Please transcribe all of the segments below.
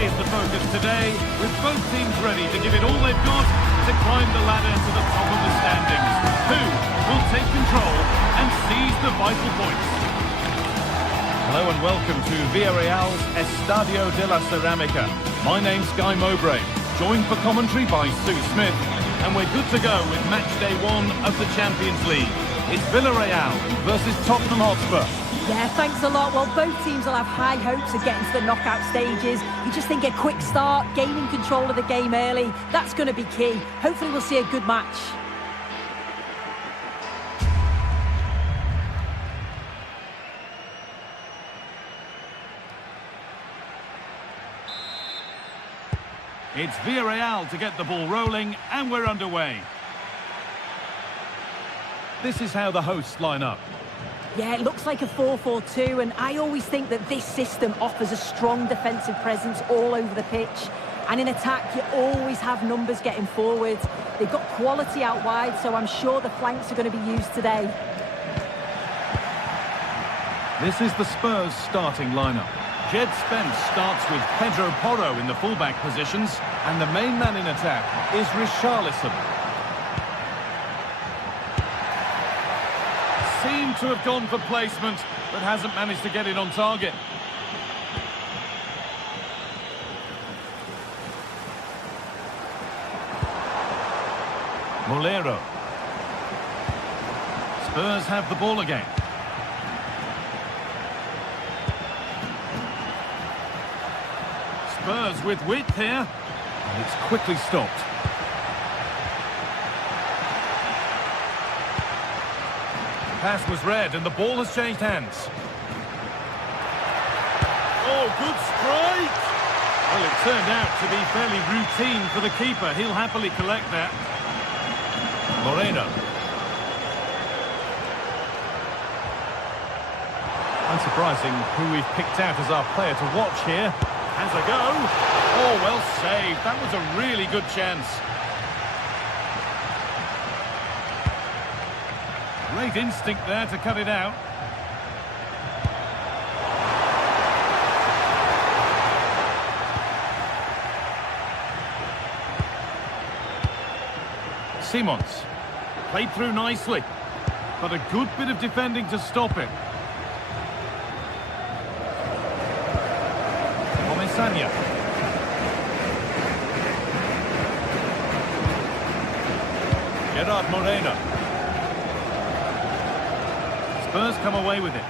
is the focus today, with both teams ready to give it all they've got to climb the ladder to the top of the standings. Who will take control and seize the vital points? Hello and welcome to Villarreal's Estadio de la Ceramica. My name's Guy Mowbray, joined for commentary by Sue Smith, and we're good to go with match day 1 of the Champions League. It's Villarreal versus Tottenham Hotspur. Yeah, thanks a lot. Well, both teams will have high hopes of getting to the knockout stages. You just think a quick start, gaining control of the game early, that's going to be key. Hopefully we'll see a good match. It's Villarreal to get the ball rolling, and we're underway. This is how the hosts line up. Yeah, it looks like a 4-4-2, and I always think that this system offers a strong defensive presence all over the pitch. And in attack, you always have numbers getting forward. They've got quality out wide, so I'm sure the flanks are going to be used today. This is the Spurs starting lineup. Jed Spence starts with Pedro Porro in the fullback positions, and the main man in attack is Richarlison. Seemed to have gone for placement, but hasn't managed to get it on target. Molero. Spurs have the ball again. Spurs with width here, and it's quickly stopped. Pass was read, and the ball has changed hands. Oh, good strike! Well, it turned out to be fairly routine for the keeper. He'll happily collect that. Moreno. Unsurprising who we've picked out as our player to watch here. Has a go. Oh, well saved. That was a really good chance. Great instinct there to cut it out. Simons. Played through nicely, but a good bit of defending to stop it. Comesaña. Gerard Moreno. Spurs come away with it.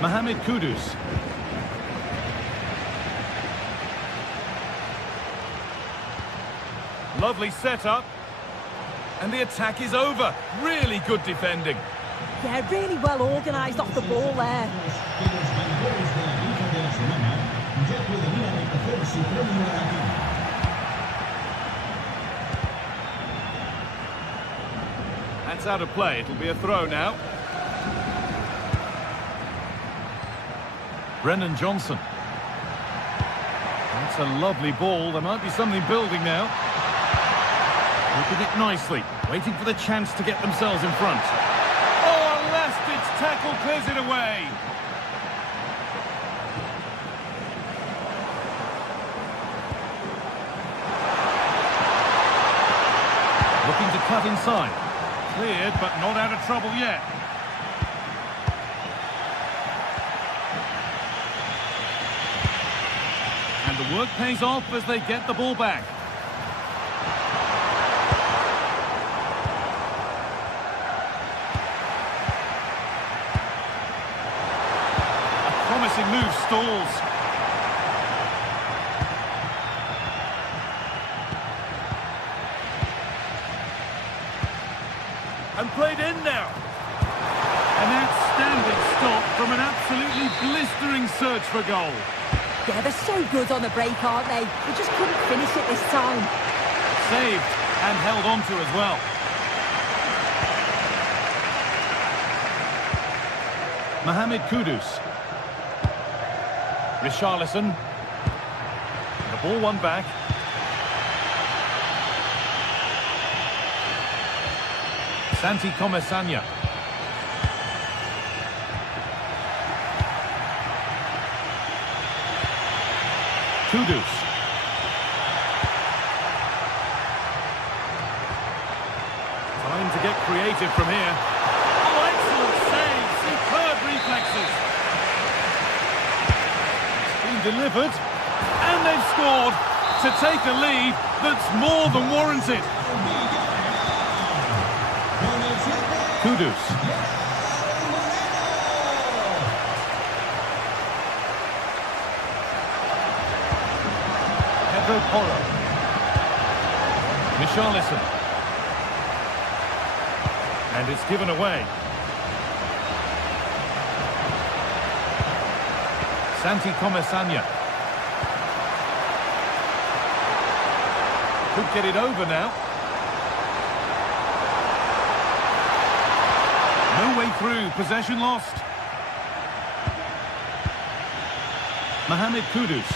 Mohamed Kudus. Lovely setup. And the attack is over. Really good defending. Yeah, really well organised off the ball there. That's out of play. It'll be a throw now. Brennan Johnson. That's a lovely ball. There might be something building now. Keeping it nicely. Waiting for the chance to get themselves in front. Oh, a last-ditch tackle clears it away. Looking to cut inside. Cleared, but not out of trouble yet. And the work pays off as they get the ball back. A promising move stalls. And played in now. An outstanding stop from an absolutely blistering search for goal. Yeah, they're so good on the break, aren't they? They just couldn't finish it this time. Saved and held on to as well. Mohamed Kudus. Richarlison. The ball won back. Santi Comesaña. Kudus. Time to get creative from here. Oh, excellent save. Superb reflexes. It's been delivered. And they've scored to take a lead that's more than warranted. Kudus. Pedro Porro. Richarlison. And it's given away. Santi Comesaña. Could get it over now. No way through. Possession lost. Mohamed Kudus.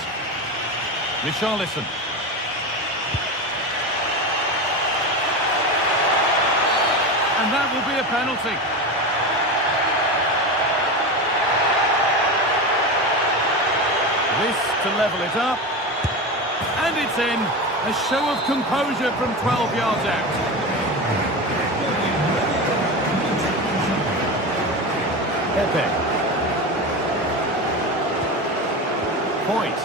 Richarlison. And that will be a penalty. This to level it up. And it's in. A show of composure from 12 yards out. Pepe. Point.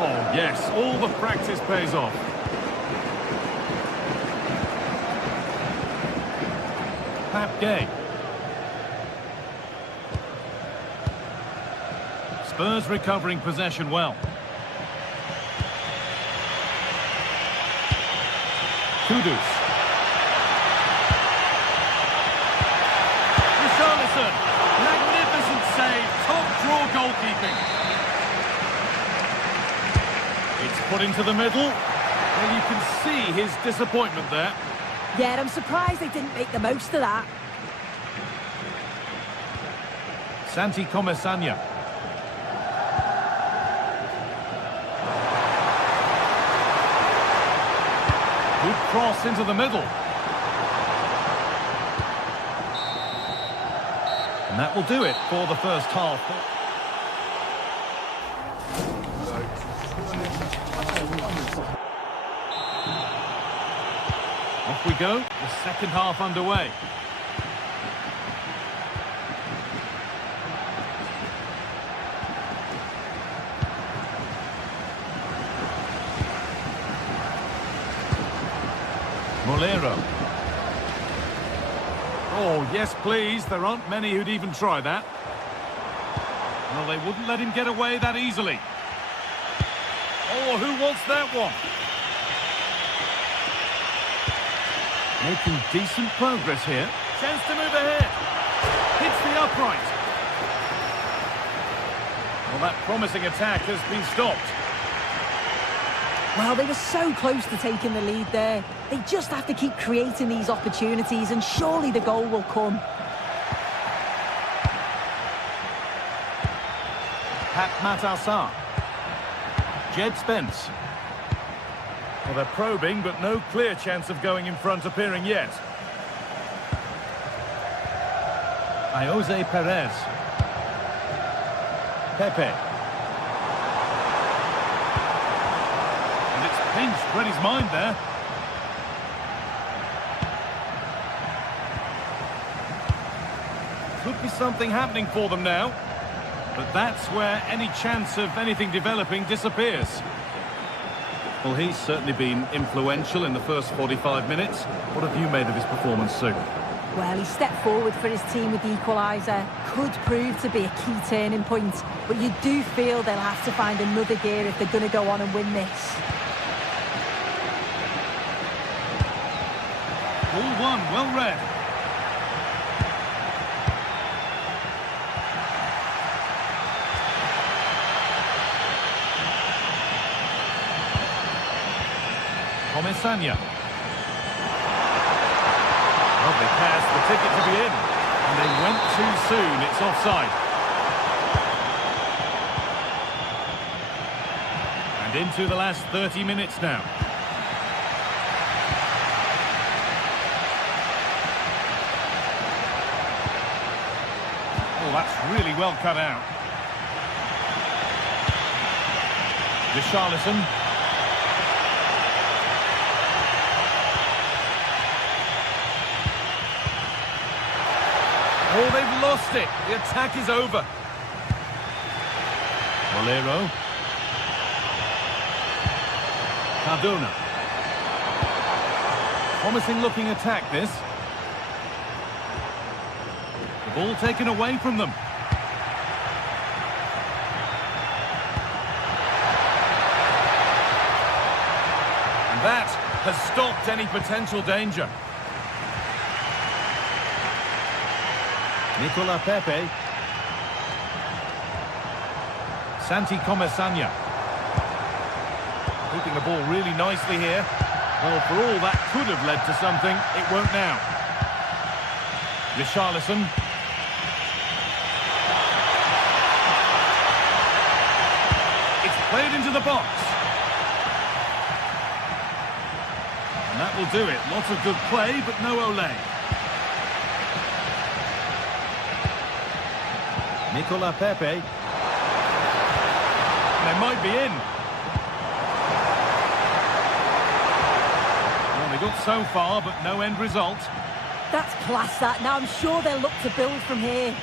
Oh, yes. All the practice pays off. Gay. Spurs recovering possession well. Kudus. Richarlison. Magnificent save. Top draw goalkeeping. It's put into the middle. Well, you can see his disappointment there. Yeah, I'm surprised they didn't make the most of that. Santi Comesaña. Good cross into the middle. And that will do it for the first half. Off we go, the second half underway. Molero. Oh, yes, please. There aren't many who'd even try that. Well, they wouldn't let him get away that easily. Oh, who wants that one? Making decent progress here. Chance to move ahead. Hits the upright. Well, that promising attack has been stopped. Well, they were so close to taking the lead there. They just have to keep creating these opportunities and surely the goal will come. Pat Matassar. Jed Spence. Well, they're probing, but no clear chance of going in front appearing yet. Jose Perez. Pepe. And it's pinched Reddy's mind there. Could be something happening for them now. But that's where any chance of anything developing disappears. Well, he's certainly been influential in the first 45 minutes. What have you made of his performance, Sue? Well, he stepped forward for his team with the equaliser. Could prove to be a key turning point. But you do feel they'll have to find another gear if they're going to go on and win this. Ball one, well read. Comesaña. Lovely pass, the ticket to be in. And they went too soon, it's offside. And into the last 30 minutes now. Oh, that's really well cut out. Richarlison. Oh, they've lost it. The attack is over. Bolero. Cardona. Promising looking attack, this. The ball taken away from them. And that has stopped any potential danger. Nicola Pepe. Santi Comesanya. Keeping the ball really nicely here. Well, for all that could have led to something, it won't now. Richarlison. It's played into the box. And that will do it. Lots of good play, but no Olé. Nicola Pepe. They might be in. Well, they got so far, but no end result. That's class, that. Now I'm sure they'll look to build from here.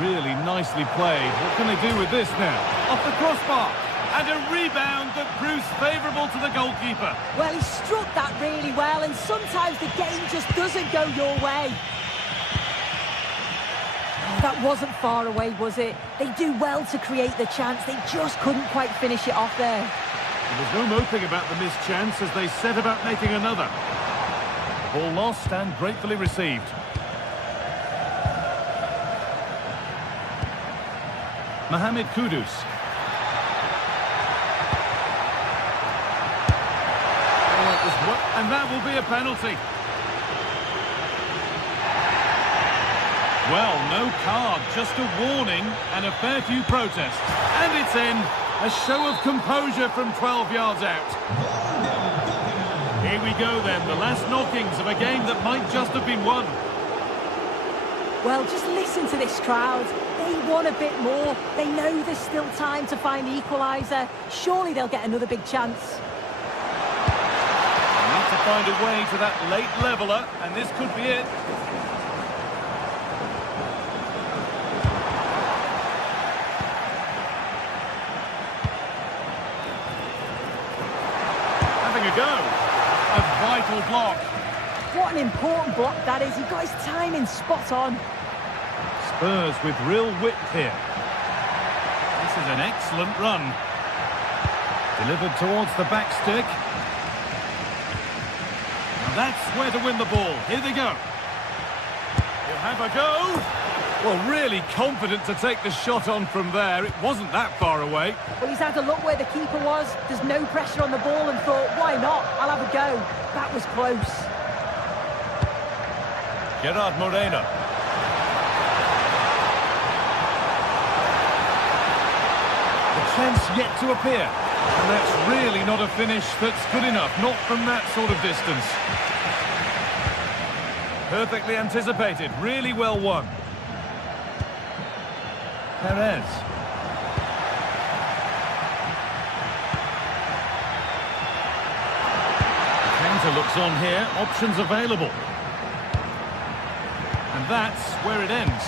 Really nicely played. What can they do with this now? Off the crossbar. And a rebound that proves favourable to the goalkeeper. Well, he struck that really well, and sometimes the game just doesn't go your way. Oh, that wasn't far away, was it? They do well to create the chance. They just couldn't quite finish it off there. There was no moping about the missed chance as they set about making another. Ball lost and gratefully received. Mohamed Kudus. And that will be a penalty. Well, no card, just a warning and a fair few protests. And it's in. A show of composure from 12 yards out. Here we go then, the last knockings of a game that might just have been won. Well, just listen to this crowd. They want a bit more. They know there's still time to find the equaliser. Surely they'll get another big chance. To find a way to that late leveller, and this could be it. Having a go. A vital block. What an important block that is. He got his timing spot on. Spurs with real width here. This is an excellent run. Delivered towards the back stick. That's where to win the ball. Here they go. He'll have a go. Well, really confident to take the shot on from there. It wasn't that far away. Well, he's had a look where the keeper was. There's no pressure on the ball and thought, why not? I'll have a go. That was close. Gerard Moreno. The chance yet to appear. And that's really not a finish that's good enough. Not from that sort of distance. Perfectly anticipated. Really well won. Perez. The counter looks on here. Options available. And that's where it ends.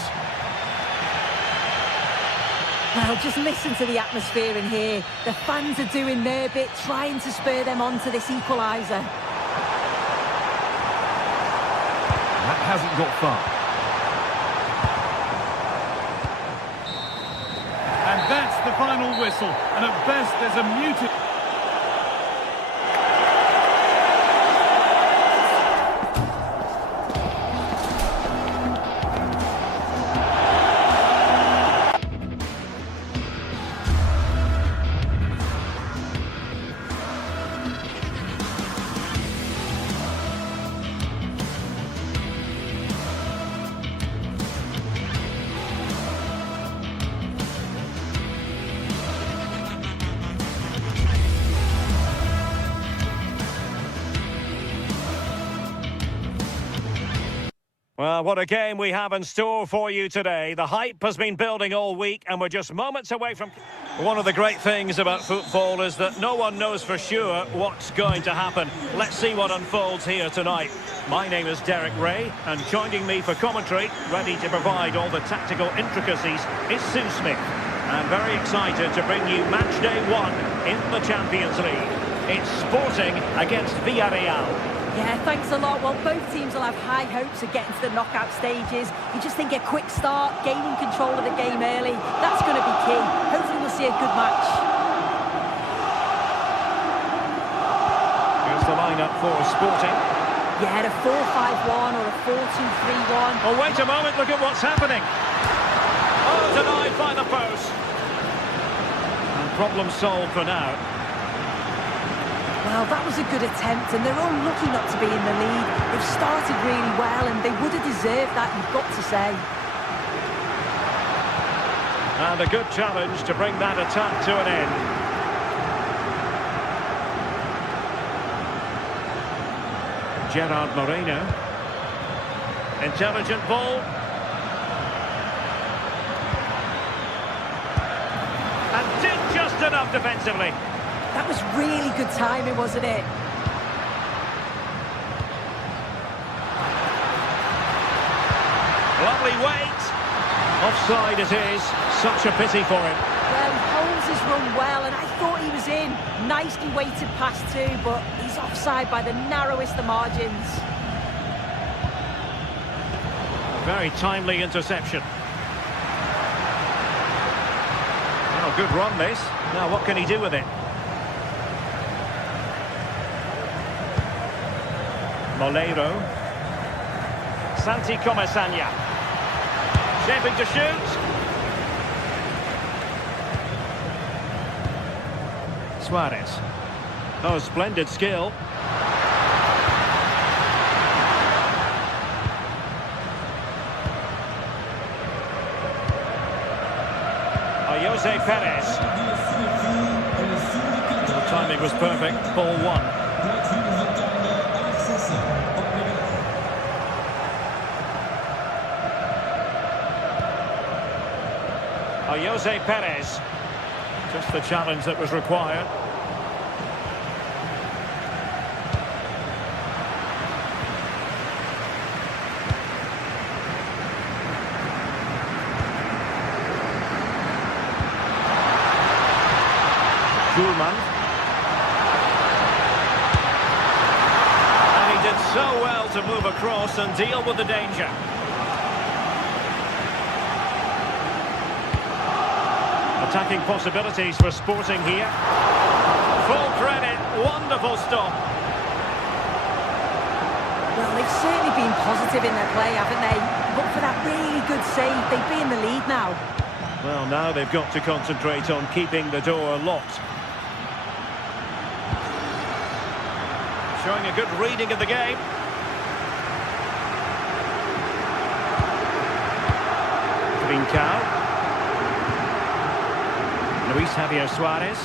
Well, just listen to the atmosphere in here. The fans are doing their bit, trying to spur them on to this equaliser. That hasn't got far. And that's the final whistle. And at best, there's a muted... Well, what a game we have in store for you today. The hype has been building all week and we're just moments away from... One of the great things about football is that no one knows for sure what's going to happen. Let's see what unfolds here tonight. My name is Derek Ray, and joining me for commentary, ready to provide all the tactical intricacies, is Sue Smith. I'm very excited to bring you match day 1 in the Champions League. It's Sporting against Villarreal. Yeah, thanks a lot. Well, both teams will have high hopes of getting to the knockout stages. You just think a quick start, gaining control of the game early, that's going to be key. Hopefully we'll see a good match. Here's the lineup for Sporting. Yeah, a 4-5-1 or a 4-2-3-1. Oh, wait a moment, look at what's happening. Oh, denied by the post. And problem solved for now. Well, that was a good attempt, and they're unlucky not to be in the lead. They've started really well, and they would have deserved that, you've got to say. And a good challenge to bring that attack to an end. Gerard Moreno. Intelligent ball. And did just enough defensively. That was really good timing, wasn't it? Lovely weight. Offside it is. Such a pity for him. Well, he holds his run well, and I thought he was in. Nicely weighted pass too, but he's offside by the narrowest of margins. Very timely interception. Oh, good run this. Now what can he do with it? Molero. Santi Comesaña. Shaping to shoot. Suarez. Oh, splendid skill. Jose Perez. The timing was perfect. Ball 1. Jose Perez. Just the challenge that was required. Schulman. And he did so well to move across and deal with the danger. Attacking possibilities for Sporting here. Full credit, wonderful stop. Well, they've certainly been positive in their play, haven't they? But for that really good save, they'd be in the lead now. Well, now they've got to concentrate on keeping the door locked. Showing a good reading of the game. Trincao. Luis Javier Suarez.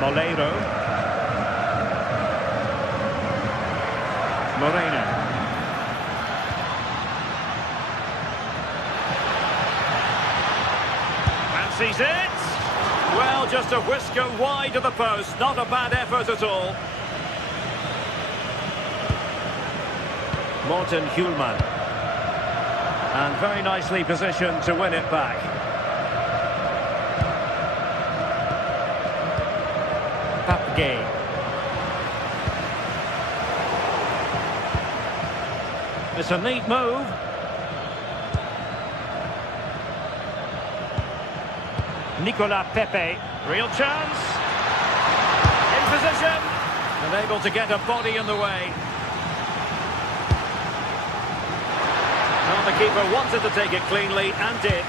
Molero. Moreno. Fancies it. Well, just a whisker wide of the post. Not a bad effort at all. Morten Hjulman. And very nicely positioned to win it back. Papgay. It's a neat move. Nicolas Pepe. Real chance. In position. And able to get a body in the way. Well, the keeper wanted to take it cleanly and did.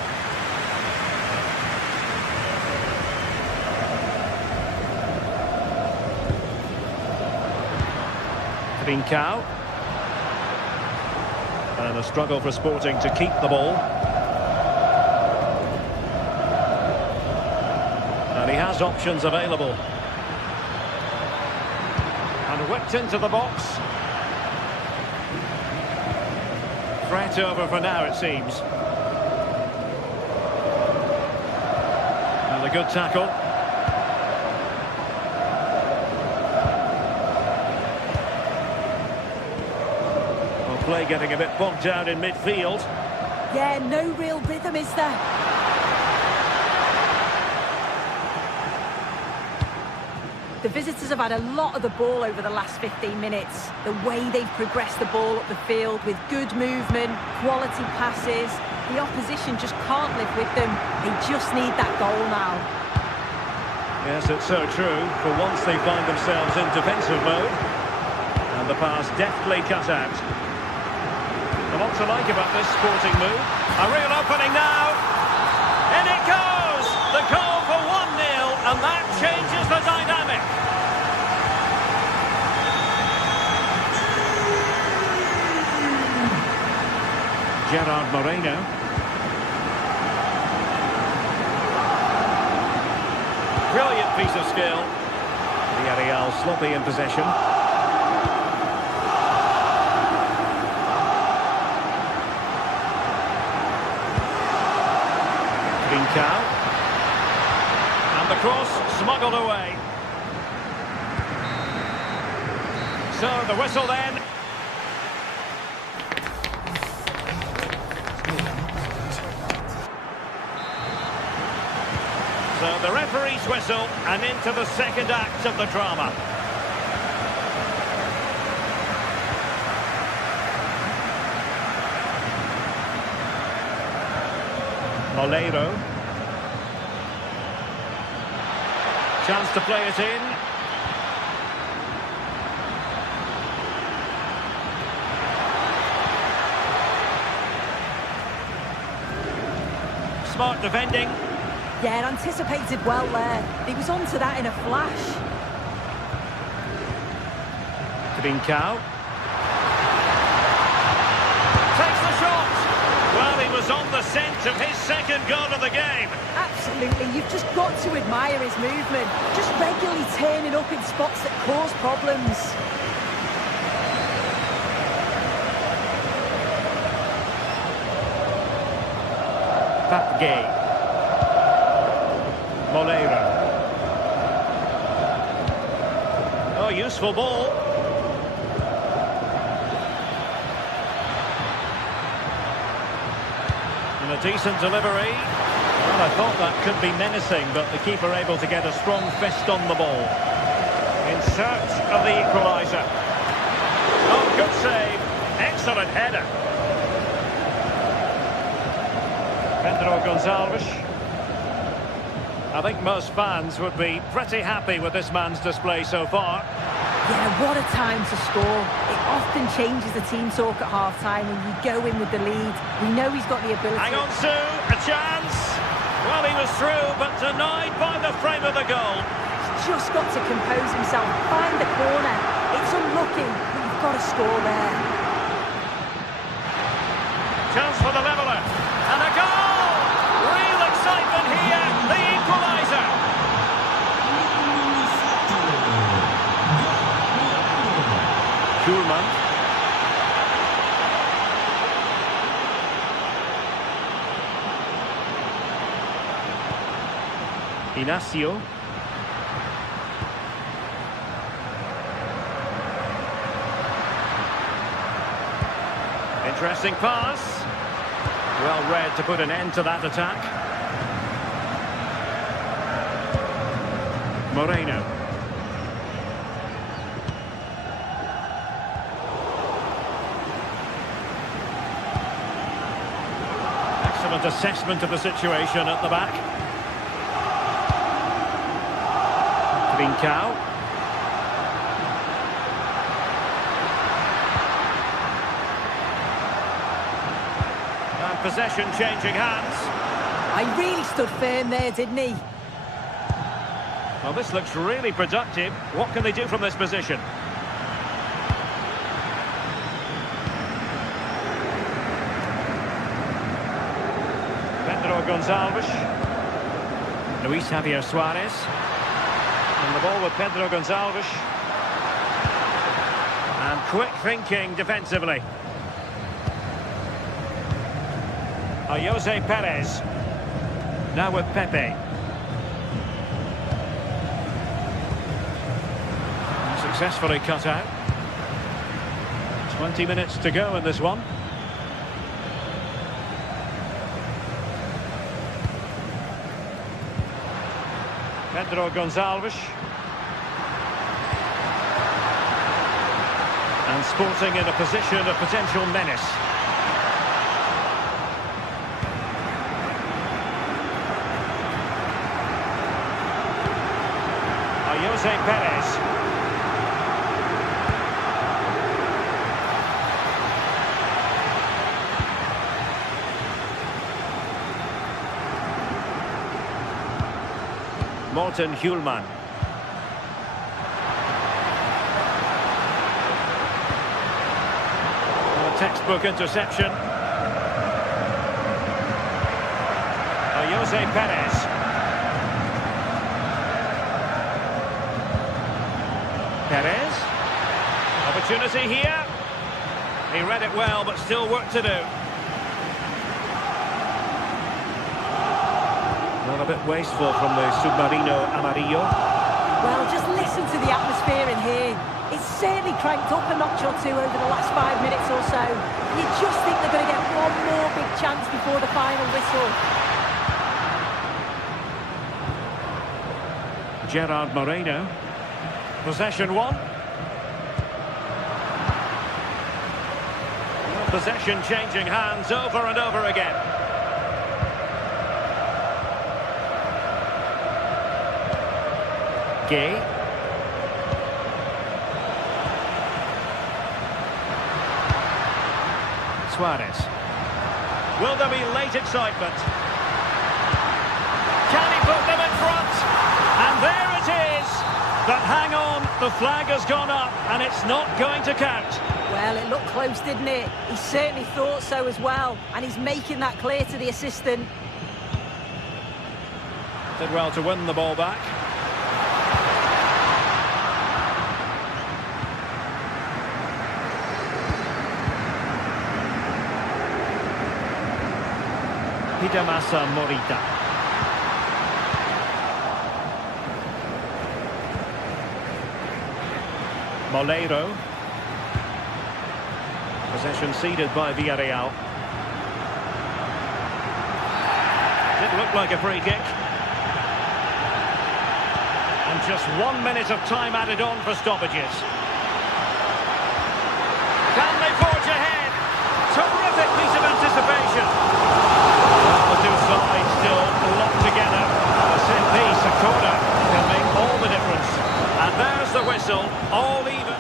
Trincao. And a struggle for Sporting to keep the ball. And And he has options available. And whipped into the box. Threat over for now, it seems. And a good tackle. Well, play getting a bit bogged down in midfield. Yeah, no real rhythm, is there? The visitors have had a lot of the ball over the last 15 minutes. The way they've progressed the ball up the field with good movement, quality passes. The opposition just can't live with them. They just need that goal now. Yes, it's so true. For once they find themselves in defensive mode. And the pass deftly cut out. A lot to like about this sporting move. A real opening now. In it goes! The goal for 1-0, and that changes the dynamic. Gerard Moreno. Brilliant piece of skill. Villarreal sloppy in possession. And the cross smuggled away. So the whistle then. So the referee's whistle and into the second act of the drama. Molero. Chance to play it in. Smart defending. Yeah, anticipated well there. He was onto that in a flash. Trincao. Takes the shot. Well, he was on the scent of his second goal of the game. Absolutely, you've just got to admire his movement. Just regularly turning up in spots that cause problems. Papgay. Molero. Oh, useful ball. And a decent delivery. Well, I thought that could be menacing, but the keeper able to get a strong fist on the ball. In search of the equaliser. Oh, good save. Excellent header. Pedro Gonçalves. I think most fans would be pretty happy with this man's display so far. Yeah, what a time to score. It often changes the team talk at half-time when you go in with the lead. We know he's got the ability. Hang on, Sue, a chance. Well, he was through, but denied by the frame of the goal. He's just got to compose himself, find the corner. It's unlucky, but you've got to score there. Chance for the leveller. And a goal! Real excitement here, the equaliser. Schulman. Inacio. Interesting pass. Well read to put an end to that attack. Moreno. Excellent assessment of the situation at the back. Trincao. And possession changing hands. I really stood firm there, didn't he? Well, this looks really productive. What can they do from this position? Pedro Gonçalves. Luis Javier Suarez. And the ball with Pedro Gonçalves. And quick thinking defensively. Jose Perez. Now with Pepe. And successfully cut out. 20 minutes to go in this one. Pedro Gonçalves. And Sporting in a position of potential menace. Jose Perez. Morten Hjulman. A textbook interception. Jose Perez. Perez. Opportunity here. He read it well, but still work to do. Not a bit wasteful from the Submarino Amarillo. Well, just listen to the atmosphere in here. It's certainly cranked up a notch or two over the last 5 minutes or so. You just think they're going to get one more big chance before the final whistle. Gerard Moreno. Possession one. Possession changing hands over and over again. Gay. Suarez. Will there be late excitement? Can he put them in front? And there it is. But hang on, the flag has gone up and it's not going to count. Well, it looked close, didn't it? He certainly thought so as well, and he's making that clear to the assistant. Did well to win the ball back. Hidemasa Morita. Moleiro. Possession ceded by Villarreal. Did look like a free kick. And just 1 minute of time added on for stoppages. Can they forge ahead? Terrific piece of anticipation. Well, the two sides still locked together. A set piece, a corner, can make all the difference. And there's the whistle, all even.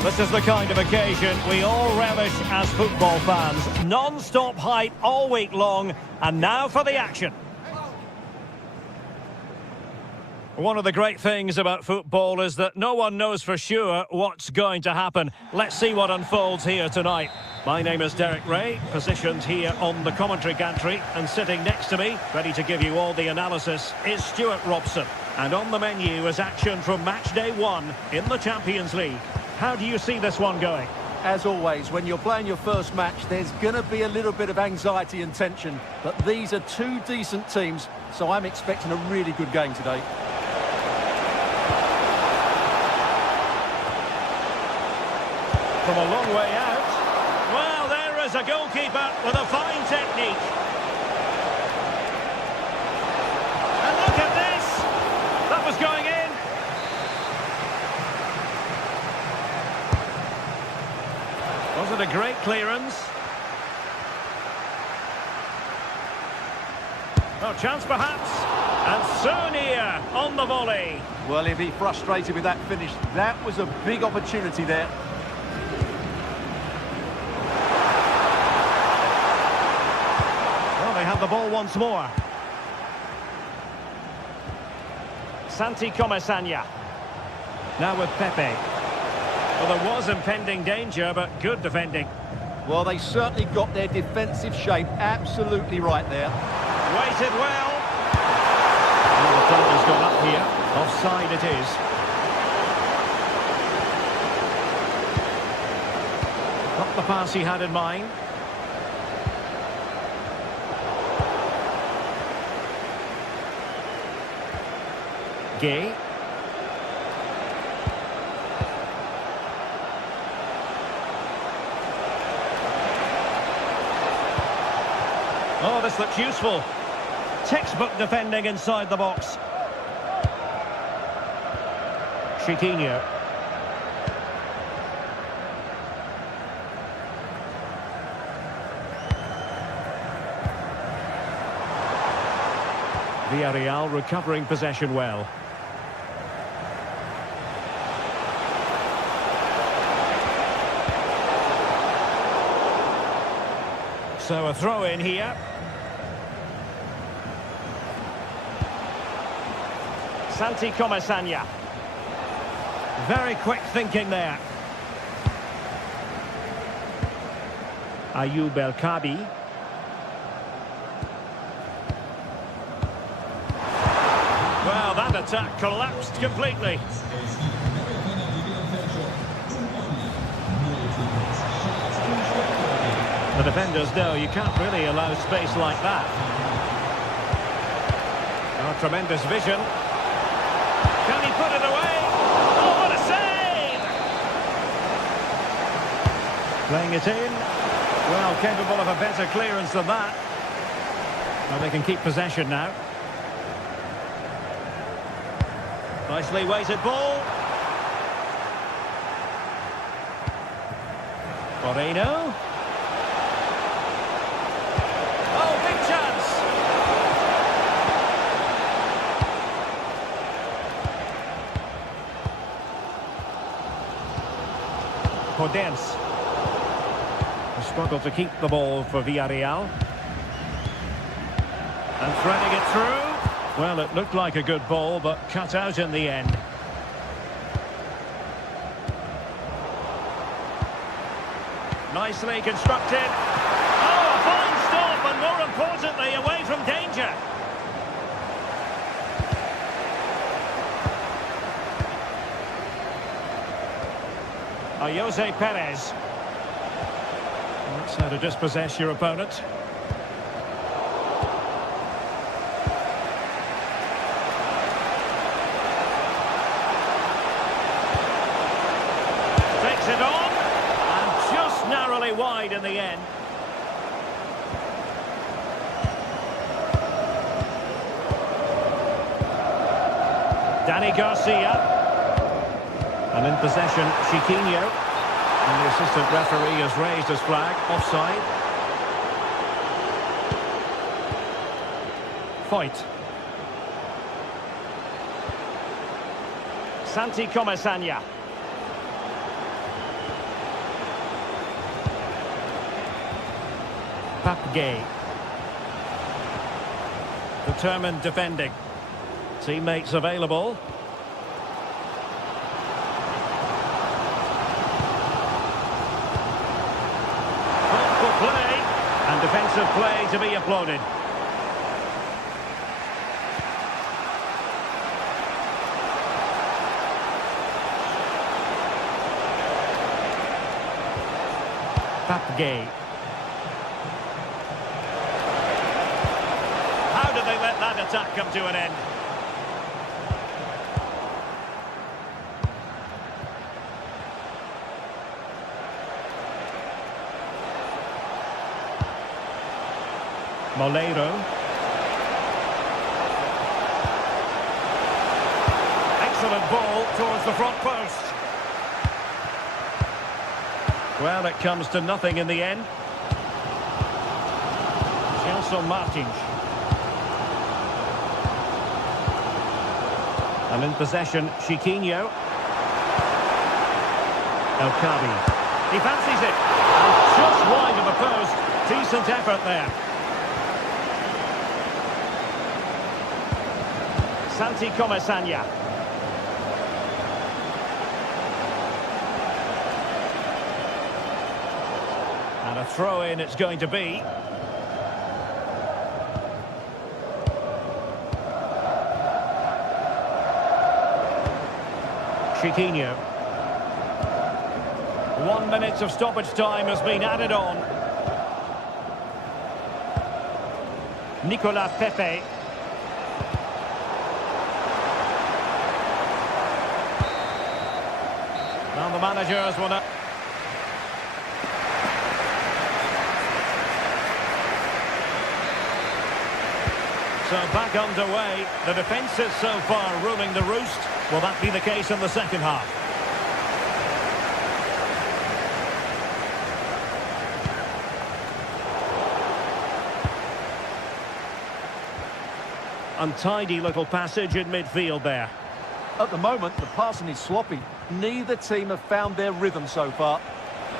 This is the kind of occasion we all relish as football fans. Non-stop hype all week long, and now for the action. One of the great things about football is that no one knows for sure what's going to happen. Let's see what unfolds here tonight. My name is Derek Ray, positioned here on the commentary gantry, and sitting next to me, ready to give you all the analysis, is Stuart Robson. And on the menu is action from match day 1 in the Champions League. How do you see this one going? As always, when you're playing your first match, there's going to be a little bit of anxiety and tension. But these are two decent teams, so I'm expecting a really good game today. From a long way out. Well, there is a goalkeeper with a fine technique. And look at this! That was going in. Was it a great clearance? Oh, chance perhaps. And so near on the volley. Well, he'll be frustrated with that finish. That was a big opportunity there. They have the ball once more. Santi Comasagna. Now with Pepe. Well, there was impending danger, but good defending. Well, they certainly got their defensive shape absolutely right there. Waited well. Well, the flag has gone up here. Offside it is. Not the pass he had in mind. Gay. Oh, this looks useful. Textbook defending inside the box. Chiquinho. Villarreal recovering possession well. So a throw in here. Santi Comasagna. Very quick thinking there. Ayoub El Kabi. Well, that attack collapsed completely. The defenders know you can't really allow space like that. Oh, tremendous vision. Can he put it away? Oh, what a save! Playing it in. Well, capable of a better clearance than that. Well, they can keep possession now. Nicely weighted ball. Moreno. Oh, big chance. Podence. Struggled to keep the ball for Villarreal. And threading it through. Well, it looked like a good ball, but cut out in the end. Nicely constructed. Oh, a fine stop, and more importantly, away from danger. Jose Perez. That's how to dispossess your opponent. Takes it on, and just narrowly wide in the end. Danny Garcia. And in possession, Chiquinho. And the assistant referee has raised his flag. Offside. Fight. Santi Comasagna. Pape Gay. Determined defending. Teammates available. Thoughtful play, and defensive play to be applauded. Gay. How did they let that attack come to an end? Moleiro. Excellent ball towards the front post. Well, it comes to nothing in the end. Gelson Martins. And in possession, Chiquinho. El Kabi. He fancies it. And just wide of the post. Decent effort there. Santi Comesaña. And a throw-in it's going to be. Chiquinho. 1 minute of stoppage time has been added on. Nicolas Pepe. Now the managers will not... So back underway. The defence is so far ruling the roost. Will that be the case in the second half? Untidy little passage in midfield there. At the moment, the passing is sloppy. Neither team have found their rhythm so far.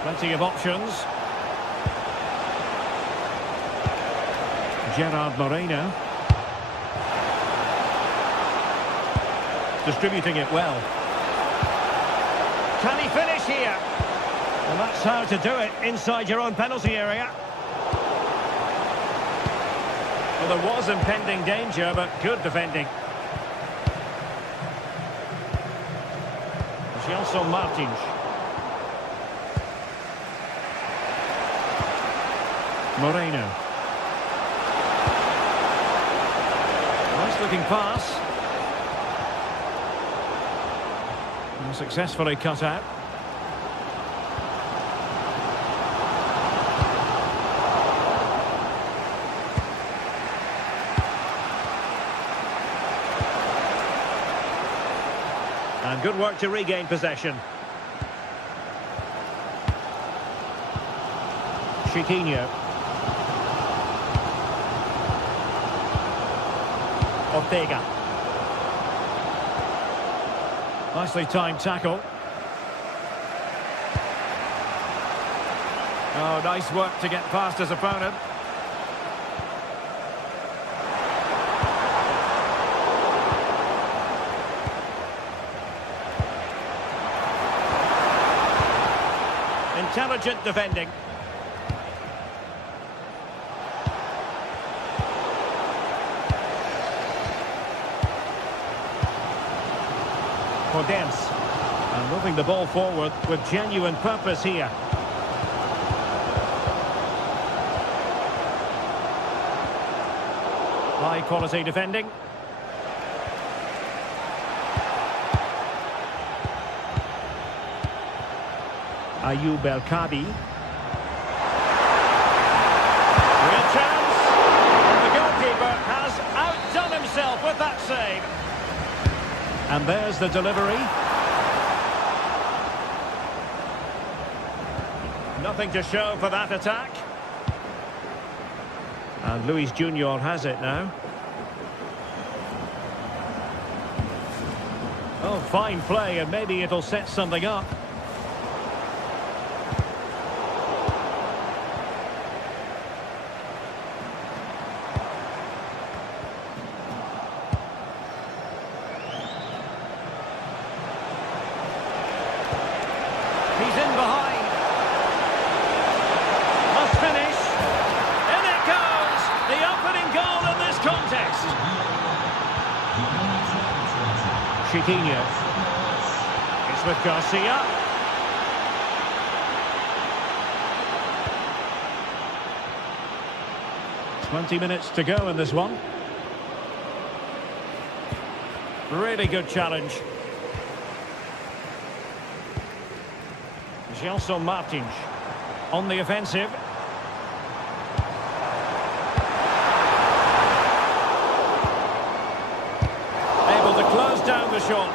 Plenty of options. Gerard Moreno. Distributing it well. Can he finish here? Well, that's how to do it inside your own penalty area. Well, there was impending danger, but good defending. Gelson Martins. Moreno. Nice looking pass. And successfully cut out. And good work to regain possession. Chiquinho. Ortega. Nicely timed tackle. Oh, nice work to get past his opponent. Intelligent defending. Podence. And moving the ball forward with genuine purpose here. High quality defending. Ayoub El Kabi. Real chance. And the goalkeeper has outdone himself with that save. And there's the delivery. Nothing to show for that attack. And Luis Junior has it now. Oh, fine play, and maybe it'll set something up. behind. Must finish. In it goes! The opening goal in this contest. Chiquinho. It's with Garcia. 20 minutes to go in this one. Really good challenge. Gelson Martins on the offensive. Able to close down the shot.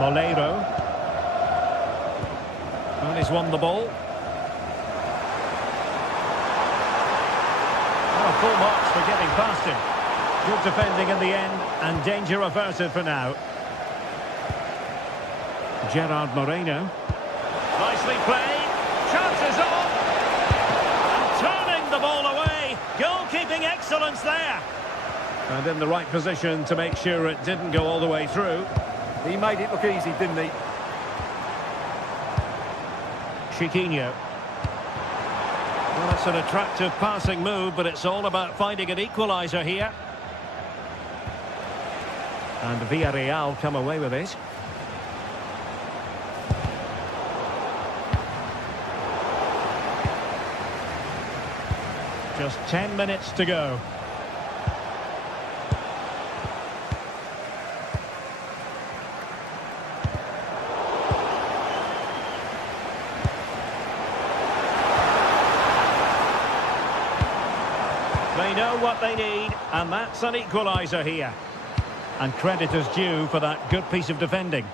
Moleiro. And he's won the ball. Oh, full marks for getting past him. Good defending in the end, and danger averted for now. Gerard Moreno. Nicely played. Chances on. And turning the ball away. Goalkeeping excellence there. And in the right position to make sure it didn't go all the way through. He made it look easy, didn't he? Chiquinho. Well, it's an attractive passing move, but it's all about finding an equaliser here. And Villarreal come away with it. Just 10 minutes to go. They know what they need, and that's an equaliser here. And credit is due for that good piece of defending.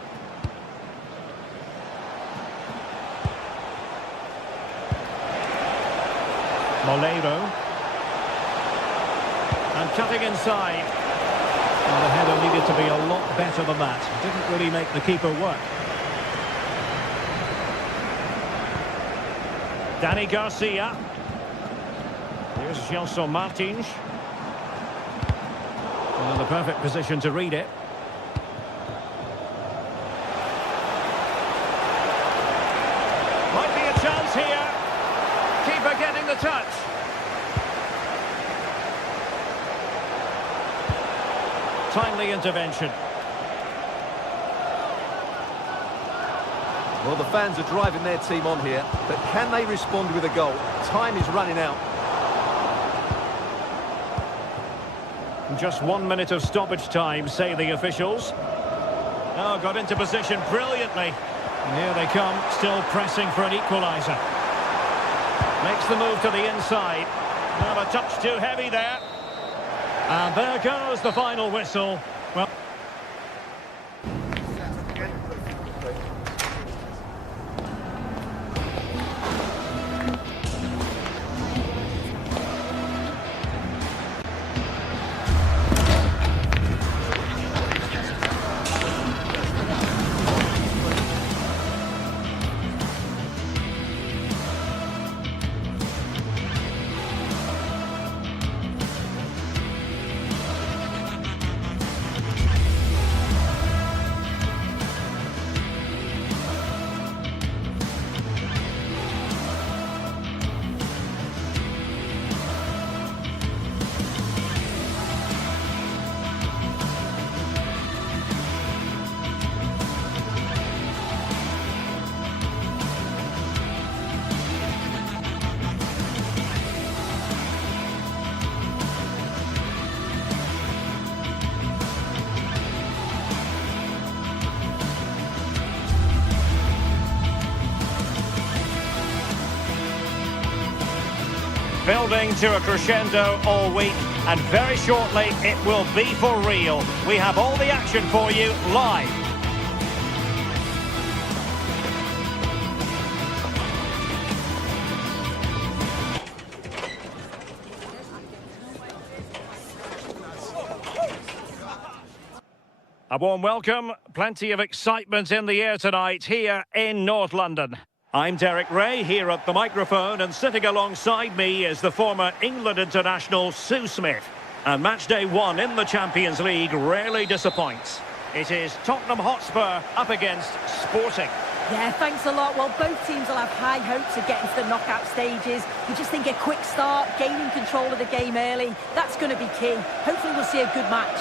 Moleiro. And cutting inside. And the header needed to be a lot better than that. Didn't really make the keeper work. Dani Garcia. Here's Gelson Martins. In the perfect position to read it. Might be a chance here. Keeper getting the touch. Timely intervention. Well, the fans are driving their team on here, but can they respond with a goal? Time is running out. Just 1 minute of stoppage time, say the officials. Oh, got into position brilliantly. And here they come, still pressing for an equaliser. Makes the move to the inside. Well, a touch too heavy there. And there goes the final whistle. Well, building to a crescendo all week, and very shortly it will be for real. We have all the action for you live. A warm welcome, plenty of excitement in the air tonight here in North London. I'm Derek Ray here at the microphone, and sitting alongside me is the former England international Sue Smith. And match day 1 in the Champions League rarely disappoints. It is Tottenham Hotspur up against Sporting. Yeah, thanks a lot. Well, both teams will have high hopes of getting to the knockout stages. You just think a quick start, gaining control of the game early, that's going to be key. Hopefully we'll see a good match.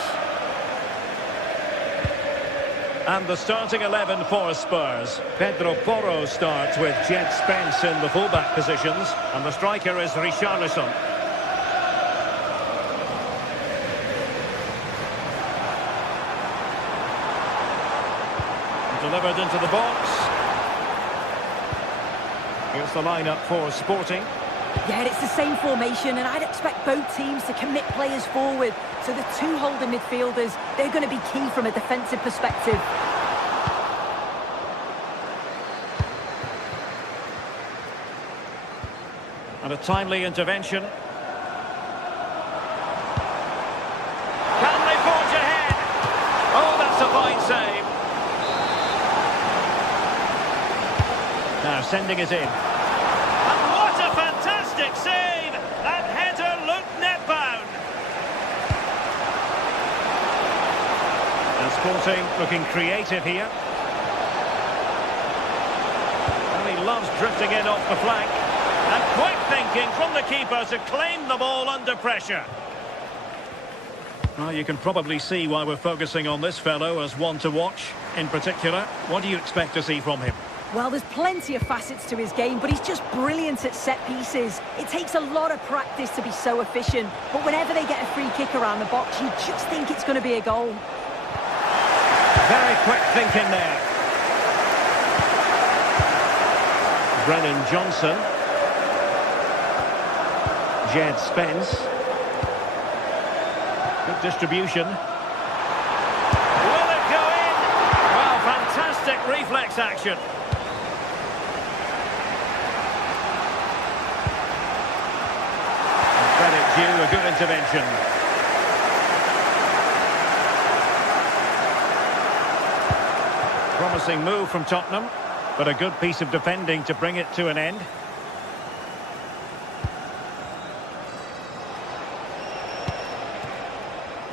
And the starting 11 for Spurs. Pedro Porro starts with Jed Spence in the fullback positions. And the striker is Richarlison. Delivered into the box. Here's the lineup for Sporting. Yeah, it's the same formation, and I'd expect both teams to commit players forward. So the two holding midfielders, they're going to be key from a defensive perspective. And a timely intervention. Can they forge ahead? Oh, that's a fine save. Now sending it in. And what a fantastic save! That header looked net-bound. And Sporting looking creative here. And he loves drifting in off the flank. And quick thinking from the keeper to claim the ball under pressure. Well, you can probably see why we're focusing on this fellow as one to watch. In particular, what do you expect to see from him? Well, there's plenty of facets to his game, but he's just brilliant at set pieces. It takes a lot of practice to be so efficient, but whenever they get a free kick around the box, you just think it's going to be a goal. Very quick thinking there. Brennan Johnson. Jed Spence. Good distribution. Will it go in? Well, fantastic reflex action. Credit due, a good intervention. Promising move from Tottenham, but a good piece of defending to bring it to an end.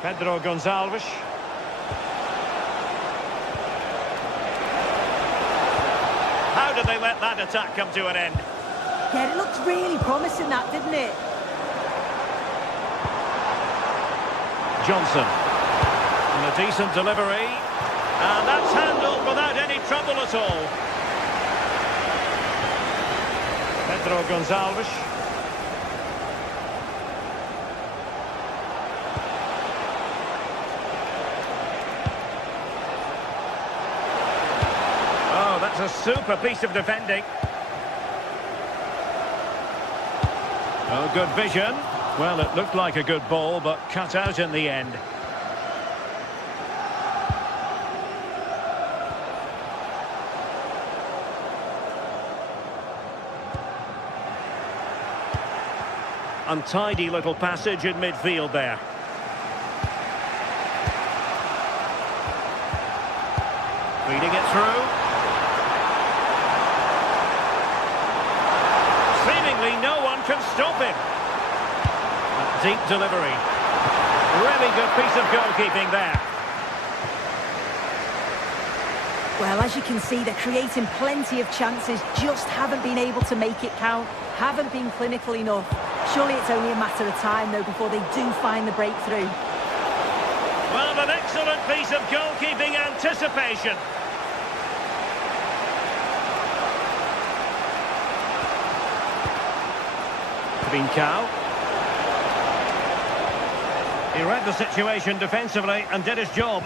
Pedro Gonçalves. How did they let that attack come to an end? Yeah, it looked really promising, that, didn't it? Johnson. And a decent delivery. And that's handled without any trouble at all. Pedro Gonçalves. Oh, that's a super piece of defending. Oh, good vision. Well, it looked like a good ball, but cut out in the end. Untidy little passage in midfield there. Feeding it through. Seemingly no one can stop him. Deep delivery. Really good piece of goalkeeping there. Well, as you can see, they're creating plenty of chances, just haven't been able to make it count, haven't been clinical enough. Surely it's only a matter of time, though, before they do find the breakthrough. Well, an excellent piece of goalkeeping anticipation. Trincao. He read the situation defensively and did his job.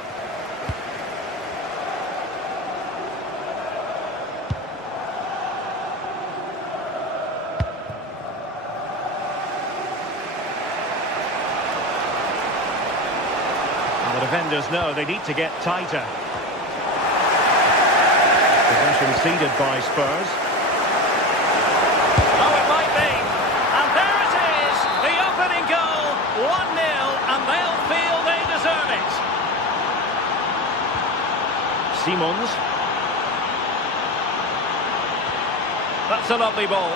And the defenders know they need to get tighter. Possession ceded by Spurs. Oh, it might be. And there it is, the opening goal, 1-0, and they'll feel they deserve it. Simons. That's a lovely ball.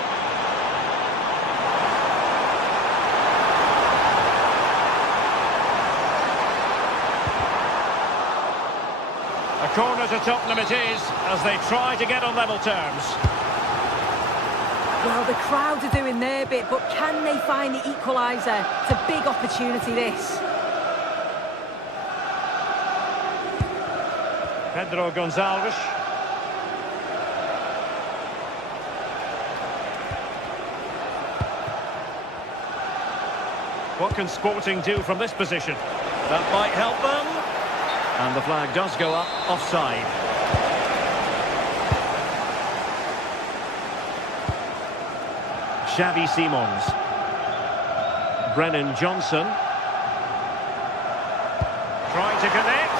A corner to Tottenham it is, as they try to get on level terms. Well, the crowd are doing their bit, but can they find the equaliser? It's a big opportunity, this. Pedro Gonçalves. What can Sporting do from this position? That might help them. And the flag does go up, offside. Xavi Simons. Brennan Johnson. Trying to connect.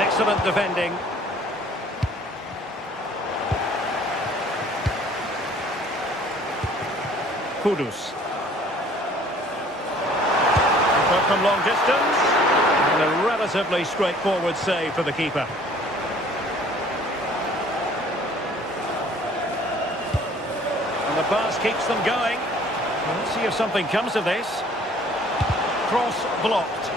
Excellent defending. Kudus. But from long distance. And a relatively straightforward save for the keeper. And the pass keeps them going. Well, let's see if something comes of this. Cross blocked.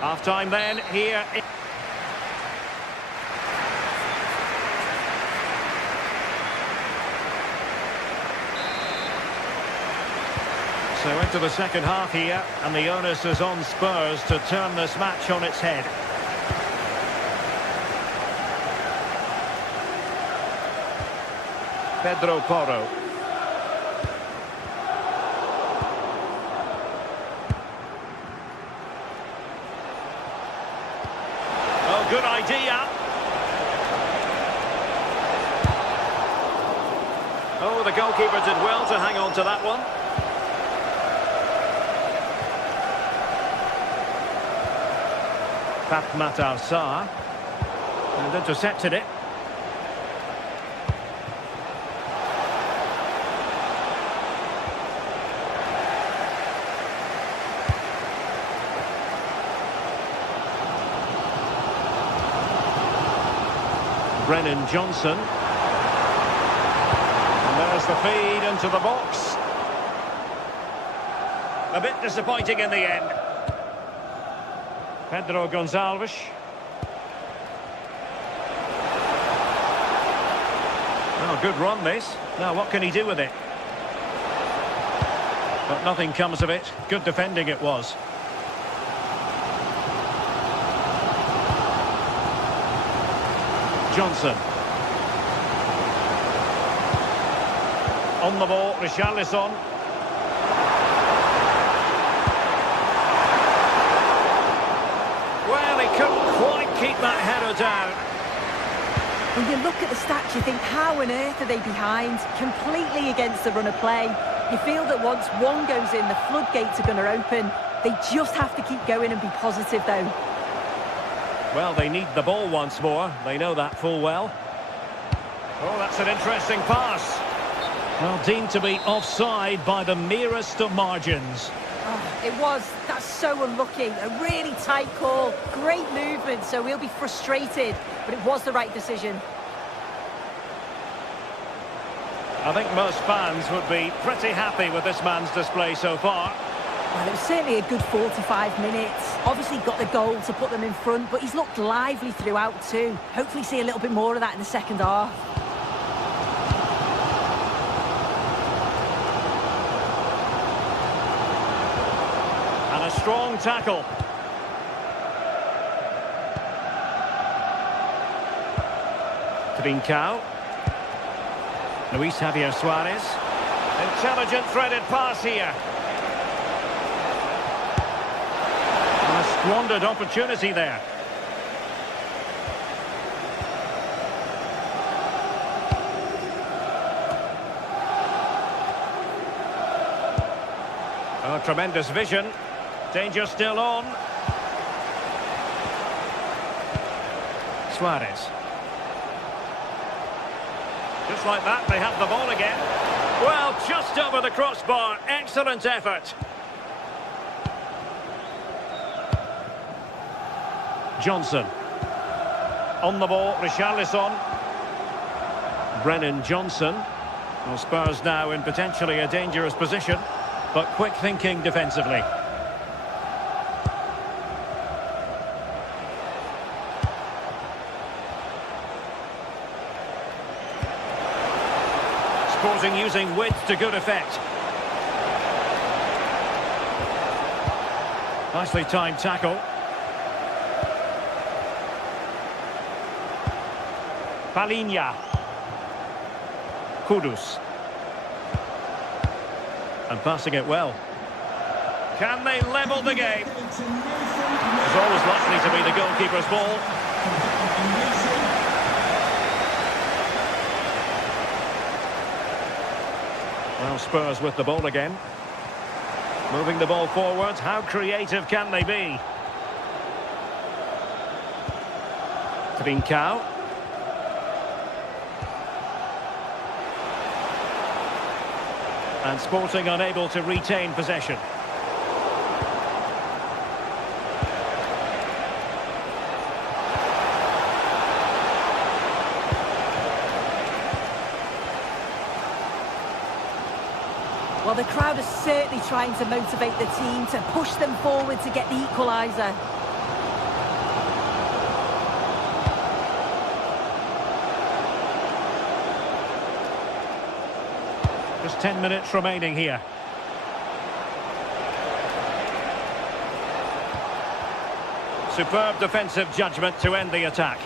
Half-time then, here. So into the second half here, and the onus is on Spurs to turn this match on its head. Pedro Porro. Oh, good idea. Oh, the goalkeeper did well to hang on to that one. Fatmatar Sarr. And intercepted it. Brennan Johnson. And there's the feed into the box. A bit disappointing in the end. Pedro Gonçalves. Oh, good run this. Now what can he do with it? But nothing comes of it. Good defending it was. Johnson. On the ball, Richarlison. Well, he couldn't quite keep that header down. When you look at the stats, you think, how on earth are they behind? Completely against the run of play. You feel that once one goes in, the floodgates are going to open. They just have to keep going and be positive, though. Well, they need the ball once more. They know that full well. Oh, that's an interesting pass. Well, deemed to be offside by the merest of margins. Oh, it was. That's so unlucky. A really tight call. Great movement, so he'll be frustrated. But it was the right decision. I think most fans would be pretty happy with this man's display so far. Well, it was certainly a good 45 minutes. Obviously got the goal to put them in front, but he's looked lively throughout too. Hopefully see a little bit more of that in the second half. And a strong tackle. Trincao. Luis Javier Suarez. Intelligent threaded pass here. A squandered opportunity there. Oh, tremendous vision. Danger still on. Suarez. Just like that, they have the ball again. Well, just over the crossbar. Excellent effort. Johnson. On the ball, Richarlison. Brennan Johnson. Well, Spurs now in potentially a dangerous position. but quick thinking defensively. Sporting using width to good effect. Nicely timed tackle. Palinha. Kudus. And passing it well. Can they level the game? It's always likely to be the goalkeeper's ball. Well, Spurs with the ball again. Moving the ball forwards. How creative can they be? Trincao. And Sporting unable to retain possession. Well, the crowd is certainly trying to motivate the team to push them forward to get the equaliser. Just 10 minutes remaining here. Superb defensive judgment to end the attack.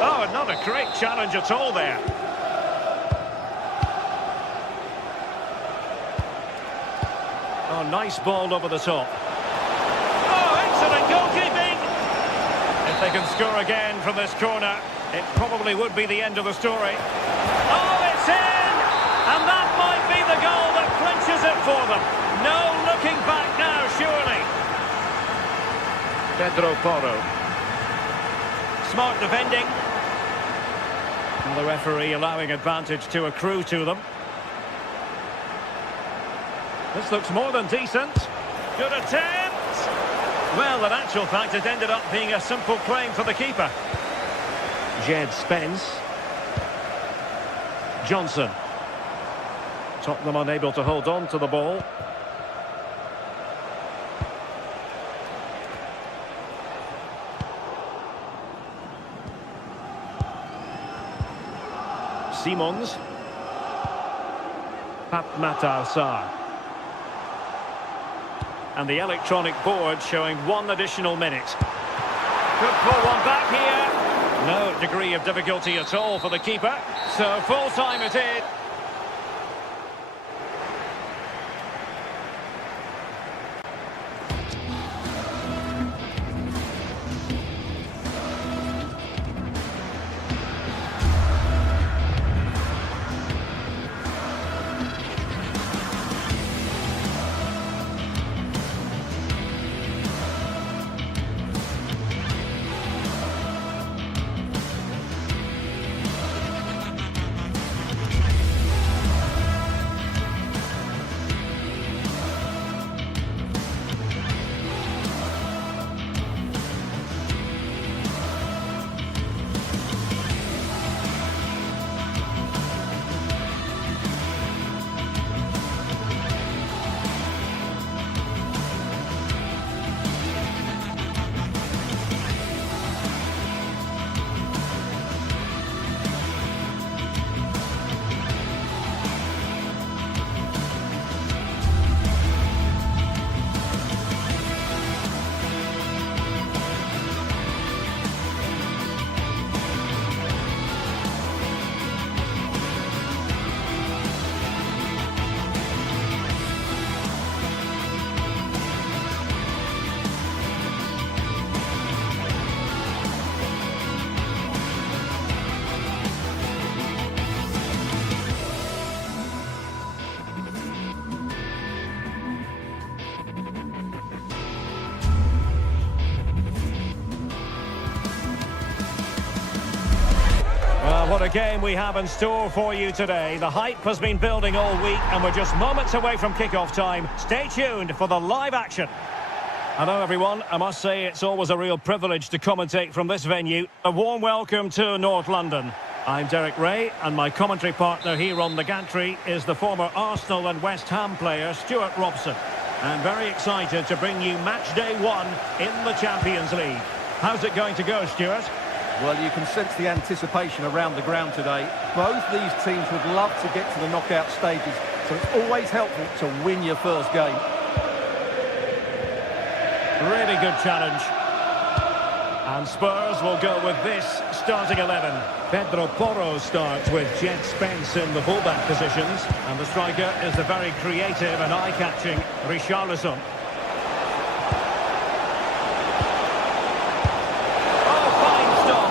Oh, not a great challenge at all there. Oh, nice ball over the top. Oh, excellent goalkeeping! If they can score again from this corner, it probably would be the end of the story. Oh, it's in! And that might be the goal that clinches it for them. No looking back now, surely. Pedro Porro. Smart defending. And the referee allowing advantage to accrue to them. This looks more than decent. Good attempt! Well, in actual fact, it ended up being a simple claim for the keeper. Jed Spence. Johnson. Tottenham unable to hold on to the ball. Simons. Pape Matar Sarr. And the electronic board showing 1 additional minute. Could pull one back here. No degree of difficulty at all for the keeper. So full time it is. What a game we have in store for you today. The hype has been building all week and we're just moments away from kick-off time. Stay tuned for the live action. Hello everyone, I must say it's always a real privilege to commentate from this venue. A warm welcome to North London. I'm Derek Ray, and my commentary partner here on the gantry is the former Arsenal and West Ham player Stuart Robson. I'm very excited to bring you match day 1 in the Champions League. How's it going to go, Stuart? Well, you can sense the anticipation around the ground today. Both these teams would love to get to the knockout stages, so it's always helpful to win your first game. Really good challenge. And Spurs will go with this starting 11. Pedro Porro starts with Jet Spence in the fullback positions. And the striker is the very creative and eye-catching Richarlison. Oh, fine stop.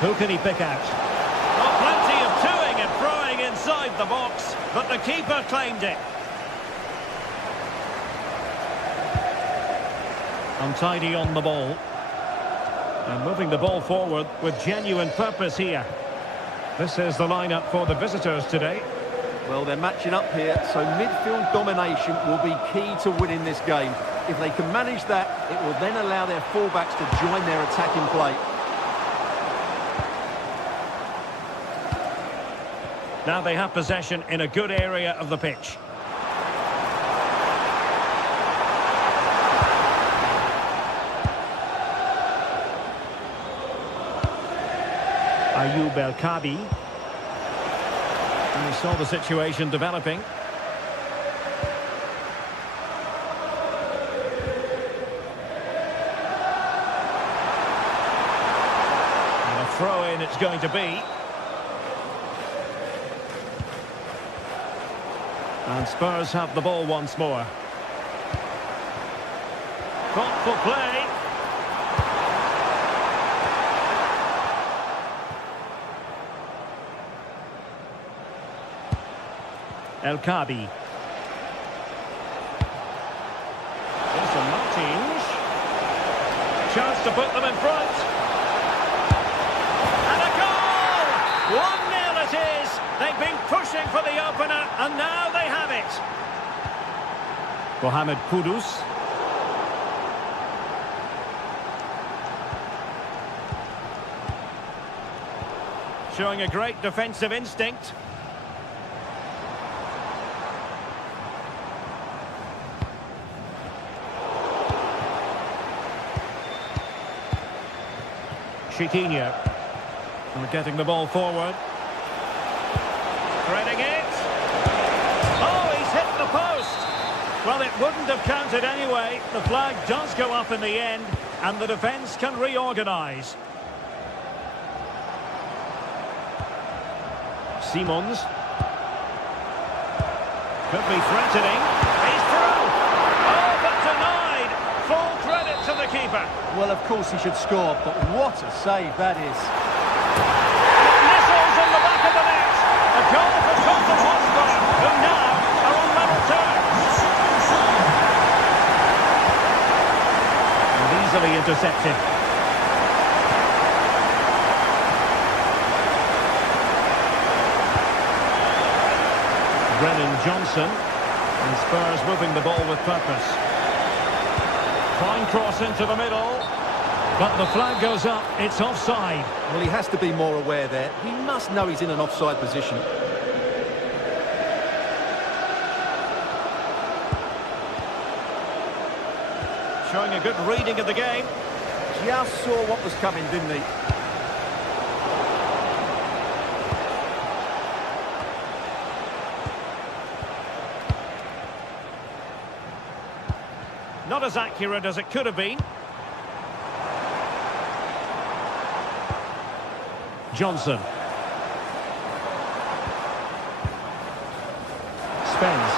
Who can he pick out? Oh, plenty of toing and throwing inside the box, but the keeper claimed it. Untidy on the ball. And moving the ball forward with genuine purpose here. This is the lineup for the visitors today. Well, they're matching up here, so midfield domination will be key to winning this game. If they can manage that, it will then allow their fullbacks to join their attacking play. Now they have possession in a good area of the pitch. Ayoub El Kabi. And we saw the situation developing. And a throw-in it's going to be. And Spurs have the ball once more. Thoughtful play. El Kabi. Jason Martins. Chance to put them in front. And a goal! 1-0 it is. They've been pushing for the opener, and now they have it. Mohamed Kudus. Showing a great defensive instinct. Chiquinho. We're getting the ball forward. Threading it. Oh, he's hit the post. Well, it wouldn't have counted anyway. The flag does go up in the end, and the defence can reorganise. Simons. Could be threatening. He's through. Oh, but denied. Full credit to the keeper. Well, of course he should score, but what a save that is. It missiles in the back of the net. A goal for Tottenham Hotspur, who now are on level terms. And easily intercepted. Brennan Johnson. And Spurs moving the ball with purpose. Fine cross into the middle. But the flag goes up. It's offside. Well, he has to be more aware there. He must know he's in an offside position. Showing a good reading of the game. Just saw what was coming, didn't he? Not as accurate as it could have been. Johnson. Spence.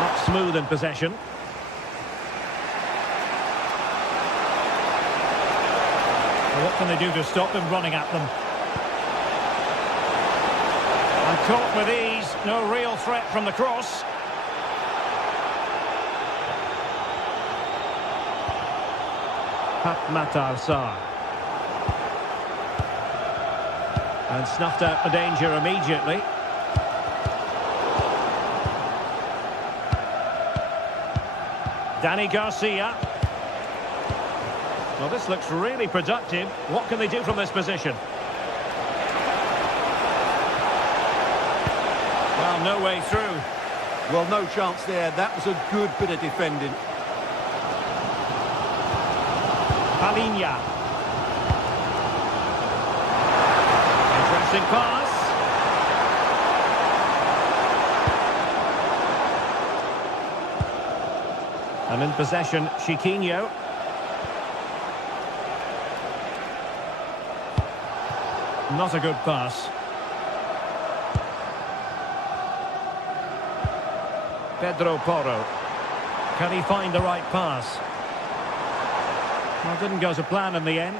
Not smooth in possession. Well, what can they do to stop him running at them? And caught with ease. No real threat from the cross. Matar Sarr. And snuffed out the danger immediately. Danny Garcia. Well, this looks really productive. What can they do from this position? Well, no way through. Well, no chance there. That was a good bit of defending. Palinha. Interesting pass. And in possession, Chiquinho. Not a good pass. Pedro Porro. Can he find the right pass? Well, didn't go to plan in the end.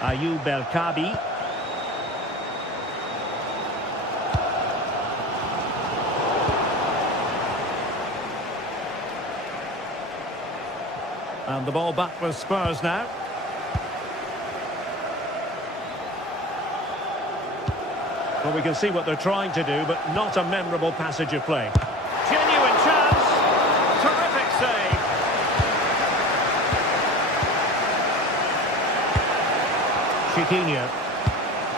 Ayoub El Kabi. And the ball back with Spurs now. Well, we can see what they're trying to do, but not a memorable passage of play. Genuine chance. Terrific save. Chiquinho.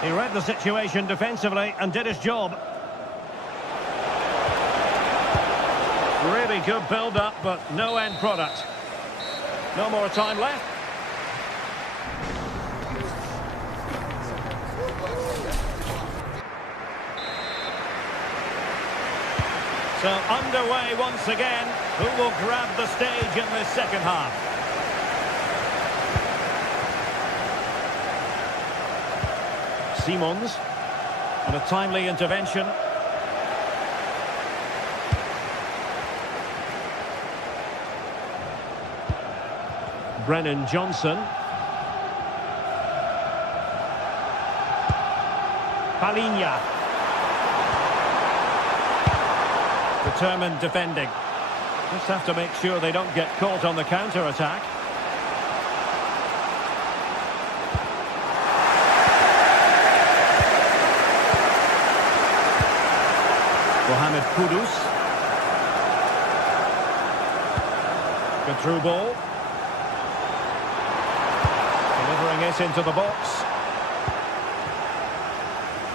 He read the situation defensively and did his job. Really good build-up, but no end product. No more time left. So underway once again. Who will grab the stage in this second half? Simons. And a timely intervention. Brennan Johnson. Palinha. Determined defending. Just have to make sure they don't get caught on the counter-attack. Mohamed Kudus. Good through ball. Delivering it into the box.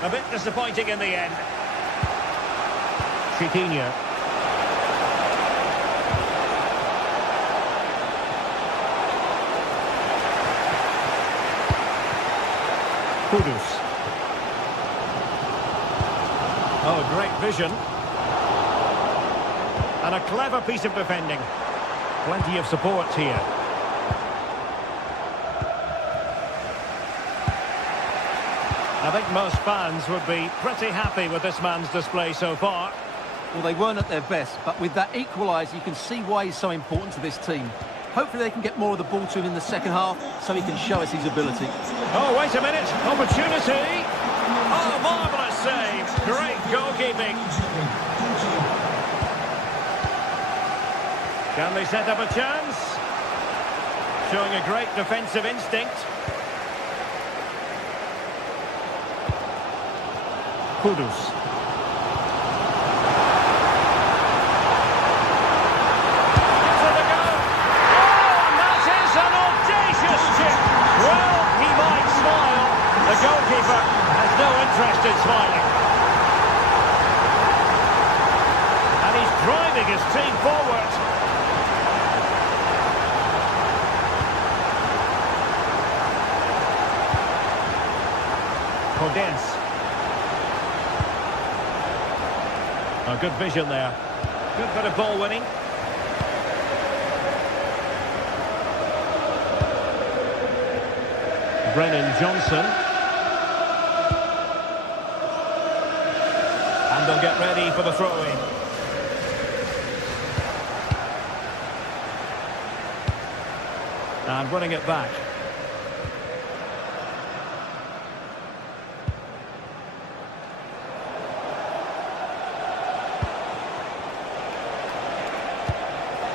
A bit disappointing in the end. Chiquinho. Kudus. Oh, great vision. And a clever piece of defending. Plenty of support here. I think most fans would be pretty happy with this man's display so far. Well, they weren't at their best, but with that equaliser, you can see why he's so important to this team. Hopefully they can get more of the ball to him in the second half, so he can show us his ability. Oh, wait a minute. Opportunity. Oh, marvellous save. Great goalkeeping. Can they set up a chance? Showing a great defensive instinct. Kudus. Goalkeeper has no interest in smiling. And he's driving his team forward. Podence. Oh, good vision there. Good bit of ball winning. Brennan Johnson. And they'll get ready for the throw-in. And running it back.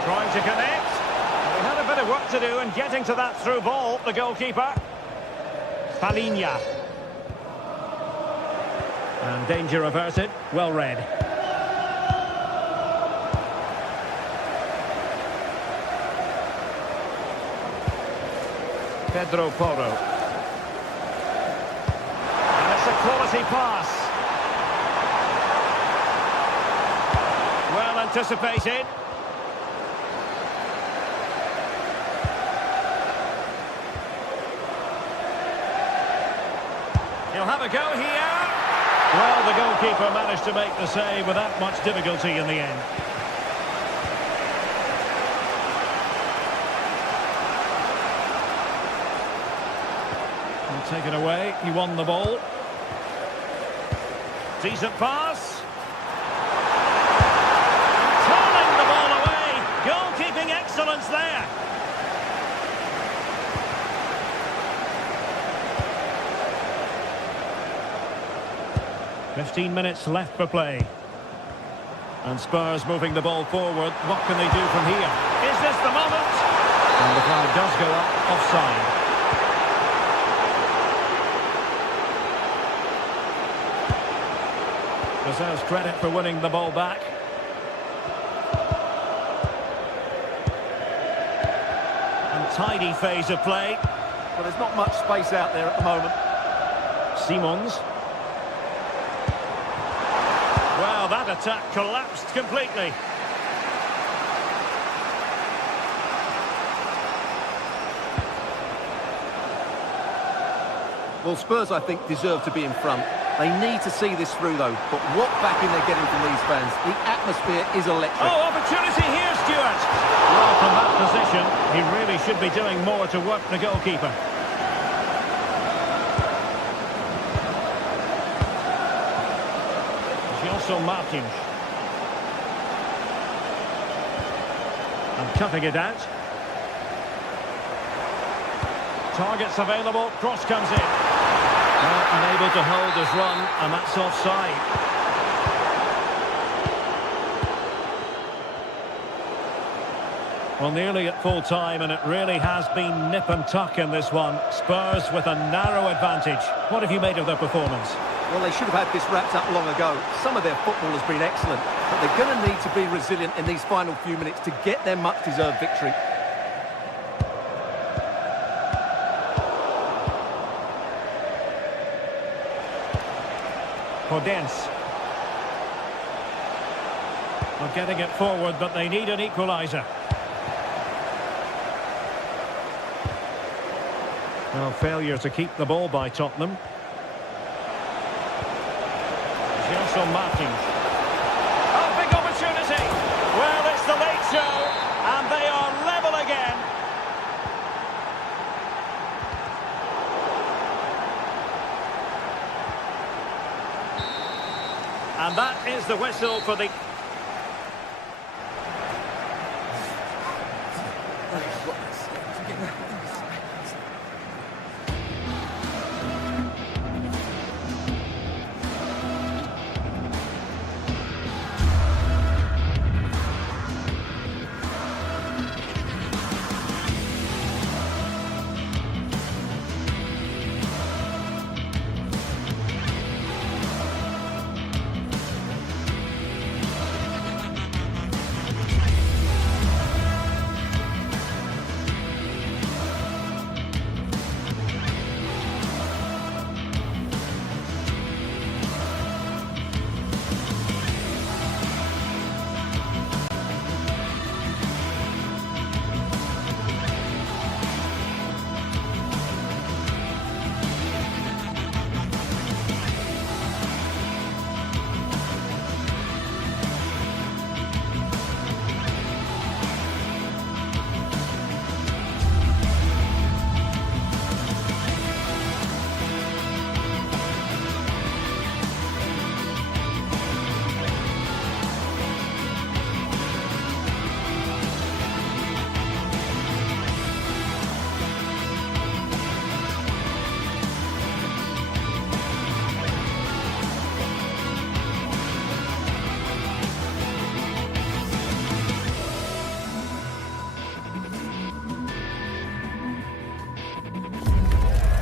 Trying to connect. He had a bit of work to do in getting to that through ball, the goalkeeper. Palinha. And danger averted. Well read. Pedro Porro. And it's a quality pass. Well anticipated. He'll have a go here. Well, the goalkeeper managed to make the save without much difficulty in the end. And taken away, he won the ball. Decent pass. Turning the ball away. Goalkeeping excellence there. "15 minutes left for play. And Spurs moving the ball forward. What can they do from here? Is this the moment?" And the flag does go up, offside. Deserves credit for winning the ball back. And tidy phase of play. Well, there's not much space out there at the moment. Simons. Well, that attack collapsed completely. Well, Spurs, I think, deserve to be in front. They need to see this through, though. But what backing they're getting from these fans. The atmosphere is electric. Oh, opportunity here, Stuart. Well, from that position, he really should be doing more to work the goalkeeper. Also Martins. And cutting it out. Targets available, cross comes in. Well, unable to hold his run, and that's offside. Well, nearly at full time, and it really has been nip and tuck in this one. Spurs with a narrow advantage. What have you made of their performance? Well, they should have had this wrapped up long ago. Some of their football has been excellent, but they're going to need to be resilient in these final few minutes to get their much-deserved victory. Podence. Well, getting it forward, but they need an equaliser. Well, failure to keep the ball by Tottenham. Also Martins. Oh, big opportunity. Well, it's the late show, and they are level again. And that is the whistle for the...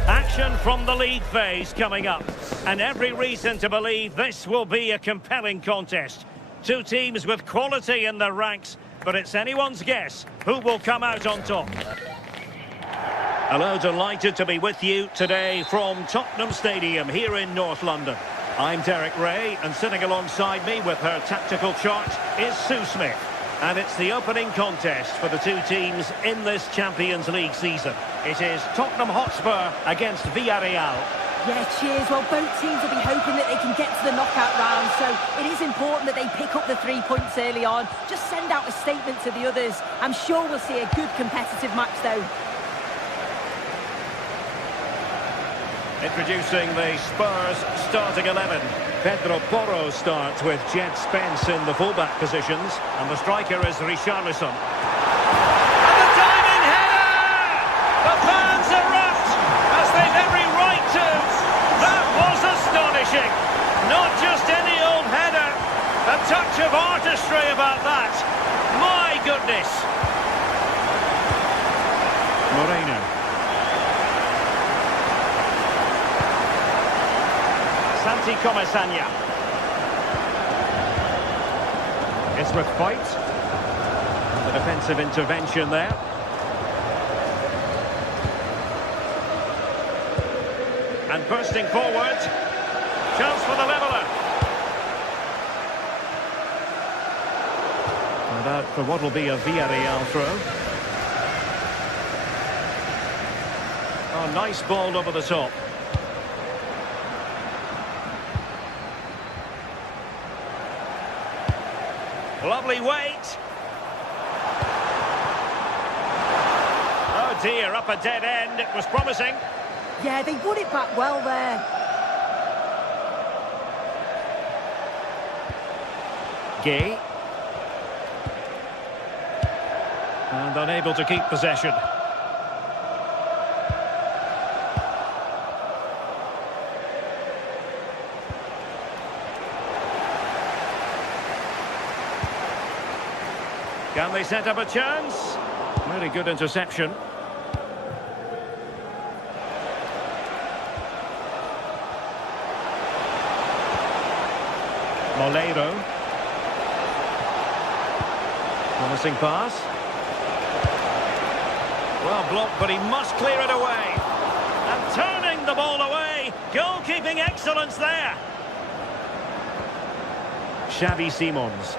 Action from the league phase coming up, and every reason to believe this will be a compelling contest. Two teams with quality in their ranks, but it's anyone's guess who will come out on top. Hello, delighted to be with you today from Tottenham Stadium here in North London. I'm Derek Ray, and sitting alongside me with her tactical chart is Sue Smith. And it's the opening contest for the two teams in this Champions League season. It is Tottenham Hotspur against Villarreal. Yeah, cheers. Well, both teams will be hoping that they can get to the knockout round, so it is important that they pick up the 3 points early on. Just send out a statement to the others. I'm sure we'll see a good competitive match, though. Introducing the Spurs starting 11. Pedro Porro starts with Jed Spence in the fullback positions, and the striker is Richarlison. And the diving header! The fans erupt, as they've every right to. That was astonishing. Not just any old header. A touch of artistry about that. My goodness. Moreno. Santi Comesaña. It's with fight. The defensive intervention there. And bursting forward. Chance for the leveller. And out for what will be a Villarreal throw. Oh, nice ball over the top. Lovely weight. Oh dear, up a dead end. It was promising. Yeah, they won it back well there. Gay. And unable to keep possession. Can they set up a chance? Really good interception. Moleiro. Promising pass. Well blocked, but he must clear it away. And turning the ball away. Goalkeeping excellence there. Xavi Simons.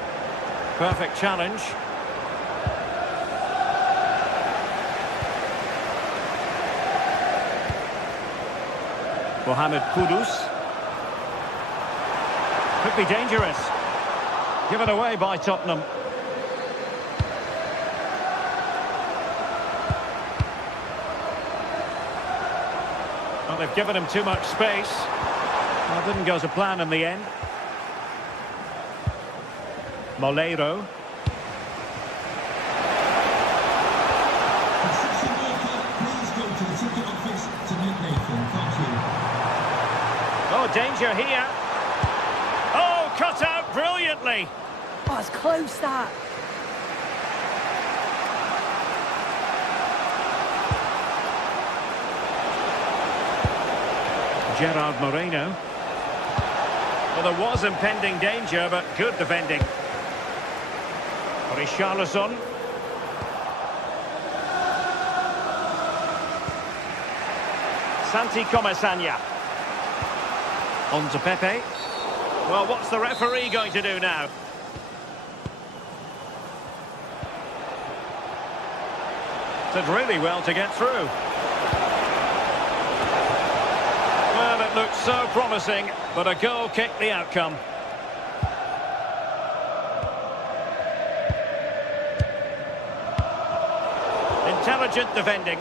Perfect challenge. Mohamed Kudus. Could be dangerous. Given away by Tottenham. Well, they've given him too much space. Well, didn't go to plan in the end. Moleiro. Oh, danger here. Oh, cut out brilliantly. Oh, it's close, that. Gerard Moreno. Well, there was impending danger, but good defending. Richarlison. Santi Comesaña. On to Pepe. Well, what's the referee going to do now? Did really well to get through. Well, it looked so promising, but a goal kicked the outcome. Intelligent defending.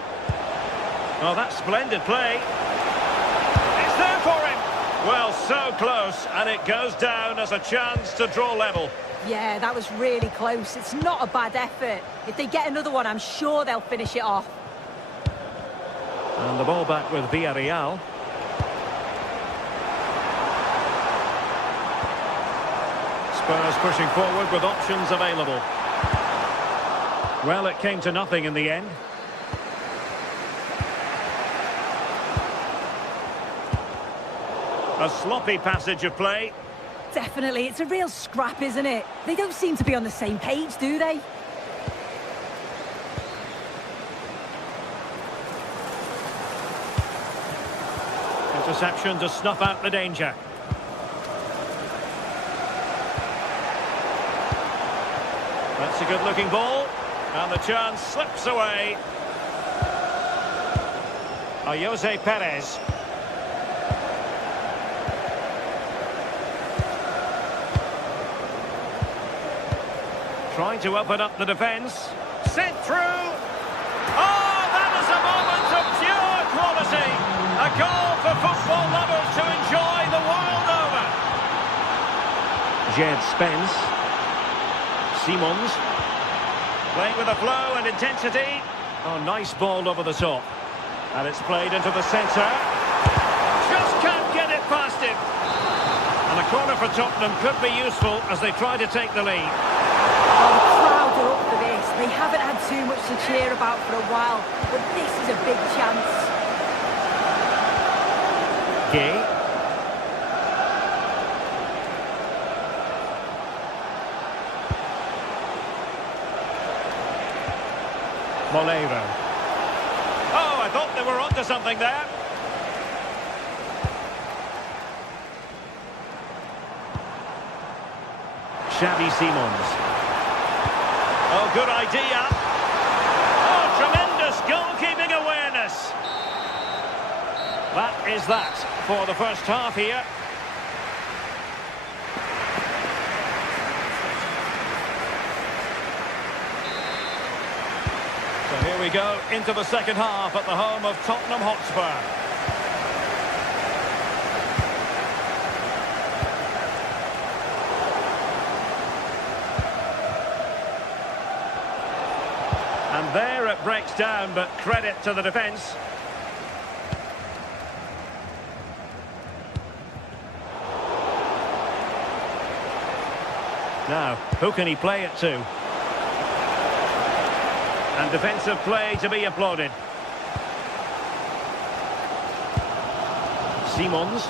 Well, that's splendid play. It's there for him. Well, so close, and it goes down as a chance to draw level. Yeah, that was really close. It's not a bad effort. If they get another one, I'm sure they'll finish it off. And the ball back with Villarreal. Spurs pushing forward with options available. Well, it came to nothing in the end. A sloppy passage of play. Definitely, it's a real scrap, isn't it? They don't seem to be on the same page, do they? Interception to snuff out the danger. That's a good-looking ball. And the chance slips away. Jose Perez. Trying to open up the defence. Sent through. Oh, that is a moment of pure quality. A goal for football lovers to enjoy the world over. Jed Spence. Simons. Playing with a flow and intensity. Oh, nice ball over the top. And it's played into the centre. Just can't get it past him. And a corner for Tottenham could be useful as they try to take the lead. Oh, the crowd are up for this. They haven't had too much to cheer about for a while, but this is a big chance. Gay. Moleiro. Oh, I thought they were onto something there. Xavi Simons. Oh, good idea. Oh, tremendous goalkeeping awareness. That is that for the first half here. So here we go into the second half at the home of Tottenham Hotspur. And there it breaks down, but credit to the defence. Now, who can he play it to? And defensive play to be applauded. Simons.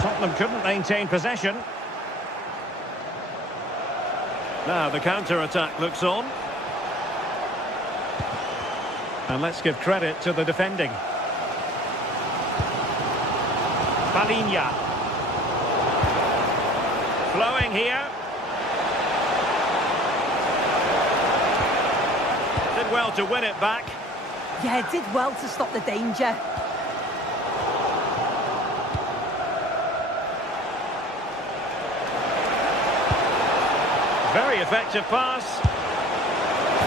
Tottenham couldn't maintain possession. Now the counter-attack looks on. And let's give credit to the defending. Palinha. Flowing here. Did well to win it back. Yeah, did well to stop the danger. Very effective pass.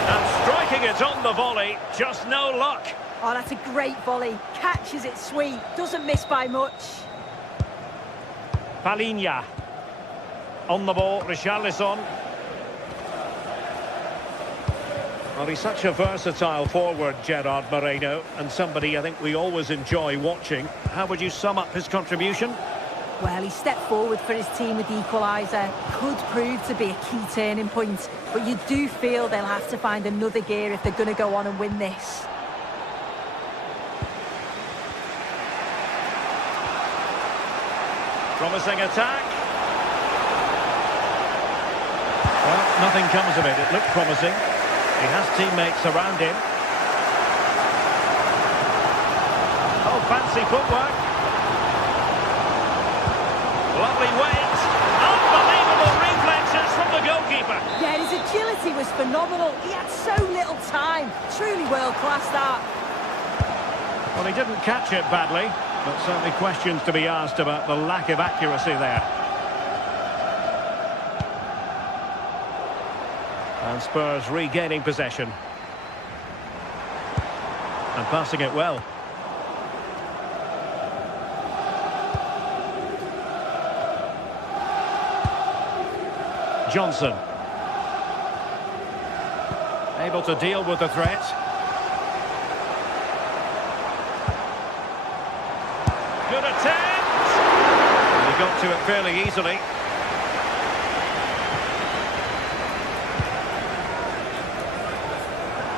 And striking it on the volley, just no luck. Oh, that's a great volley. Catches it sweet, doesn't miss by much. Palinha. On the ball, Richarlison. Well, he's such a versatile forward, Gerard Moreno, and somebody I think we always enjoy watching. How would you sum up his contribution? Well, he stepped forward for his team with the equaliser. Could prove to be a key turning point, but you do feel they'll have to find another gear if they're going to go on and win this. Promising attack. Well, nothing comes of it. It looked promising. He has teammates around him. Oh, fancy footwork. Lovely weight. Unbelievable reflexes from the goalkeeper. Yeah, his agility was phenomenal. He had so little time. Truly world-class that. Well, he didn't catch it badly, but certainly questions to be asked about the lack of accuracy there. And Spurs regaining possession. And passing it well. Johnson. Able to deal with the threat. Good attempt! And he got to it fairly easily.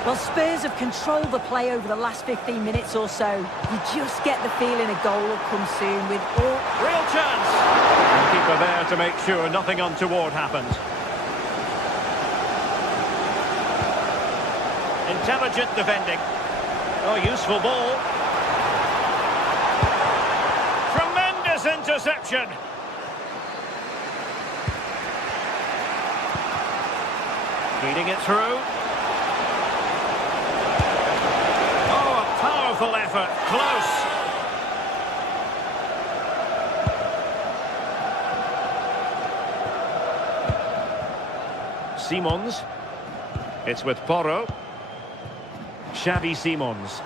Well, Spurs have controlled the play over the last 15 minutes or so. You just get the feeling a goal will come soon with all... Real chance! And keeper there to make sure nothing untoward happened. Intelligent defending. Oh, useful ball. Tremendous interception. Feeding it through. Oh, a powerful effort. Close. Simons. It's with Porro. Xavi Simons.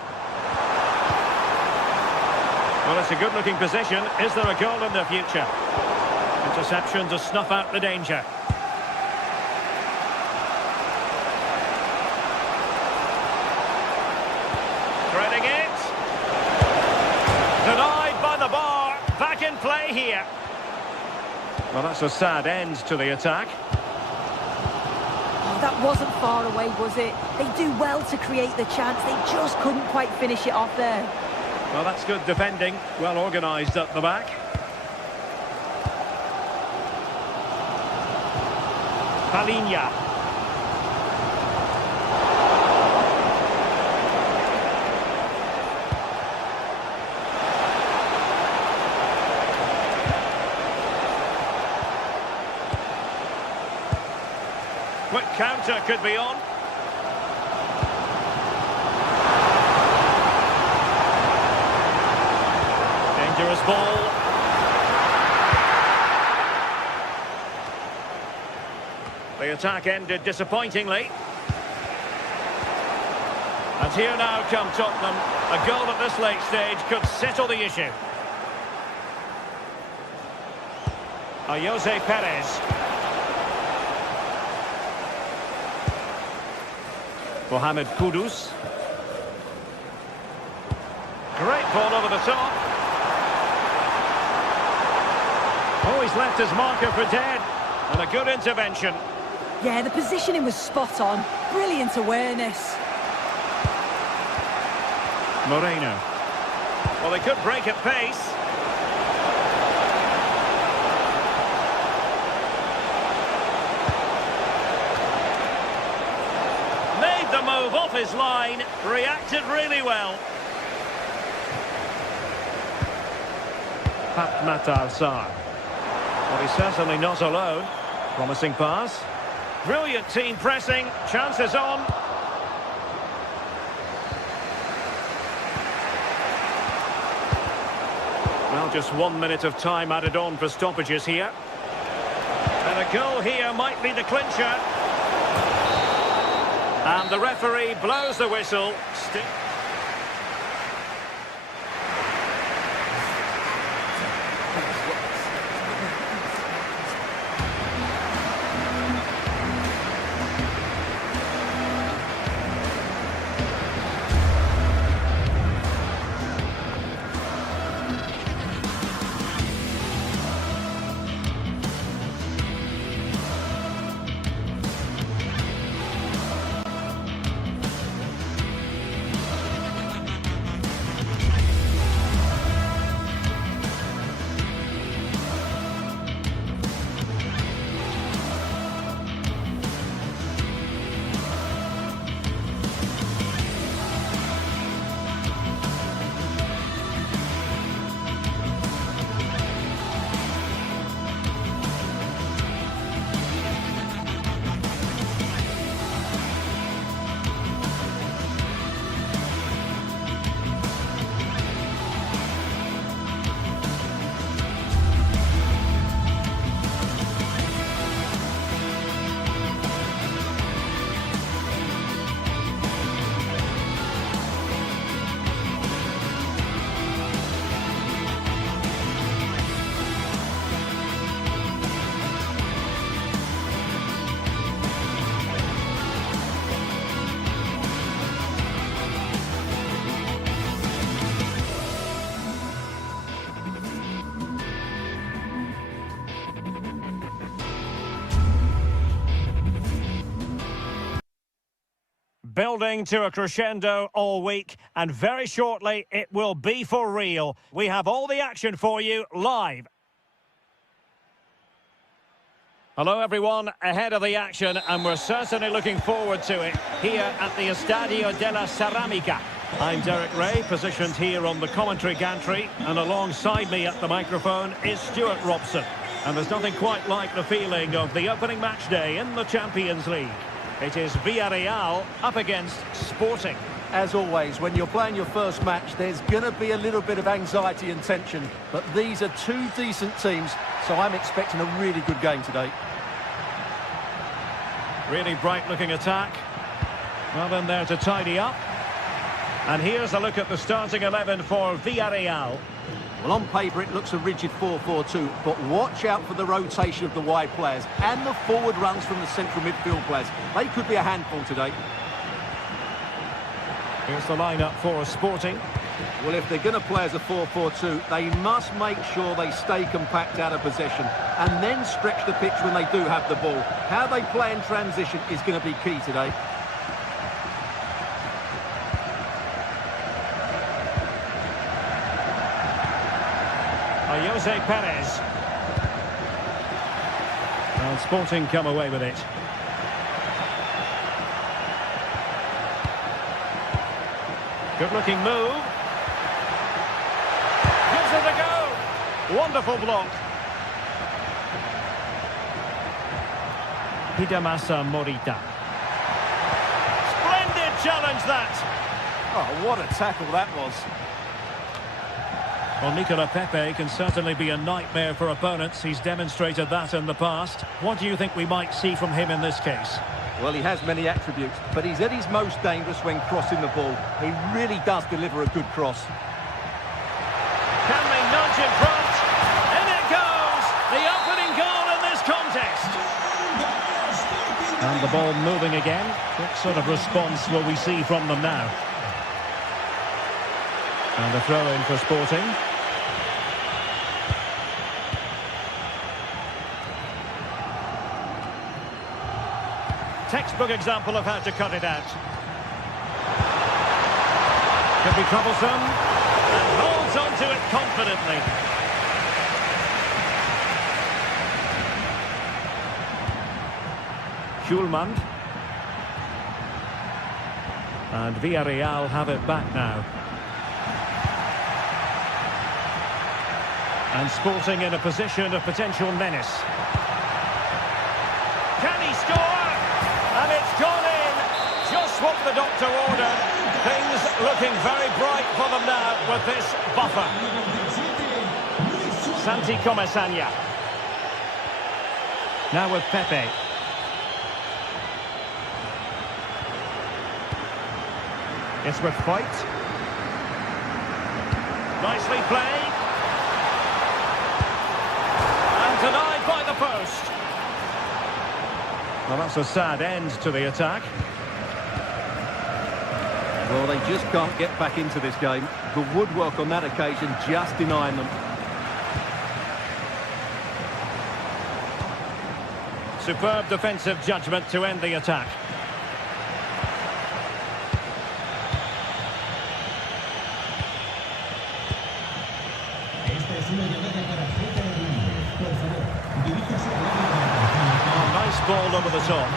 Well, it's a good-looking position. Is there a goal in the future? Interception to snuff out the danger. Threading it. Denied by the bar. Back in play here. Well, that's a sad end to the attack. That wasn't far away, was it? They do well to create the chance. They just couldn't quite finish it off there. Well, that's good defending. Well organised at the back. Palinha. Quick counter could be on. Dangerous ball. The attack ended disappointingly. And here now come Tottenham. A goal at this late stage could settle the issue. Jose Perez. Mohamed Kudus. Great ball over the top. Oh, he's left his marker for dead. And a good intervention. Yeah, the positioning was spot on. Brilliant awareness. Moreno. Well, they could break at pace. Made the move off his line. Reacted really well. Pat Matar Sarr. Well, he's certainly not alone. Promising pass. Brilliant team pressing. Chances on. Well, just 1 minute of time added on for stoppages here. And a goal here might be the clincher. And the referee blows the whistle. Building to a crescendo all week, and very shortly it will be for real. We have all the action for you live. Hello everyone, ahead of the action, and we're certainly looking forward to it here at the Estadio de la Ceramica. I'm Derek Ray, positioned here on the commentary gantry, and alongside me at the microphone is Stuart Robson. And there's nothing quite like the feeling of the opening match day in the Champions League. It is Villarreal up against Sporting. As always, when you're playing your first match, there's going to be a little bit of anxiety and tension. But these are two decent teams, so I'm expecting a really good game today. Really bright-looking attack. Well in there to tidy up. And here's a look at the starting 11 for Villarreal. Well, on paper, it looks a rigid 4-4-2, but watch out for the rotation of the wide players and the forward runs from the central midfield players. They could be a handful today. Here's the lineup for Sporting. Well, if they're going to play as a 4-4-2, they must make sure they stay compact out of possession and then stretch the pitch when they do have the ball. How they play in transition is going to be key today. Jose Perez. And Sporting come away with it. Good-looking move. Gives it a go. Wonderful block. Hidemasa Morita. Splendid challenge that. Oh, what a tackle that was. Well, Nicola Pepe can certainly be a nightmare for opponents. He's demonstrated that in the past. What do you think we might see from him in this case? Well, he has many attributes, but he's at his most dangerous when crossing the ball. He really does deliver a good cross. Can they nudge in front? In it goes! The opening goal in this contest. And the ball moving again. What sort of response will we see from them now? And a throw-in for Sporting. Textbook example of how to cut it out. Could be troublesome. And holds on to it confidently. Schulman. And Villarreal have it back now. And Sporting in a position of potential menace. Can he score? And it's gone in. Just what the doctor ordered. Things looking very bright for them now with this buffer. Santi Comesaña. Now with Pepe. It's with Fight. Nicely played. And denied by the post. Well, that's a sad end to the attack. Well, they just can't get back into this game. The woodwork on that occasion just denying them. Superb defensive judgment to end the attack. Nice ball over the top.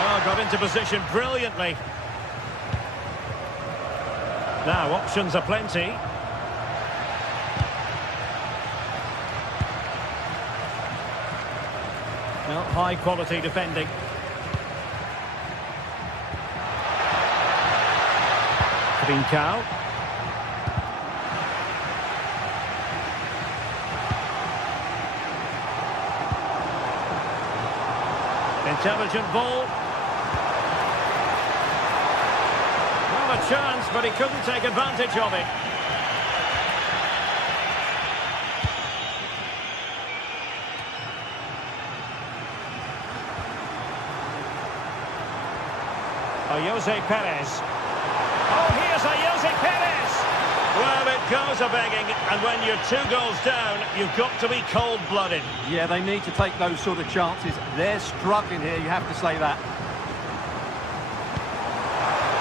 Oh, got into position brilliantly. Now, options are plenty. Well, high quality defending. Trincao. Intelligent ball. Well, a chance, but he couldn't take advantage of it. Jose Perez. Oh, here's a Jose Perez. Well, it goes a-begging, and when you're 2 goals down, you've got to be cold-blooded. Yeah, they need to take those sort of chances. They're struggling here, you have to say that.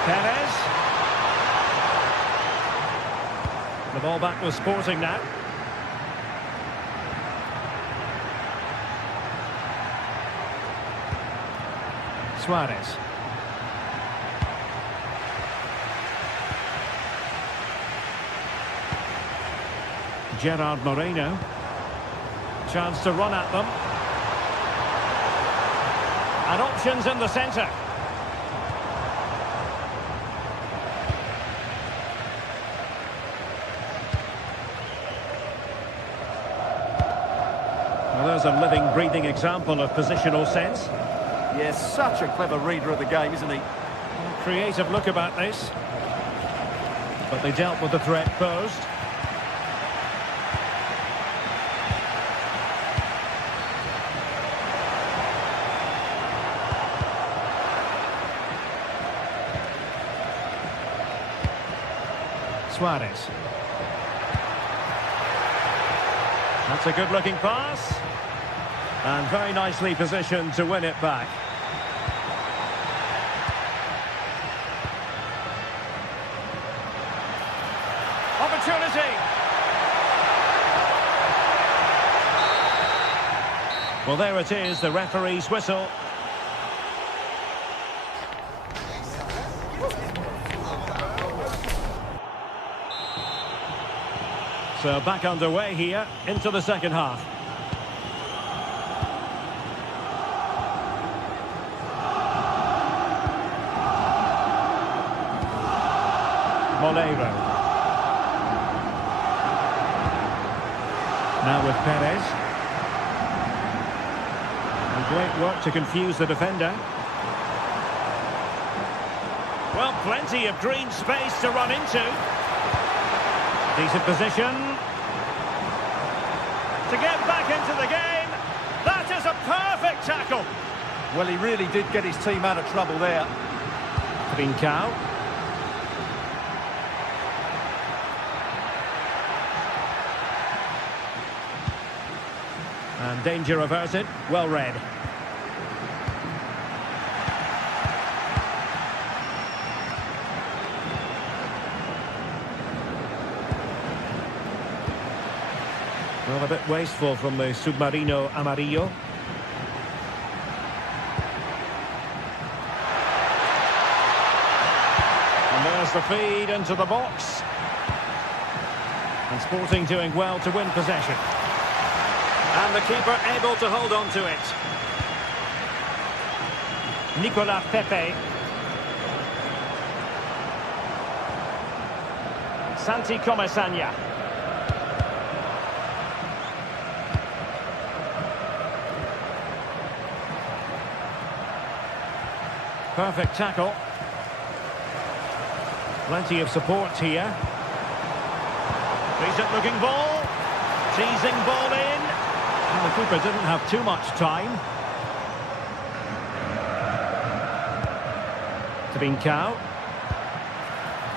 Perez. The ball back with Sporting now. Suarez. Gerard Moreno. Chance to run at them. And options in the centre. Well, there's a living, breathing example of positional sense. Yes, such a clever reader of the game, isn't he? Creative look about this. But they dealt with the threat posed. Suarez. That's a good-looking pass. And very nicely positioned to win it back. Opportunity. Well, there it is, the referee's whistle. So back underway here into the second half. Molero. Now with Perez. And great work to confuse the defender. Well, plenty of green space to run into. Decent position. To get back into the game. That is a perfect tackle. Well, he really did get his team out of trouble there. Trincao. And danger averted. Well read. Well, a bit wasteful from the Submarino Amarillo. And there's the feed into the box. And Sporting doing well to win possession. And the keeper able to hold on to it. Nicolas Pepe. Santi Comesaña. Perfect tackle. Plenty of support here. Decent looking ball. Teasing ball in. And the keeper didn't have too much time. Trincao.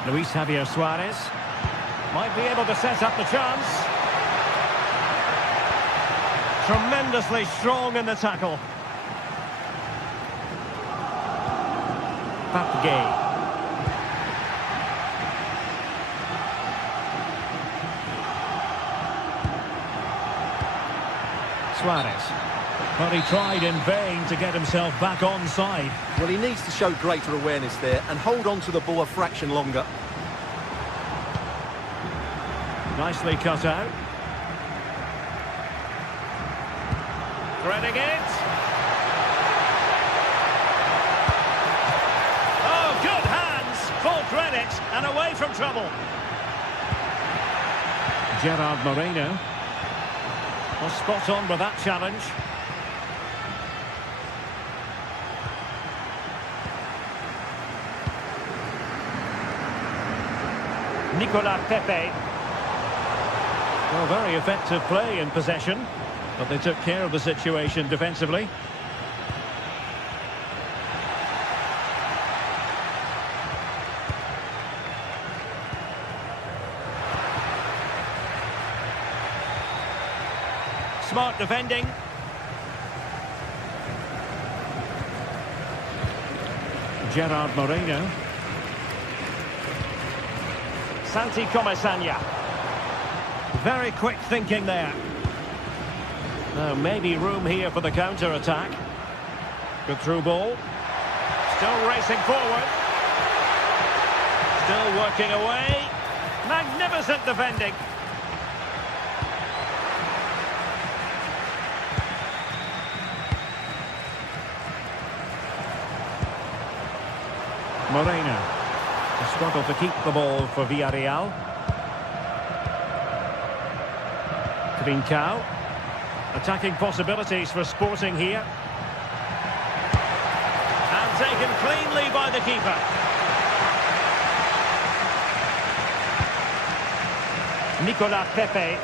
Luis Javier Suarez. Might be able to set up the chance. Tremendously strong in the tackle. Papgay. Suarez. But he tried in vain to get himself back onside. Well, he needs to show greater awareness there and hold on to the ball a fraction longer. Nicely cut out. Threading it. Oh, good hands. Full credit and away from trouble. Gerard Moreno. Was spot on with that challenge. Nicolas Pepe. Well, very effective play in possession, but they took care of the situation defensively. smart defending. Gerard Moreno. Santi Comasagna. Very quick thinking there. Now maybe room here for the counter-attack. Good through ball. Still racing forward. Still working away. Magnificent defending. Moreno. A struggle to keep the ball for Villarreal. Trincao. Attacking possibilities for Sporting here. And taken cleanly by the keeper. Nicolas Pepe.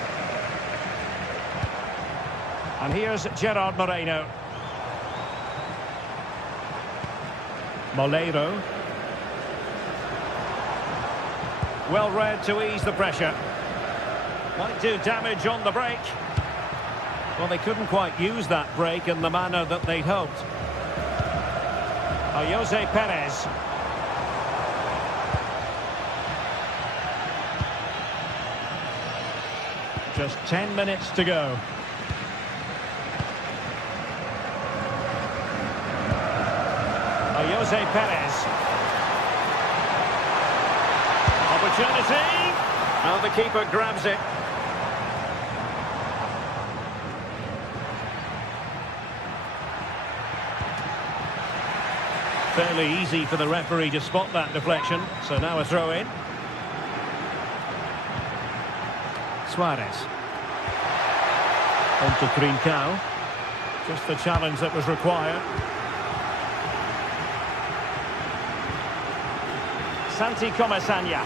And here's Gerard Moreno. Moleiro. Well read to ease the pressure. Might do damage on the break. Well, they couldn't quite use that break in the manner that they'd hoped. Jose Perez. Just 10 minutes to go. Jose Perez. Opportunity. Now the keeper grabs it. Fairly easy for the referee to spot that deflection. So now a throw in. Suarez. On to Trincao. Just the challenge that was required. Santi Comasagna.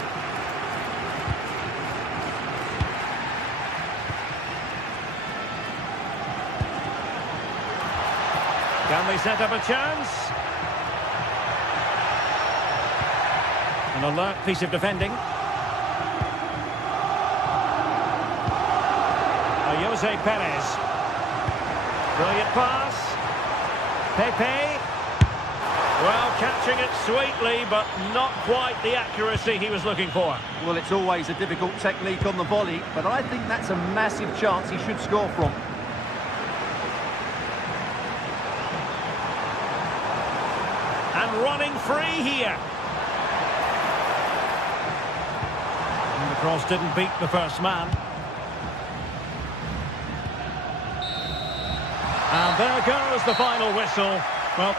Can they set up a chance? An alert piece of defending. Jose Perez. Brilliant pass. Pepe. Well, catching it sweetly, but not quite the accuracy he was looking for. Well, it's always a difficult technique on the volley, but I think that's a massive chance he should score from. And running free here. And the cross didn't beat the first man. And there goes the final whistle. Well,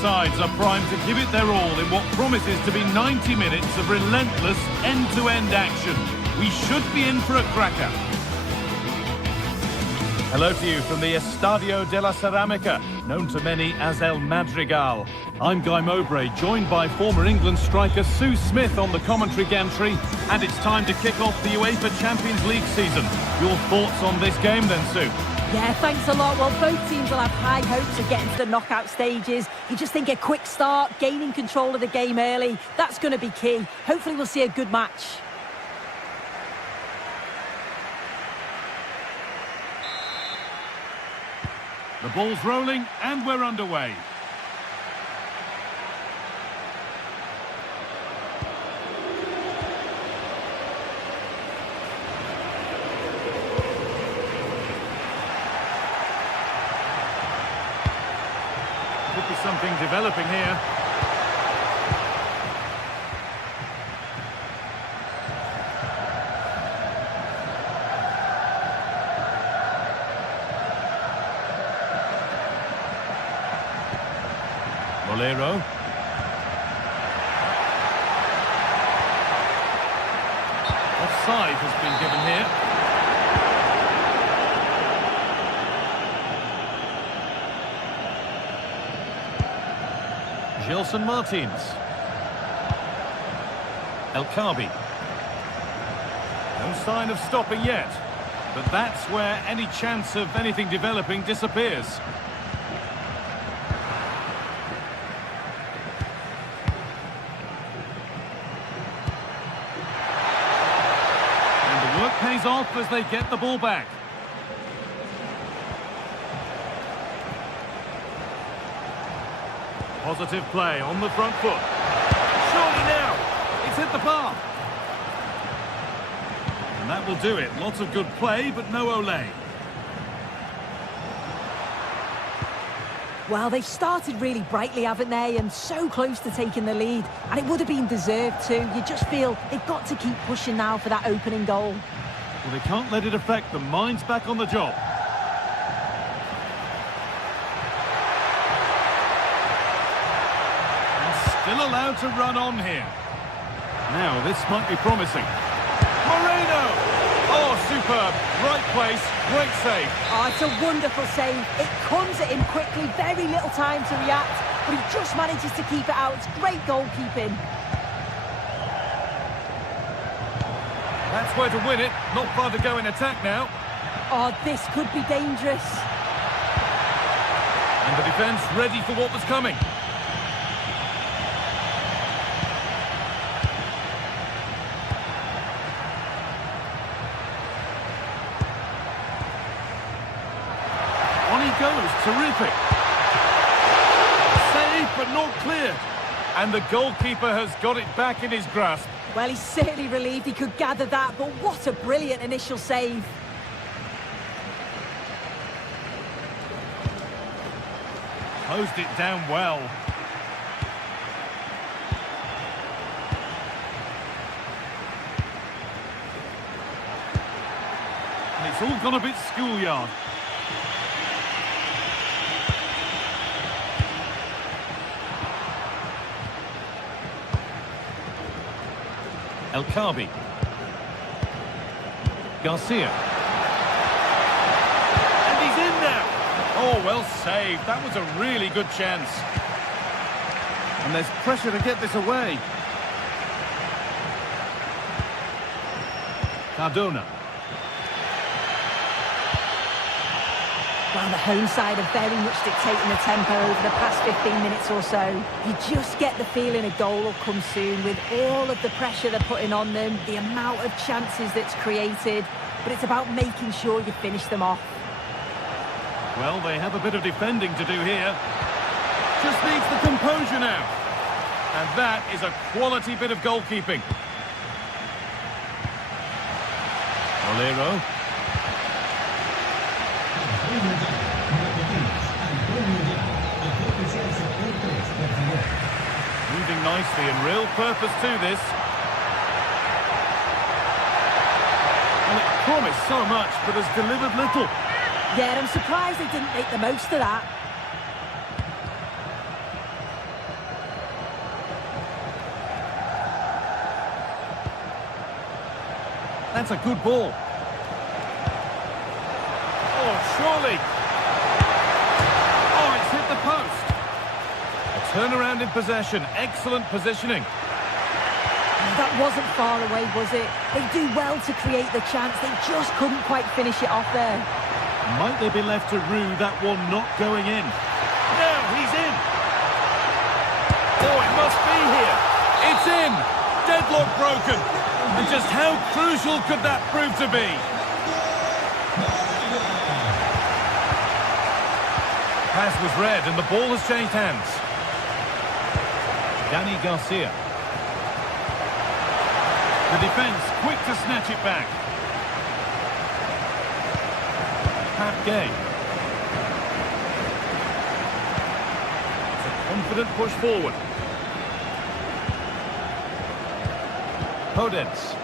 sides are primed to give it their all in what promises to be 90 minutes of relentless end-to-end action. We should be in for a cracker. Hello to you from the Estadio de la Ceramica, known to many as El Madrigal. I'm Guy Mowbray, joined by former England striker Sue Smith on the commentary gantry, and it's time to kick off the UEFA Champions League season. Your thoughts on this game then, Sue? Yeah, thanks a lot. Well, both teams will have high hopes of getting to the knockout stages. You just think a quick start, gaining control of the game early, that's going to be key. Hopefully we'll see a good match. The ball's rolling and we're underway. Could be something developing here. Bolero. Offside has been given here. Gelson Martins. El Khabi. No sign of stopping yet. But that's where any chance of anything developing disappears. Work pays off as they get the ball back. Positive play on the front foot. Surely now, it's hit the bar. And that will do it. Lots of good play, but no Ole. Well, they've started really brightly, haven't they? And so close to taking the lead. And it would have been deserved too. You just feel they've got to keep pushing now for that opening goal. Well, they can't let it affect them. Mind's back on the job. And still allowed to run on here. Now, this might be promising. Moreno! Oh, superb. Right place, great save. Oh, it's a wonderful save. It comes at him quickly, very little time to react, but he just manages to keep it out. It's great goalkeeping. That's where to win it. Not far to go in attack now. Oh, this could be dangerous. And the defence ready for what was coming. On he goes, terrific. Saved but not cleared. And the goalkeeper has got it back in his grasp. Well, he's certainly relieved he could gather that, but what a brilliant initial save. Closed it down well. And it's all gone a bit schoolyard. El Khabi. Garcia. And he's in now. Oh, well saved. That was a really good chance. And there's pressure to get this away. Cardona. Well, the home side are very much dictating the tempo over the past 15 minutes or so. You just get the feeling a goal will come soon with all of the pressure they're putting on them, the amount of chances that's created, but it's about making sure you finish them off. Well, they have a bit of defending to do here. Just needs the composure now. And that is a quality bit of goalkeeping. Bolero. Moving nicely and real purpose to this. Well, it promised so much, but has delivered little. Yeah, I'm surprised they didn't make the most of that. That's a good ball. Oh, surely. Oh, it's hit the post. A turnaround in possession. Excellent positioning. That wasn't far away, was it? They do well to create the chance. They just couldn't quite finish it off there. Might they be left to rue that one not going in? Now he's in. Oh, it must be here. It's in. Deadlock broken. And just how crucial could that prove to be? pass was read and the ball has changed hands. Danny Garcia. The defence quick to snatch it back. Pat Gay. It's a confident push forward. Podence.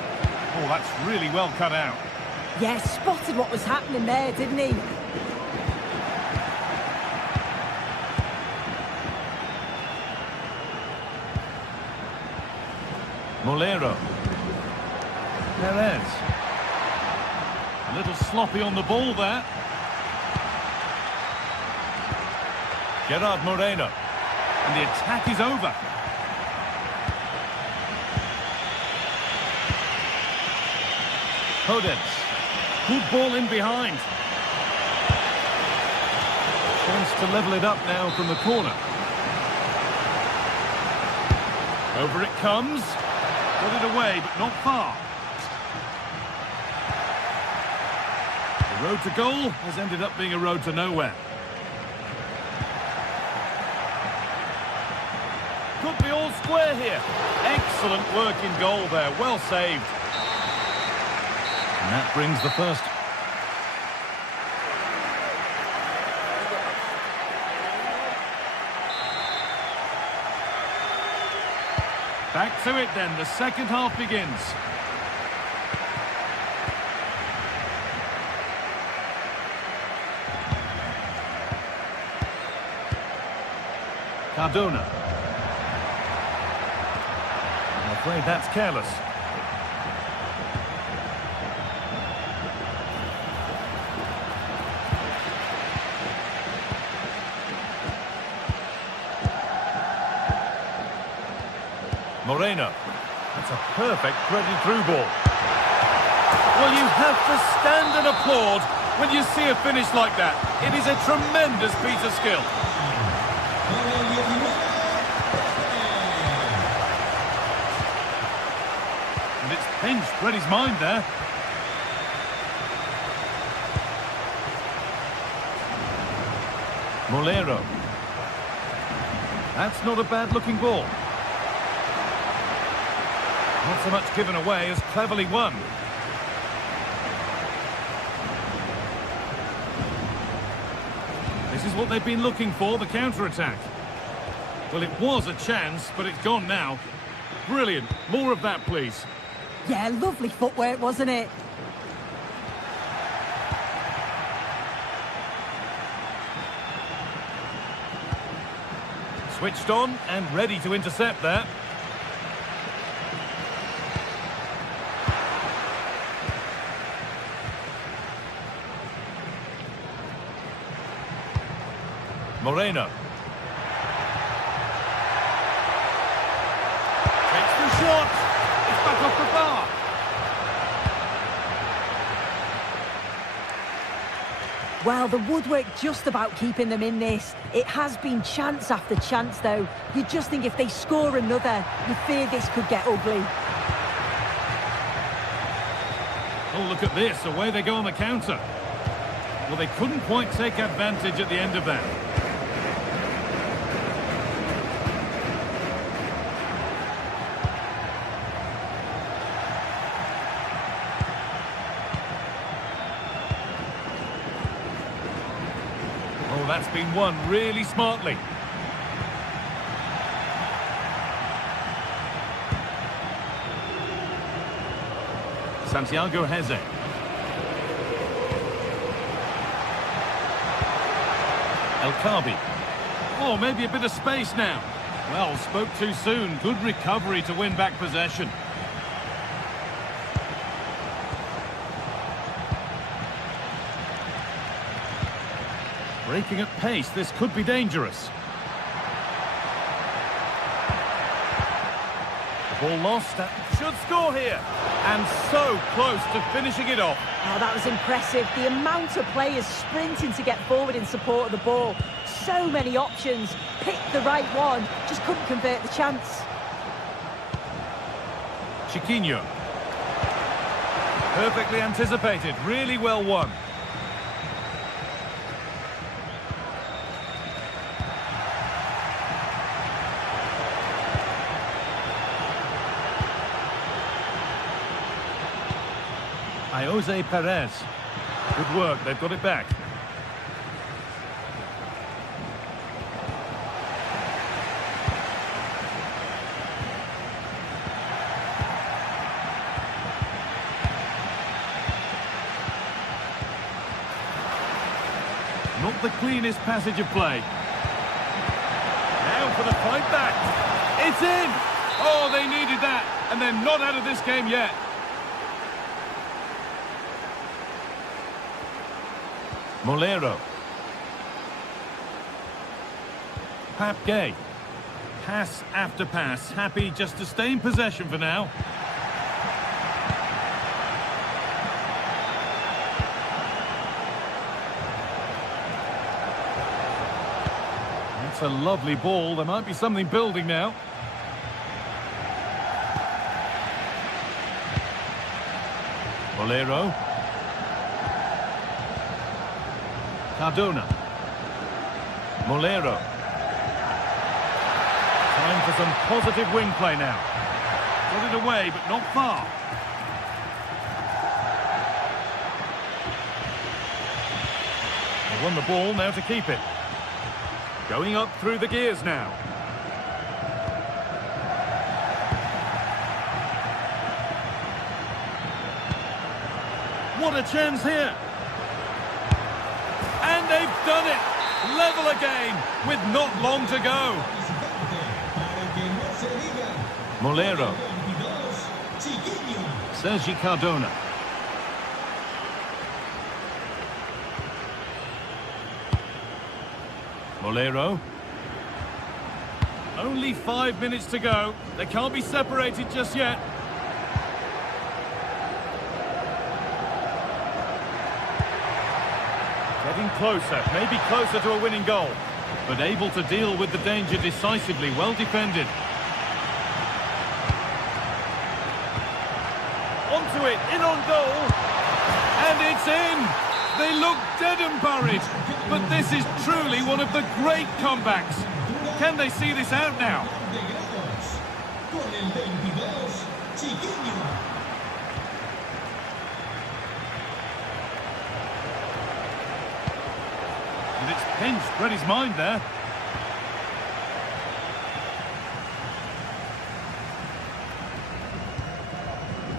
Oh, that's really well cut out. Yeah, spotted what was happening there, didn't he? Molero. Perez. A little sloppy on the ball there. Gerard Moreno. And the attack is over. Podence. Good ball in behind. Chance to level it up now from the corner. Over it comes. Got it away, but not far. The road to goal has ended up being a road to nowhere. Could be all square here. Excellent work in goal there. Well saved. And that brings the first. Back to it then. The second half begins. Cardona. I'm afraid that's careless. Moreno. That's a perfect threaded through ball. Well, you have to stand and applaud when you see a finish like that. It is a tremendous piece of skill. And it's pinched Reddy's mind there. Molero. That's not a bad-looking ball. Not so much given away as cleverly won. This is what they've been looking for, the counter-attack. Well, it was a chance, but it's gone now. Brilliant. More of that, please. Yeah, lovely footwork, wasn't it? Switched on and ready to intercept there. Moreno. Takes the shot. It's back off the bar. Well, the woodwork just about keeping them in this. It has been chance after chance, though. You just think if they score another, you fear this could get ugly. Oh, look at this. Away they go on the counter. Well, they couldn't quite take advantage at the end of that. Oh, that's been won really smartly. Santiago Heze. El Kabi. Oh, maybe a bit of space now. Well, spoke too soon. Good recovery to win back possession. Breaking at pace, this could be dangerous. The ball lost. That should score here. And so close to finishing it off. Oh, that was impressive. The amount of players sprinting to get forward in support of the ball. So many options. Picked the right one. Just couldn't convert the chance. Chiquinho. Perfectly anticipated. Really well won. Jose Perez. Good work, they've got it back. Not the cleanest passage of play. Now for the fight back. It's in! Oh, they needed that, and they're not out of this game yet. Molero. Pap Gay. Pass after pass. Happy just to stay in possession for now. That's a lovely ball. There might be something building now. Molero. Cardona. Molero. Time for some positive wing play now. Got it away, but not far. They won the ball, now to keep it. Going up through the gears now. What a chance here. And they've done it. Level again with not long to go. Molero. Sergi Cardona. Molero. Only 5 minutes to go. They can't be separated just yet. Getting closer, maybe closer to a winning goal, but able to deal with the danger decisively, well defended. Onto it, in on goal, and it's in! They look dead and buried, but this is truly one of the great comebacks. Can they see this out now? And it's pinched, read his mind there.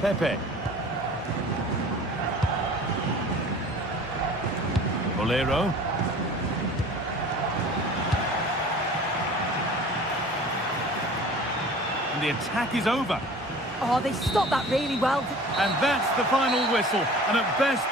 Pepe. Molero. And the attack is over. Oh, they stopped that really well. And that's the final whistle. And at best...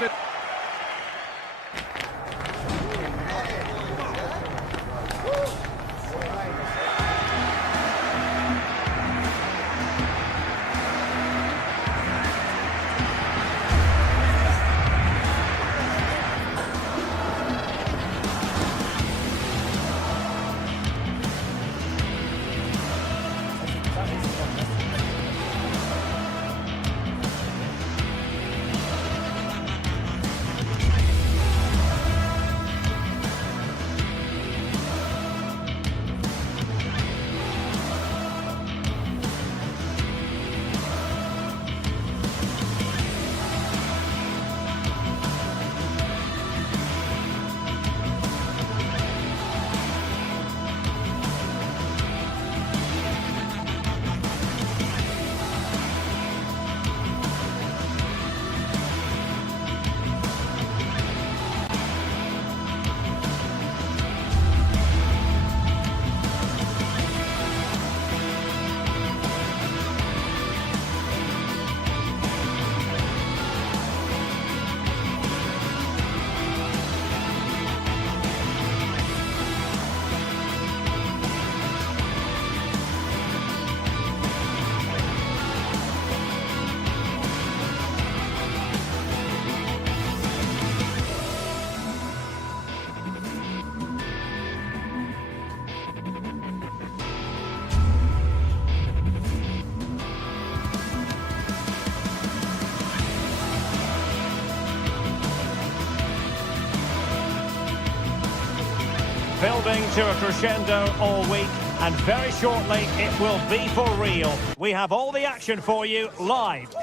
Building to a crescendo all week, and very shortly it will be for real. We have all the action for you live.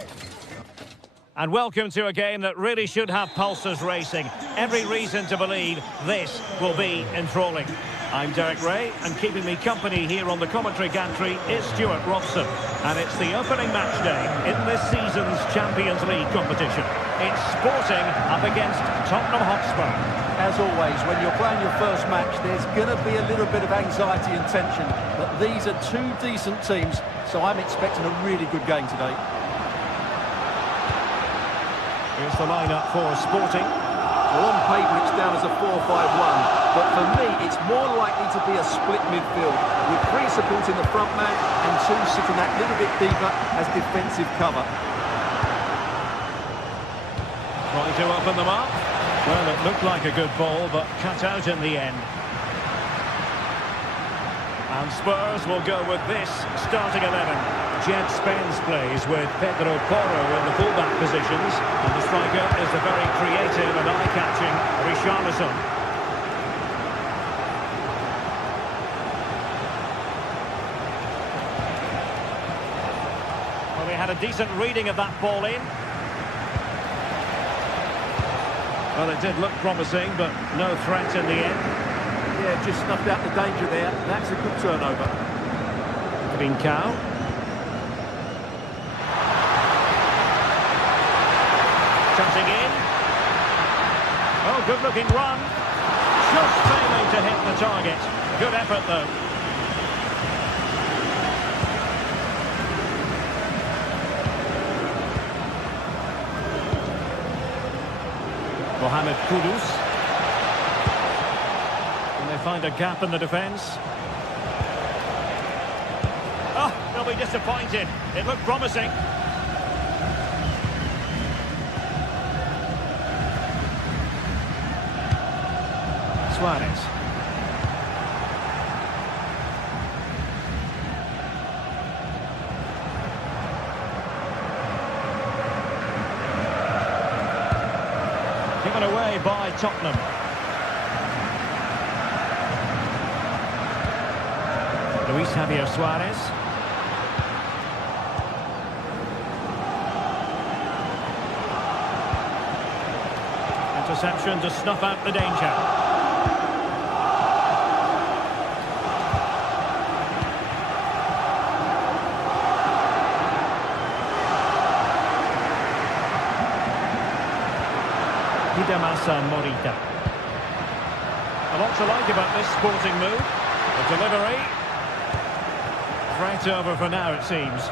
And welcome to a game that really should have pulses racing. Every reason to believe this will be enthralling. I'm Derek Ray, and keeping me company here on the commentary gantry is Stuart Robson. And it's the opening match day in this season's Champions League competition. It's Sporting up against Tottenham Hotspur. As always, when you're playing your first match, there's going to be a little bit of anxiety and tension. But these are two decent teams, so I'm expecting a really good game today. Here's the lineup for Sporting. Well, on paper, it's down as a 4-5-1. But for me, it's more likely to be a split midfield, with three supporting the front man and two sitting that little bit deeper as defensive cover. Trying to open them up. Well, it looked like a good ball, but cut out in the end. And Spurs will go with this starting 11. Jed Spence plays with Pedro Porro in the fullback positions. And the striker is the very creative and eye-catching Richarlison. Well, they had a decent reading of that ball in. Well, it did look promising, but no threat in the end. Yeah, just snuffed out the danger there. That's a good turnover. Trincao. Cutting in. Oh, good-looking run. Just failing to hit the target. Good effort, though. Mohamed Kudus. And they find a gap in the defence. Oh, they'll be disappointed. It looked promising. Suarez. Given away by Tottenham. Luis Javier Suarez. Interception to snuff out the danger. Morita. A lot to like about this Sporting move. The delivery. Right over for now, it seems.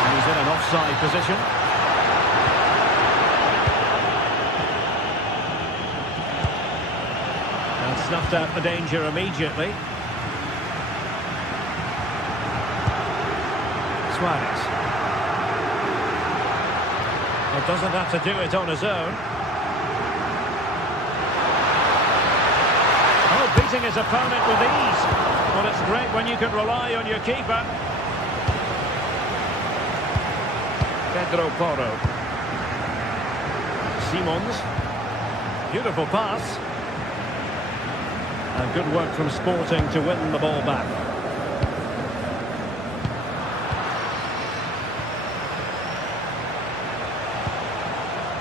And he's in an offside position. Snuffed out the danger immediately. Suarez. Well, doesn't have to do it on his own. Oh, beating his opponent with ease. Well, it's great when you can rely on your keeper. Pedro Porro. Simons. Beautiful pass. And good work from Sporting to win the ball back.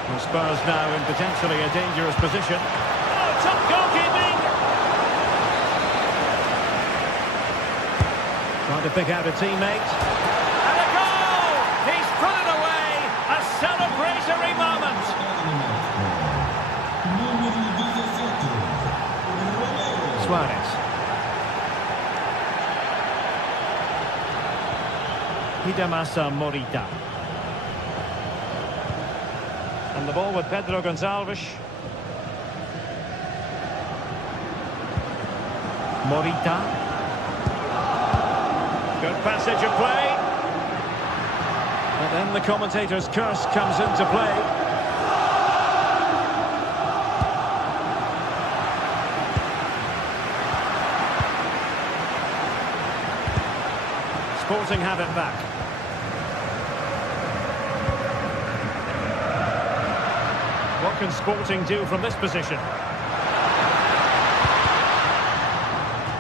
And Spurs now in potentially a dangerous position. Oh, top goalkeeping! Trying to pick out a teammate. And a goal! He's put it away! A celebratory moment! Suarez. Morita. And the ball with Pedro Gonçalves. Morita. Good passage of play. And then the commentator's curse comes into play. Sporting have it back. What can Sporting do from this position?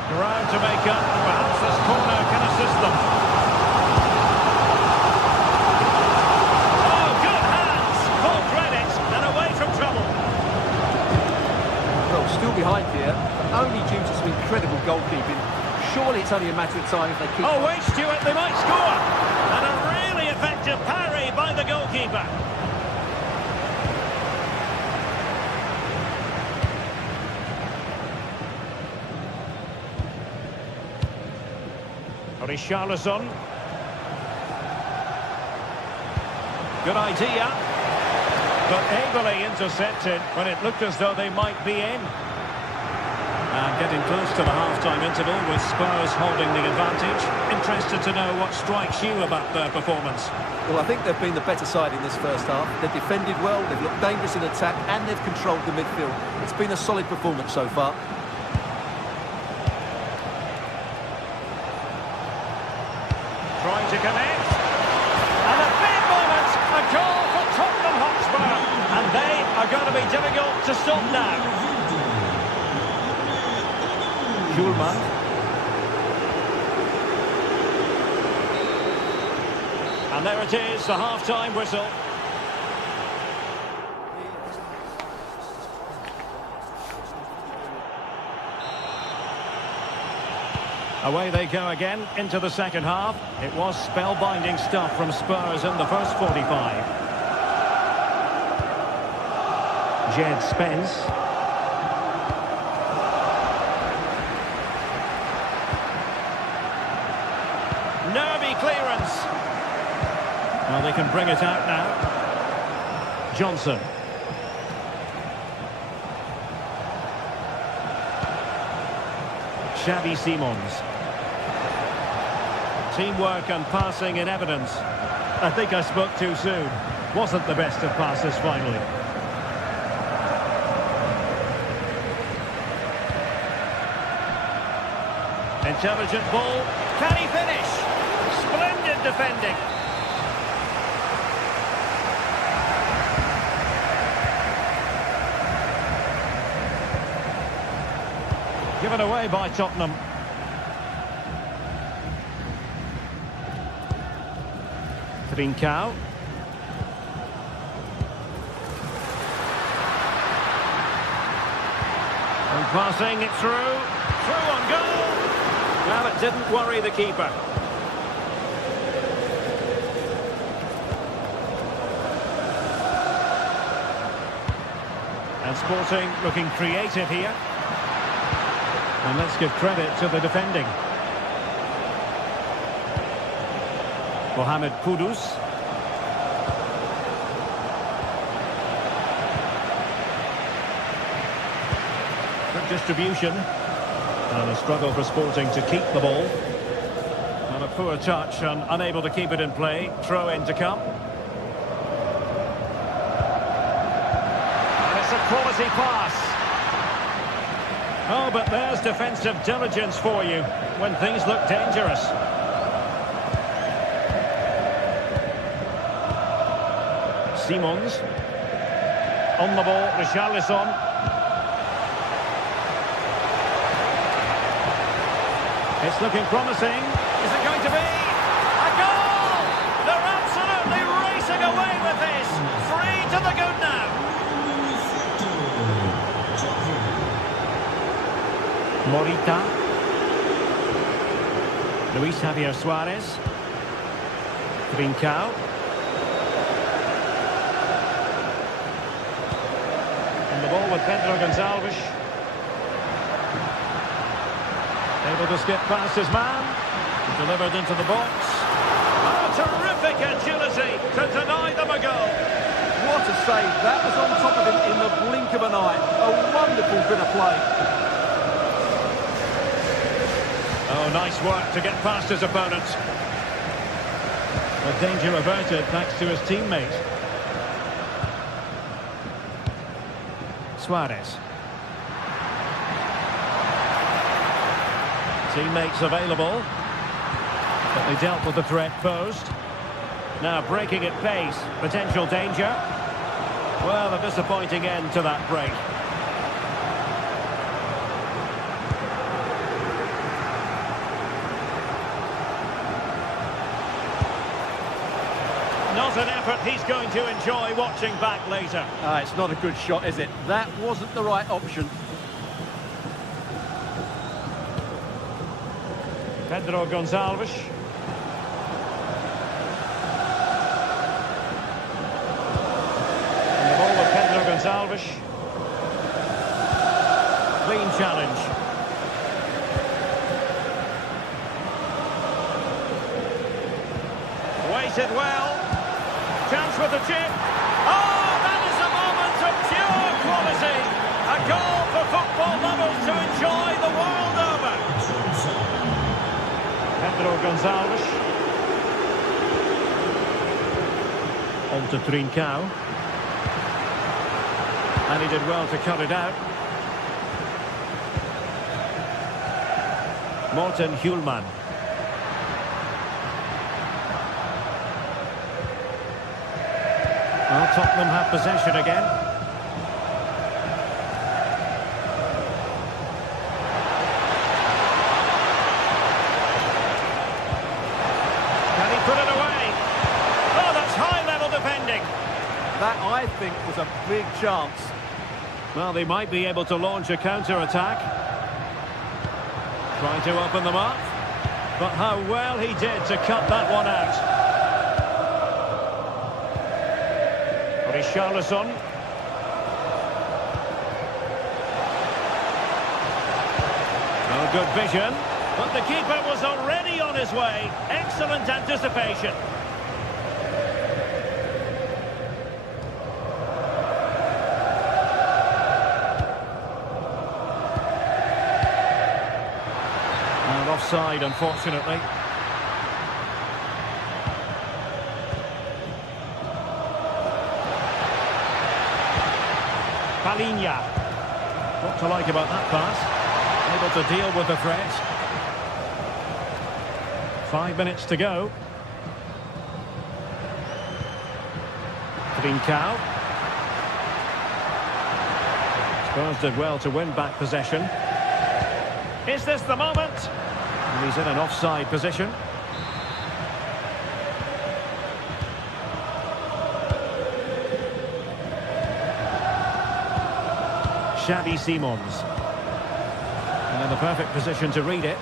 Ground to make up, and perhaps this corner can assist them. Oh, good hands! Full credit, and away from trouble. Well, still behind here, but only due to some incredible goalkeeping. Surely it's only a matter of time if they keep... Oh, wait, Stuart, they might score! And a really effective parry by the goalkeeper. Richarlison. Good idea. But ably intercepted when it looked as though they might be in. And getting close to the half-time interval with Spurs holding the advantage. Interested to know what strikes you about their performance. Well, I think they've been the better side in this first half. They've defended well, they've looked dangerous in attack, and they've controlled the midfield. It's been a solid performance so far. Trying to connect. And a big moment. A goal for Tottenham Hotspur. And they are going to be difficult to stop now. Schulman. And there it is, the half-time whistle. Away they go again into the second half. It was spellbinding stuff from Spurs in the first 45. Jed Spence. Nervy clearance. Well, they can bring it out now. Johnson. Xavi Simons. Teamwork and passing in evidence. I think I spoke too soon. Wasn't the best of passes finally. Intelligent ball. Can he finish? Splendid defending. Given away by Tottenham. Trincao. And passing it through. Through on goal. Well, it didn't worry the keeper. And Sporting looking creative here. And let's give credit to the defending. Mohamed Kudus. Good distribution. And a struggle for Sporting to keep the ball. And a poor touch and unable to keep it in play. Throw in to come. And it's a quality pass. Oh, but there's defensive diligence for you when things look dangerous. Simons. On the ball, Richarlison. It's looking promising. Is it going to be a goal? They're absolutely racing away with this. 3 to the good now. Morita. Luis Javier Suarez. Trincao. And the ball with Pedro Gonçalves. Able to skip past his man. Delivered into the box. Oh, terrific agility to deny them a goal. What a save. That was on top of him in the blink of an eye. A wonderful bit of play. Oh, nice work to get past his opponent. The danger averted thanks to his teammate. Suarez. Teammates available. But they dealt with the threat posed. Now breaking at pace. Potential danger. Well, a disappointing end to that break. Not an effort he's going to enjoy watching back later. It's not a good shot, is it? That wasn't the right option. Pedro Gonçalves. And the ball with Pedro Gonçalves. Clean challenge. Weighted well. Chance with the chip. Oh, that is a moment of pure quality. A goal for football lovers to enjoy the world over. Pedro Gonçalves. On to Trincao. And he did well to cut it out. Morten Hjulman. Well, Tottenham have possession again. Can he put it away? Oh, that's high-level defending. That, I think, was a big chance. Well, they might be able to launch a counter-attack. Trying to open them up. But how well he did to cut that one out. Richarlison. Oh, good vision. But the keeper was already on his way. Excellent anticipation. And offside, unfortunately. Palinha. What to like about that pass? Able to deal with the threat. 5 minutes to go. Trincao. Spurs did well to win back possession. Is this the moment? And he's in an offside position. Xavi Simons. And in the perfect position to read it.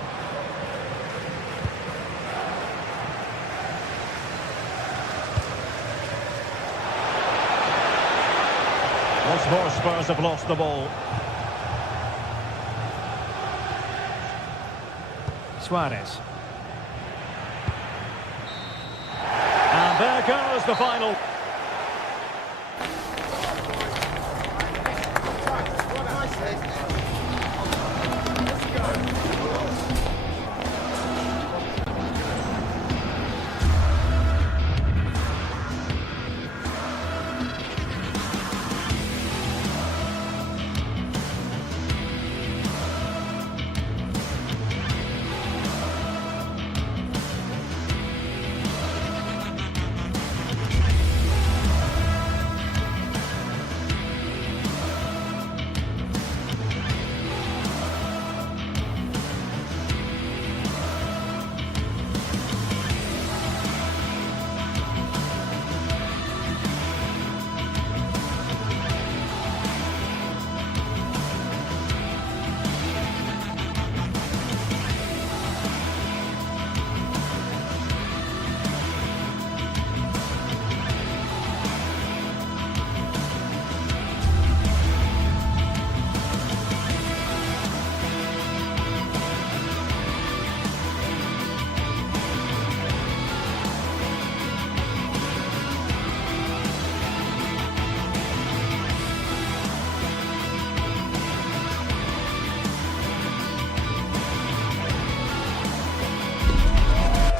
Once more, Spurs have lost the ball. Suarez. And there goes the final.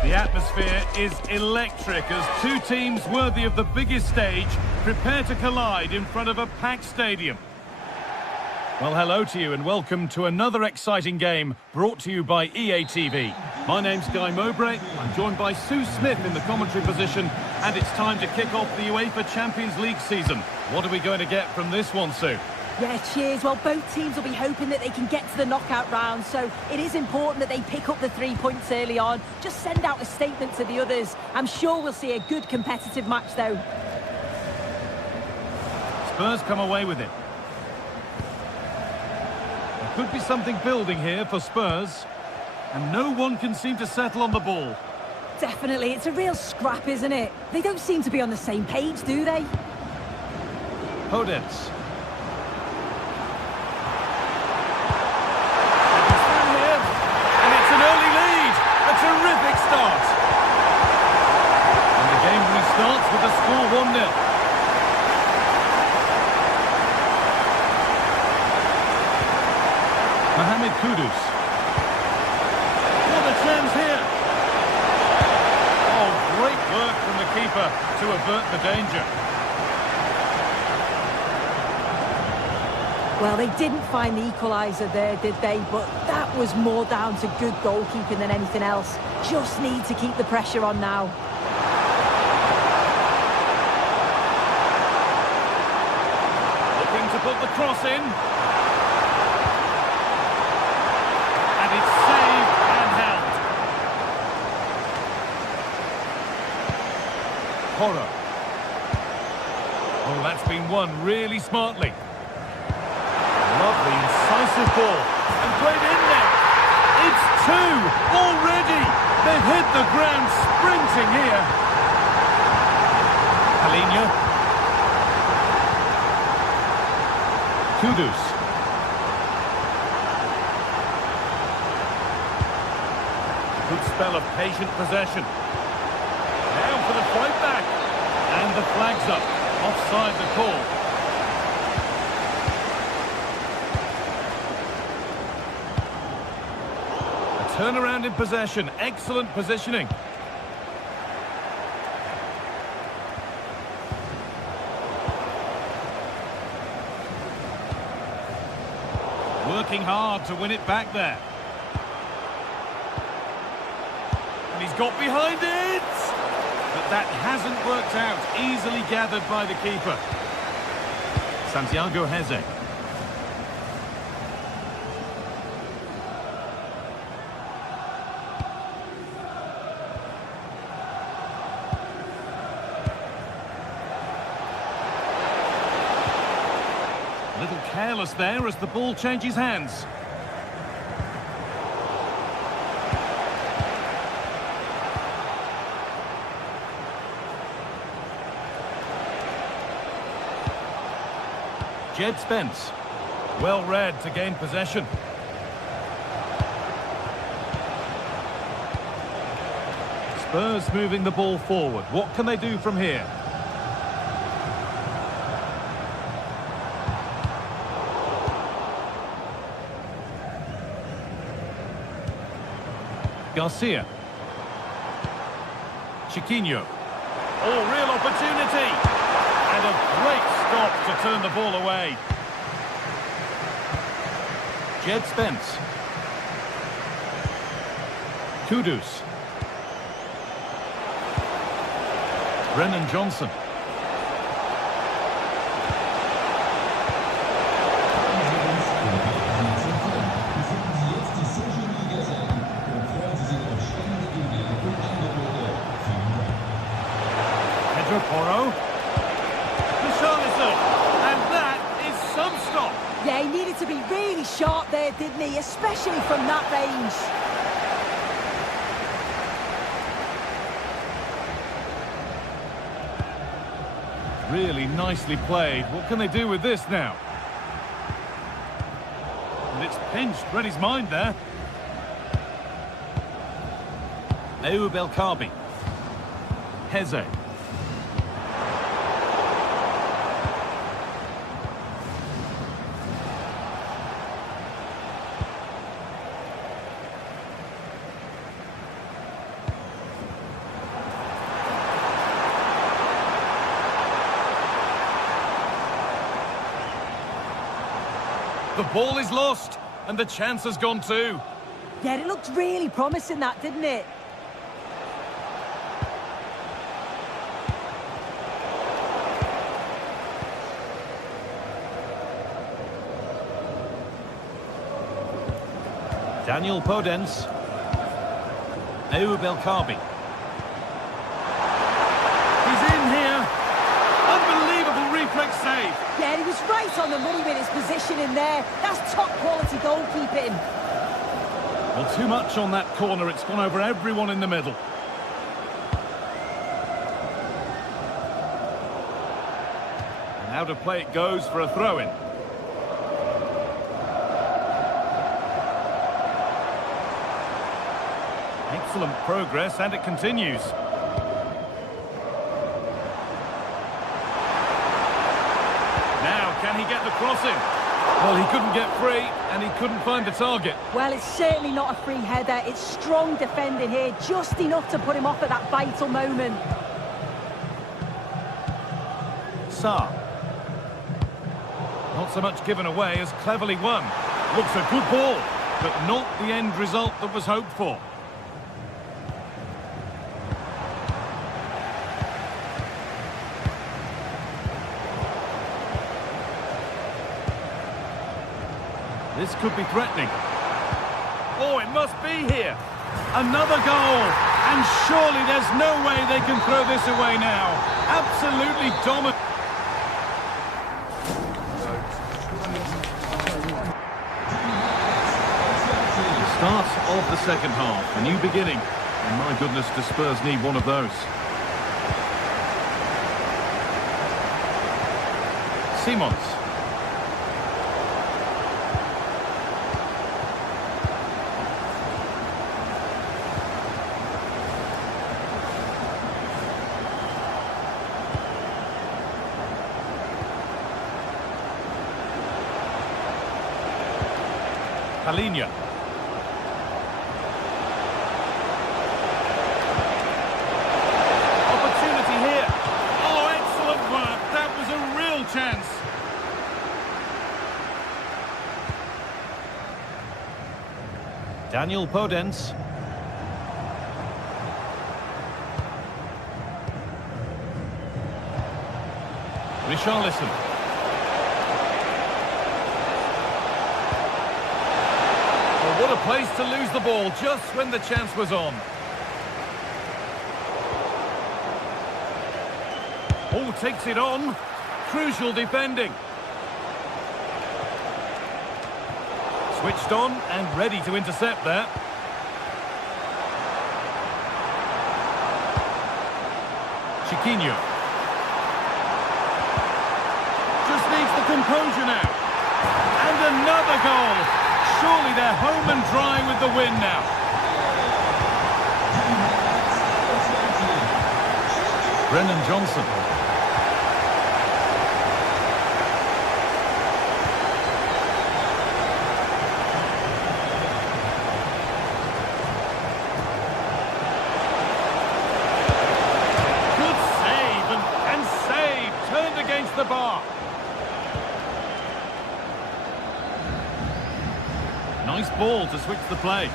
The atmosphere is electric as two teams worthy of the biggest stage prepare to collide in front of a packed stadium. Well, hello to you and welcome to another exciting game brought to you by EA TV. My name's Guy Mowbray. I'm joined by Sue Smith in the commentary position, and it's time to kick off the UEFA Champions League season. What are we going to get from this one, Sue? Yeah, cheers. Well, both teams will be hoping that they can get to the knockout round, so it is important that they pick up the 3 points early on. Just send out a statement to the others. I'm sure we'll see a good competitive match, though. Spurs come away with it. There could be something building here for Spurs, and no one can seem to settle on the ball. Definitely. It's a real scrap, isn't it? They don't seem to be on the same page, do they? Podence. Terrific start. And the game restarts with the score 1-0. Mohamed Kudus. What a chance here. Oh, great work from the keeper to avert the danger. Well, they didn't find the equaliser there, did they? But that was more down to good goalkeeping than anything else. Just need to keep the pressure on now. Looking to put the cross in. And it's saved and held. Porro. Oh, that's been won really smartly. Lovely, incisive ball, and played in there. It's 2 already. They've hit the ground sprinting here. Palinha. Kudus. Good spell of patient possession. Now for the fight back. And the flag's up. Offside the call. Turnaround in possession, excellent positioning. Working hard to win it back there. And he's got behind it! But that hasn't worked out, easily gathered by the keeper. Santiago Heze. A little careless there as the ball changes hands. Jed Spence. Well read to gain possession. Spurs moving the ball forward. What can they do from here? Garcia. Chiquinho. Oh, real opportunity. And a great stop to turn the ball away. Jed Spence. Kudus. Brennan Johnson. Porro. Richarlison. And that is some stop. Yeah, he needed to be really sharp there, didn't he? Especially from that range. Really nicely played. What can they do with this now? And it's pinched. Read his mind there. Ayoub El Kaabi. Heze. The ball is lost, and the chance has gone too. Yeah, it looked really promising, that, didn't it? Daniel Podence. Ayoub El Kaabi. He's in here. Unbelievable reflex save. Yeah, he was right on the money with his position in there. That's top quality goalkeeping. Well, too much on that corner. It's gone over everyone in the middle. And out of play it goes for a throw-in. Excellent progress, and it continues. Now, can he get the crossing? Well, he couldn't get free, and he couldn't find the target. Well, it's certainly not a free header. It's strong defending here, just enough to put him off at that vital moment. Sarr. Not so much given away as cleverly won. Looks a good ball, but not the end result that was hoped for. This could be threatening. Oh, it must be here. Another goal. And surely there's no way they can throw this away now. Absolutely dominant. Start of the second half. A new beginning. And my goodness, the Spurs need one of those. Simons. Palhinha. Opportunity here. Oh, excellent work. That was a real chance. Daniel Podence. Richarlison. What a place to lose the ball just when the chance was on. Oh, takes it on. Crucial defending. Switched on and ready to intercept there. Chiquinho. Just needs the composure now. And another goal. Surely they're home and dry with the win now. Brennan Johnson. Good save and save. Turned against the bar. Nice ball to switch the play.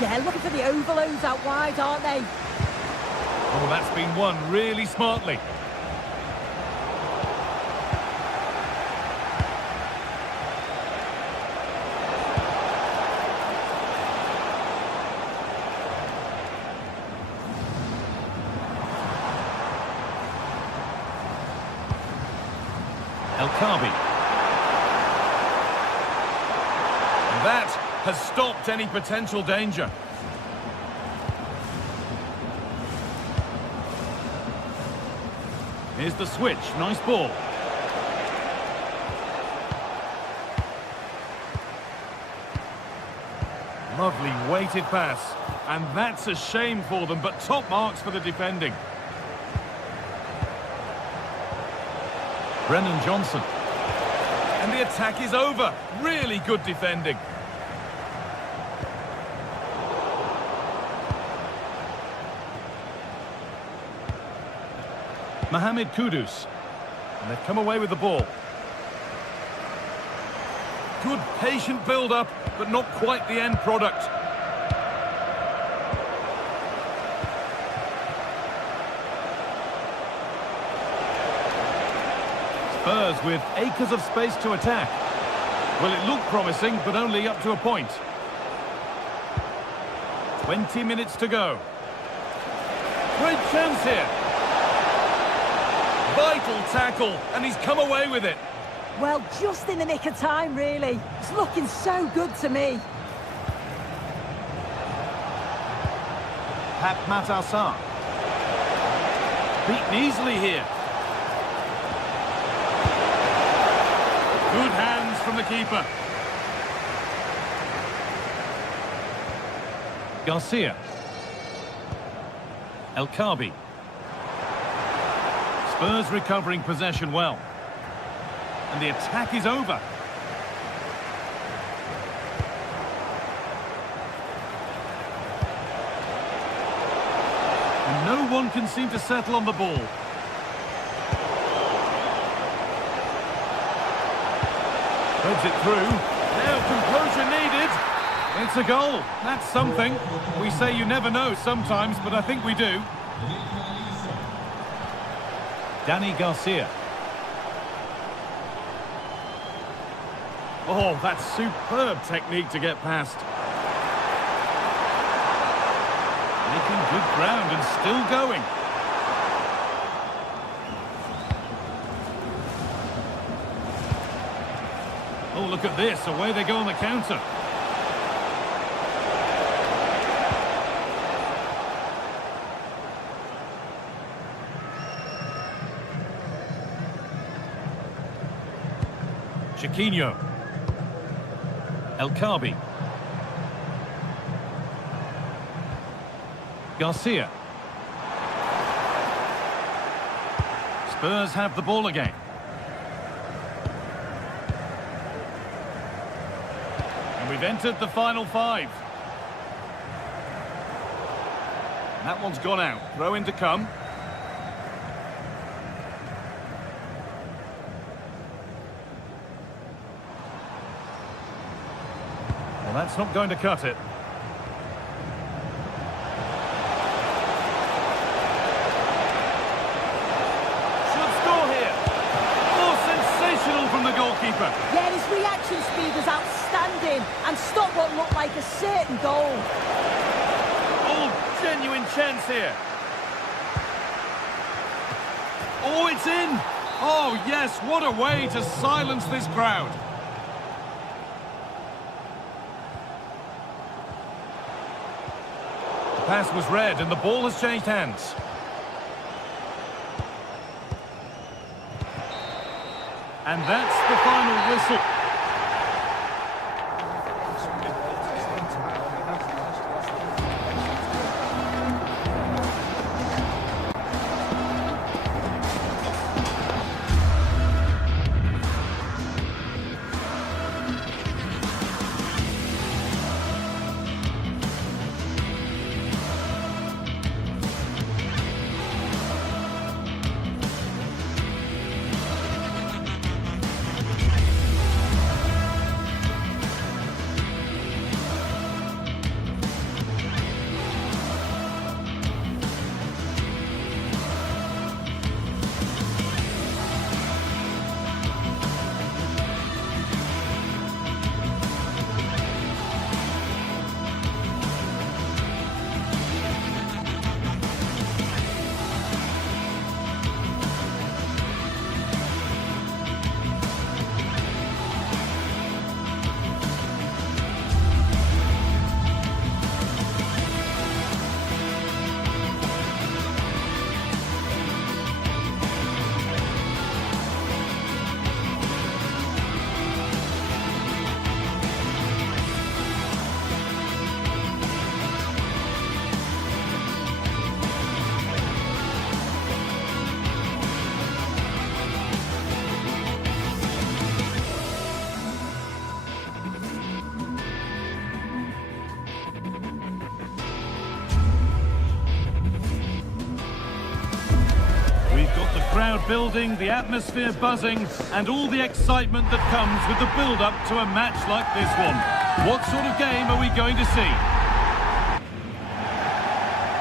Yeah, looking for the overloads out wide, aren't they? Oh, that's been won really smartly. El Kaabi. That has stopped any potential danger. Here's the switch. Nice ball. Lovely weighted pass. And that's a shame for them, but top marks for the defending. Brennan Johnson. And the attack is over. Really good defending. Mohamed Kudus. And they've come away with the ball. Good patient build-up, but not quite the end product. Spurs with acres of space to attack. Well, it looked promising, but only up to a point. 20 minutes to go. Great chance here. Vital tackle, and he's come away with it. Well, just in the nick of time, really. It's looking so good to me. Pat Matassar. Beaten easily here. Good hands from the keeper. Garcia. El Khabi. Spurs recovering possession well. And the attack is over. And no one can seem to settle on the ball. Threads it through. Now composure needed. It's a goal. That's something. We say you never know sometimes, but I think we do. Dani Garcia. Oh, that's superb technique to get past. Making good ground and still going. Oh, look at this. Away they go on the counter. Chiquinho. El Khabi. Garcia. Spurs have the ball again. And we've entered the final 5. That one's gone out. Throw in to come. Well, that's not going to cut it. Should score here. Oh, sensational from the goalkeeper. Yeah, his reaction speed was outstanding and stopped what looked like a certain goal. Oh, genuine chance here. Oh, it's in. Oh, yes, what a way to silence this crowd. The pass was read and the ball has changed hands. And that's the final whistle. Crowd building, the atmosphere buzzing, and all the excitement that comes with the build-up to a match like this one. What sort of game are we going to see?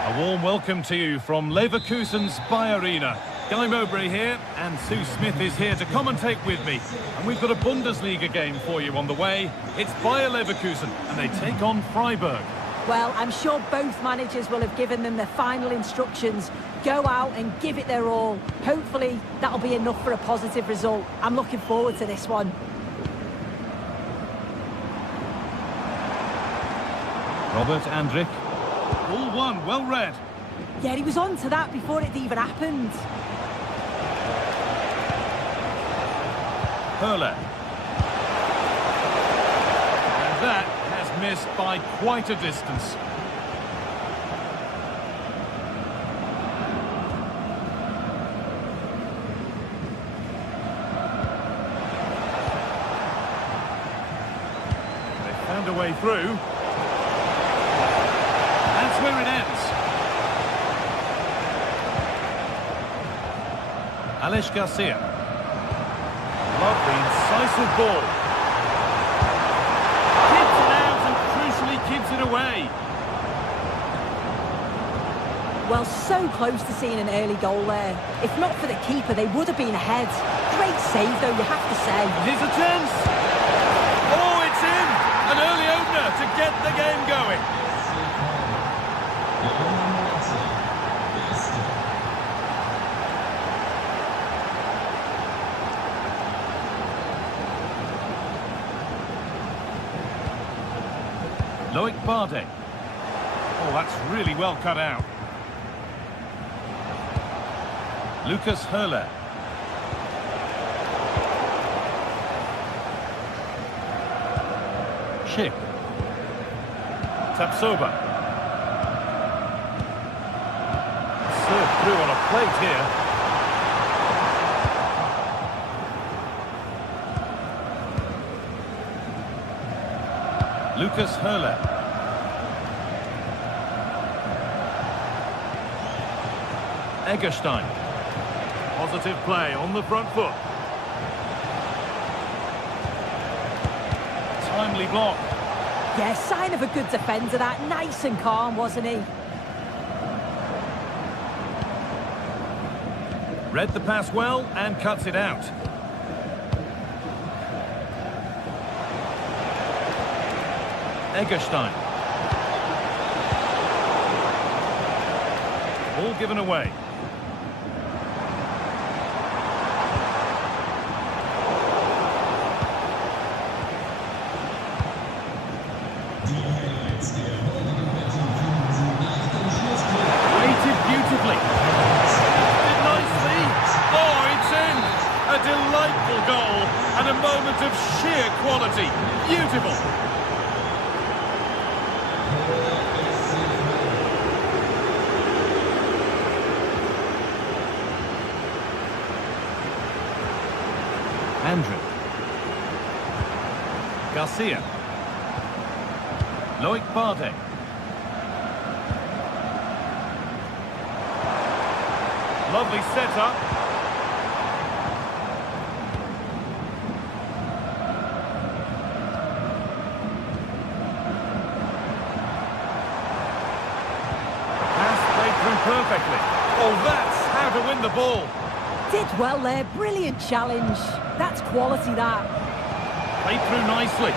A warm welcome to you from Leverkusen's Bay Arena. Guy Mowbray here, and Sue Smith is here to commentate with me. And we've got a Bundesliga game for you on the way. It's Bayer Leverkusen, and they take on Freiburg. Well, I'm sure both managers will have given them their final instructions. Go out and give it their all. Hopefully, that'll be enough for a positive result. I'm looking forward to this one. Robert Andrik. All one, well read. Yeah, he was on to that before it even happened. Hurler. And that has missed by quite a distance. They found a way through. That's where it ends. Alex Garcia. Lovely, incisive ball. Kids it out and crucially kids it away. Well, so close to seeing an early goal there. If not for the keeper, they would have been ahead. Great save, though, you have to say. Here's a chance. Oh, it's in! An early opener to get the game going. Loic Bardet. Oh, that's really well cut out. Lucas Hurler. Schick. Tapsoba. Served through on a plate here. Lucas Hurler. Egerstein. Positive play on the front foot. Timely block. Yeah, sign of a good defender, that. Nice and calm, wasn't he? Read the pass well and cuts it out. Egerstein. Ball given away. Waited beautifully. Did nicely. Oh, it's in. A delightful goal and a moment of sheer quality. Beautiful. Andrew. Garcia. Loic Bardet. Lovely setup. Pass played through perfectly. Oh, that's how to win the ball. Did well there. Brilliant challenge. That's quality, that. Played through nicely.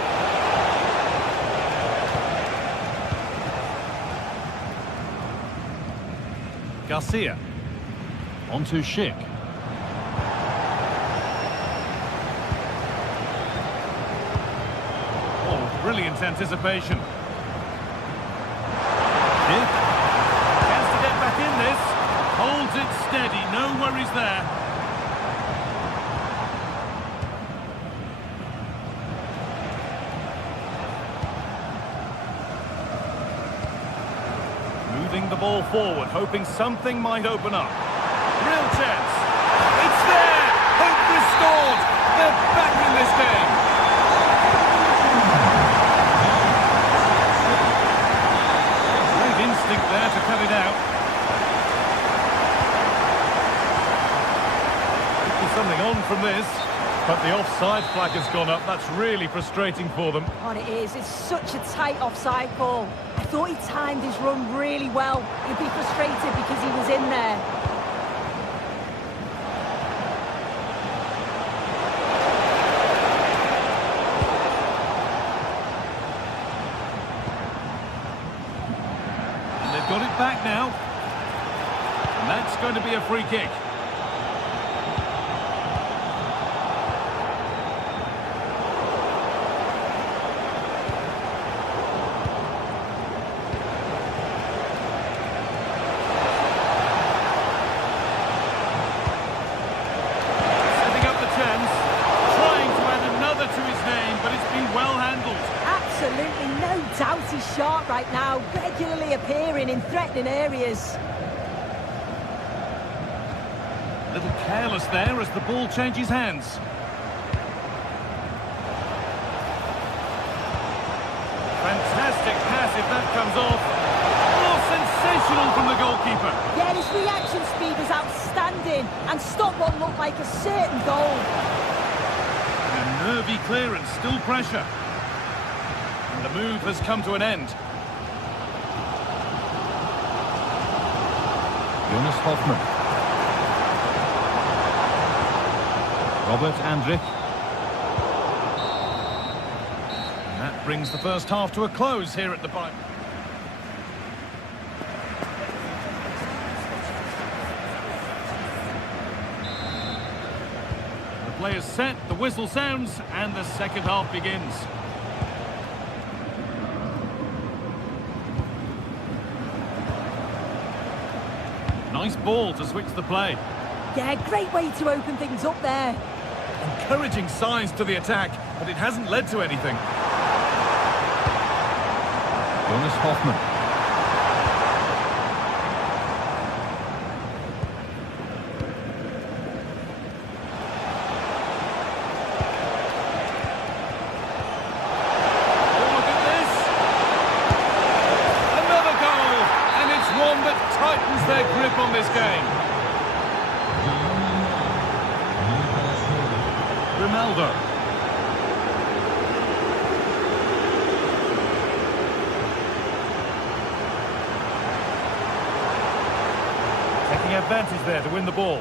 Garcia. On to Schick. Oh, brilliant anticipation. Schick. Chance to get back in this. Holds it steady. No worries there. Moving the ball forward, hoping something might open up. Real chance. It's there! Hope restored! They're back in this game! Great instinct there to cut it out. Could be something on from this, but the offside flag has gone up. That's really frustrating for them. Oh, it is. It's such a tight offside call. I thought he timed his run really well. He'd be frustrated because he was in there. got it back now. And that's going to be a free kick. Setting up the chance. Trying to add another to his name, but it's been well handled. Absolutely no doubt he's sharp right now, regularly appearing in threatening areas. A little careless there as the ball changes hands. Fantastic pass if that comes off. Oh, sensational from the goalkeeper. Yeah, his reaction speed was outstanding and stopped what looked like a certain goal. And nervy clearance, still pressure. And the move has come to an end. Jonas Hoffmann. Robert Andrich. And that brings the first half to a close here at the Bible. The players set, the whistle sounds, and the second half begins. Nice ball to switch the play. Yeah, great way to open things up there. Encouraging signs to the attack, but it hasn't led to anything. Jonas Hoffmann. Oh, look at this! Another goal! And it's one that tightens their grip on this game. Ronaldo. Taking advantage there to win the ball.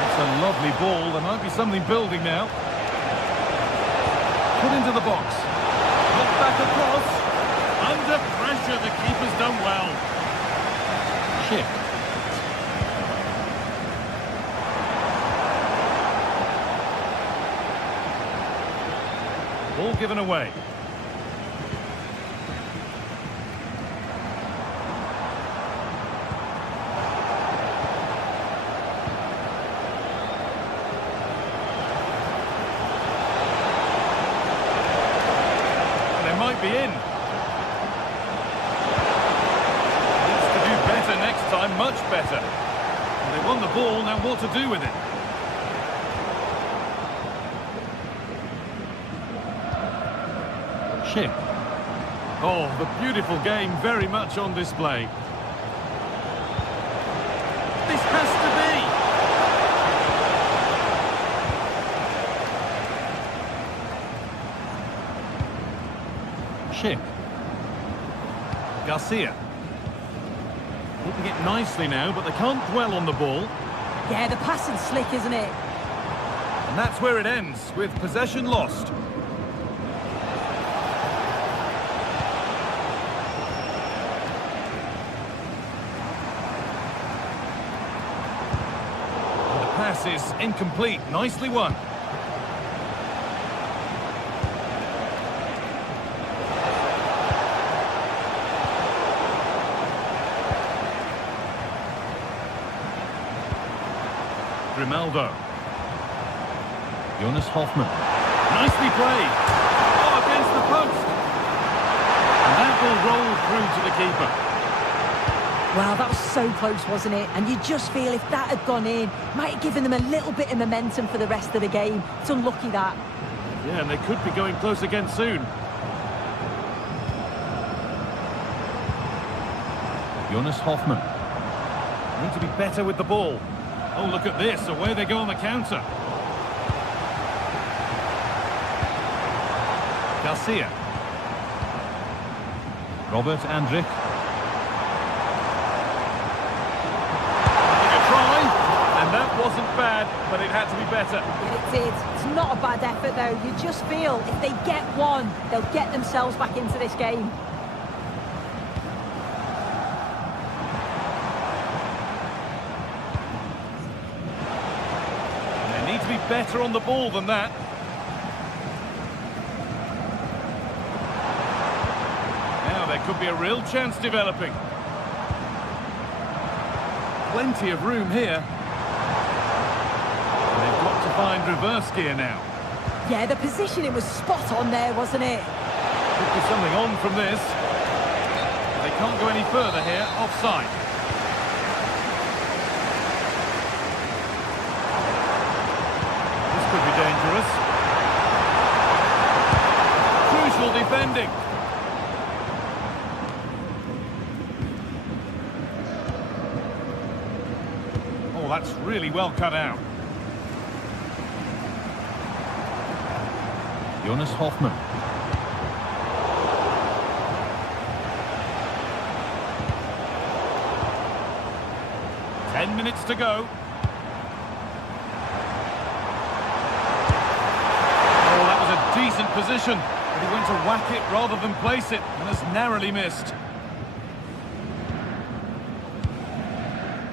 It's a lovely ball. There might be something building now. Put into the box. Put back across. Under pressure, the keeper's done well. Chip. Ball given away. Might be in. Needs to do better next time, much better. Well, they won the ball, now what to do with it? Chip. Oh, the beautiful game very much on display. This has to be. Chip. Garcia. Holding it nicely now, but they can't dwell on the ball. Yeah, the passing's slick, isn't it? And that's where it ends, with possession lost. And the pass is incomplete, nicely won. Grimaldo. Jonas Hoffmann. Nicely played. Oh, against the post. And that will roll through to the keeper. Well, that was so close, wasn't it? And you just feel if that had gone in, might have given them a little bit of momentum for the rest of the game. It's unlucky that. Yeah, and they could be going close again soon. Jonas Hoffmann. Need to be better with the ball. Oh, look at this. Away they go on the counter. Garcia. Robert Andrich. bad, but it had to be better. It did. It's not a bad effort, though. You just feel if they get one, they'll get themselves back into this game. They need to be better on the ball than that. Now there could be a real chance developing. Plenty of room here. And they've got to find reverse gear now. Yeah, the positioning was spot on there, wasn't it? Could be something on from this. They can't go any further here. Offside. This could be dangerous. Crucial defending. Oh, that's really well cut out. Jonas Hoffmann. Minutes to go. Oh, that was a decent position, but he went to whack it rather than place it, and has narrowly missed.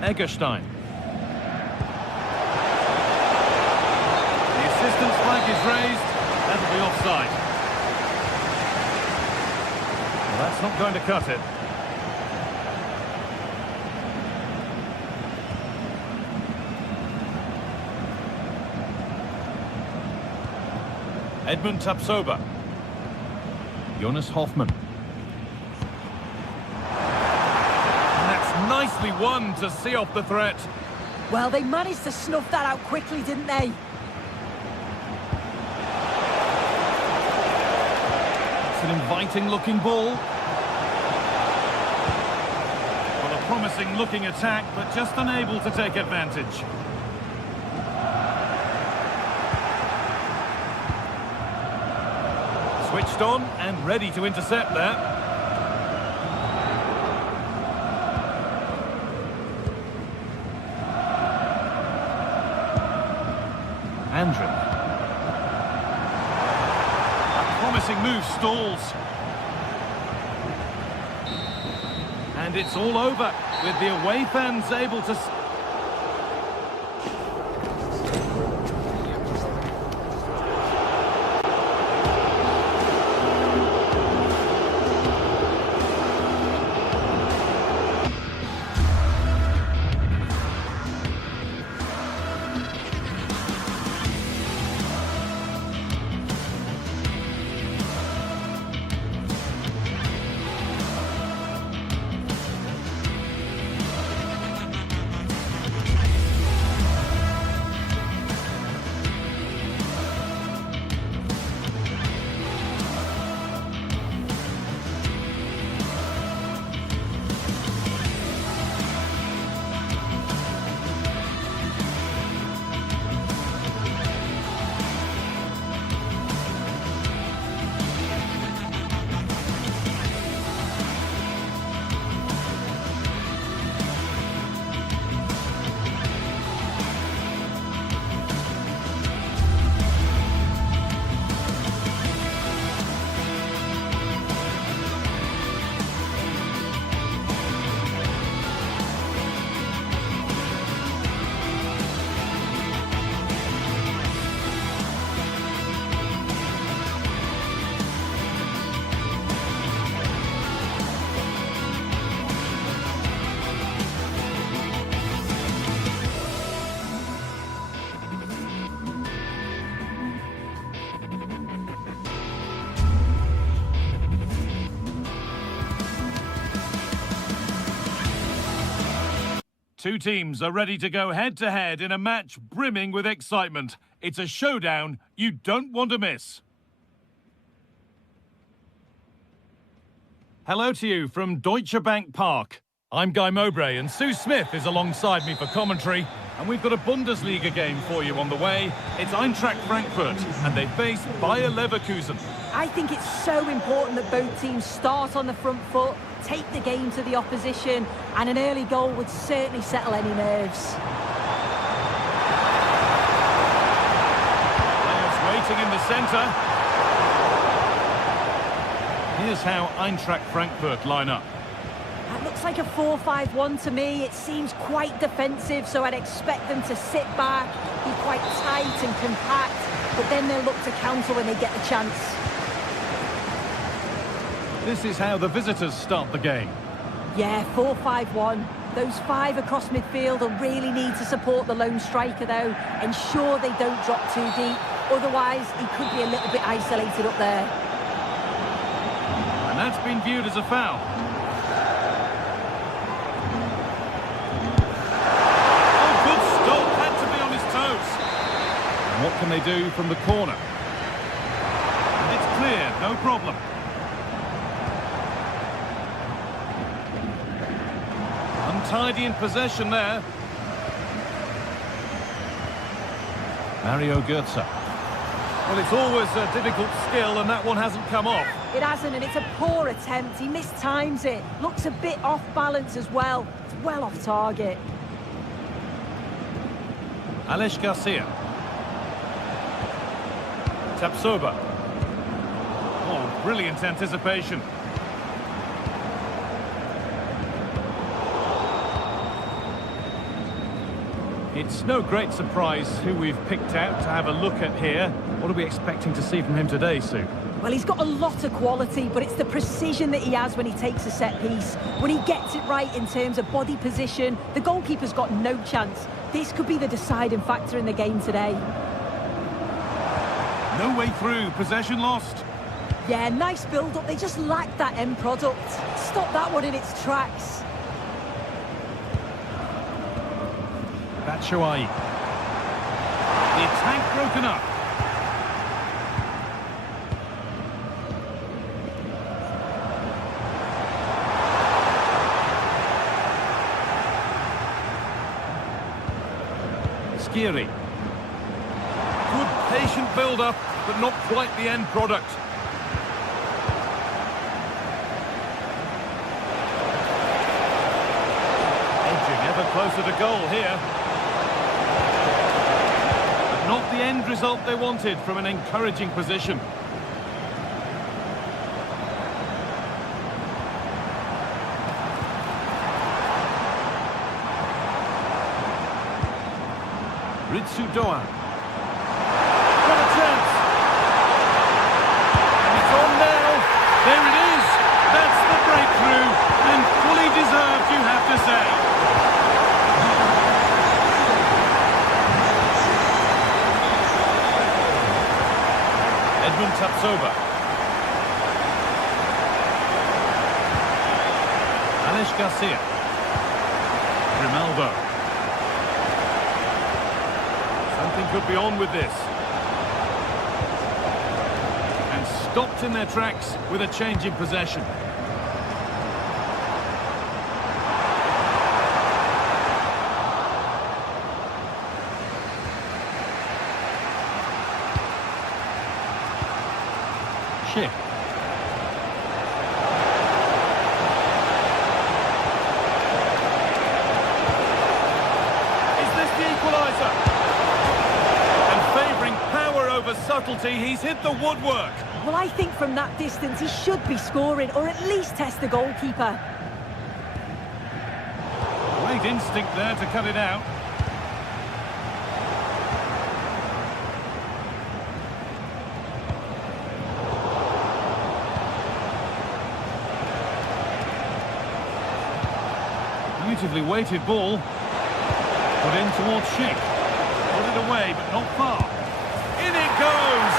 Egerstein. The assistant's flag is raised. That'll be offside. Well, that's not going to cut it. Edmund Tapsoba. Jonas Hoffmann. And that's nicely won to see off the threat. Well, they managed to snuff that out quickly, didn't they? It's an inviting looking ball. Well, a promising looking attack, but just unable to take advantage. Switched on and ready to intercept there. Andrew. A promising move stalls. And it's all over with the away fans able to... Two teams are ready to go head-to-head in a match brimming with excitement. It's a showdown you don't want to miss. Hello to you from Deutsche Bank Park. I'm Guy Mowbray and Sue Smith is alongside me for commentary. And we've got a Bundesliga game for you on the way. It's Eintracht Frankfurt and they face Bayer Leverkusen. I think it's so important that both teams start on the front foot, take the game to the opposition, and an early goal would certainly settle any nerves. centre. Here's how Eintracht Frankfurt line up. That looks like a 4-5-1 to me. It seems quite defensive, so I'd expect them to sit back, be quite tight and compact, but then they'll look to counter when they get the chance. This is how the visitors start the game. Yeah, 4-5-1. Those five across midfield will really need to support the lone striker, though. Ensure they don't drop too deep. Otherwise, he could be a little bit isolated up there. And that's been viewed as a foul. Oh, good stop. Had to be on his toes. And what can they do from the corner? It's clear, no problem. Untidy in possession there. Mario Götze. Well, it's always a difficult skill, and that one hasn't come off. It hasn't, and it's a poor attempt. He mistimes it. Looks a bit off balance as well. It's well off target. Alex Garcia. Tapsoba. Oh, brilliant anticipation. It's no great surprise who we've picked out to have a look at here. What are we expecting to see from him today, Sue? Well, he's got a lot of quality, but it's the precision that he has when he takes a set piece. When he gets it right in terms of body position, the goalkeeper's got no chance. This could be the deciding factor in the game today. No way through, possession lost. Yeah, nice build-up. They just lack that end product. Stop that one in its tracks. Batshuayi. The attack broken up. Skiri. Good patient build-up, but not quite the end product. Edging ever closer to goal here. Not the end result they wanted from an encouraging position. Ritsu Doan. What a chance! And it's on now. There it is. That's the breakthrough. And fully deserved, you have to say. Tapsoba. Alex Garcia. Grimaldo. Something could be on with this. And stopped in their tracks with a change in possession. Schick. Is this the equaliser? And favouring power over subtlety, he's hit the woodwork. Well, I think from that distance he should be scoring, or at least test the goalkeeper. Great instinct there to cut it out. Beautifully weighted ball. Put in towards Schick. Put it away, but not far. In it goes!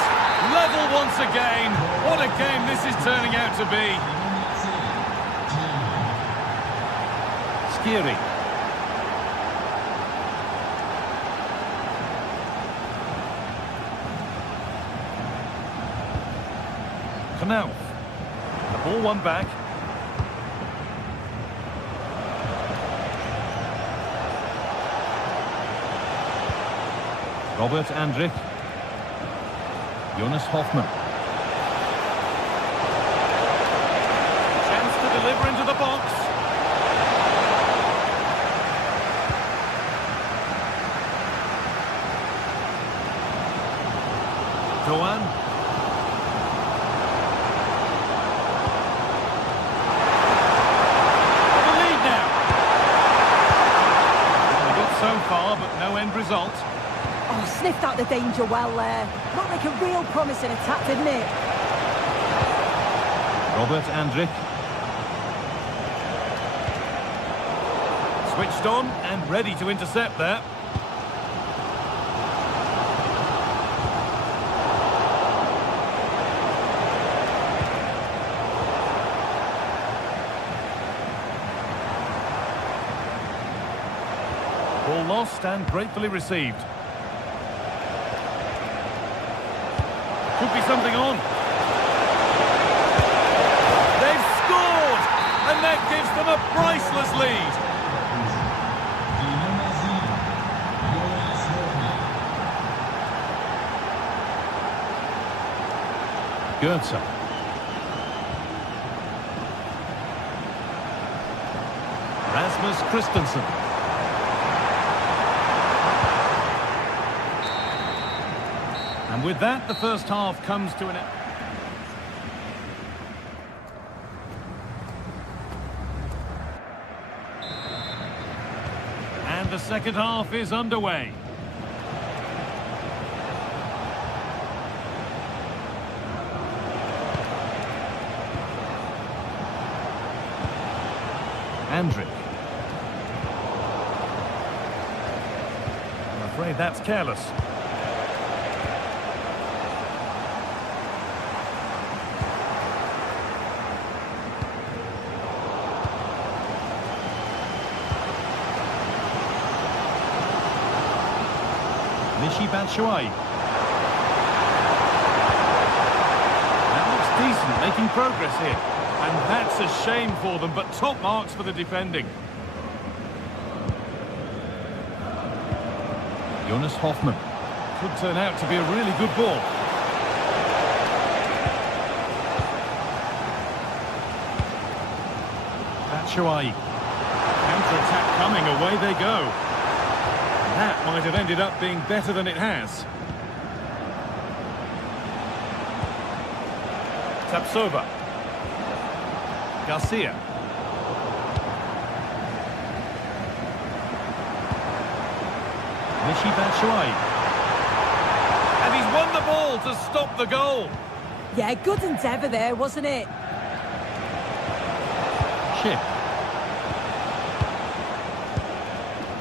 Level once again. What a game this is turning out to be. Skiri. Knauf. The ball won back. Robert Andrich. Jonas Hoffmann. Chance to deliver into the box. Doan. sniffed out the danger well there. Looked like a real promising attack, didn't it? Robert Andrich. Switched on and ready to intercept there. Ball lost and gratefully received. Could be something on. They've scored! And that gives them a priceless lead. Goetze. Rasmus Christensen. And with that, the first half comes to an end. And the second half is underway. Andrich. I'm afraid that's careless. Michy Batshuayi. That looks decent, making progress here. And that's a shame for them, but top marks for the defending. Jonas Hoffmann. Could turn out to be a really good ball. Batshuayi. Counter-attack coming, away they go. That might have ended up being better than it has. Tapsova. Garcia. Michy Batshuayi. And he's won the ball to stop the goal. Yeah, good endeavour there, wasn't it? Schick.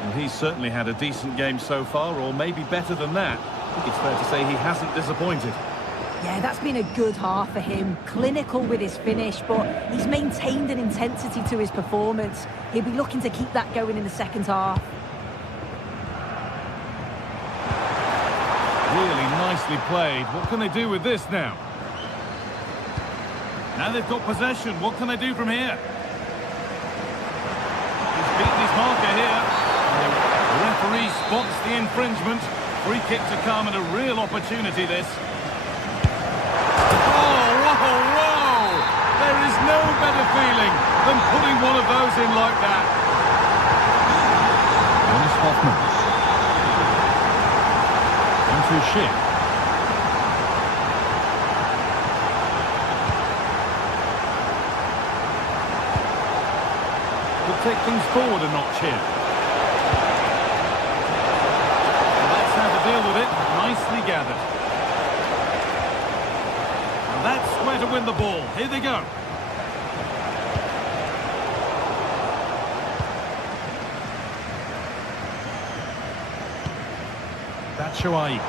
Well, he's certainly had a decent game so far, or maybe better than that. I think it's fair to say he hasn't disappointed. Yeah, that's been a good half for him. Clinical with his finish, but he's maintained an intensity to his performance. He'll be looking to keep that going in the second half. Really nicely played. What can they do with this now? Now they've got possession. What can they do from here? He's beaten his marker here. The referee spots the infringement. Free kick to come and a real opportunity this. There is no better feeling than putting one of those in like that. Jonas Hoffmann. Onto Schick. Could take things forward a notch here. And that's how to deal with it. Nicely gathered. That's where to win the ball. Here they go. Batshuayi.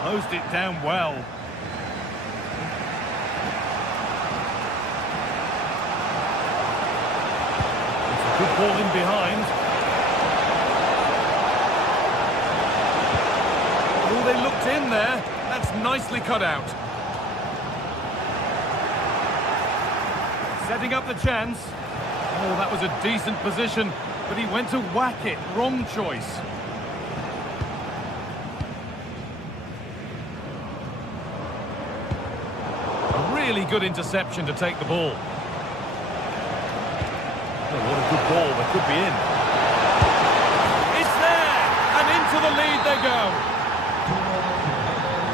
Closed it down well. It's a good ball in behind. Oh, they looked in there. That's nicely cut out. Setting up the chance. Oh, that was a decent position, but he went to whack it. Wrong choice. A really good interception to take the ball. Oh, what a good ball. That could be in. It's there! And into the lead they go.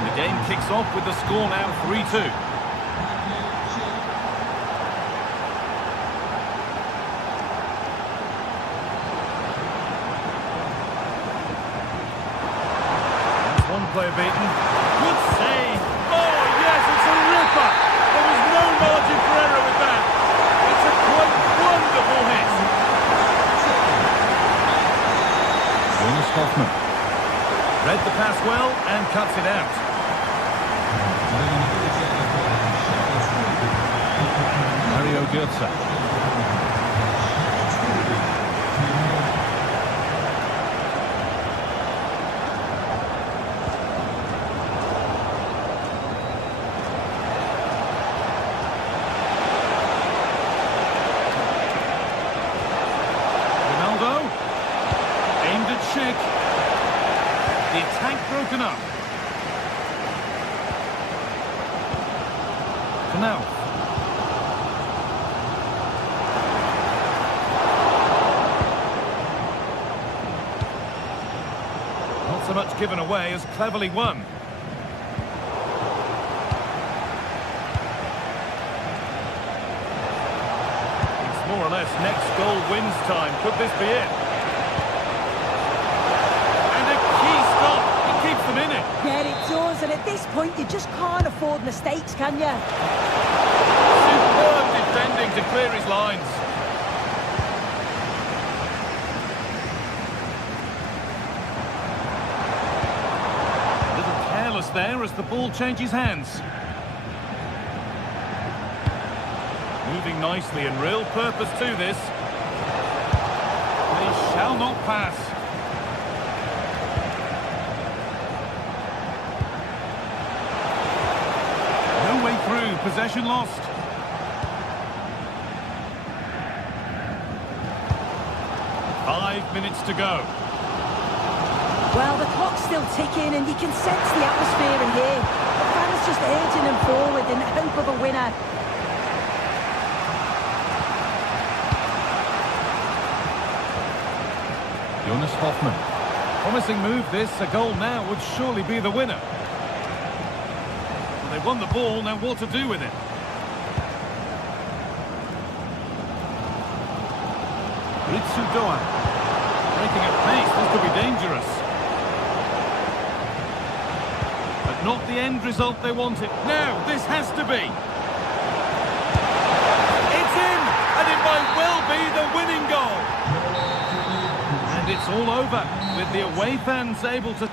The game kicks off with the score now 3-2. player beaten. Good save. Oh, yes, it's a ripper. There was no margin for error with that. It's a quite wonderful hit. Hoffman. Read the pass well and cuts it out. Mario Götze. Ronaldo. Aimed at Schick. The attack broken up. Now. Not so much given away as cleverly won. It's more or less next goal wins time. Could this be it? And a key stop. It keeps them in it. Yeah, it does, and at this point you just can't afford mistakes, can you? Superb defending to clear his lines. A little careless there as the ball changes hands. Moving nicely and real purpose to this. They shall not pass. No way through, possession lost. Minutes to go. Well, the clock's still ticking and you can sense the atmosphere in here. The fans just urging them forward in the hope of a winner. Hoffman. Promising move this. A goal now would surely be the winner. Well, they won the ball, now what to do with it? Ritsu-Doan. Breaking at pace, this could be dangerous. But not the end result they wanted. Now, this has to be. It's in, and it might well be the winning goal. And it's all over, with the away fans able to...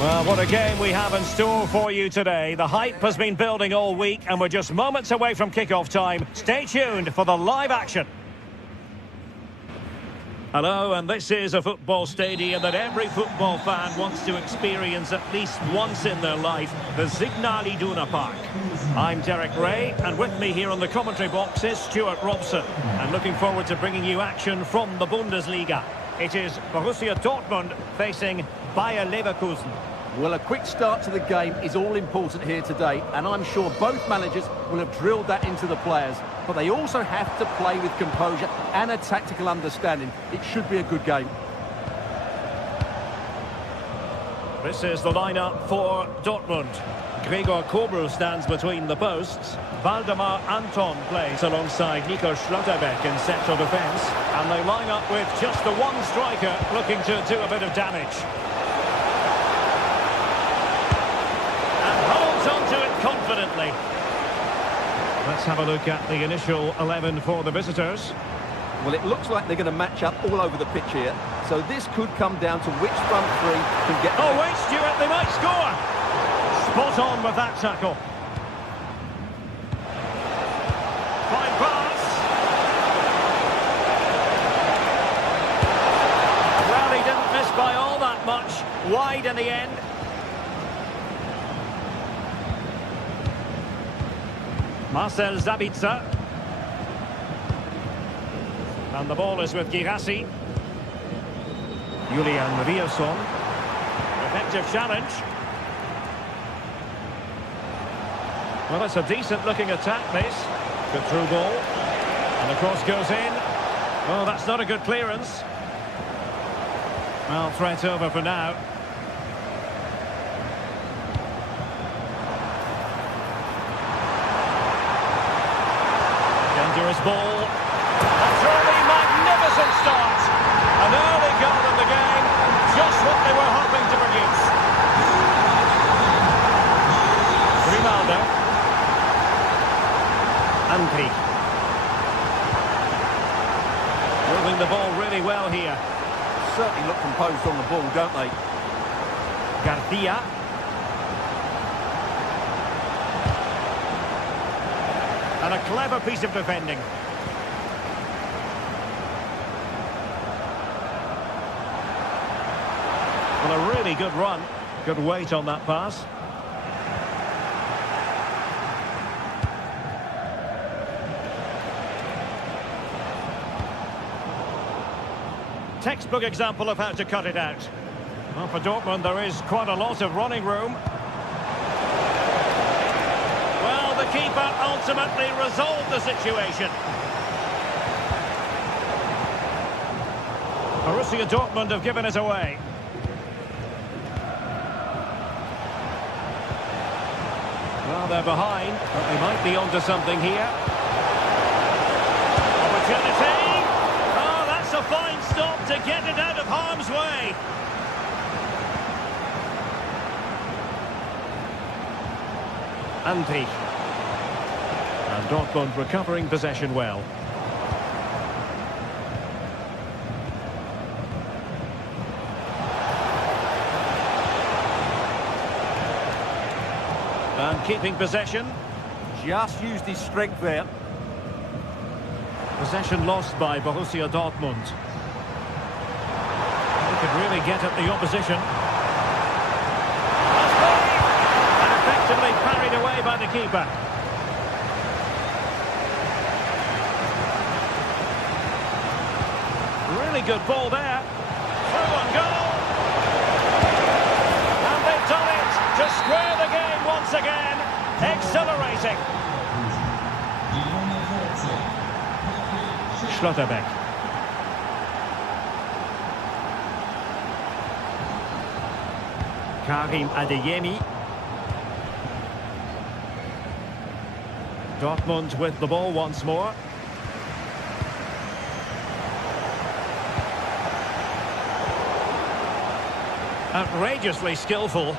Well, what a game we have in store for you today. The hype has been building all week and we're just moments away from kick-off time. Stay tuned for the live action. Hello, and this is a football stadium that every football fan wants to experience at least once in their life, the Signal Iduna Park. I'm Derek Ray, and with me here on the commentary box is Stuart Robson. And looking forward to bringing you action from the Bundesliga. It is Borussia Dortmund facing Bayer Leverkusen. Well, a quick start to the game is all important here today, and I'm sure both managers will have drilled that into the players. But they also have to play with composure and a tactical understanding. It should be a good game. This is the lineup for Dortmund. Gregor Kobel stands between the posts. Valdemar Anton plays alongside Nico Schlotterbeck in central defence. And they line up with just the one striker looking to do a bit of damage. And holds onto it confidently. Let's have a look at the initial 11 for the visitors. Well, it looks like they're going to match up all over the pitch here. So this could come down to which front three can get... Oh, wait, Stuart, they might score! Spot on with that tackle. Fine pass. Well, he didn't miss by all that much. Wide in the end. Marcel Zabitzer. And the ball is with Girassi. Julian Riosson. Effective challenge. Well, it's a decent-looking attack, this. Good through ball. And the cross goes in. Oh, that's not a good clearance. Well, threat over for now. Dangerous ball. A truly magnificent start. An early goal in the game. Just what they were hoping to produce. Grimaldo. Ampri. Moving the ball really well here. Certainly look composed on the ball, don't they? Garcia. And a clever piece of defending. Well, a really good run. Good weight on that pass. Textbook example of how to cut it out. Well, for Dortmund, there is quite a lot of running room. Well, the keeper ultimately resolved the situation. Borussia Dortmund have given it away. Well, they're behind, but they might be onto something here. Opportunity! Oh, that's a fine stop to get it out of harm's way. Ante. And Dortmund recovering possession well. And keeping possession. Just used his strength there. Possession lost by Borussia Dortmund. They could really get at the opposition. And effectively parried away by the keeper. Really good ball there. Through and goal. And they've done it to square the game once again. Exhilarating. Schlotterbeck. Karim Adeyemi. Dortmund with the ball once more. Outrageously skillful.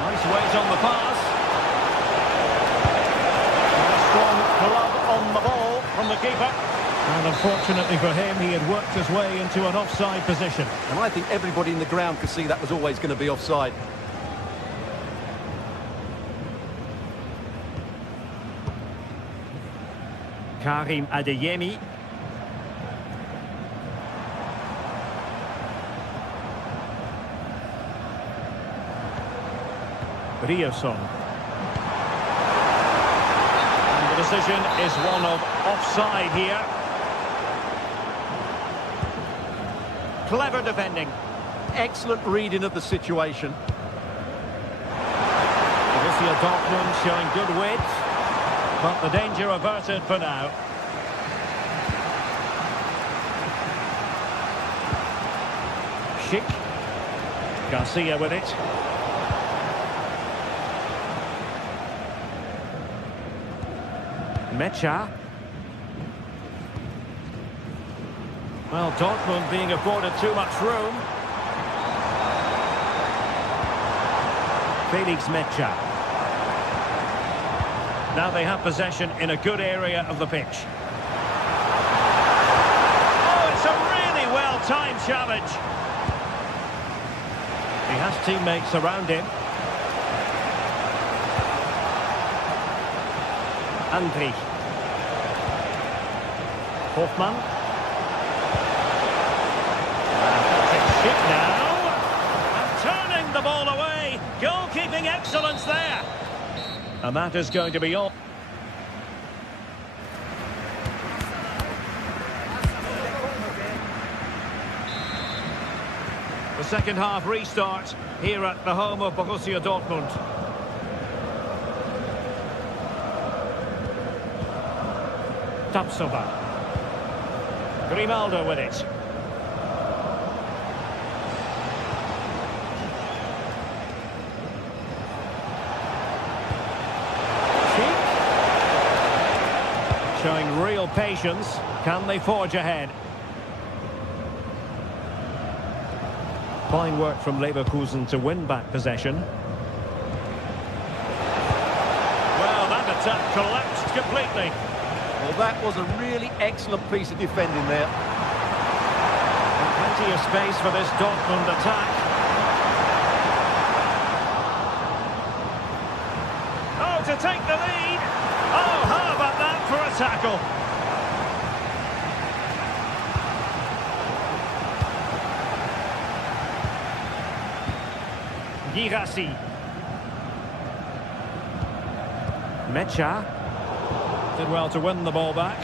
Nice weight on the pass. Strong glove on the ball from the keeper. And unfortunately for him, he had worked his way into an offside position. And I think everybody in the ground could see that was always going to be offside. Karim Adeyemi. Riosson. And the decision is one of offside here. Clever defending. Excellent reading of the situation. Borussia Dortmund showing good width, but the danger averted for now. Schick. Garcia with it. Mecha. Well, Dortmund being afforded too much room. Felix Mecha. Now they have possession in a good area of the pitch. Oh, it's a really well-timed challenge. He has teammates around him. Andri. Hoffmann. Shit now. And turning the ball away. Goalkeeping excellence there. And that is going to be all. The second half restart here at the home of Borussia Dortmund. Tapsova. Grimaldo with it. Showing real patience. Can they forge ahead? Fine work from Leverkusen to win back possession. Well, that attack collapsed completely. Well, that was a really excellent piece of defending there. And plenty of space for this Dortmund attack. Oh, to take the lead. Oh, how about that for a tackle? Girassi. Mecha. Did well to win the ball back.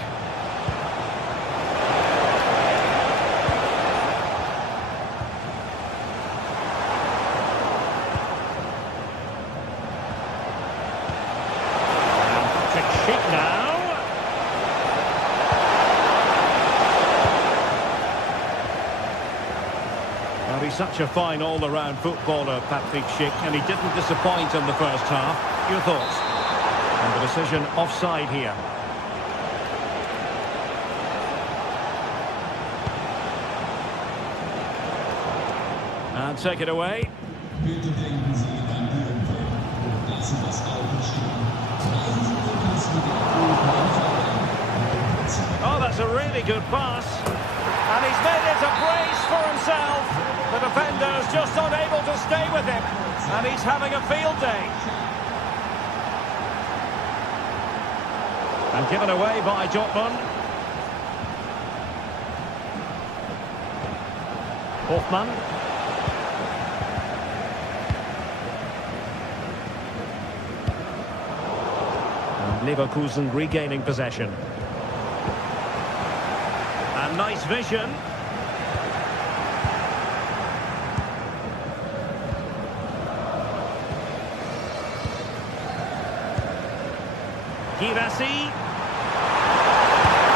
Well, he's such a fine all-around footballer, Patrick Schick, and he didn't disappoint in the first half. Your thoughts? And the decision offside here. And take it away. Oh, that's a really good pass. And he's made it a brace for himself. The defender's just unable to stay with him. And he's having a field day. And given away by Dortmund. Hoffmann. And Leverkusen regaining possession. And nice vision. Girassi.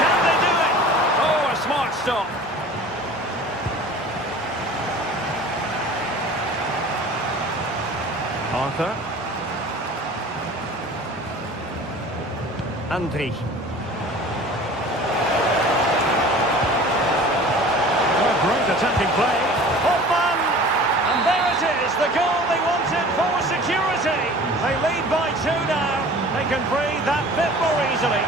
Can they do it? Oh, a smart stop. Arthur. Andri. Oh, great attacking play. Hoffmann! And there it is, the goal they wanted for security. They lead by 2 now. They can breathe that bit more easily.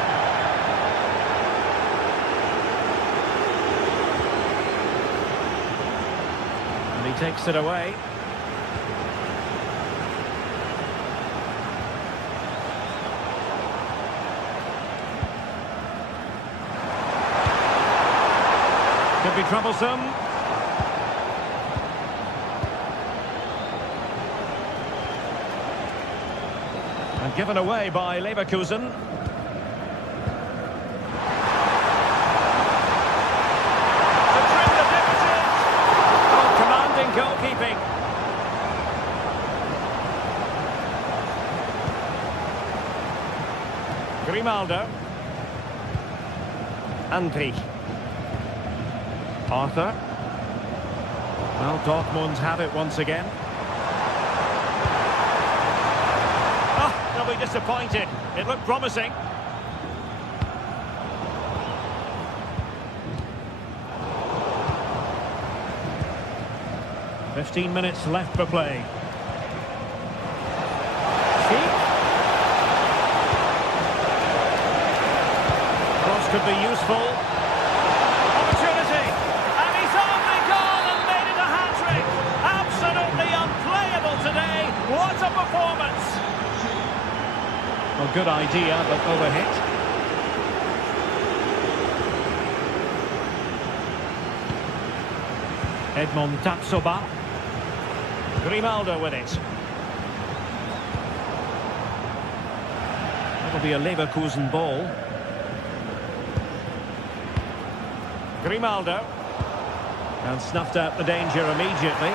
And he takes it away. Could be troublesome. And given away by Leverkusen. To trim the deficit. Oh, commanding goalkeeping. Grimaldo. Andri. Arthur. Well, Dortmund have it once again. Oh, they'll be disappointed. It looked promising. "15 minutes left for play. Cross could be useful. Opportunity! And he's only gone and made it a hat-trick! Absolutely unplayable today! What a performance! Well, good idea, but overhit. Edmond Tapsoba. Grimaldo with it. That'll be a Leverkusen ball. Grimaldo. And snuffed out the danger immediately.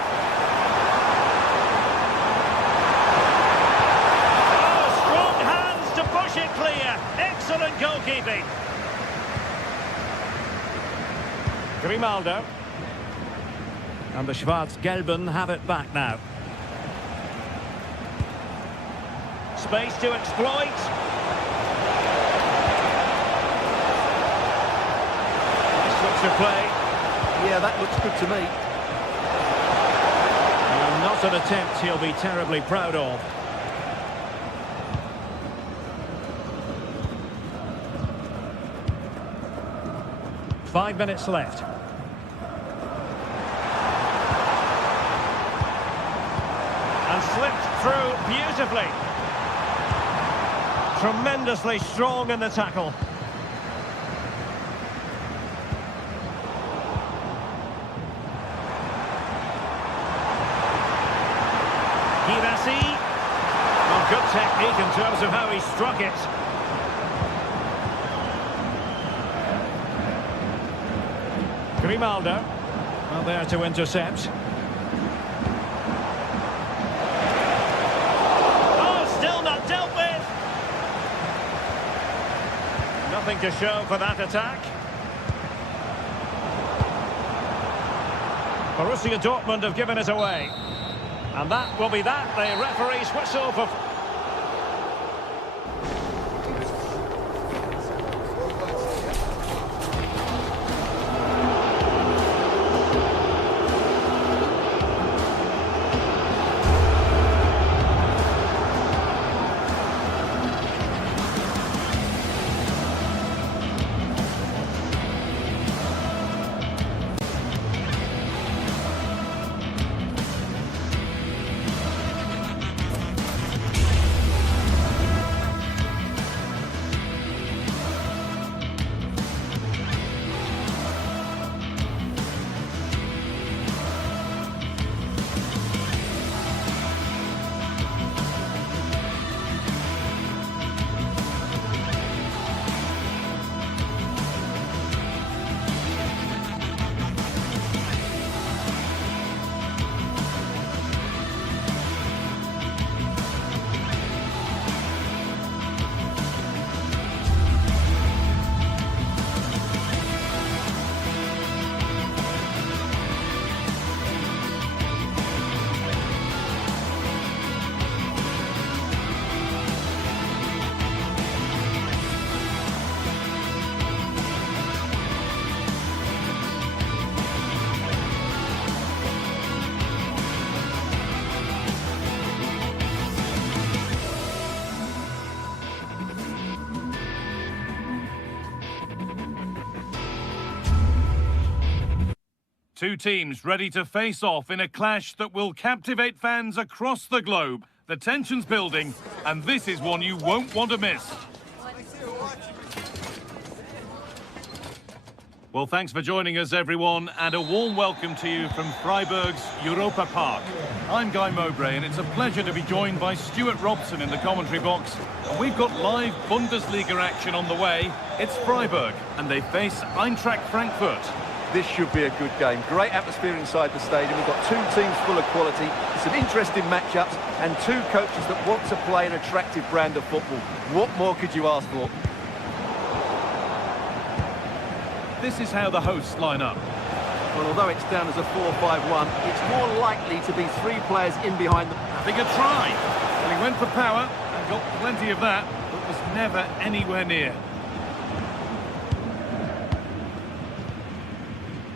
Oh, strong hands to push it clear. Excellent goalkeeping. Grimaldo. And the Schwarz-Gelben have it back now. Space to exploit. Switch of play. Yeah, that looks good to me. Not an attempt he'll be terribly proud of. Five minutes left. And slipped through beautifully. Tremendously strong in the tackle. Girassi. Well, good technique in terms of how he struck it. Grimaldo. Well, there to intercept. Nothing to show for that attack. Borussia Dortmund have given it away. And that will be that. The referee's whistle for... Two teams ready to face off in a clash that will captivate fans across the globe. The tension's building, and this is one you won't want to miss. Well, thanks for joining us, everyone, and a warm welcome to you from Freiburg's Europa Park. I'm Guy Mowbray, and it's a pleasure to be joined by Stuart Robson in the commentary box. And we've got live Bundesliga action on the way. It's Freiburg, and they face Eintracht Frankfurt. This should be a good game. Great atmosphere inside the stadium. We've got two teams full of quality, some interesting matchups, and two coaches that want to play an attractive brand of football. What more could you ask for? This is how the hosts line up. Well, although it's down as a 4-5-1, it's more likely to be 3 players in behind them. Having a try. Well, he went for power and got plenty of that, but was never anywhere near.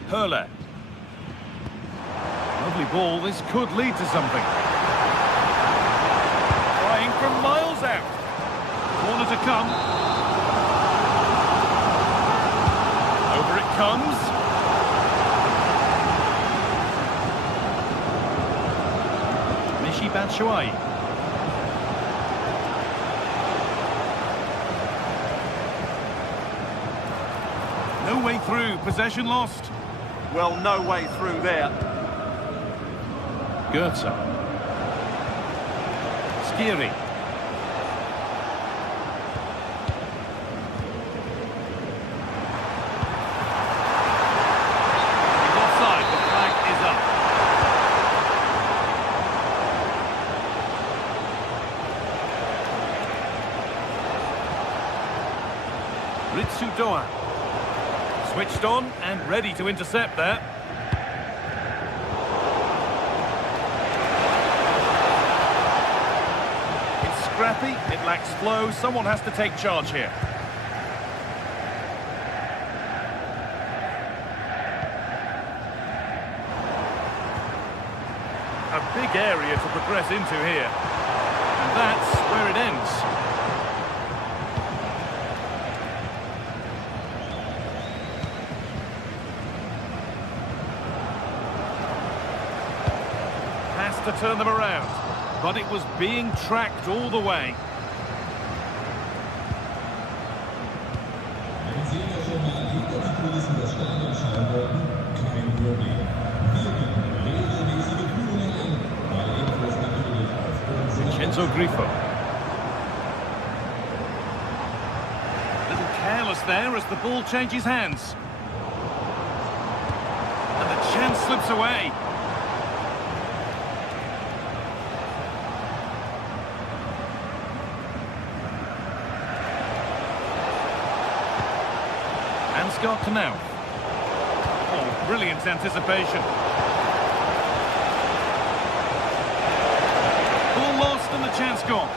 Hurler. Lovely ball. This could lead to something. Trying from miles out. Corner to come. Over it comes. Batshuayi. No way through, possession lost. Well, no way through there. Goetze. Skiri. He's offside, the flag is up. Ritsudoa. Switched on and ready to intercept there. It's scrappy, it lacks flow, someone has to take charge here. A big area to progress into here. And that's where it ends. To turn them around, but it was being tracked all the way. Vincenzo Grifo. A little careless there as the ball changes hands. And the chance slips away. Ansgar now. Oh, brilliant anticipation. Ball lost and the chance gone.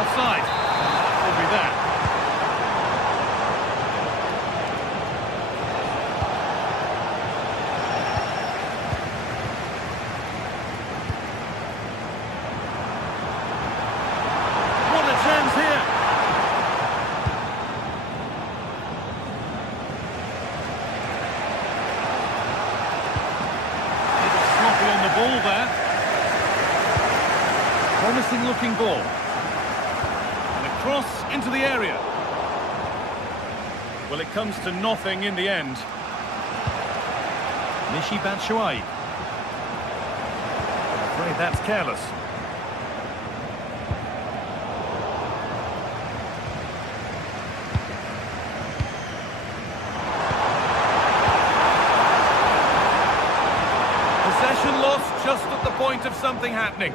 Offside. That will be that. What a chance here. A little sloppy on the ball there. Promising looking ball. Cross into the area. Well, it comes to nothing in the end. Michy Batshuayi. I'm afraid that's careless. Possession lost just at the point of something happening.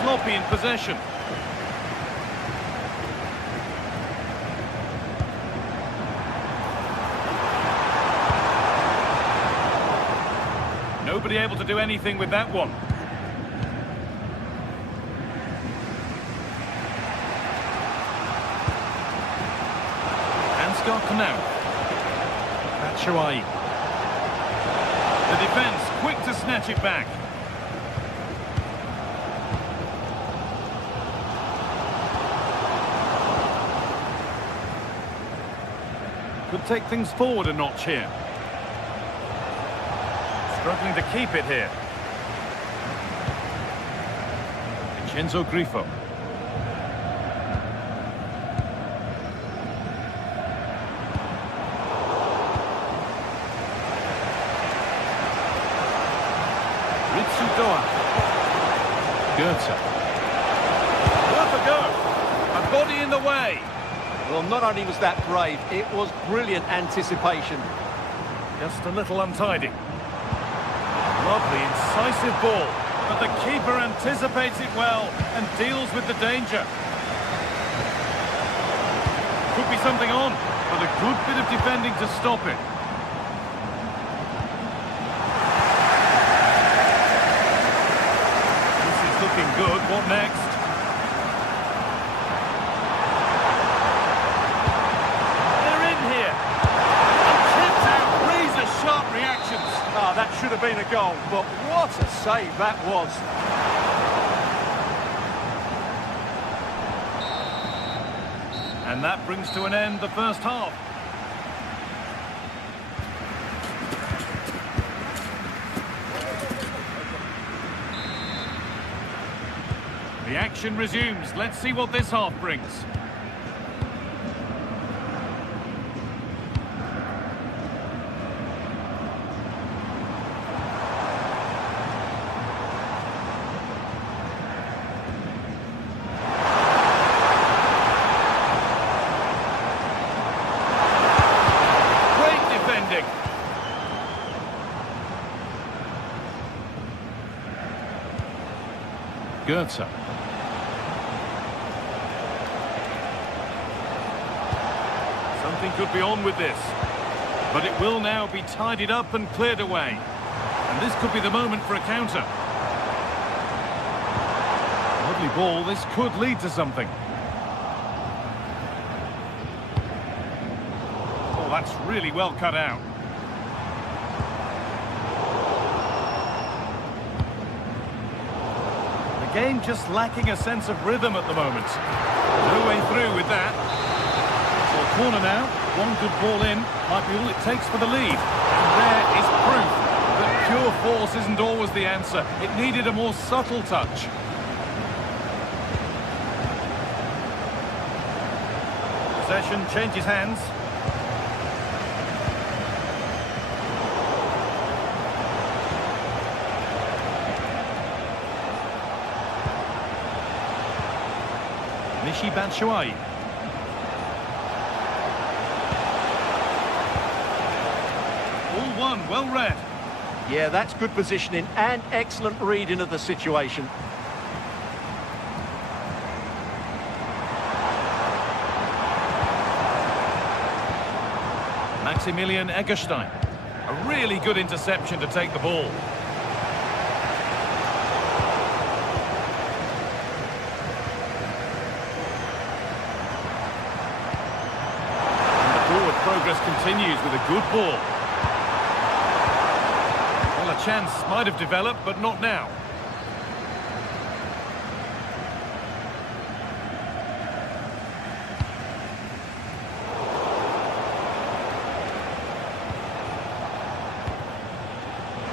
Sloppy in possession. Nobody able to do anything with that one. Ansgar now. Batshuayi. The defence quick to snatch it back. Could take things forward a notch here. Struggling to keep it here. Vincenzo Grifo. Goethe. Worth a go. A body in the way. Well, not only was that brave, it was brilliant anticipation. Just a little untidy. Lovely, incisive ball. But the keeper anticipates it well and deals with the danger. Could be something on, but a good bit of defending to stop it. This is looking good. What next? They're in here. And kept out. Razor-sharp reactions. Ah, that should have been a goal, but what a save that was. And that brings to an end the first half. The action resumes. Let's see what this half brings. Goethe. Something could be on with this. But it will now be tidied up and cleared away. And this could be the moment for a counter. Lovely ball. This could lead to something. Oh, that's really well cut out. Game just lacking a sense of rhythm at the moment. No way through with that. So a corner now. One good ball in might be all it takes for the lead. And there is proof that pure force isn't always the answer. It needed a more subtle touch. Possession changes hands. Batshuayi. All one, well read. Yeah, that's good positioning and excellent reading of the situation. Maximilian Eggestein. A really good interception to take the ball. Progress continues with a good ball. Well, a chance might have developed, but not now.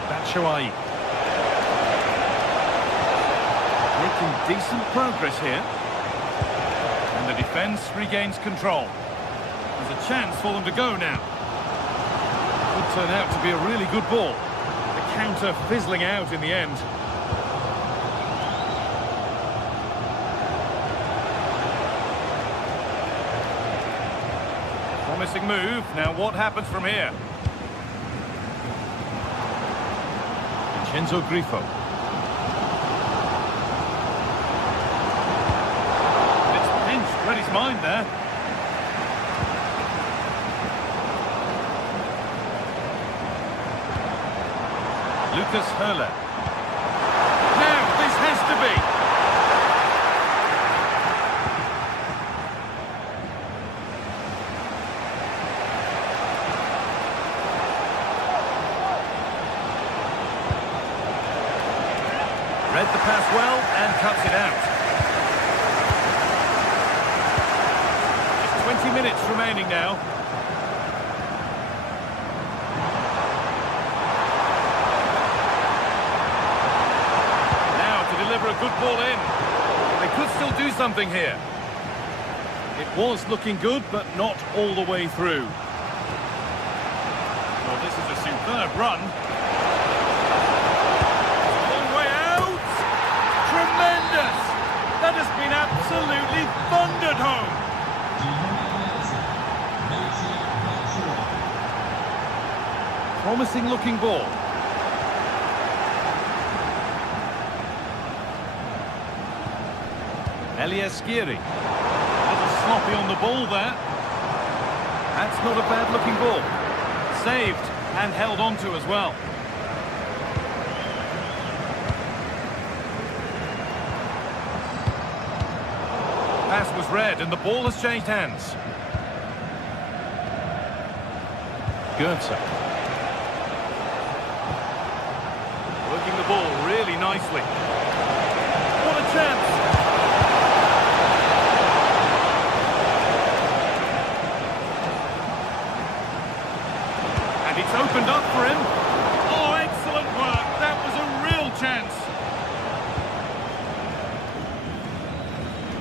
Batshuayi. Making decent progress here. And the defence regains control. There's a chance for them to go now. Could turn out to be a really good ball. The counter fizzling out in the end. Promising move. Now what happens from here? Vincenzo Grifo. It's pinched, read his mind there. Lucas Hurler. Now, this has to be. Read the pass well and cuts it out. Just 20 minutes remaining now. A good ball in. They could still do something here. It was looking good, but not all the way through. Well, this is a superb run. promising looking ball. Eliaskiri. A little sloppy on the ball there. That's not a bad looking ball. Saved and held on to as well. Pass was read and the ball has changed hands. Goethe. Working the ball really nicely. What a chance! And it's opened up for him. Oh, excellent work. That was a real chance.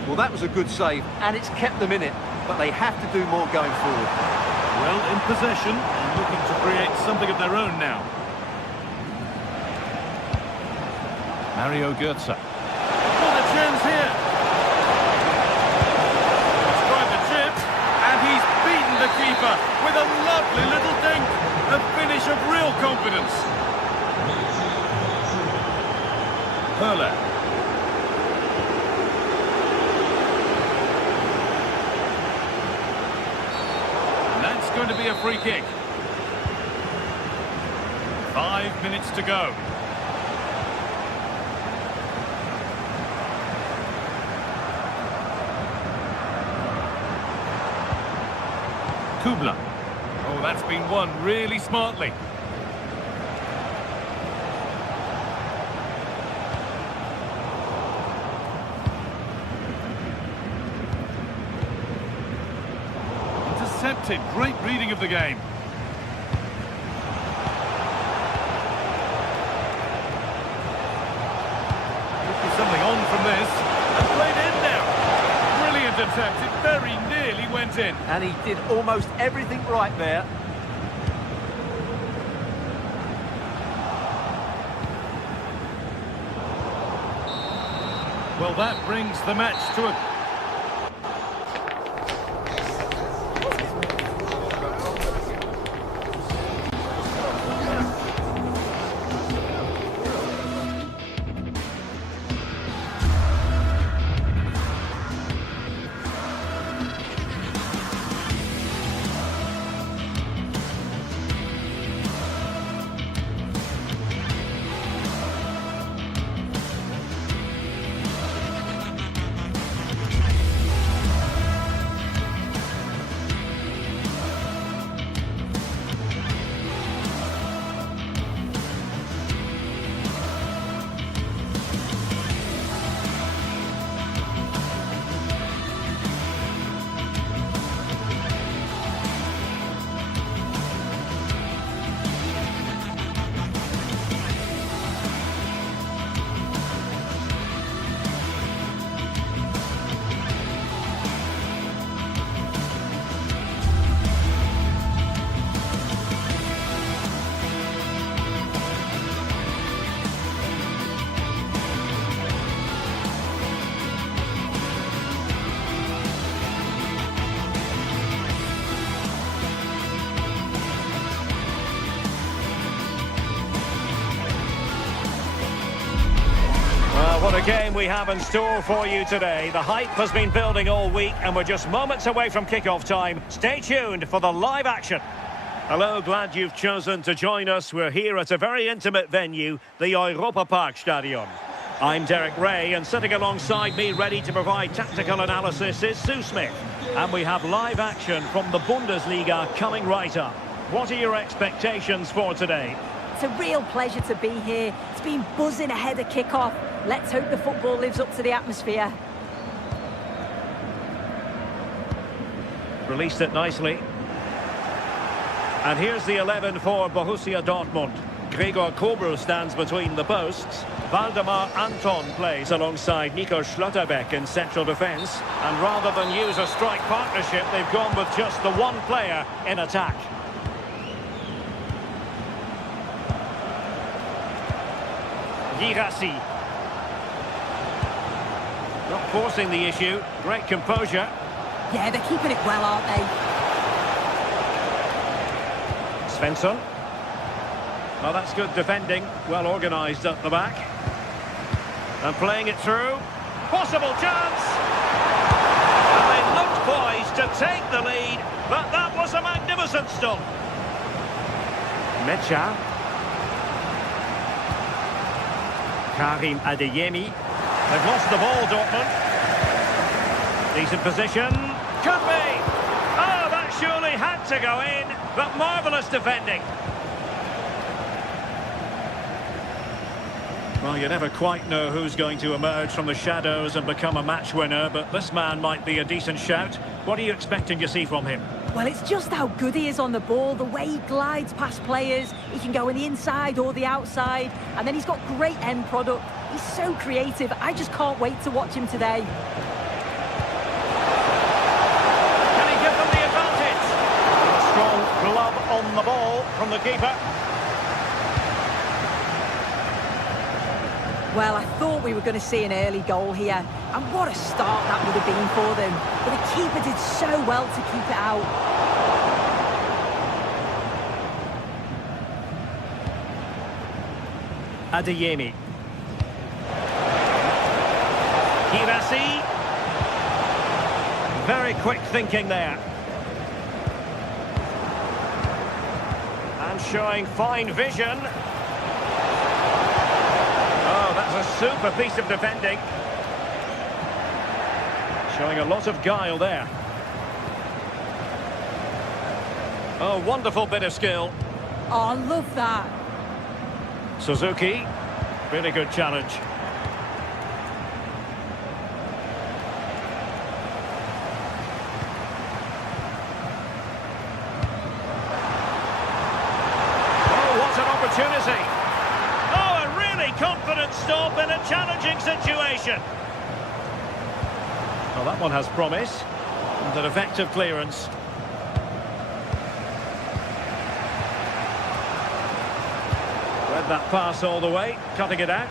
Well, that was a good save, and it's kept them in it, but they have to do more going forward. Well, in possession and looking to create something of their own now. Mario Goetze. What a chance here. He's tried the chip, and he's beaten the keeper with a lovely little dink. A finish of real confidence. Hurler. And that's going to be a free kick. 5 minutes to go. Kubla. Oh, that's been won really smartly. Intercepted. Great reading of the game. Could be something on from this. And played in now. Brilliant attempt. It very nearly went in. And he did almost everything right there. Well, that brings the match to a... What a game we have in store for you today. The hype has been building all week and we're just moments away from kick-off time. Stay tuned for the live action. Hello, glad you've chosen to join us. We're here at a very intimate venue, the Europa Park Stadion. I'm Derek Ray, and sitting alongside me ready to provide tactical analysis is Sue Smith. And we have live action from the Bundesliga coming right up. What are your expectations for today? It's a real pleasure to be here. It's been buzzing ahead of kick-off. Let's hope the football lives up to the atmosphere. Released it nicely. And here's the 11 for Borussia Dortmund. Gregor Kobel stands between the posts. Waldemar Anton plays alongside Nico Schlotterbeck in central defence. And rather than use a strike partnership, they've gone with just the one player in attack. Girassi. Not forcing the issue. Great composure. Yeah, they're keeping it well, aren't they? Svensson. Well, that's good defending. Well organised at the back. And playing it through. Possible chance! And they looked poised to take the lead, but that was a magnificent stop. Mecha. Karim Adeyemi. They've lost the ball, Dortmund. Decent position. Could be! Oh, that surely had to go in, but marvellous defending. Well, you never quite know who's going to emerge from the shadows and become a match winner, but this man might be a decent shout. What are you expecting to see from him? Well, it's just how good he is on the ball, the way he glides past players. He can go in the inside or the outside, and then he's got great end product. He's so creative. I just can't wait to watch him today. Can he give them the advantage? A strong glove on the ball from the keeper. Well, I thought we were going to see an early goal here, and what a start that would have been for them. But the keeper did so well to keep it out. Adeyemi. Girassi. Very quick thinking there. And showing fine vision. Oh, that's a super piece of defending. Showing a lot of guile there. Oh, wonderful bit of skill. Oh, I love that. Suzuki. Really good challenge. Oh, what an opportunity. Oh, a really confident stop in a challenging situation. Well, that one has promise. And an effective clearance. Read that pass all the way, cutting it out.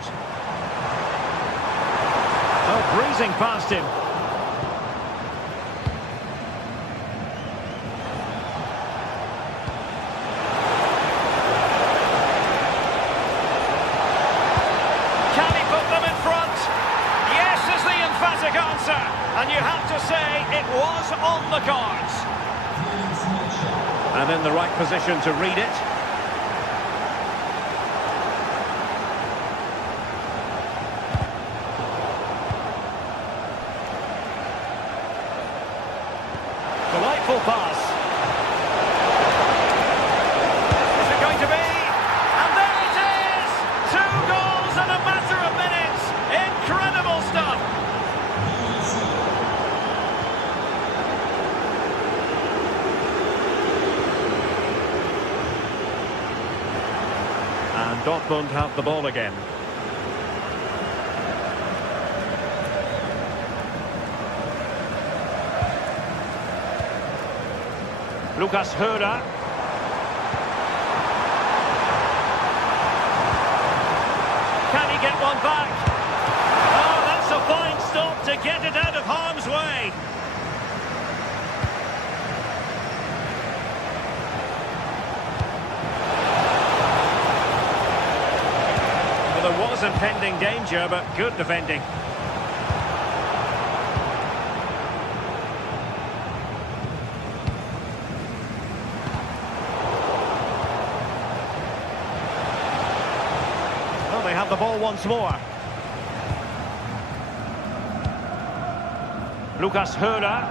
Oh, breezing past him. Can he put them in front? Yes is the emphatic answer. And you have to say it was on the cards. And in the right position to read it. Delightful pass. Is it going to be? And there it is! 2 goals in a matter of minutes. Incredible stuff. And Dortmund have the ball again. Lucas Höra. Can he get one back? Oh, that's a fine stop to get it out of harm's way. Well, there was impending danger, but good defending. They have the ball once more. Lucas Höra.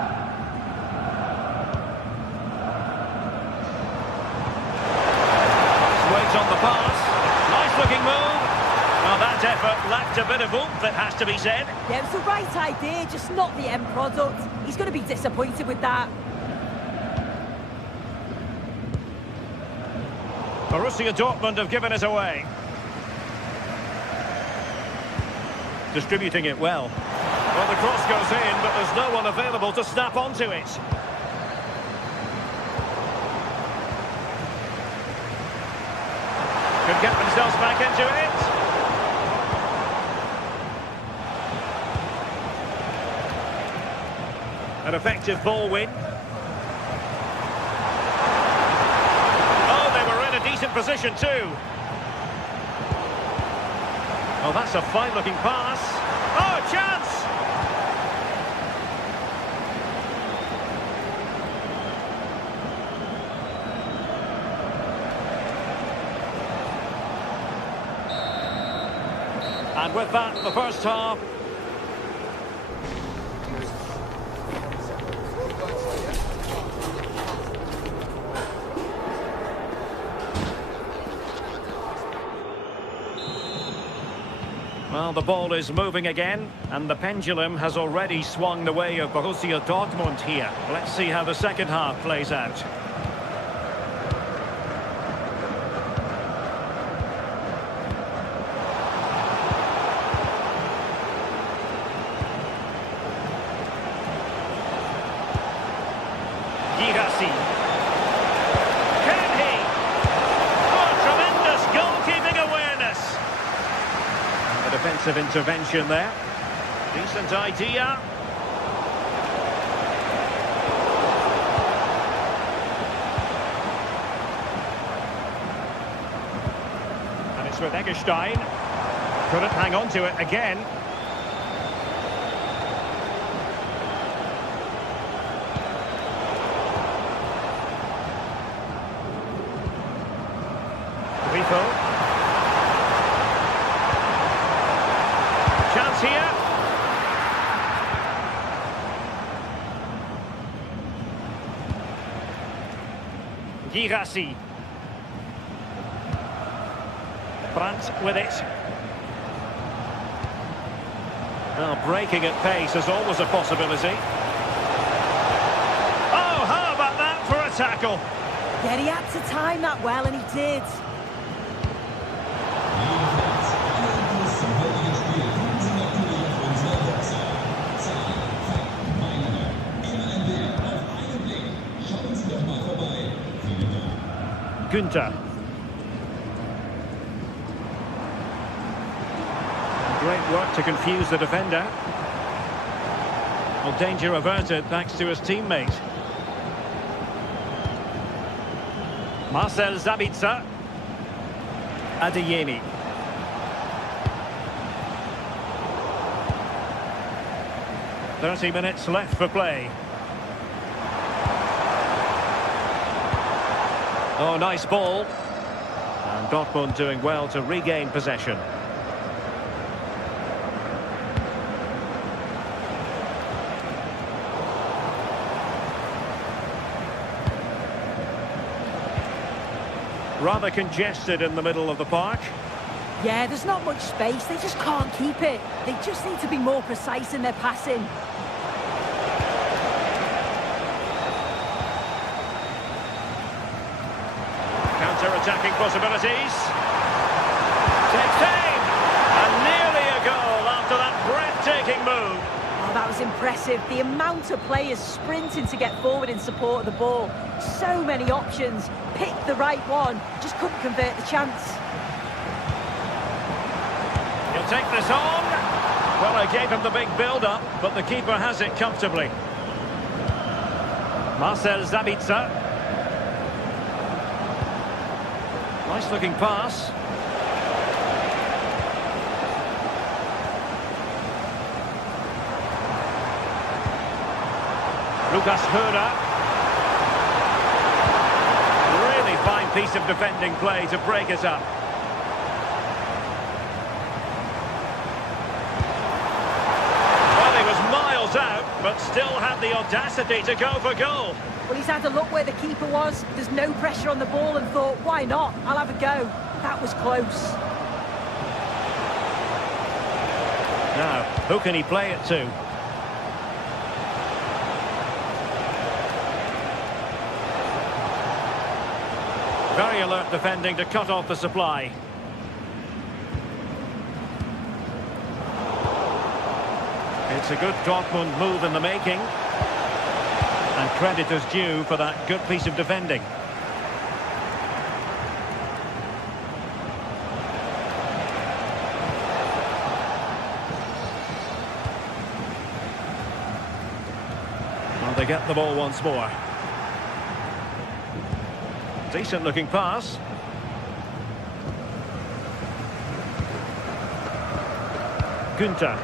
Waits on the pass. Nice looking move. Now that effort lacked a bit of oomph, it has to be said. Yeah, it was the right idea, just not the end product. He's going to be disappointed with that. Borussia Dortmund have given it away. Distributing it well. Well, the cross goes in, but there's no one available to snap onto it. Could get themselves back into it. An effective ball win. Oh, they were in a decent position too. Oh, that's a fine-looking pass. Oh, a chance! And with that, the first half. Well, the ball is moving again, and the pendulum has already swung the way of Borussia Dortmund here. Let's see how the second half plays out. Girassi. Can he? Oh, tremendous goalkeeping awareness. And the defensive intervention there. Decent idea. And it's with Eggestein. Couldn't hang on to it again. Chance here. Girassi. Brandt with it. Well, breaking at pace is always a possibility. Oh, how about that for a tackle? Yeah, he had to time that well, and he did. Günther. Great work to confuse the defender. Well, danger averted thanks to his teammate. Marcel Sabitzer. Adeyemi. "30 minutes left for play." Oh, nice ball. And Dortmund doing well to regain possession. Rather congested in the middle of the park. Yeah, there's not much space. They just can't keep it. They just need to be more precise in their passing. Counter-attacking possibilities. Takes aim! And nearly a goal after that breathtaking move. Oh, that was impressive. The amount of players sprinting to get forward in support of the ball. So many options. Picked the right one. Just couldn't convert the chance. He'll take this on. Well, I gave him the big build-up, but the keeper has it comfortably. Marcel Sabitzer. Nice-looking pass. Lucas Hörer. Really fine piece of defending play to break it up. Well, he was miles out, but still had the audacity to go for goal. Well, he's had a look where the keeper was. There's no pressure on the ball and thought, why not? I'll have a go. That was close. Now, who can he play it to? Very alert defending to cut off the supply. It's a good Dortmund move in the making. And credit is due for that good piece of defending. Well, they get the ball once more. Decent looking pass. Günther.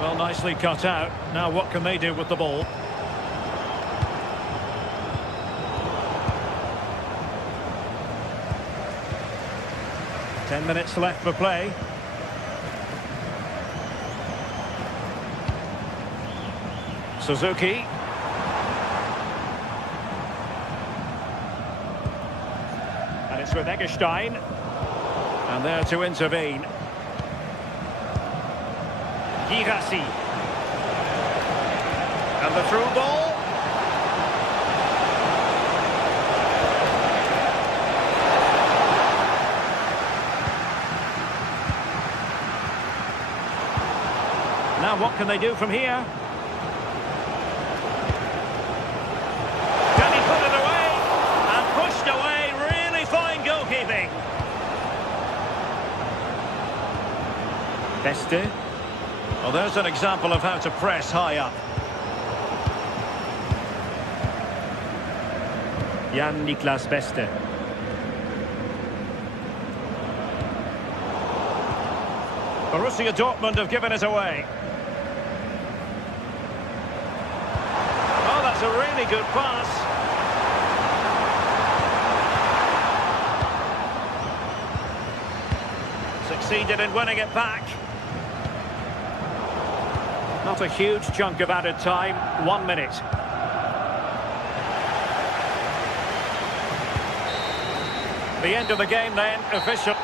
Well, nicely cut out. Now what can they do with the ball? Ten minutes left for play. Suzuki. And it's with Eggestein. And there to intervene. Girassi. And the through ball. Now what can they do from here? Can he put it away? And pushed away. Really fine goalkeeping. Beste. Well, there's an example of how to press high up. Jan-Niklas Beste. Borussia Dortmund have given it away. Oh, that's a really good pass. Succeeded in winning it back. Not a huge chunk of added time, 1 minute. The end of the game then, official.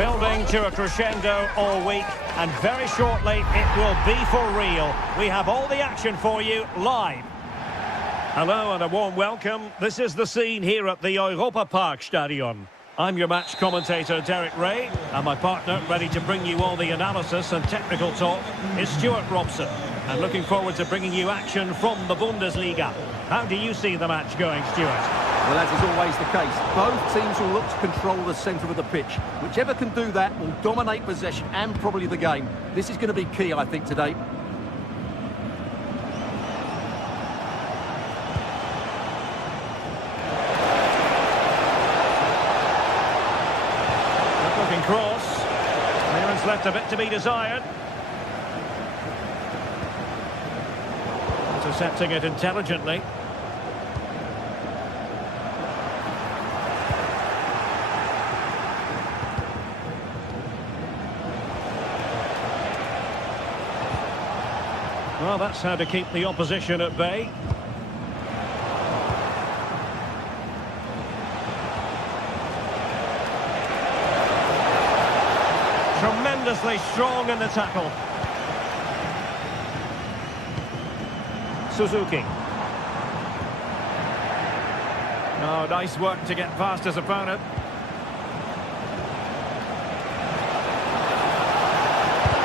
Building to a crescendo all week, and very shortly it will be for real. We have all the action for you live. Hello and a warm welcome. This is the scene here at the Europa Park Stadion. I'm your match commentator, Derek Ray, and my partner, ready to bring you all the analysis and technical talk, is Stuart Robson. And looking forward to bringing you action from the Bundesliga. How do you see the match going, Stuart? Well, as is always the case, both teams will look to control the centre of the pitch. Whichever can do that will dominate possession and probably the game. This is going to be key, I think, today. Looking cross. Clearance left a bit to be desired. Intercepting it intelligently. Well, that's how to keep the opposition at bay. Tremendously strong in the tackle. Suzuki. Oh, nice work to get past his opponent.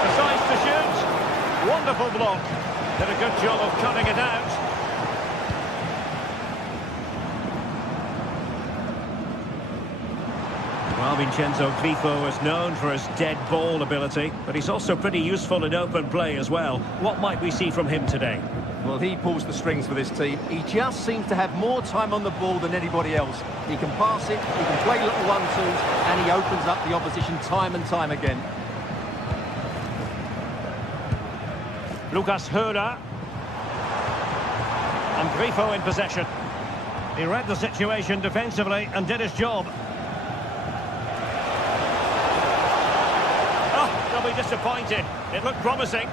Decides to shoot. Wonderful block. Did a good job of cutting it out. Well, Vincenzo Grifo is known for his dead ball ability, but he's also pretty useful in open play as well. What might we see from him today? Well, he pulls the strings for this team. He just seems to have more time on the ball than anybody else. He can pass it, he can play little one-twos, and he opens up the opposition time and time again. Lucas Höder. And Grifo in possession. He read the situation defensively and did his job. Oh, they'll be disappointed. It looked promising.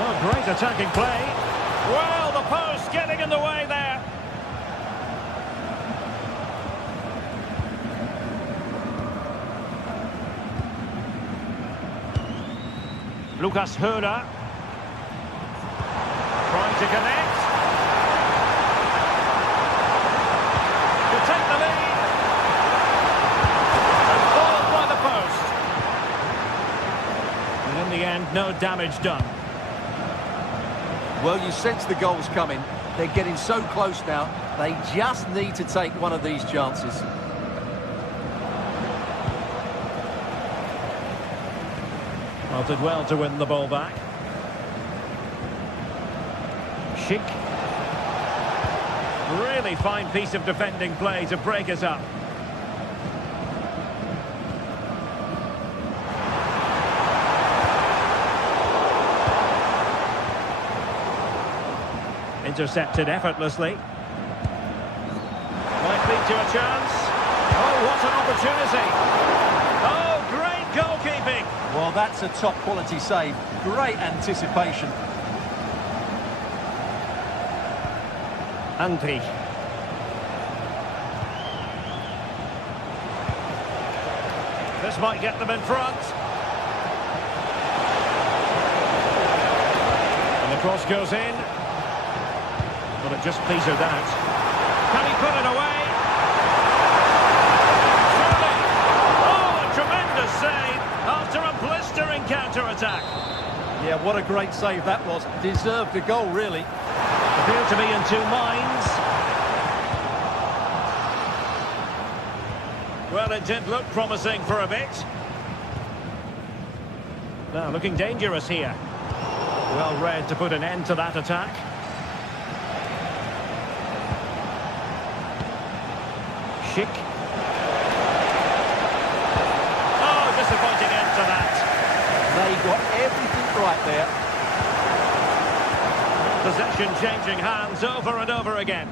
Oh, great attacking play. Well, the post getting in the way there. Lucas Höder. Trying to connect. To take the lead. And followed by the post. And in the end, no damage done. Well, you sense the goals coming. They're getting so close now. They just need to take one of these chances. Well, did well to win the ball back. Schick. Really fine piece of defending play to break us up. Intercepted effortlessly. Might lead to a chance. Oh, what an opportunity. Oh, great goalkeeping. Well, that's a top-quality save. Great anticipation. Andri. This might get them in front. And the cross goes in. But it just petered out. Can he put it away? Surely! Oh, a tremendous save after a blistering counter-attack. Yeah, what a great save that was. Deserved a goal, really. Appeared to be in two minds. Well, it did look promising for a bit. Now, looking dangerous here. Well read to put an end to that attack. Schick. Oh, disappointing end to that. They got everything right there. Possession changing hands over and over again.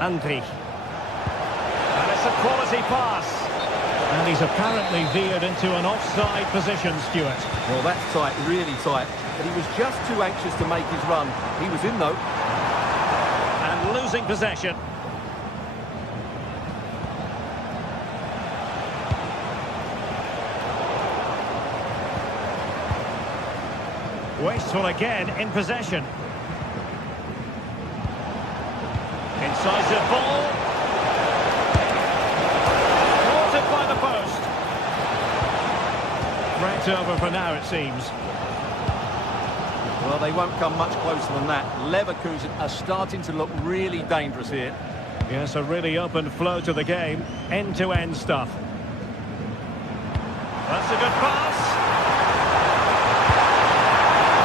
Andri. And it's a quality pass. And he's apparently veered into an offside position, Stuart. Well, that's tight, really tight. But he was just too anxious to make his run. He was in, though. And losing possession. Wasteful again in possession. Incisive ball. Thwarted by the post. Threat over for now, it seems. Well, they won't come much closer than that. Leverkusen are starting to look really dangerous here. Yes, a really open flow to the game. End-to-end stuff. That's a good pass.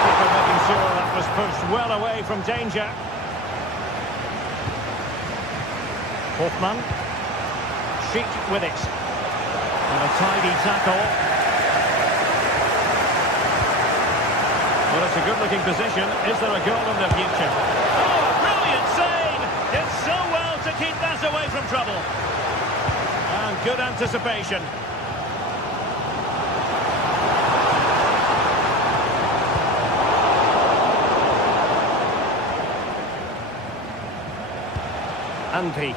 Keeper making sure that was pushed well away from danger. Hoffmann. Schick with it. And a tidy tackle. Well, it's a good-looking position. Is there a goal in the future? Oh, brilliant save! Did so well to keep that away from trouble. And good anticipation. Andy.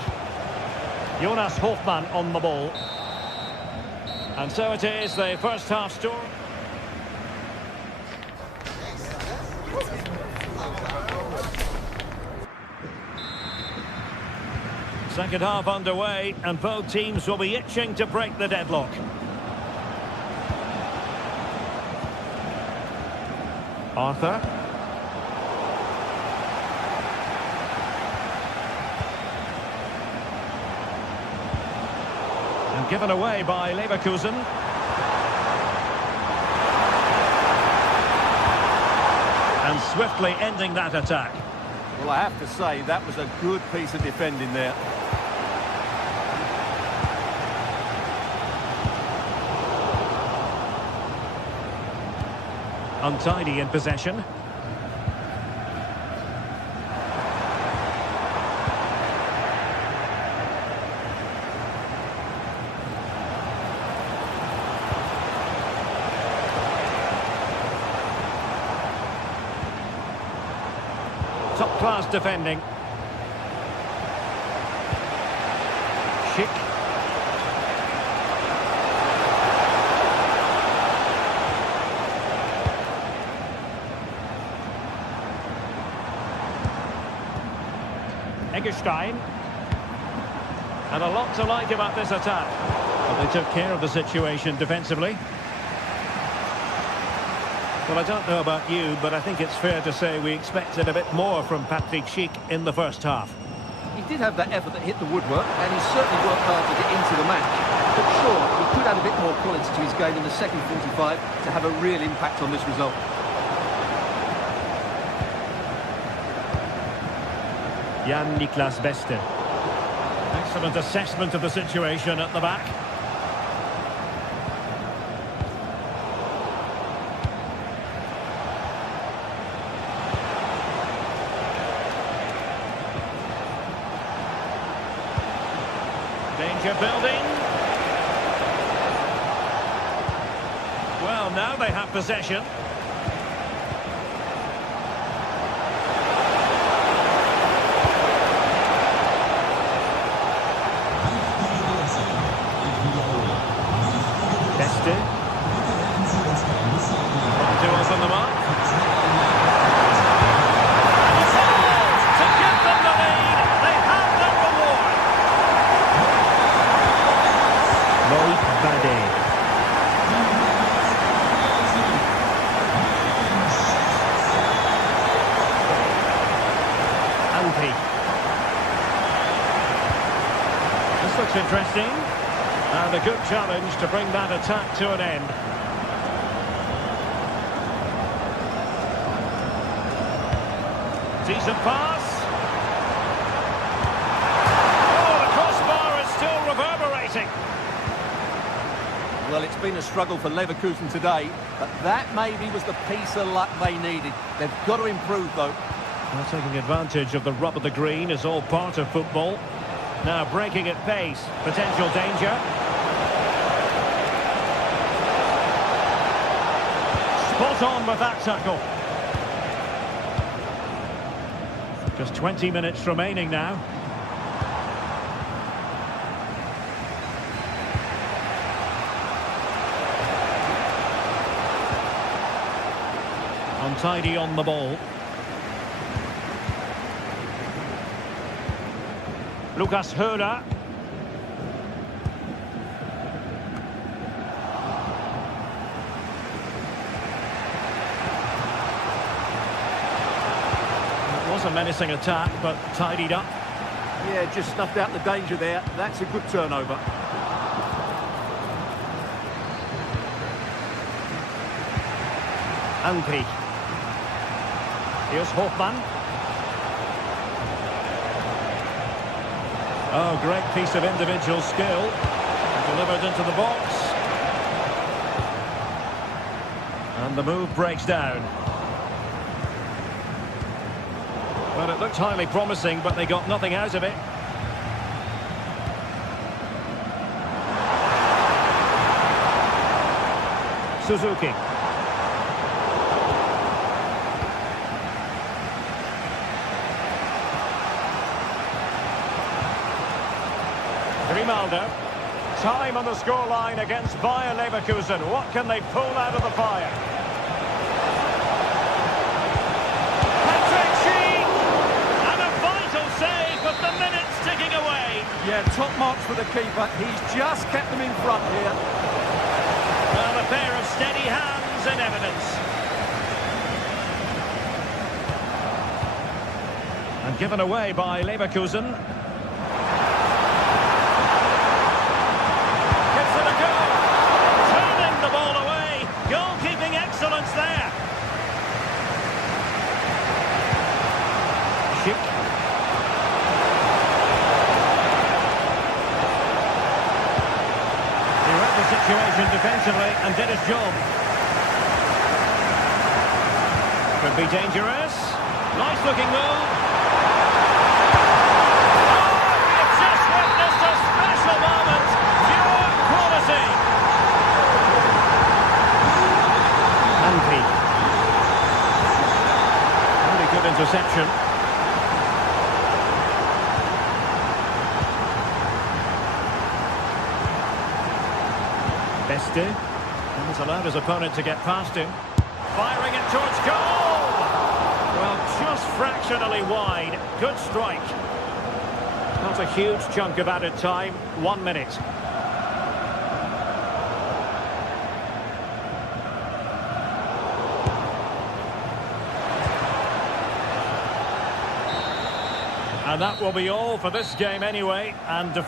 Jonas Hoffmann on the ball. And so it is, the first half story. Second half underway, and both teams will be itching to break the deadlock. Arthur. And given away by Leverkusen. And swiftly ending that attack. Well, I have to say, that was a good piece of defending there. Untidy in possession. Top-class defending. Schick. Eggestein. And a lot to like about this attack. But they took care of the situation defensively. Well, I don't know about you, but I think it's fair to say we expected a bit more from Patrick Schick in the first half. He did have that effort that hit the woodwork, and he certainly worked hard to get into the match. But sure, he could add a bit more quality to his game in the second 45 to have a real impact on this result. Jan-Niklas Beste. Excellent assessment of the situation at the back. Danger building. Well, now they have possession. To open them up. And it's all to give them the lead. They have their reward. Loïc Badé. Antti. This looks interesting. And a good challenge to bring that attack to an end. Decent pass. Oh, the crossbar is still reverberating. Well, it's been a struggle for Leverkusen today, but that maybe was the piece of luck they needed. They've got to improve, though. Well, taking advantage of the rub of the green is all part of football. Now breaking at pace. Potential danger. Spot on with that tackle. Just 20 minutes remaining now. Untidy on the ball. Lucas Höhler. It was a menacing attack, but tidied up. Yeah, just snuffed out the danger there. That's a good turnover. Angry. Here's Hofmann. Oh, great piece of individual skill. Delivered into the box. And the move breaks down. Well, it looked highly promising, but they got nothing out of it. Suzuki. Grimaldo. Time on the scoreline against Bayer Leverkusen. What can they pull out of the fire? Patrick Schick! And a vital save, but the minutes ticking away. Yeah, top marks for the keeper. He's just kept them in front here. Well, a pair of steady hands in evidence. And given away by Leverkusen. Situation defensively and did his job. Could be dangerous. Nice looking move. Oh, we've just witnessed a special moment. Pure quality. Anki. Really good interception. Beste, and has allowed his opponent to get past him. Firing it towards goal! Well, just fractionally wide. Good strike. Not a huge chunk of added time. 1 minute. And that will be all for this game anyway. And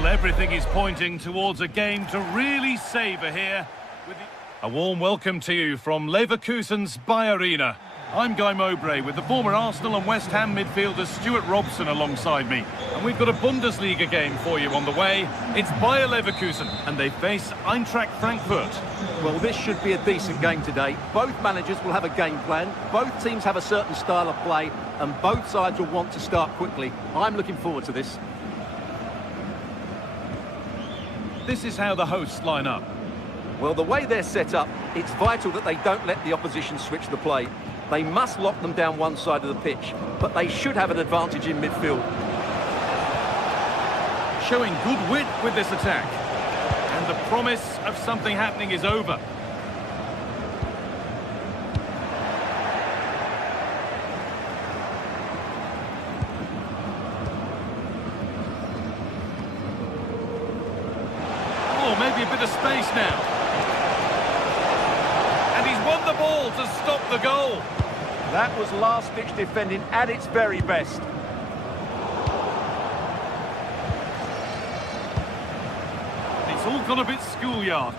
Well, everything is pointing towards a game to really savour here. A warm welcome to you from Leverkusen's Bayer Arena. I'm Guy Mowbray with the former Arsenal and West Ham midfielder Stuart Robson alongside me. And we've got a Bundesliga game for you on the way. It's Bayer Leverkusen and they face Eintracht Frankfurt. Well, this should be a decent game today. Both managers will have a game plan. Both teams have a certain style of play and both sides will want to start quickly. I'm looking forward to this. This is how the hosts line up. Well, the way they're set up, it's vital that they don't let the opposition switch the play. They must lock them down one side of the pitch, but they should have an advantage in midfield. Showing good wit with this attack. And the promise of something happening is over. Oh, maybe a bit of space now. And he's won the ball to stop the goal. That was last-ditch defending at its very best. It's all gone a bit schoolyard.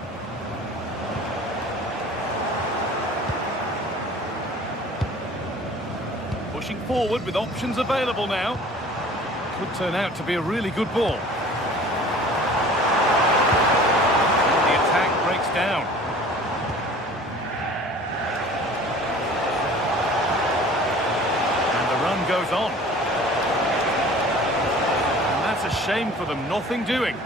Pushing forward with options available now. Could turn out to be a really good ball. The attack breaks down. And the run goes on. And that's a shame for them, nothing doing.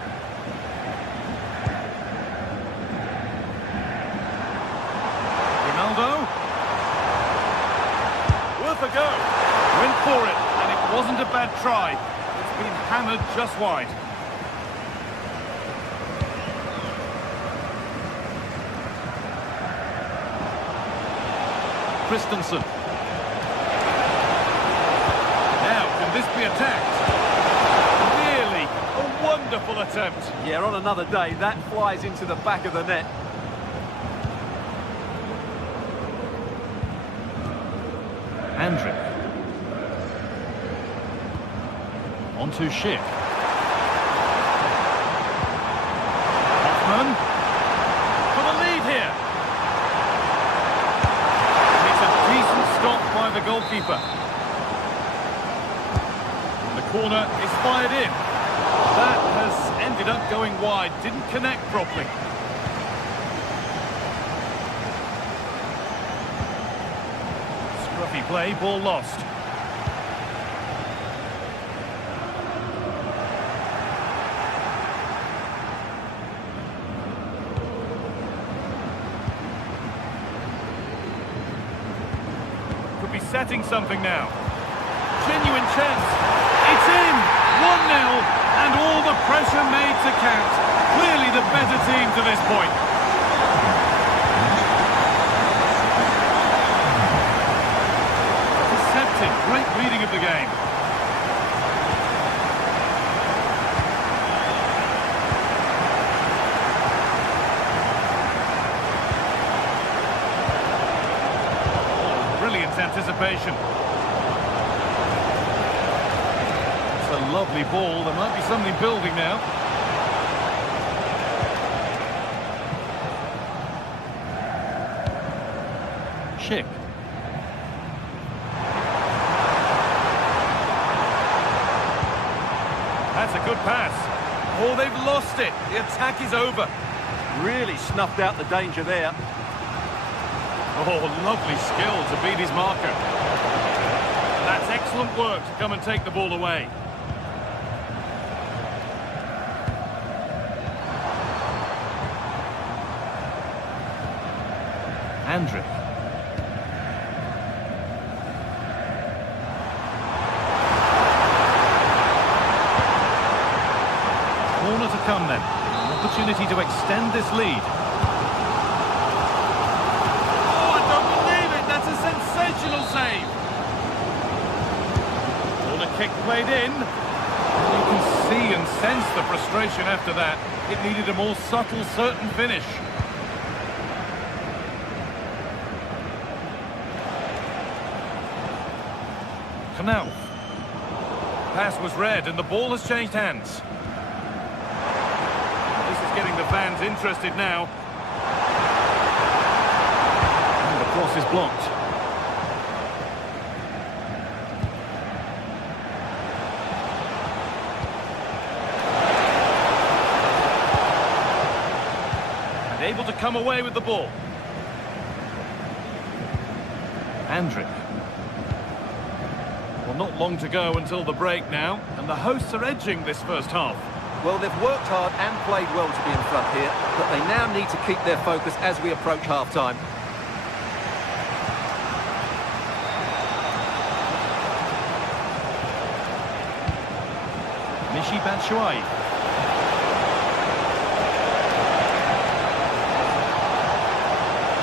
Ronaldo. Worth a go. Went for it, and it wasn't a bad try. It's been hammered just wide. Christensen. Now, can this be attacked? Really, a wonderful attempt. Yeah, on another day, that flies into the back of the net. Andrick. On to Schick. Hoffman. For the lead here. It's a decent stop by the goalkeeper. The corner is fired in. That has ended up going wide. Didn't connect properly. Scruffy play, ball lost. Could be setting something now. Genuine chance. It's in! 1-0, and all the pressure made to count. Clearly the better team to this point. Deceptive, great reading of the game. Oh, brilliant anticipation. It's a lovely ball. There might be something building now. Schick. That's a good pass. Oh, they've lost it. The attack is over. Really snuffed out the danger there. Oh, lovely skill to beat his marker. That's excellent work to come and take the ball away. Andrick. Corner to come then. An opportunity to extend this lead. Oh, I don't believe it. That's a sensational save. Corner kick played in. You can see and sense the frustration after that. It needed a more subtle, certain finish. Knauf. Pass was read and the ball has changed hands. getting the fans interested now. And the cross is blocked. And able to come away with the ball. Andric. Well, not long to go until the break now, and the hosts are edging this first half. Well, they've worked hard and played well to be in front here, but they now need to keep their focus as we approach half-time. Michy Batshuayi.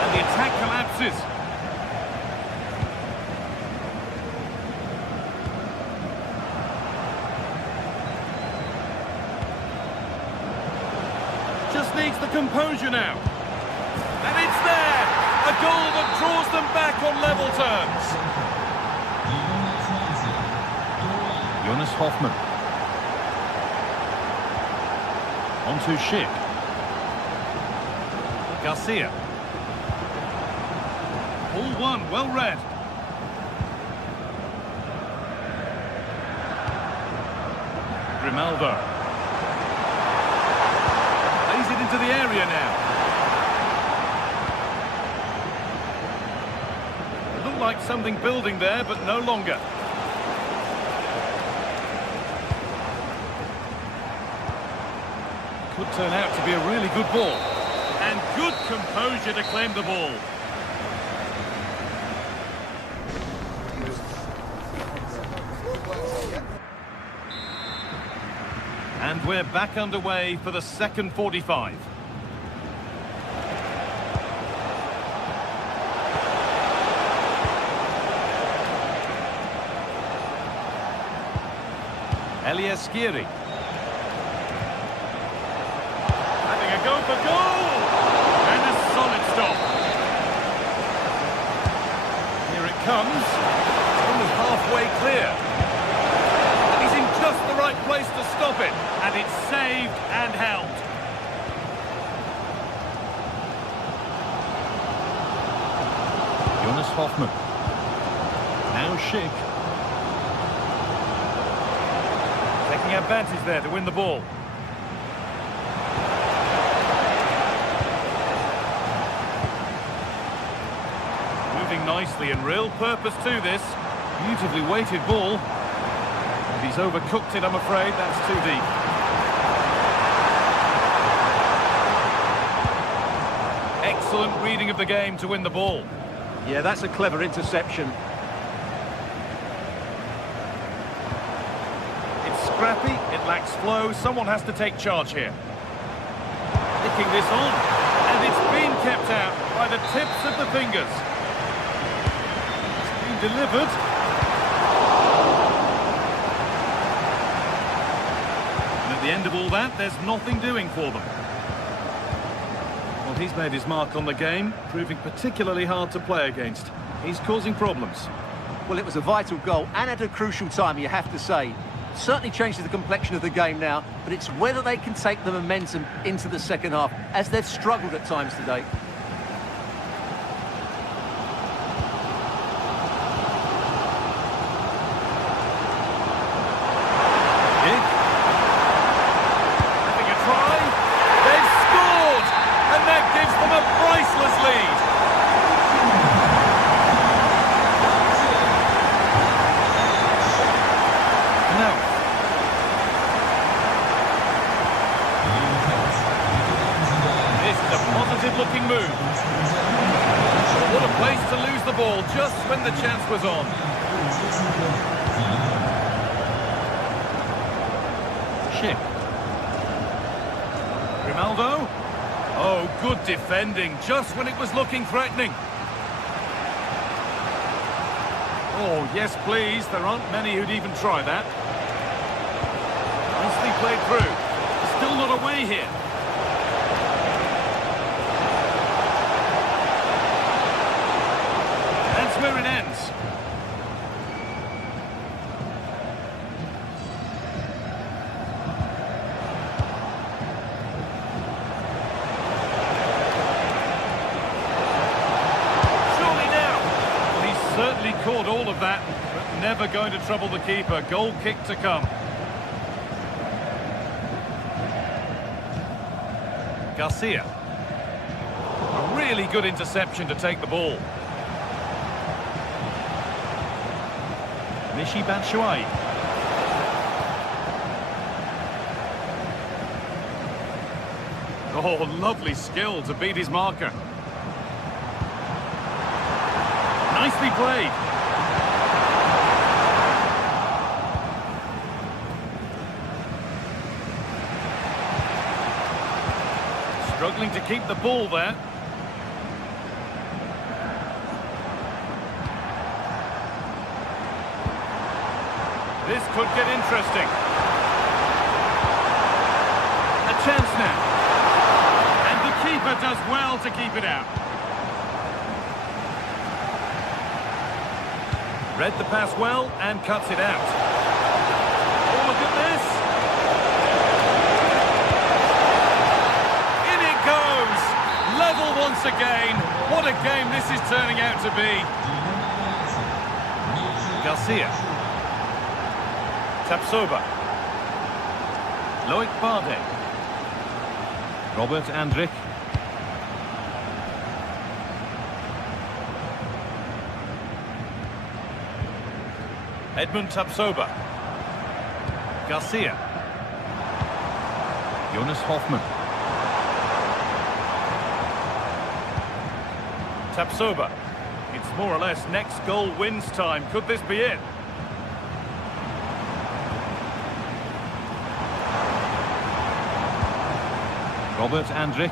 And the attack collapses. Just needs the composure now. And it's there! A goal that draws them back on level terms. Jonas Hoffmann. On to Schick. Garcia. All one, well read. Grimaldo. Lays it into the area now. It looked like something building there, but no longer. Could turn out to be a really good ball. And good composure to claim the ball. And we're back underway for the second 45. Elias Skiri. Having a go for goal! And a solid stop. Here it comes. Only halfway clear. He's in just the right place to stop it. And it's saved and held. Jonas Hoffmann. Now Schick. Taking advantage there to win the ball. Moving nicely and real purpose to this. Beautifully weighted ball. And he's overcooked it, I'm afraid. That's too deep. Excellent reading of the game to win the ball. Yeah, that's a clever interception. It's scrappy, it lacks flow. Someone has to take charge here. Picking this on. And it's been kept out by the tips of the fingers. It's been delivered. And at the end of all that, there's nothing doing for them. Well, he's made his mark on the game, proving particularly hard to play against. He's causing problems. Well, it was a vital goal and at a crucial time, you have to say. Certainly changes the complexion of the game now, but it's whether they can take the momentum into the second half, as they've struggled at times today. Having a try. They've scored! And that gives them a priceless lead. Now. This is a positive-looking move. What a place to lose the ball just when the chance was on. Schick. Grimaldo. Oh, good defending, just when it was looking threatening. Oh, yes, please. There aren't many who'd even try that. Nicely played through. Still not away here. That's where it ends. caught all of that, but never going to trouble the keeper. Goal kick to come. Garcia. A really good interception to take the ball. Michy Batshuayi. Oh, lovely skill to beat his marker. Nicely played. Struggling to keep the ball there. This could get interesting. A chance now. And the keeper does well to keep it out. Read the pass well and cuts it out. Oh, look at this. In it goes. Level once again. What a game this is turning out to be. Garcia. Tapsoba. Loic Bardet. Robert Andrich. Edmund Tapsoba. Garcia. Jonas Hoffmann. Tapsoba. It's more or less next goal wins time. Could this be it? Robert Andrich.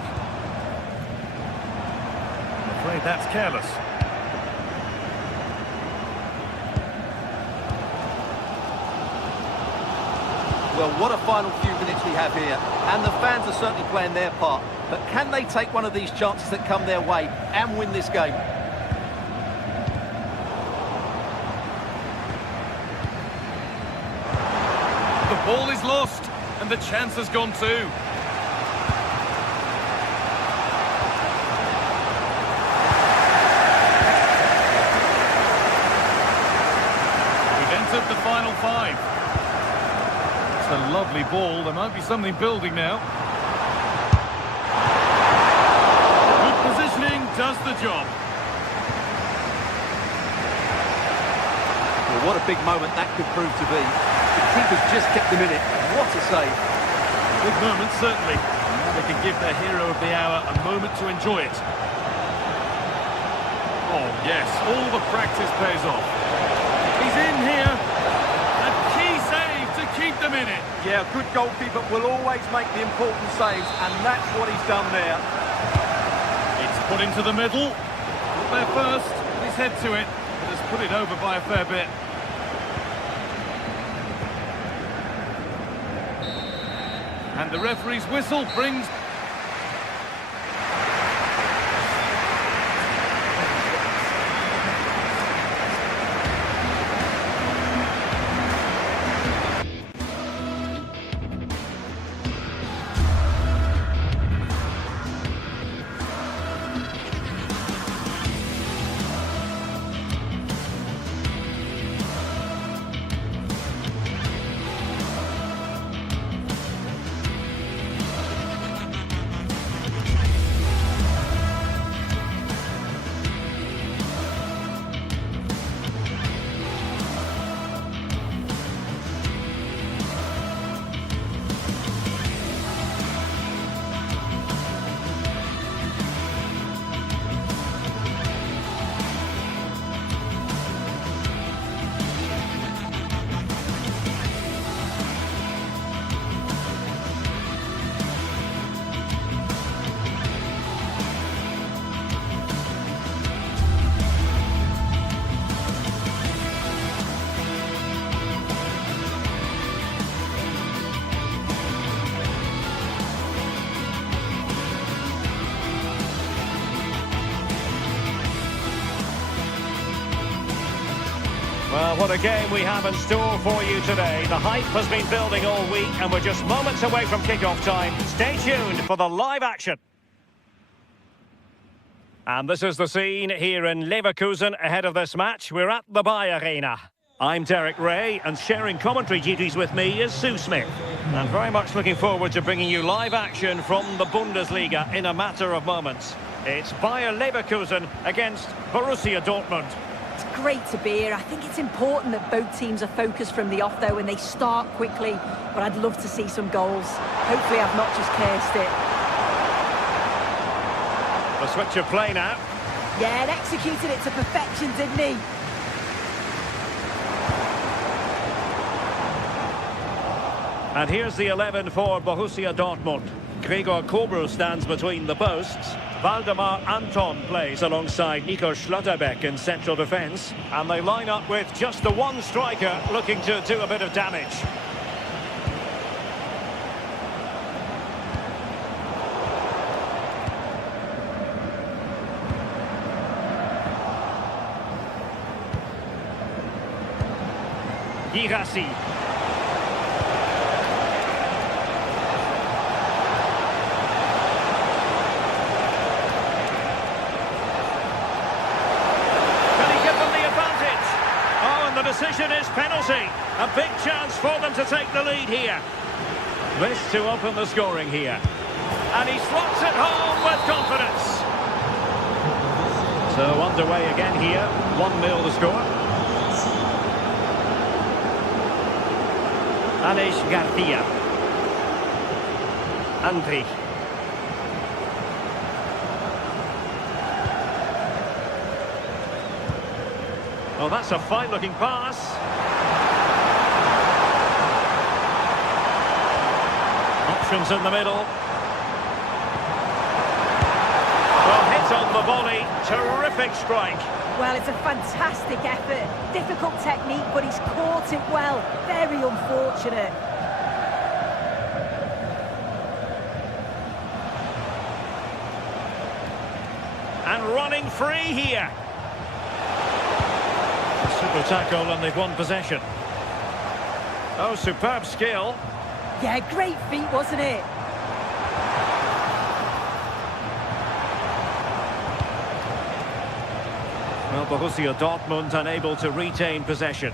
I'm afraid that's careless. Well, what a final few minutes we have here. And the fans are certainly playing their part. But can they take one of these chances that come their way and win this game? The ball is lost, and the chance has gone too. We've entered the final five. It's a lovely ball. There might be something building now. Good positioning does the job. Well, what a big moment that could prove to be. The keeper's just kept them in it. What a save. Big moment, certainly. And they can give their hero of the hour a moment to enjoy it. Oh, yes, all the practice pays off. He's in here. A key save to keep them in it. Yeah, a good goalkeeper will always make the important saves, and that's what he's done there. It's put into the middle. Got there first. Put his head to it. But has put it over by a fair bit. And the referee's whistle brings... Well, what a game we have in store for you today. The hype has been building all week and we're just moments away from kick-off time. Stay tuned for the live action. And this is the scene here in Leverkusen ahead of this match. We're at the Bayer Arena. I'm Derek Ray, and sharing commentary duties with me is Sue Smith. And very much looking forward to bringing you live action from the Bundesliga in a matter of moments. It's Bayer Leverkusen against Borussia Dortmund. It's great to be here. I think it's important that both teams are focused from the off, though, and they start quickly. But I'd love to see some goals. Hopefully I've not just cursed it. The switch of play now. Yeah, and executed it to perfection, didn't he? And here's the 11 for Borussia Dortmund. Gregor Kobel stands between the posts. Waldemar Anton plays alongside Nico Schlotterbeck in central defence. And they line up with just the one striker looking to do a bit of damage. Girassi. The decision is penalty. A big chance for them to take the lead here. This to open the scoring here. And he slots it home with confidence. So underway again here. 1-0 the score. Aleix Garcia. Andri. Oh, that's a fine-looking pass. Options in the middle. Well, hit on the volley. Terrific strike. Well, it's a fantastic effort. Difficult technique, but he's caught it well. Very unfortunate. And running free here. Super tackle, and they've won possession. Oh, superb skill. Yeah, great feat, wasn't it? Well, Borussia Dortmund unable to retain possession.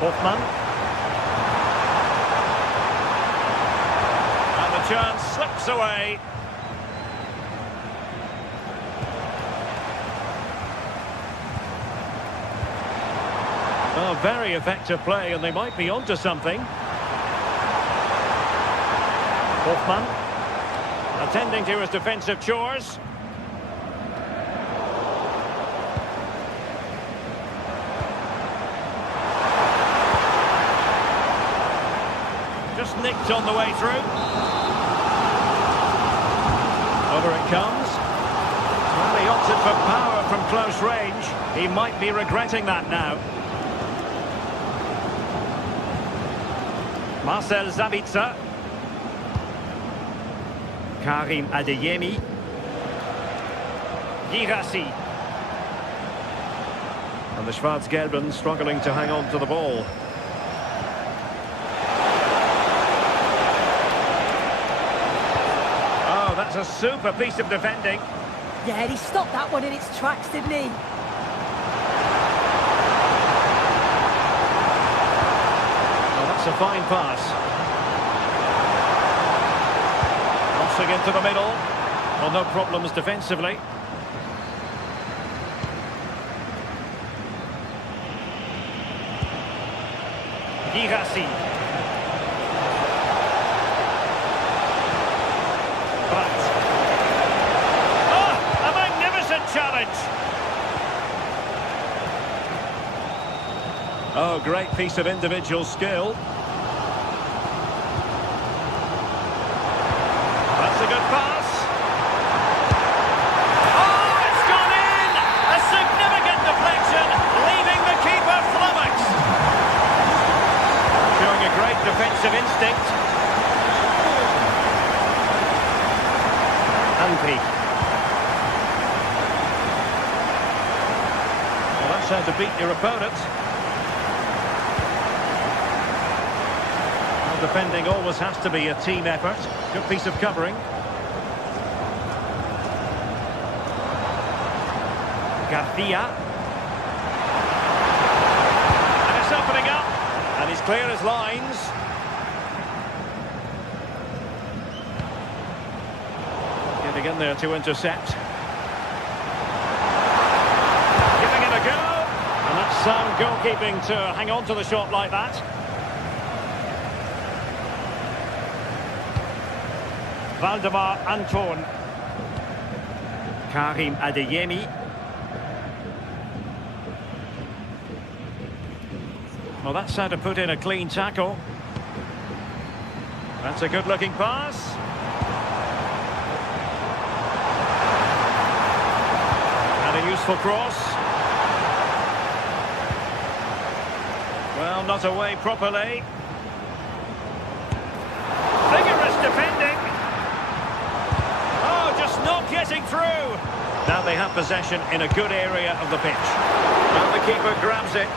Hoffmann. And the chance slips away. Oh, very effective play, and they might be onto something. Hoffmann, attending to his defensive chores. Just nicked on the way through. Over it comes. Well, he opted for power from close range. He might be regretting that now. Marcel Sabitzer. Karim Adeyemi. Girassi. And the Schwarz-Gelben struggling to hang on to the ball. Oh, that's a super piece of defending. Yeah, he stopped that one in its tracks, didn't he? It's a fine pass. Crossing into the middle. Well, no problems defensively. Girassi. Pratt. Oh, a magnificent challenge. Oh, great piece of individual skill. That's a good pass. Oh, it's gone in! A significant deflection, leaving the keeper flummoxed. Showing a great defensive instinct. Andri. Well, that's how to beat your opponent. Defending always has to be a team effort. Good piece of covering. Garcia. And it's opening up. And he's clear as lines. Getting in there to intercept. Giving it a go. And that's sound goalkeeping to hang on to the shot like that. Valdemar Anton. Karim Adeyemi. Well, that's how to put in a clean tackle. That's a good-looking pass. And a useful cross. Well, not away properly. Vigorous defending. Oh, just not getting through. Now they have possession in a good area of the pitch. And the keeper grabs it.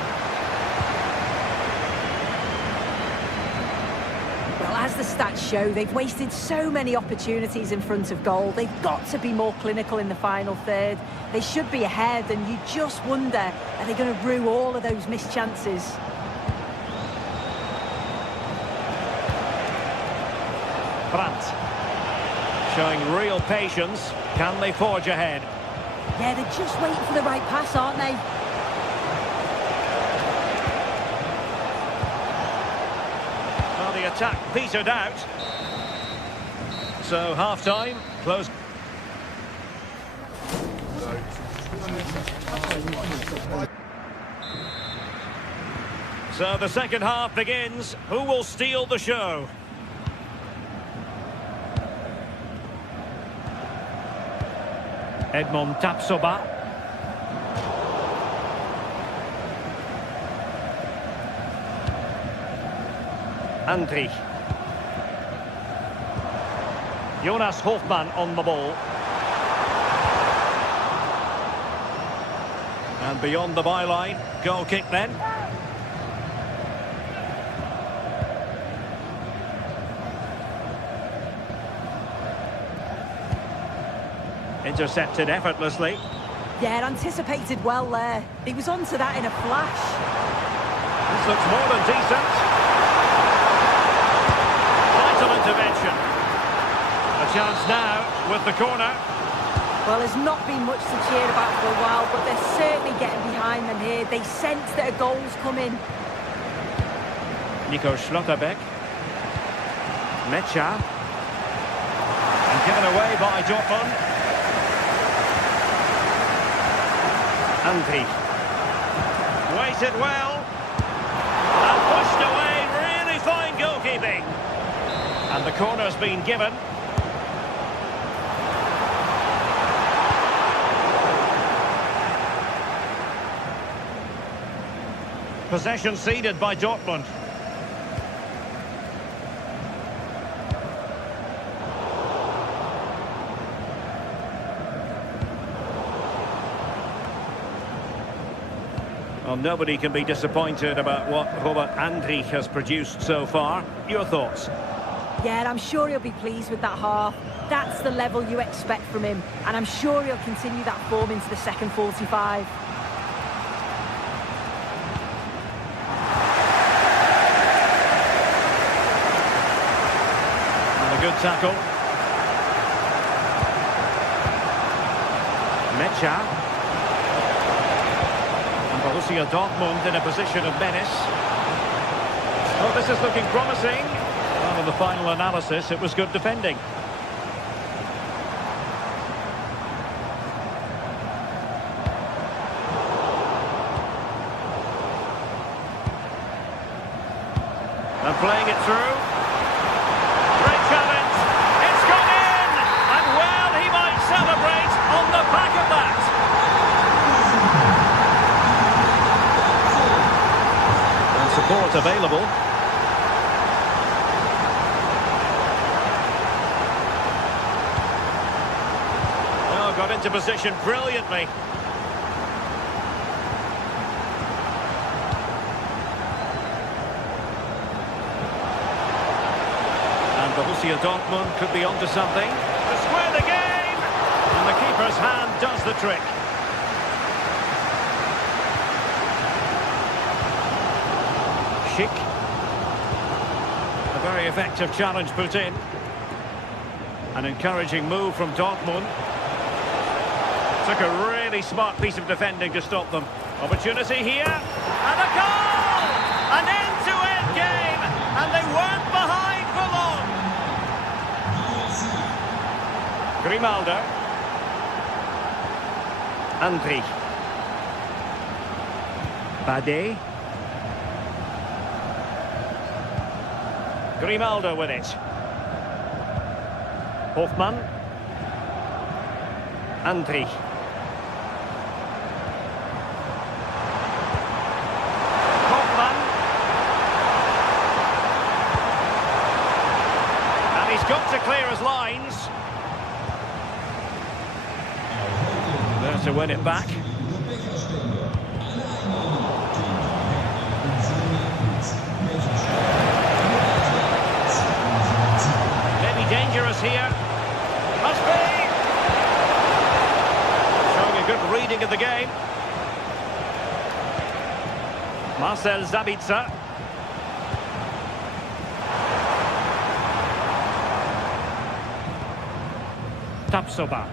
As the stats show, they've wasted so many opportunities in front of goal. They've got to be more clinical in the final third. They should be ahead, and you just wonder, are they going to rue all of those missed chances? Brandt showing real patience. Can they forge ahead? Yeah, they're just waiting for the right pass, aren't they? The attack petered out. So half-time, close. So the second half begins. Who will steal the show? Edmond Tapsoba. Andri. Jonas Hofmann on the ball. And beyond the byline, goal kick then. Intercepted effortlessly. Yeah, anticipated well there. He was onto that in a flash. This looks more than decent. Intervention. A chance now with the corner. Well, there's not been much to cheer about for a while, but they're certainly getting behind them here. They sense that a goal's coming. Nico Schlotterbeck. Mecha. And given away by Dortmund. Andri. Waited well. And pushed away. Really fine goalkeeping. And the corner's been given. Possession ceded by Dortmund. Well, nobody can be disappointed about what Robert Andri has produced so far. Your thoughts? Yeah, I'm sure he'll be pleased with that half. That's the level you expect from him, and I'm sure he'll continue that form into the second 45. And a good tackle. Mecha. And Borussia Dortmund in a position of menace. Oh, this is looking promising. Well, in the final analysis, it was good defending. And playing it through. Great challenge. It's gone in! And well, he might celebrate on the back of that. And support available. Got into position brilliantly. And Borussia Dortmund could be onto something. To square the game! And the keeper's hand does the trick. Schick. A very effective challenge put in. An encouraging move from Dortmund. Took a really smart piece of defending to stop them. Opportunity here. And a goal! An end-to-end game! And they weren't behind for long. Grimaldo. Andri. Bade. Grimaldo with it. Hofmann. Andri. Hofmann. And he's got to clear his lines. There to win it back. Maybe dangerous here. Must be. Showing a good reading of the game. Marcel Sabitzer. Tapsoba.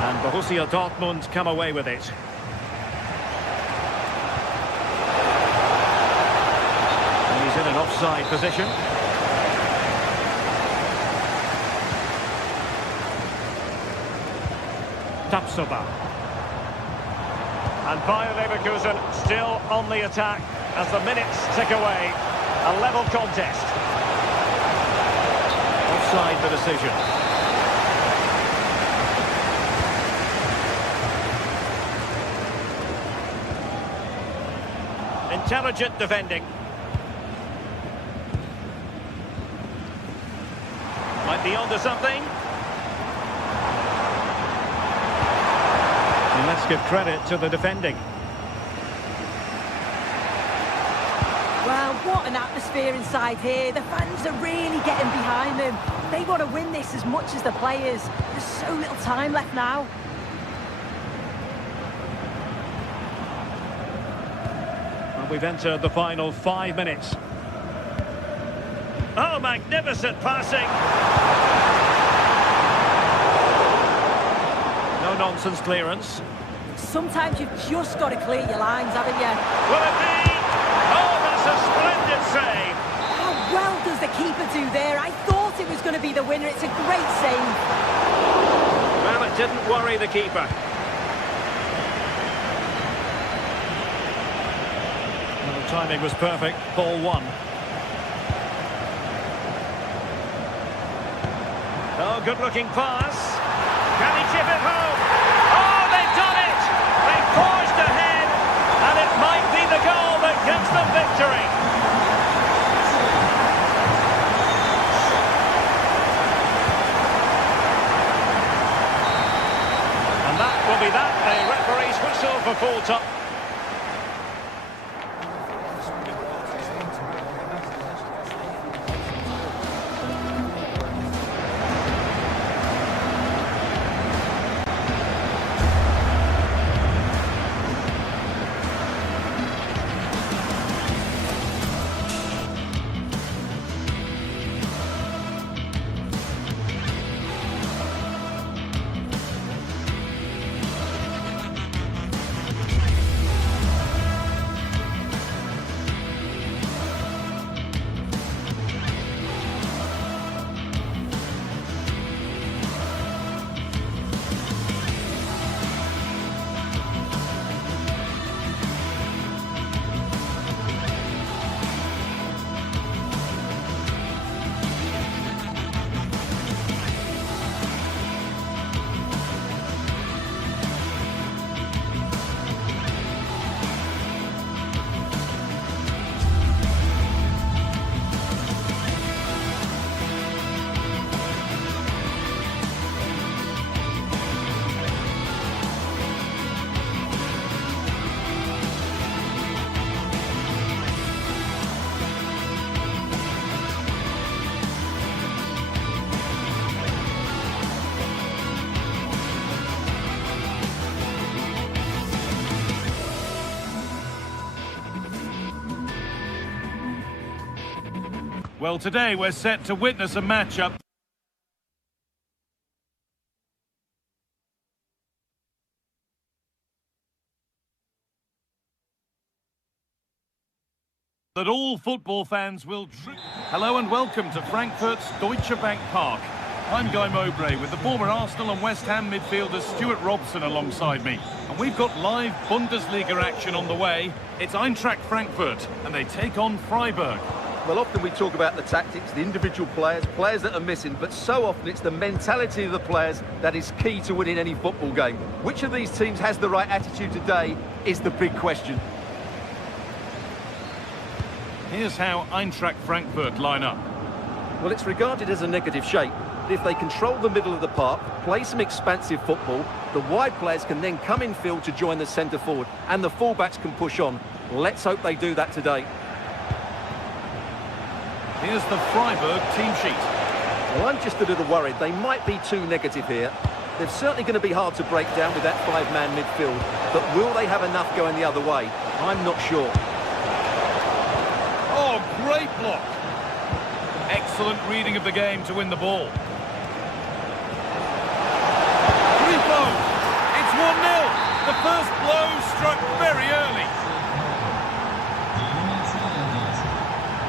And Borussia Dortmund come away with it. And he's in an offside position. Tapsoba. And Bayer Leverkusen still on the attack as the minutes tick away. A level contest. Offside the decision. Intelligent defending. Might be onto something. And let's give credit to the defending. Well, what an atmosphere inside here. The fans are really getting behind them. They want to win this as much as the players. There's so little time left now. Well, we've entered the final 5 minutes. Oh, magnificent passing. No nonsense clearance. Sometimes you've just got to clear your lines, haven't you? Will it be? Oh, that's a splendid save. How well does the keeper do there? I thought it was going to be the winner. It's a great save. Well, it didn't worry the keeper. Well, the timing was perfect. Ball one. Oh, good-looking pass. Can he chip it home? Oh, they've done it! They've forged ahead, and it might be the goal that gives them victory. And that will be that. A referee's whistle for full time. Well, today we're set to witness a matchup that all football fans will... Hello and welcome to Frankfurt's Deutsche Bank Park. I'm Guy Mowbray with the former Arsenal and West Ham midfielder Stuart Robson alongside me. And we've got live Bundesliga action on the way. It's Eintracht Frankfurt and they take on Freiburg. Well, often we talk about the tactics, the individual players that are missing, but so often it's the mentality of the players that is key to winning any football game. Which of these teams has the right attitude today is the big question. Here's how Eintracht Frankfurt line up. Well, it's regarded as a negative shape. If they control the middle of the park, play some expansive football, the wide players can then come in field to join the centre forward, and the fullbacks can push on. Let's hope they do that today. Here's the Freiburg team sheet. Well, I'm just a little worried. They might be too negative here. They're certainly going to be hard to break down with that five-man midfield, but will they have enough going the other way? I'm not sure. Oh, great block. Excellent reading of the game to win the ball. Grifo! It's 1-0. The first blow struck very early.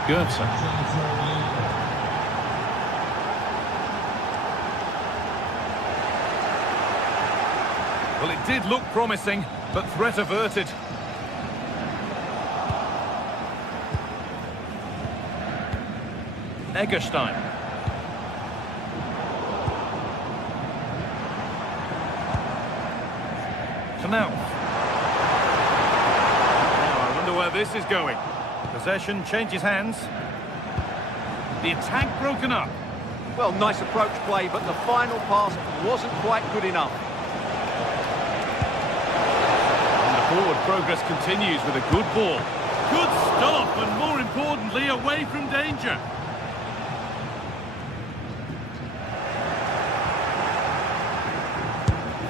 Goetze. Well, it did look promising, but threat averted. Egerstein. Now, I wonder where this is going. Possession changes hands. The attack broken up. Well, nice approach play, but the final pass wasn't quite good enough. And the forward progress continues with a good ball. Good stop, and more importantly, away from danger.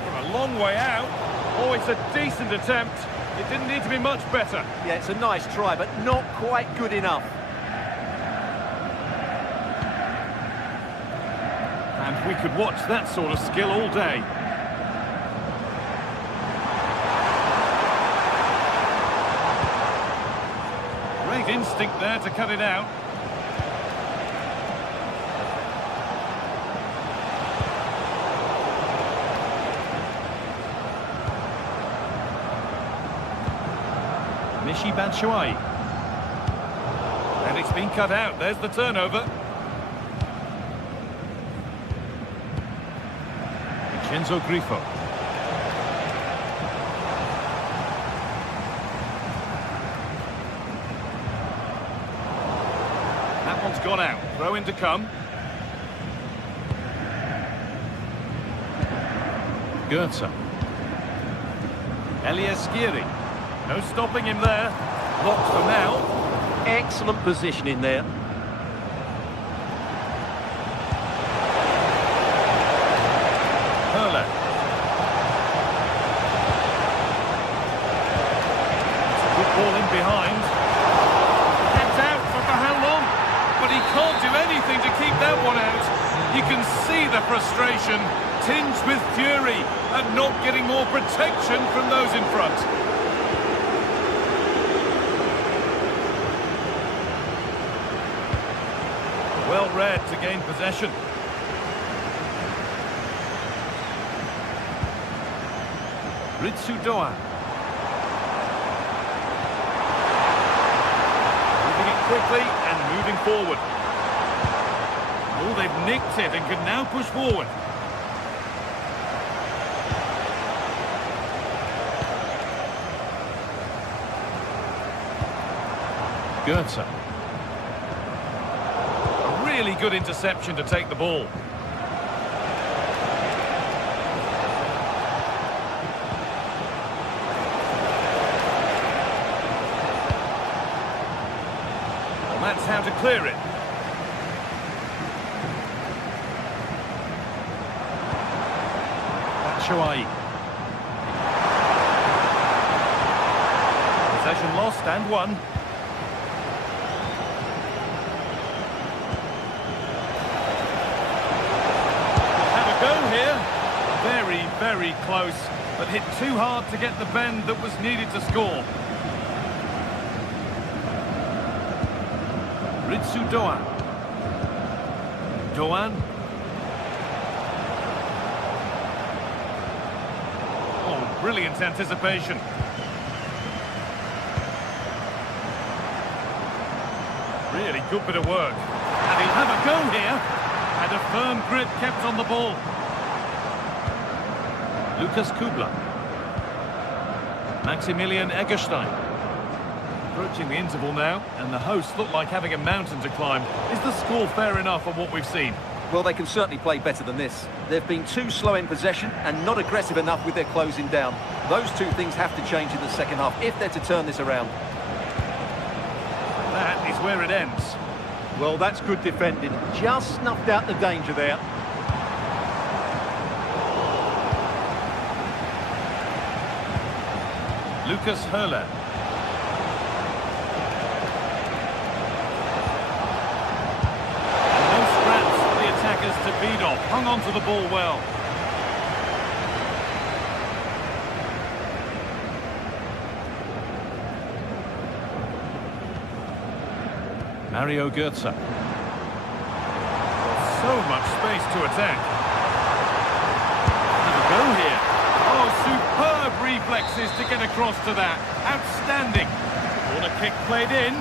From a long way out. Oh, it's a decent attempt. It didn't need to be much better. Yeah, it's a nice try, but not quite good enough. And we could watch that sort of skill all day. Great instinct there to cut it out. Michy Batshuayi. And it's been cut out. There's the turnover. Vincenzo Grifo. That one's gone out. Throw in to come. Goetze. Elias Skiri. No stopping him there. Blocked for now. Excellent positioning there. Hurler. Good ball in behind. Gets out for how long? But he can't do anything to keep that one out. You can see the frustration, tinged with fury, at not getting more protection from those in front. Well read to gain possession. Ritsu Doan. Moving it quickly and moving forward. Oh, they've nicked it and can now push forward. Goetze. Really good interception to take the ball. Well, that's how to clear it. Batshuayi. Possession lost and won. go here. Very, very close, but hit too hard to get the bend that was needed to score. Ritsu Doan. Doan. Oh, brilliant anticipation. Really good bit of work. And he'll have a go here. And a firm grip kept on the ball. Lukas Kubla. Maximilian Egerstein. Approaching the interval now, and the hosts look like having a mountain to climb. Is the score fair enough on what we've seen? Well, they can certainly play better than this. They've been too slow in possession and not aggressive enough with their closing down. Those two things have to change in the second half if they're to turn this around. That is where it ends. Well, that's good defending. Just snuffed out the danger there. Lucas Höhler. No scraps for the attackers to beat off. Hung on to the ball well. Mario Götze. So much space to attack. Have a go here. Oh, superb reflexes to get across to that. Outstanding. Corner kick played in.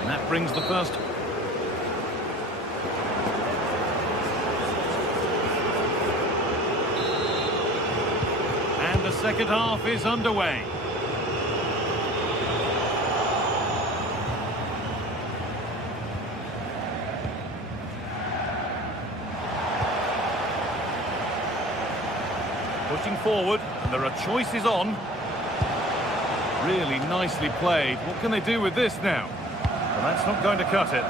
And that brings the first. And the second half is underway. Pushing forward, and there are choices on. Really nicely played. What can they do with this now? Well, that's not going to cut it.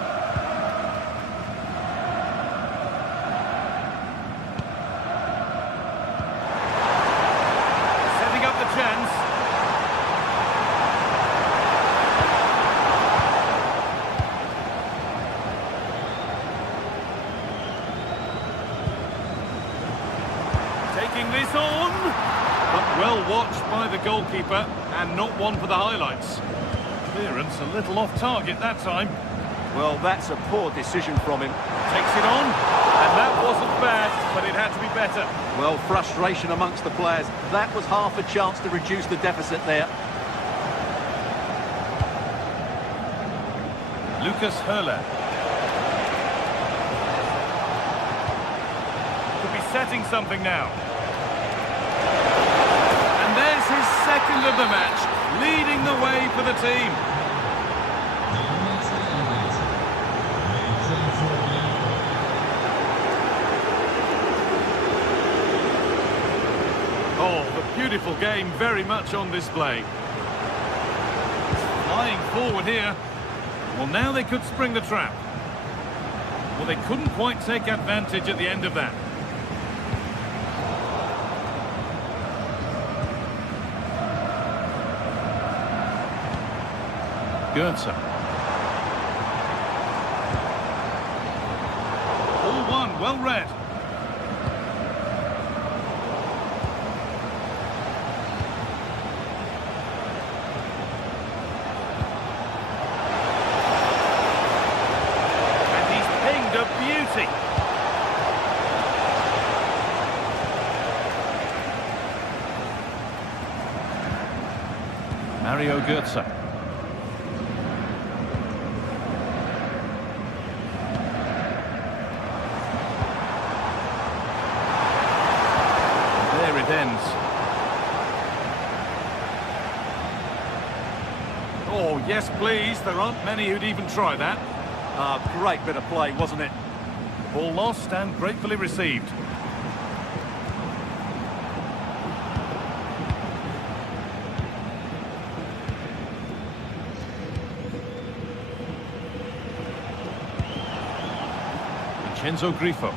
Setting up the chance. Taking this on, but well watched by the goalkeeper, and not one for the highlights. Clearance a little off target that time. Well, that's a poor decision from him. Takes it on, and that wasn't bad, but it had to be better. Well, frustration amongst the players. That was half a chance to reduce the deficit there. Lucas Höhler. Could be setting something now. And there's his second of the match, leading the way for the team. Oh, the beautiful game very much on display. Flying forward here. Well, now they could spring the trap. Well, they couldn't quite take advantage at the end of that. Götze. All one, well read. And he's pinged a beauty. Mario Götze. There it ends. Oh, yes, please. There aren't many who'd even try that. Great bit of play, wasn't it? Ball lost and gratefully received. Vincenzo Grifo.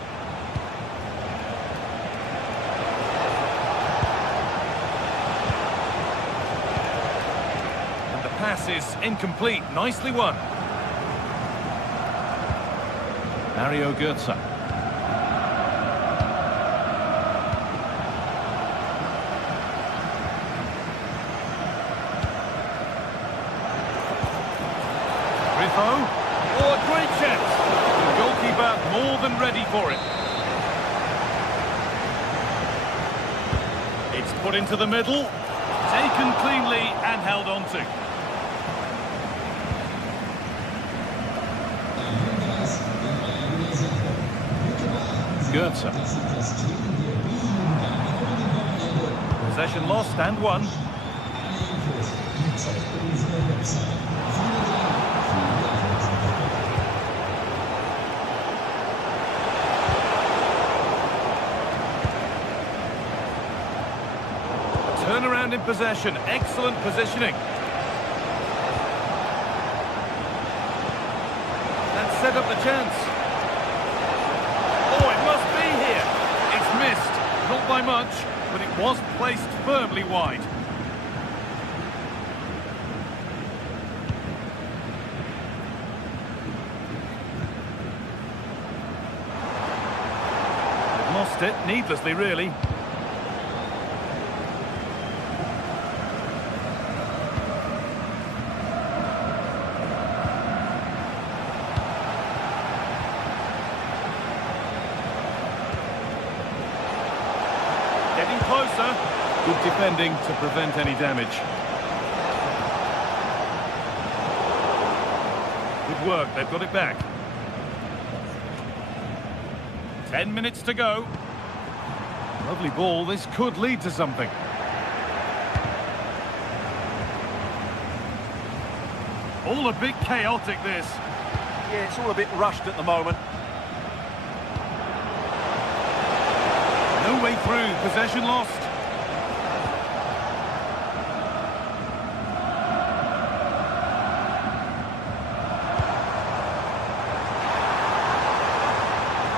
And the pass is incomplete. Nicely won. Mario Götze. Griffo. Oh, a great chance. The goalkeeper more than ready for it. It's put into the middle. Taken cleanly and held on to. Goetze. Possession lost and won. Turnaround in possession. Excellent positioning. That set up the chance. Oh, it must be here. It's missed. Not by much, but it was placed firmly wide. They've lost it, needlessly really. Getting closer. Good defending to prevent any damage. Good work, they've got it back. 10 minutes to go. Lovely ball, this could lead to something. All a bit chaotic, this. Yeah, it's all a bit rushed at the moment. No way through, possession lost.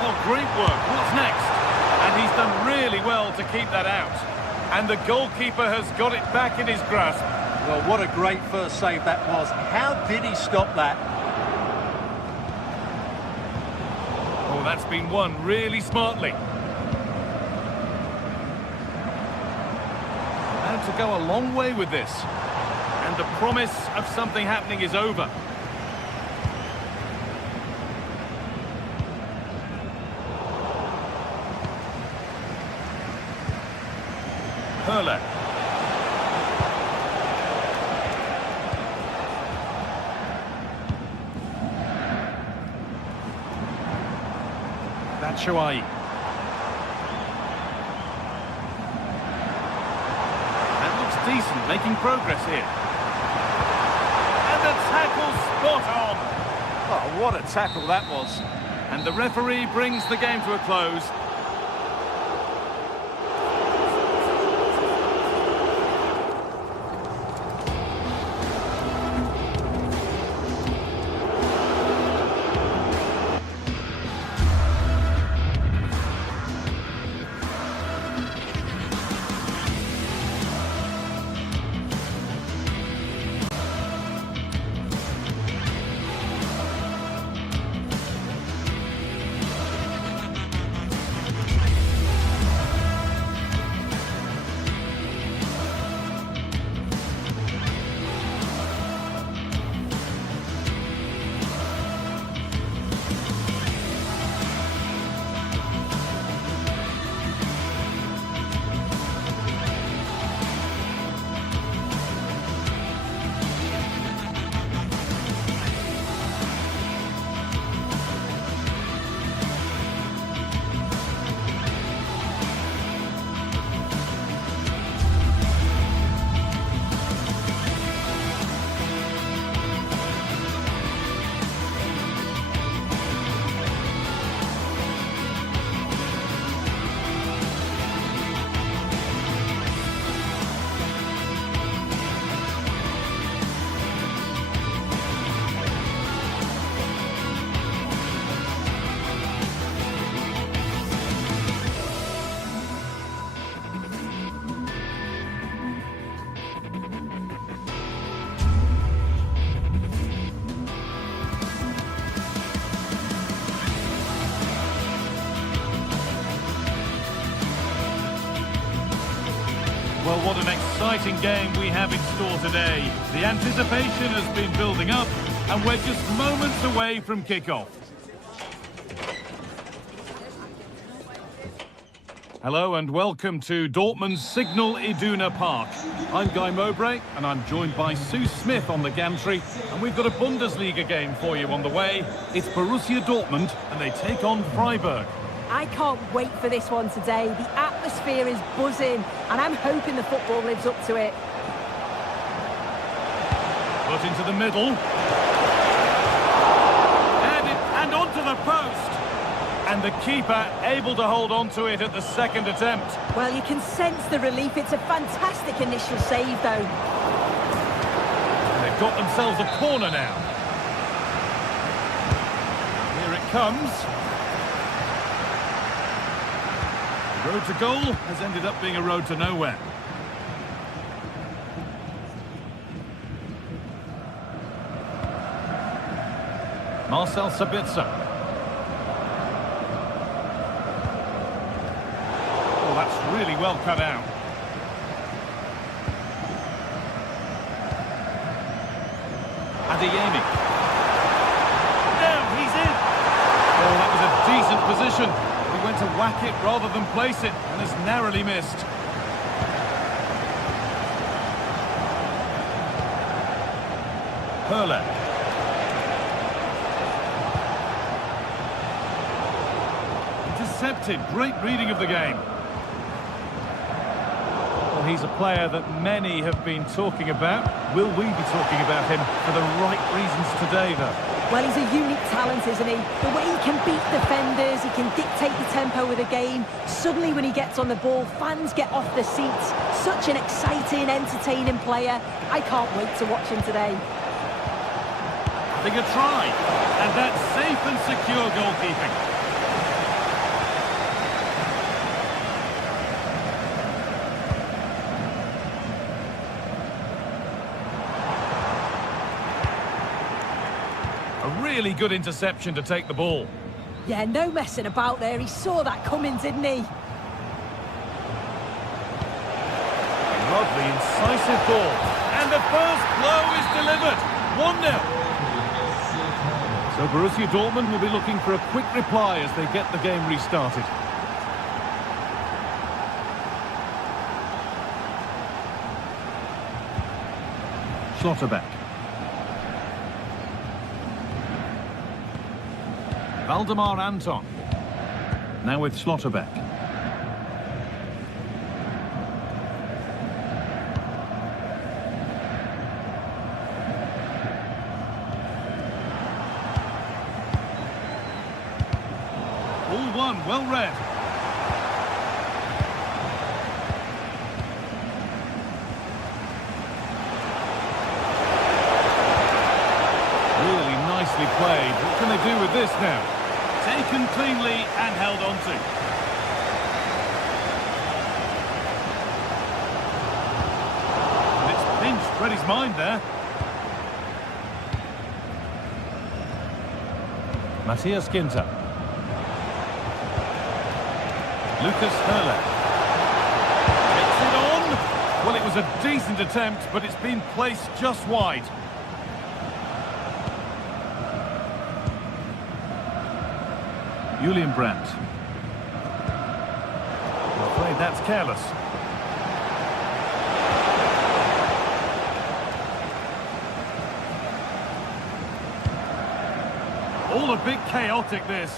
Oh, great work. What's next? And he's done really well to keep that out. And the goalkeeper has got it back in his grasp. Well, what a great first save that was. How did he stop that? Oh, that's been won really smartly. To go a long way with this, and the promise of something happening is over. Hurler. Batshuayi. Decent, making progress here. And the tackle spot on. Oh, what a tackle that was. And the referee brings the game to a close. Well, what an exciting game we have in store today. The anticipation has been building up, and we're just moments away from kickoff. Hello and welcome to Dortmund's Signal Iduna Park. I'm Guy Mowbray and I'm joined by Sue Smith on the gantry, and we've got a Bundesliga game for you on the way. It's Borussia Dortmund and they take on Freiburg. I can't wait for this one today. The atmosphere is buzzing and I'm hoping the football lives up to it. Put into the middle. And onto the post. And the keeper able to hold on to it at the second attempt. Well, you can sense the relief. It's a fantastic initial save, though. They've got themselves a corner now. Here it comes. The road to goal has ended up being a road to nowhere. Marcel Sabitzer. That's really well cut out. Adeyemi. Now he's in. Oh, that was a decent position. He went to whack it rather than place it and has narrowly missed. Hurler. Intercepted. Great reading of the game. He's a player that many have been talking about. Will we be talking about him for the right reasons today, though? Well, he's a unique talent, isn't he? The way he can beat defenders, he can dictate the tempo of the game. Suddenly, when he gets on the ball, fans get off their seats. Such an exciting, entertaining player. I can't wait to watch him today. Having a try. And that's safe and secure goalkeeping. Really good interception to take the ball. Yeah, no messing about there. He saw that coming, didn't he? Lovely, incisive ball. And the first blow is delivered. 1-0. So Borussia Dortmund will be looking for a quick reply as they get the game restarted. Schlotterbeck. Valdemar Anton. Now with Schlotterbeck. All one, well read. Really nicely played. What can they do with this now? Taken cleanly and held on to. And it's pinched Freddie's mind there. Matthias Ginter. Lucas Hurler. Gets it on. Well, it was a decent attempt, but it's been placed just wide. Julian Brandt. I'm afraid that's careless. All a bit chaotic, this.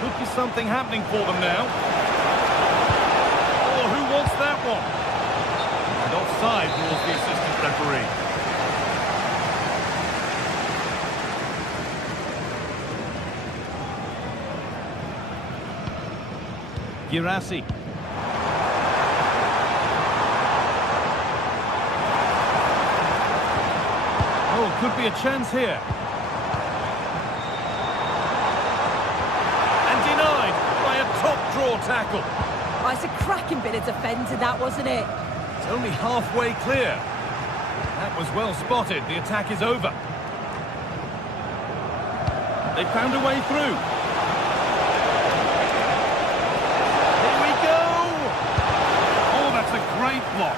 Could be something happening for them now. Oh, who wants that one? And offside rules the assistant referee. Girassi. Oh, could be a chance here. And denied by a top-draw tackle. Oh, it's a cracking bit of defending, that, wasn't it? It's only halfway clear. That was well spotted. The attack is over. They found a way through. Great block.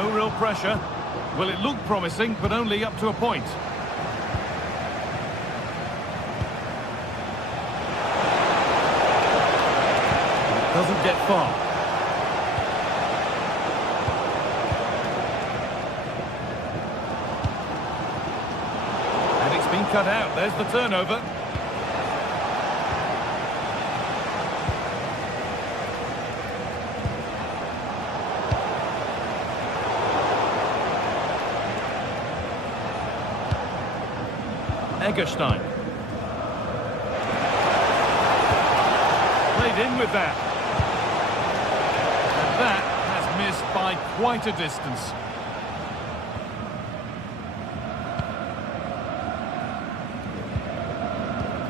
No real pressure. Well, it looked promising, but only up to a point. It doesn't get far. And it's been cut out. There's the turnover. Egerstein. Played in with that. And that has missed by quite a distance.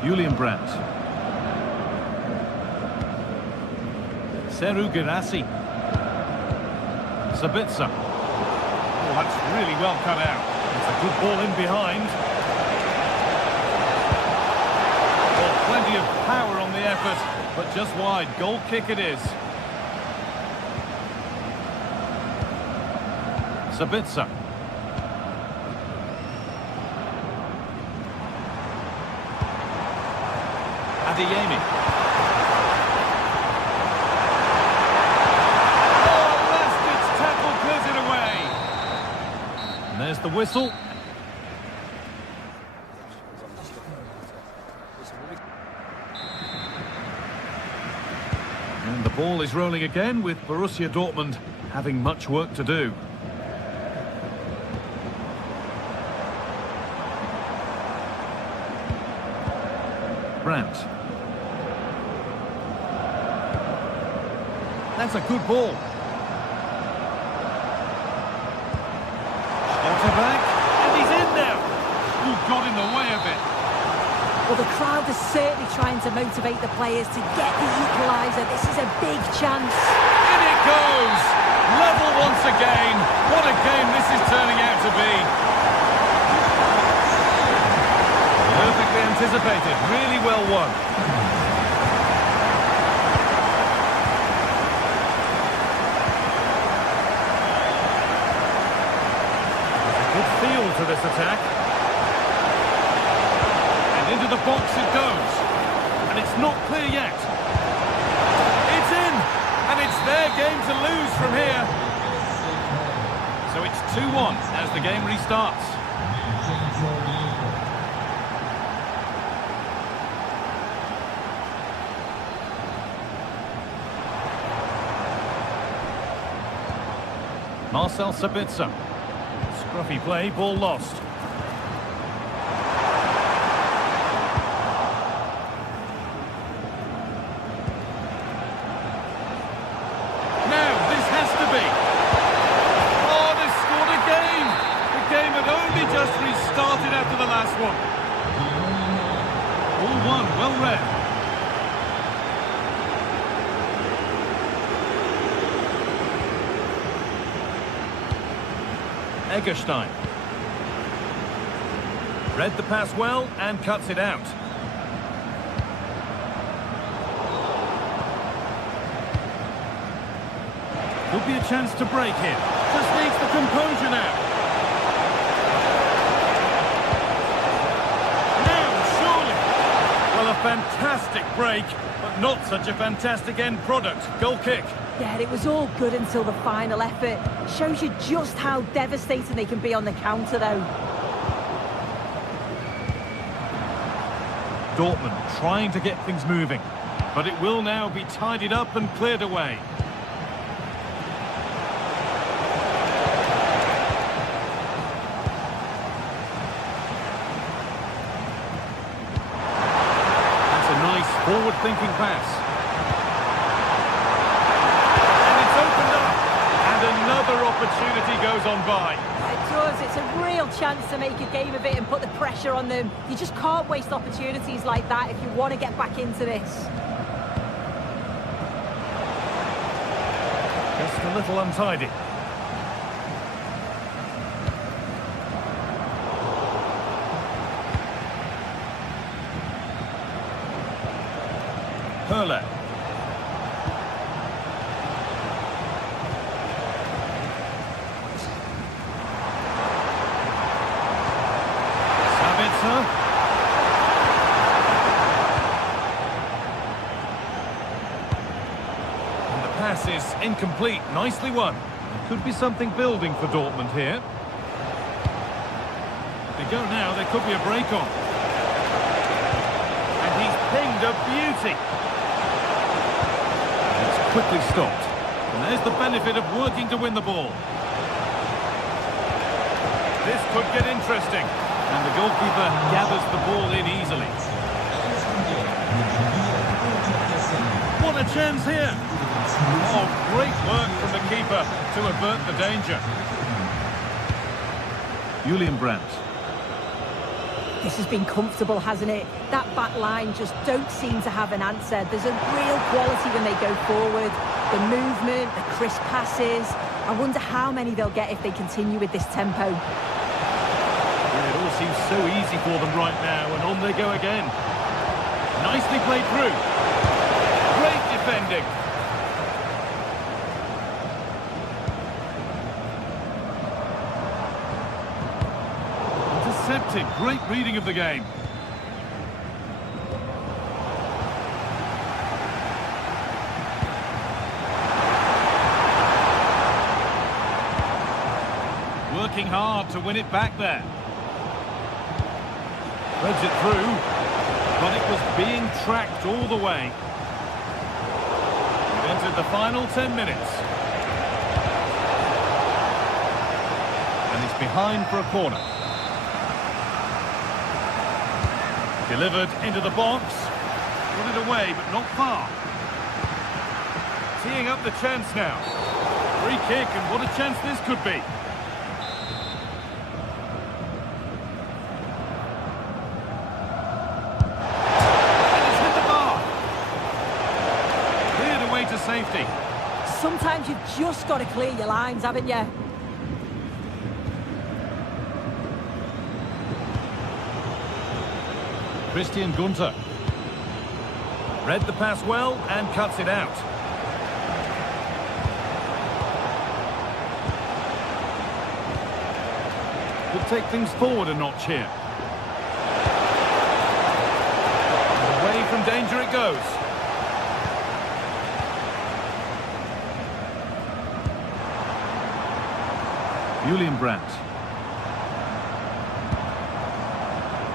Julian Brandt. Seru Girassi. Sabitzer. Oh, that's really well cut out. It's a good ball in behind. Plenty of power on the effort, but just wide. Goal kick it is. Sabitzer. Adeyemi. Oh, last-ditch tackle clears it away. And there's the whistle. And the ball is rolling again with Borussia Dortmund having much work to do. Brandt. That's a good ball. Schalke back, and he's in now. Who got in the way of it? Well, the crowd is certainly trying to motivate the players to get the equaliser. This is a big chance. In it goes! Level once again. What a game this is turning out to be. Perfectly anticipated. Really well won. Good feel to this attack. Into the box it goes, and it's not clear yet. It's in, and it's their game to lose from here. So it's 2-1 as the game restarts. Marcel Sabitzer. Scruffy play, ball lost. Just restarted after the last one. All one, well read. Egerstein. Read the pass well and cuts it out. Could be a chance to break here. Just needs the composure now. A fantastic break, but not such a fantastic end product. Goal kick. Yeah, it was all good until the final effort. Shows you just how devastating they can be on the counter, though. Dortmund trying to get things moving, but it will now be tidied up and cleared away. Forward-thinking pass. And it's opened up. And another opportunity goes on by. It does. It's a real chance to make a game of it and put the pressure on them. You just can't waste opportunities like that if you want to get back into this. Just a little untidy. Hurler. pass is incomplete. Nicely won. Could be something building for Dortmund here. If they go now, there could be a break on. And he's pinged a beauty. It's quickly stopped. And there's the benefit of working to win the ball. This could get interesting. And the goalkeeper gathers the ball in easily. What a chance here. Oh, great work from the keeper to avert the danger. Julian Brandt. This has been comfortable, hasn't it? That back line just don't seem to have an answer. There's a real quality when they go forward. The movement, the crisp passes. I wonder how many they'll get if they continue with this tempo. Yeah, it all seems so easy for them right now, and on they go again. Nicely played through. Great defending. Intercepted. Great reading of the game. Working hard to win it back there. Threads it through, but it was being tracked all the way. We've entered the final 10 minutes. And it's behind for a corner. Delivered into the box. Put it away, but not far. Teeing up the chance now. Free kick, and what a chance this could be. And it's hit the bar. Cleared away to safety. Sometimes you've just got to clear your lines, haven't you? Christian Gunter. Read the pass well and cuts it out. Could take things forward a notch here. And away from danger it goes. Julian Brandt.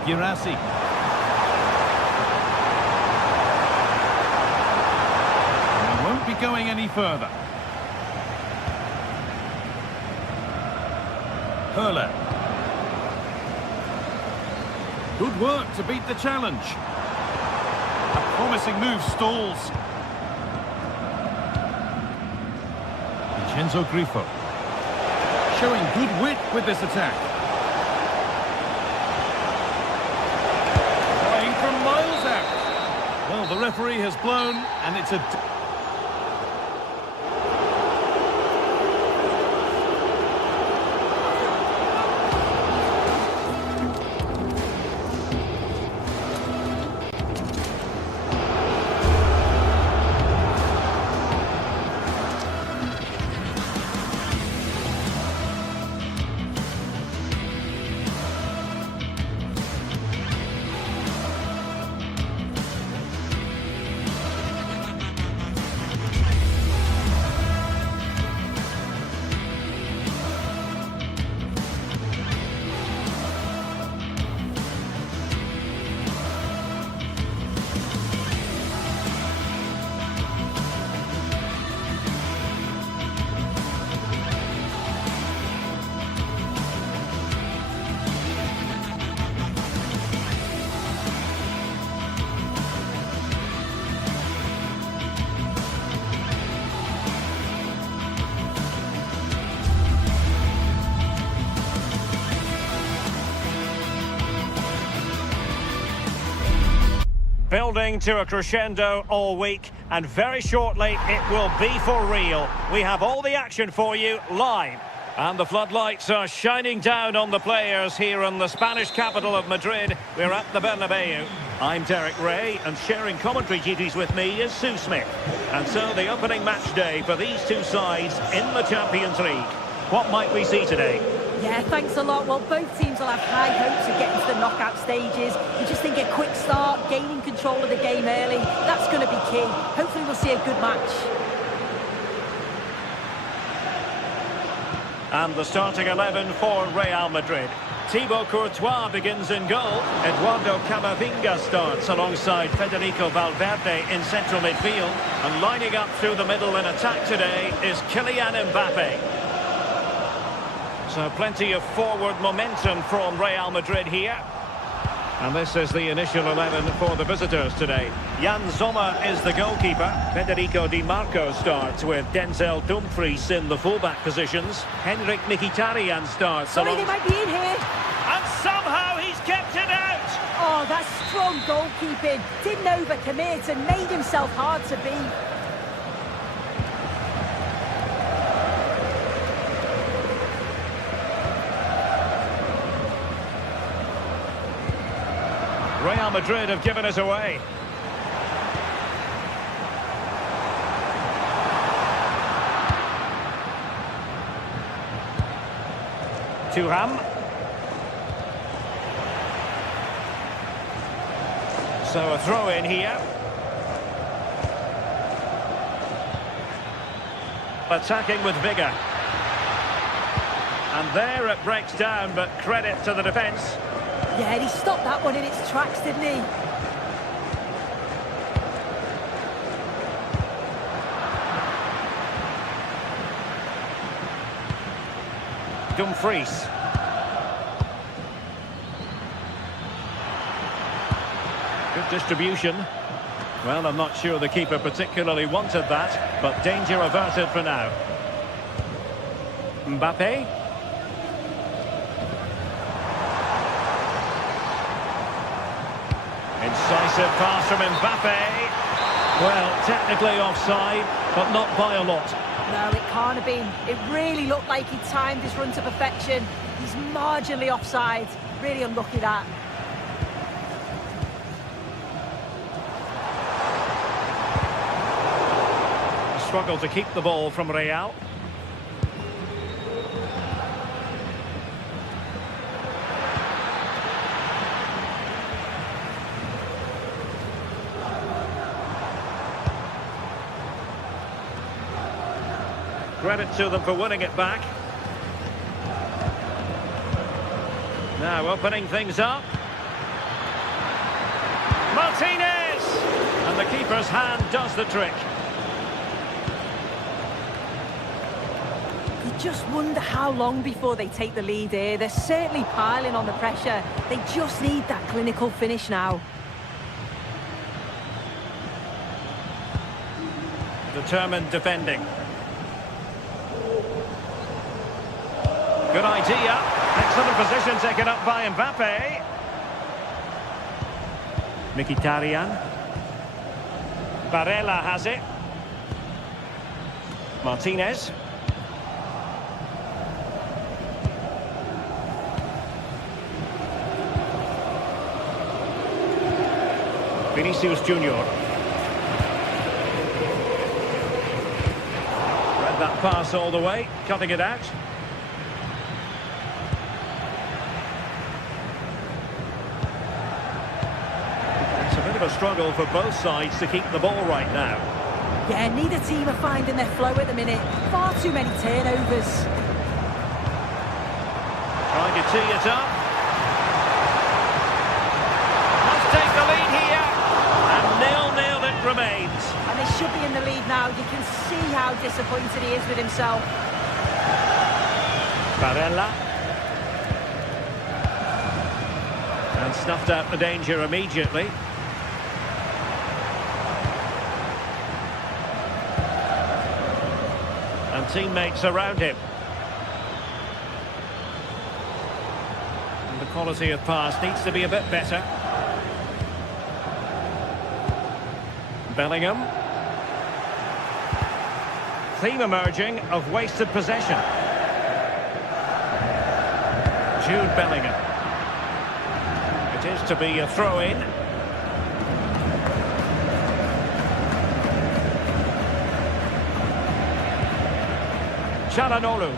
Girassi. Be going any further. Hurler. Good work to beat the challenge. A promising move stalls. Vincenzo Grifo. Showing good wit with this attack. Trying from miles out. Well, the referee has blown, and it's a... Building to a crescendo all week, and very shortly it will be for real. We have all the action for you live. And the floodlights are shining down on the players here in the Spanish capital of Madrid. We're at the Bernabeu. I'm Derek Ray, and sharing commentary duties with me is Sue Smith. And so the opening match day for these two sides in the Champions League. What might we see today? Yeah, thanks a lot. Well, both teams will have high hopes of getting to the knockout stages. You just think a quick start, gaining control of the game early, that's going to be key. Hopefully we'll see a good match. And the starting 11 for Real Madrid. Thibaut Courtois begins in goal. Eduardo Camavinga starts alongside Federico Valverde in central midfield. And lining up through the middle in attack today is Kylian Mbappe. So plenty of forward momentum from Real Madrid here. And this is the initial 11 for the visitors today. Jan Sommer is the goalkeeper. Federico Di Marco starts with Denzel Dumfries in the fullback positions. Henrik Mkhitaryan starts. Sorry, they might be in here. And somehow he's kept it out. Oh, that's strong goalkeeping. Didn't overcommit and made himself hard to beat. Real Madrid have given us away. Thuram. So a throw in here. Attacking with vigour. And there it breaks down, but credit to the defence. Yeah, he stopped that one in its tracks, didn't he? Dumfries. Good distribution. Well, I'm not sure the keeper particularly wanted that, but danger averted for now. Mbappe. Incisive pass from Mbappe. Well, technically offside, but not by a lot. No, it can't have been. It really looked like he timed his run to perfection. He's marginally offside. Really unlucky that. Struggle to keep the ball from Real. Credit to them for winning it back. Now opening things up. Martinez! And the keeper's hand does the trick. You just wonder how long before they take the lead here. They're certainly piling on the pressure. They just need that clinical finish now. Determined defending. Good idea. Excellent position taken up by Mbappe. Mkhitaryan. Barella has it. Martinez. Vinicius Junior. Read that pass all the way, cutting it out. It's a bit of a struggle for both sides to keep the ball right now. Yeah, neither team are finding their flow at the minute. Far too many turnovers. Trying to tee it up. Must take the lead here. And 0-0 it remains. And they should be in the lead now. You can see how disappointed he is with himself. Barella. And snuffed out the danger immediately. And teammates around him. And the quality of pass needs to be a bit better. Bellingham. Theme emerging of wasted possession. Jude Bellingham. It is to be a throw-in. Çalhanoğlu.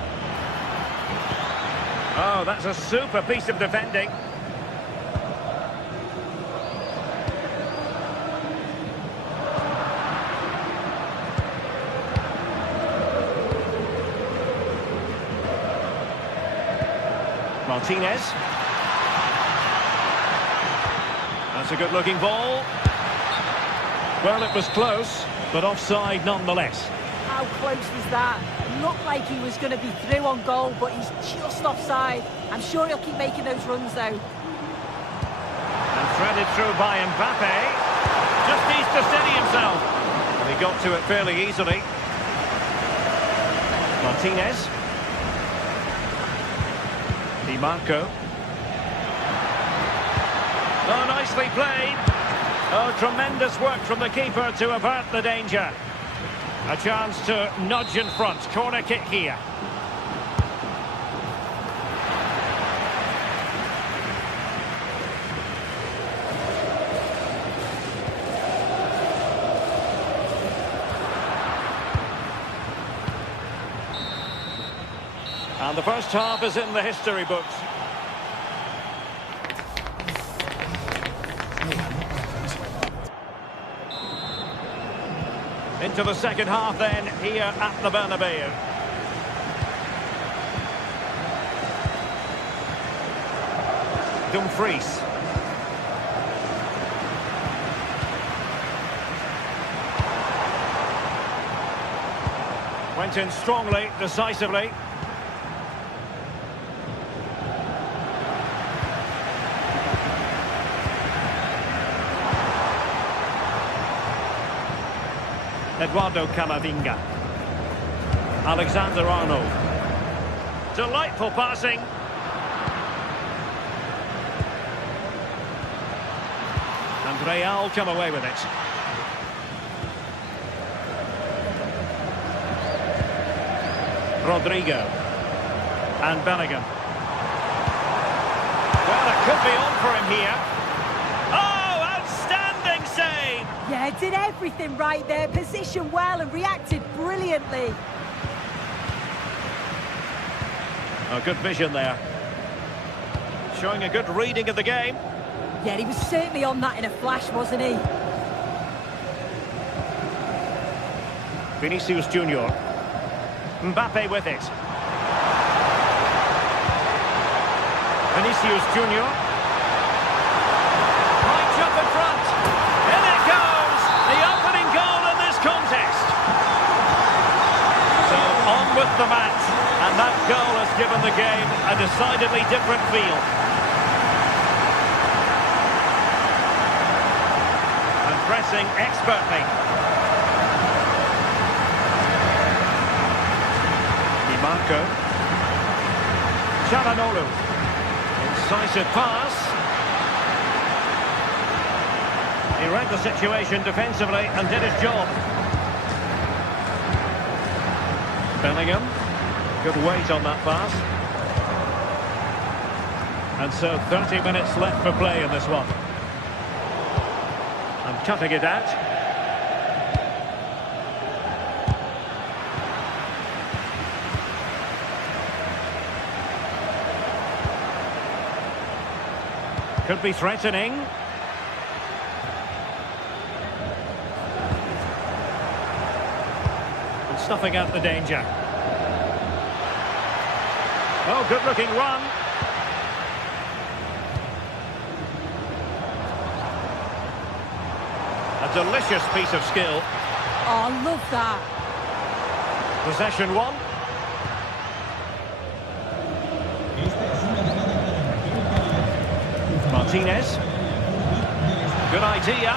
Oh, that's a super piece of defending. Martinez. That's a good-looking ball. Well, it was close, but offside nonetheless. How close was that? It looked like he was going to be through on goal, but he's just offside. I'm sure he'll keep making those runs, though. And threaded through by Mbappe. Just needs to steady himself. And he got to it fairly easily. Martinez. Di Marco. Oh, nicely played. Oh, tremendous work from the keeper to avert the danger. A chance to nudge in front. Corner kick here. And the first half is in the history books. Into the second half then, here at the Bernabeu. Dumfries. Went in strongly, decisively. Eduardo Camavinga. Alexander-Arnold. Delightful passing. And Real come away with it. Rodrigo. And Bellingham. Well, it could be on for him here. Oh, outstanding save! Yeah, did everything right there. Positioned well and reacted brilliantly. Oh, good vision there. Showing a good reading of the game. Yeah, he was certainly on that in a flash, wasn't he? Vinicius Junior. Mbappe with it. Vinicius Junior. Right up in front. In it goes! The opening goal in this contest. So on with the match. And that goal has given the game a decidedly different feel. And pressing expertly. Di Marco. Çalhanoğlu. Incisive pass. He read the situation defensively and did his job. Bellingham. Good weight on that pass. And so 30 minutes left for play in this one. And cutting it out. Could be threatening. And snuffing out the danger. Oh, good-looking run. A delicious piece of skill. Oh, I love that. Possession one. Martinez. Good idea.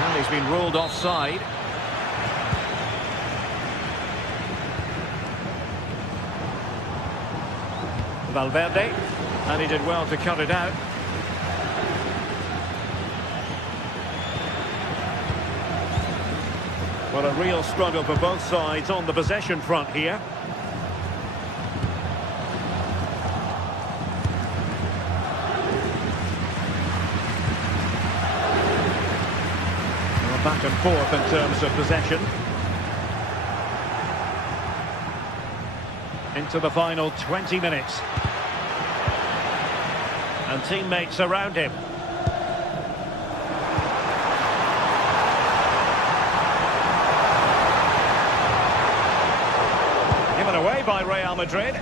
Well, he's been ruled offside. Valverde, and he did well to cut it out. Well, a real struggle for both sides on the possession front here. Well, back and forth in terms of possession. Into the final 20 minutes. And teammates around him. Given away by Real Madrid.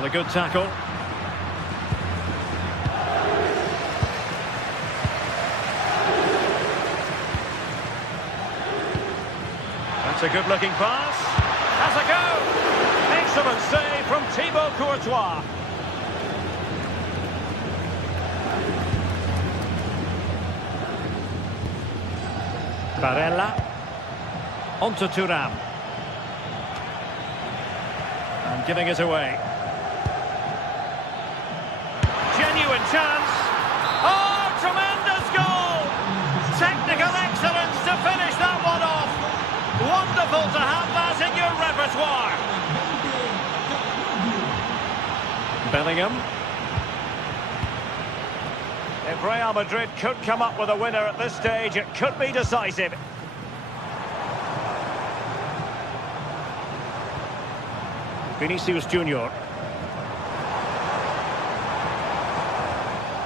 Well, a good tackle. That's a good-looking pass. Has a go! Excellent save from Thibaut Courtois. Barella. On to Thuram. And giving it away. Genuine chance. Oh, tremendous goal! Technical excellence to finish that one off. Wonderful to have that in your repertoire. Bellingham. If Real Madrid could come up with a winner at this stage, it could be decisive. Vinicius Junior.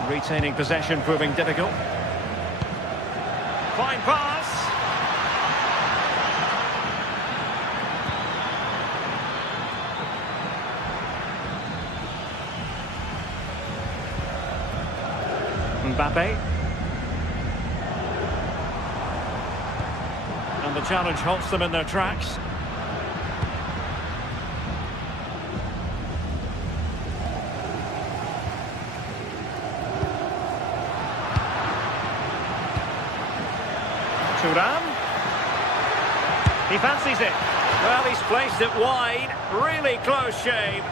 Retaining possession proving difficult. Fine pass. Mbappe. And the challenge halts them in their tracks. Thuram. He fancies it. Well, he's placed it wide. Really close shave.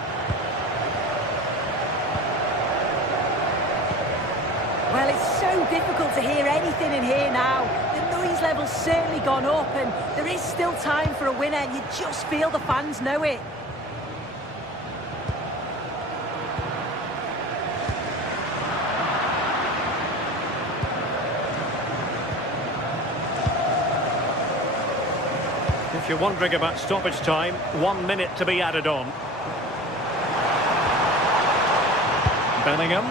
Well, it's so difficult to hear anything in here now. The noise level's certainly gone up, and there is still time for a winner, and you just feel the fans know it. If you're wondering about stoppage time, 1 minute to be added on. Bellingham.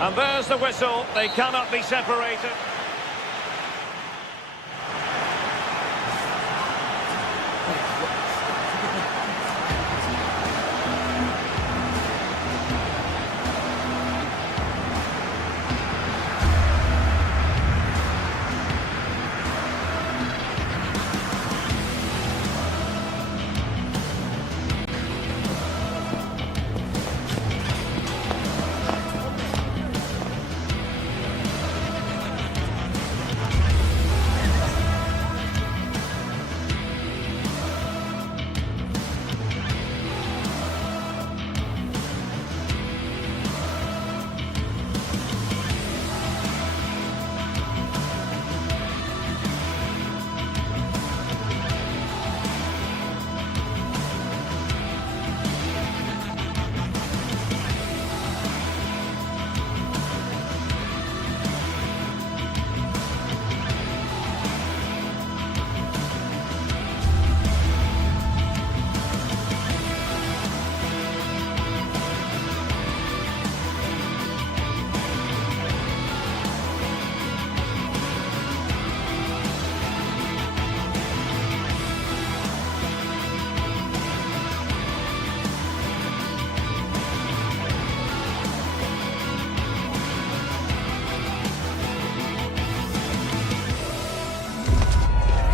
And there's the whistle. They cannot be separated.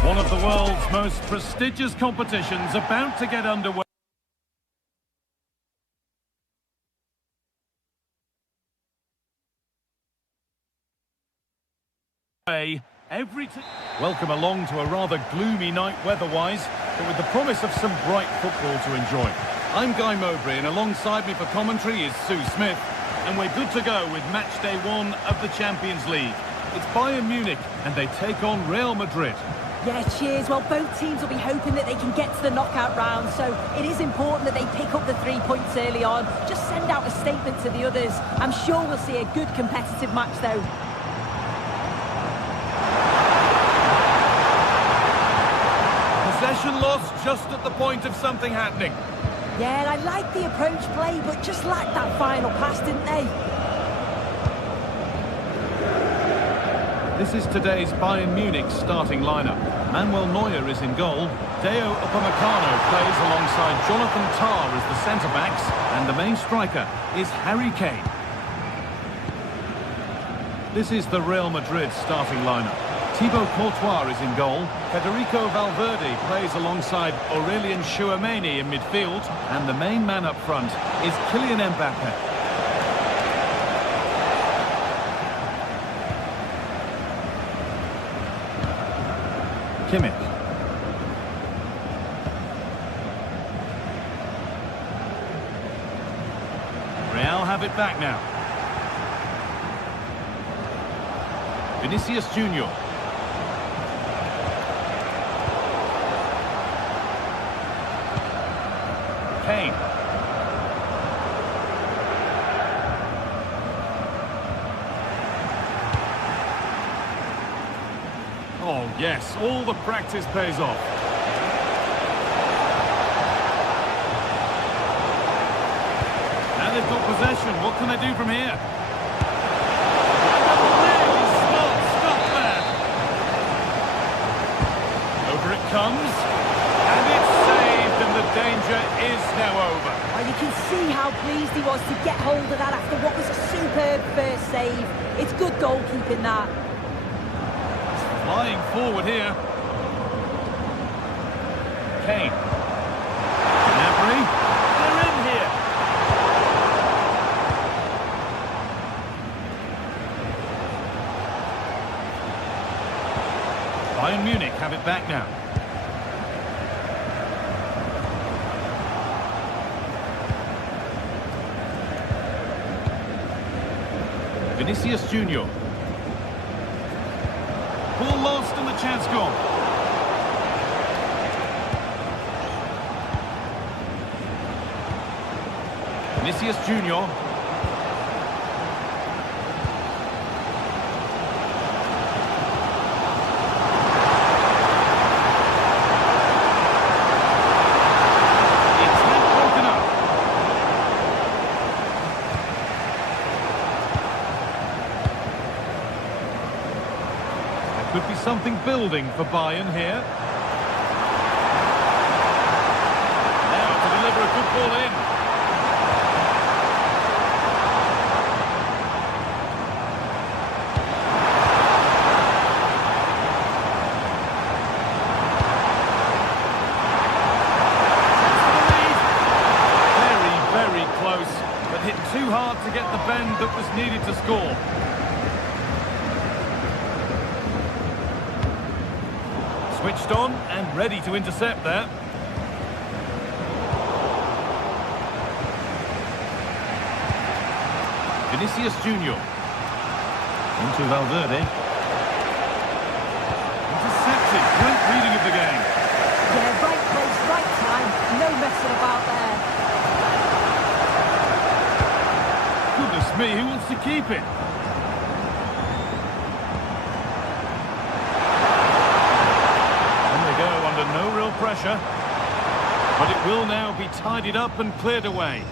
One of the world's most prestigious competitions about to get underway. Welcome along to a rather gloomy night weather-wise, but with the promise of some bright football to enjoy. I'm Guy Mowbray, and alongside me for commentary is Sue Smith, and we're good to go with match day 1 of the Champions League. It's Bayern Munich, and they take on Real Madrid. Yeah, cheers. Well, both teams will be hoping that they can get to the knockout round, so it is important that they pick up the 3 points early on. Just send out a statement to the others. I'm sure we'll see a good competitive match, though. Possession lost just at the point of something happening. Yeah, I like the approach play, but just lacked that final pass, didn't they? This is today's Bayern Munich starting lineup. Manuel Neuer is in goal. Deo Upamecano plays alongside Jonathan Tah as the centre-backs. And the main striker is Harry Kane. This is the Real Madrid starting lineup. Thibaut Courtois is in goal. Federico Valverde plays alongside Aurelien Tchouameni in midfield. And the main man up front is Kylian Mbappe. Kimmich. Real have it back now. Vinicius Junior. Kane. Oh, yes, all the practice pays off. Now they've got possession. What can they do from here? Really smart stop there. Over it comes. And it's saved, and the danger is now over. Oh, you can see how pleased he was to get hold of that after what was a superb first save. It's good goalkeeping, that. Flying forward here. Kane. Gnabry. They're in here. Bayern Munich have it back now. Vinicius Junior. Ball lost and the chance gone. Vinicius Junior. It's not broken up. Could be something building for Bayern here. Now to deliver a good ball in. Very close, but hit too hard to get the bend that was needed to score. Switched on and ready to intercept there. Vinicius Junior. Into Valverde. Intercepted. Great reading of the game. Yeah, right place, right time. No messing about there. Goodness me, who wants to keep it? Under no real pressure, but it will now be tidied up and cleared away.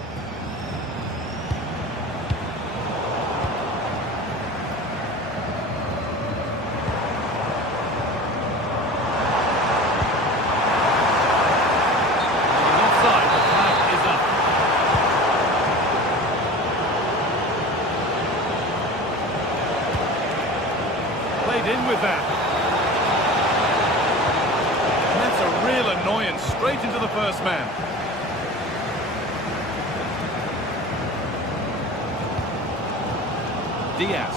Offside, the flag is up. Played in with that. Real annoyance, straight into the first man. Diaz.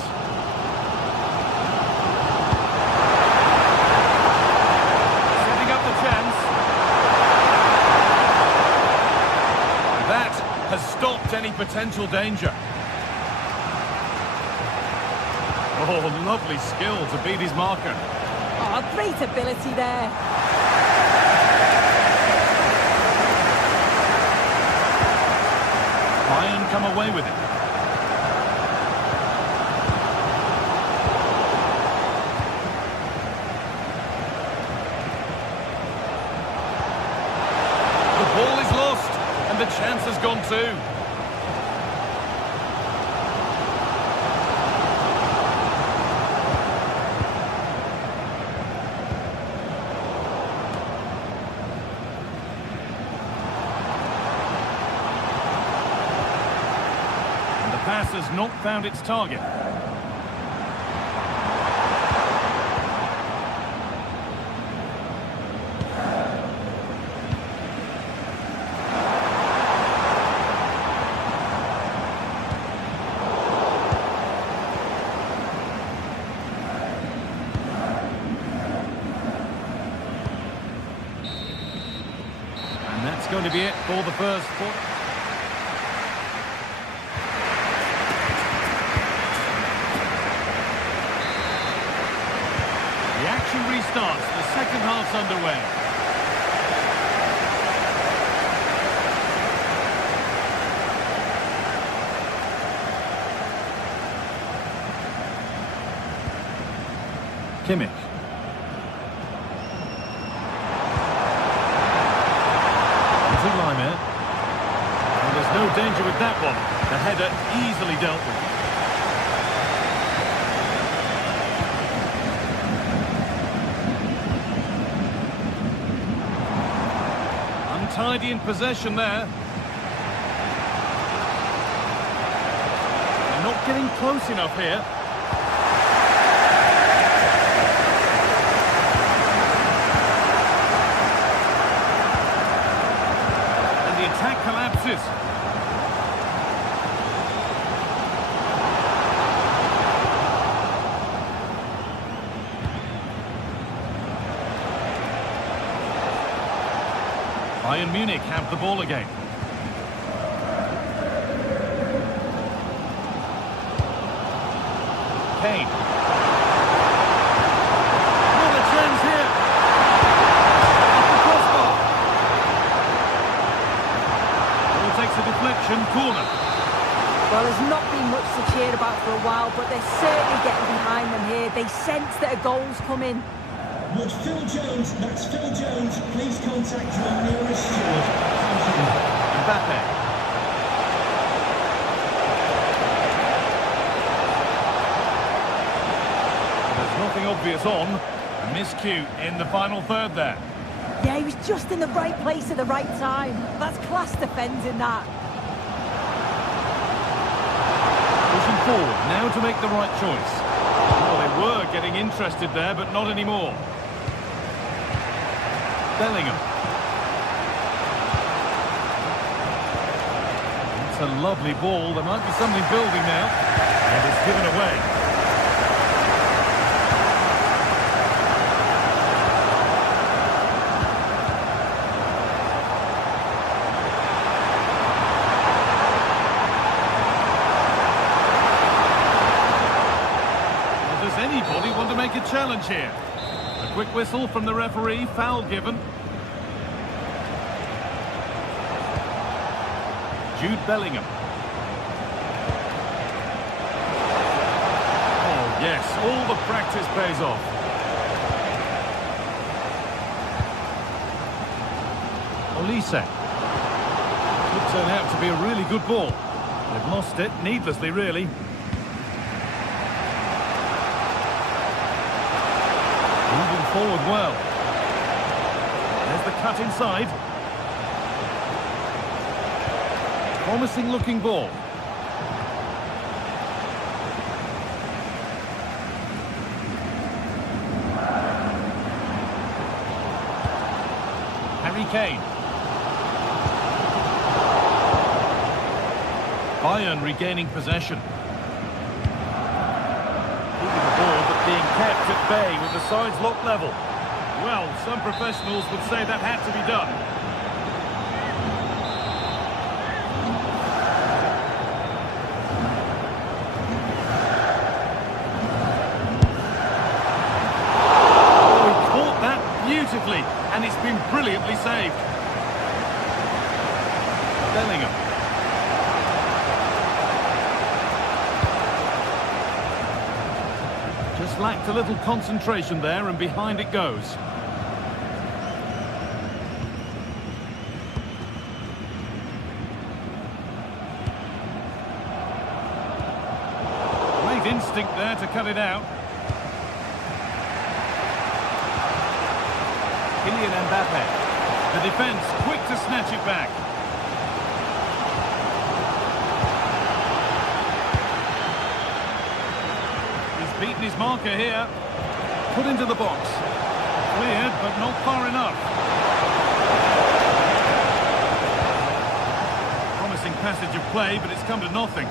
Setting up the chance. That has stopped any potential danger. Oh, lovely skill to beat his marker. Oh, great ability there. Bayern come away with it. The ball is lost, and the chance has gone too. pass has not found its target. And that's going to be it for the first quarter. The action restarts. The second half's underway. Kimmich. And there's no danger with that one. The header easily dealt with. Untidy in possession there. They're not getting close enough here. Attack collapses. Bayern Munich have the ball again. Kane. What a chance here. Takes a deflection, corner. Well, there's not been much to cheer about for a while, but they're certainly getting behind them here. They sense that a goal's coming. Would Phil Jones, that's Phil Jones, please contact your nearest steward. Thank you. Mbappe. There's nothing obvious on. A miscue in the final third there. Yeah, he was just in the right place at the right time. That's class defending, that. Pushing forward, now to make the right choice. Well, they were getting interested there, but not anymore. Bellingham. It's a lovely ball. There might be something building now. And it's given away. Anybody want to make a challenge here? A quick whistle from the referee, foul given. Jude Bellingham. Oh yes, all the practice pays off. Olise. Could turn out to be a really good ball. They've lost it, needlessly really. Moving forward well. There's the cut inside. Promising looking ball. Harry Kane. Bayern regaining possession. Being kept at bay with the sides locked level. Well, some professionals would say that had to be done. Oh, he caught that beautifully, and it's been brilliantly saved. Bellingham. Just lacked a little concentration there, and behind it goes. Great instinct there to cut it out. Kylian Mbappe. The defence quick to snatch it back. beaten his marker here. Put into the box. Cleared, but not far enough. Promising passage of play, but it's come to nothing.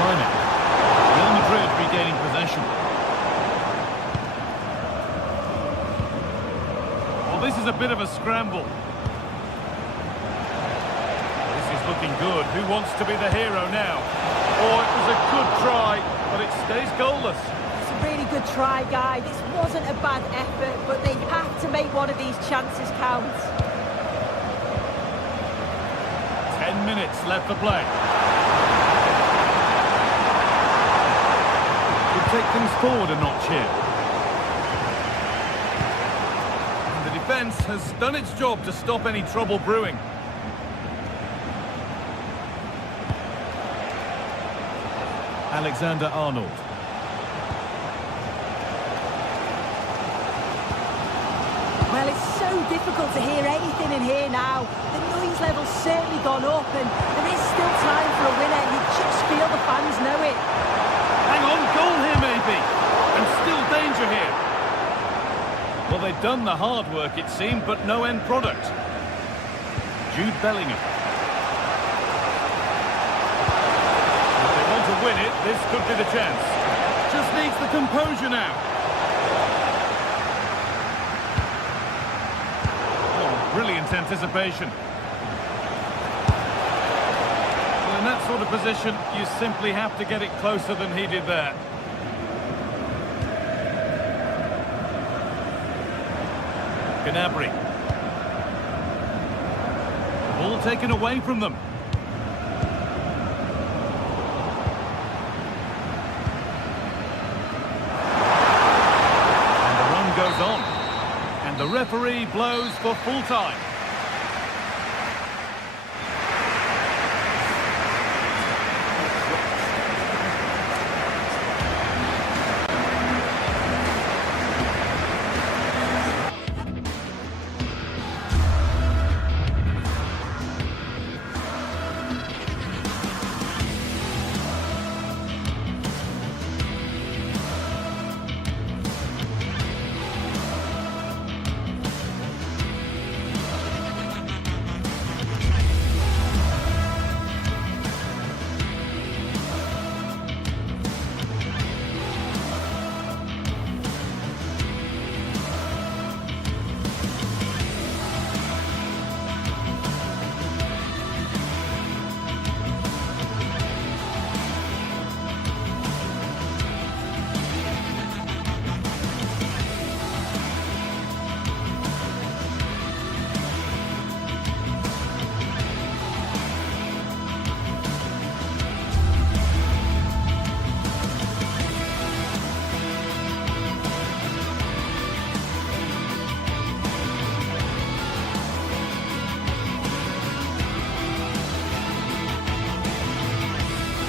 Lining. Real Madrid regaining possession. Well, this is a bit of a scramble. Looking good. Who wants to be the hero now? Oh, it was a good try, but it stays goalless. It's a really good try, Guy. This wasn't a bad effort, but they have to make one of these chances count. 10 minutes left to play. Could take things forward a notch here. And the defence has done its job to stop any trouble brewing. Alexander-Arnold. Well, it's so difficult to hear anything in here now. The noise level's certainly gone up, and there is still time for a winner. You just feel the fans know it. Hang on, goal here maybe. And still danger here. Well, they've done the hard work, it seemed, but no end product. Jude Bellingham. To win it, this could be the chance. Just needs the composure now. Oh, brilliant anticipation. Well, in that sort of position, you simply have to get it closer than he did there. Gnabry. The ball taken away from them. Goes on, and the referee blows for full time.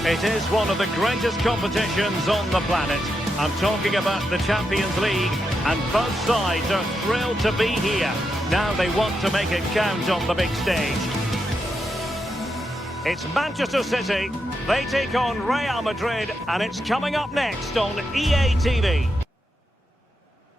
It is one of the greatest competitions on the planet. I'm talking about the Champions League, and both sides are thrilled to be here. Now they want to make it count on the big stage. It's Manchester City. They take on Real Madrid, and it's coming up next on EA TV.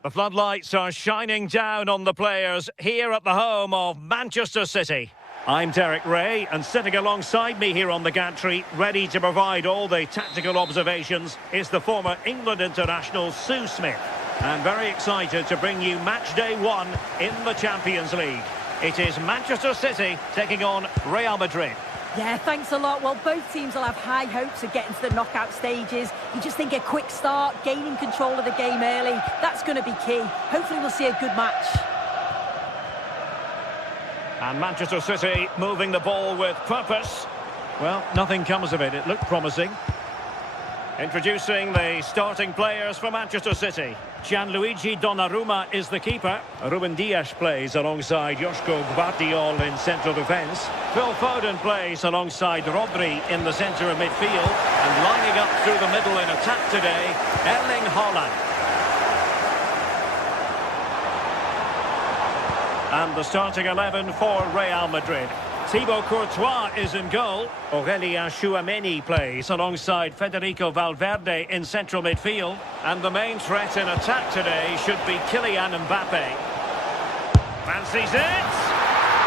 The floodlights are shining down on the players here at the home of Manchester City. I'm Derek Ray, and sitting alongside me here on the gantry, ready to provide all the tactical observations, is the former England international Sue Smith. And very excited to bring you match day one in the Champions League. It is Manchester City taking on Real Madrid. Yeah, thanks a lot. Well, both teams will have high hopes of getting to the knockout stages. You just think a quick start, gaining control of the game early, that's going to be key. Hopefully we'll see a good match. And Manchester City moving the ball with purpose. Well, nothing comes of it. It looked promising. Introducing the starting players for Manchester City. Gianluigi Donnarumma is the keeper. Ruben Dias plays alongside Joško Gvardiol in central defence. Phil Foden plays alongside Rodri in the centre of midfield. And lining up through the middle in attack today, Erling Haaland. And the starting 11 for Real Madrid. Thibaut Courtois is in goal. Aurélien Chouameni plays alongside Federico Valverde in central midfield. And the main threat in attack today should be Kylian Mbappe. Fancies it!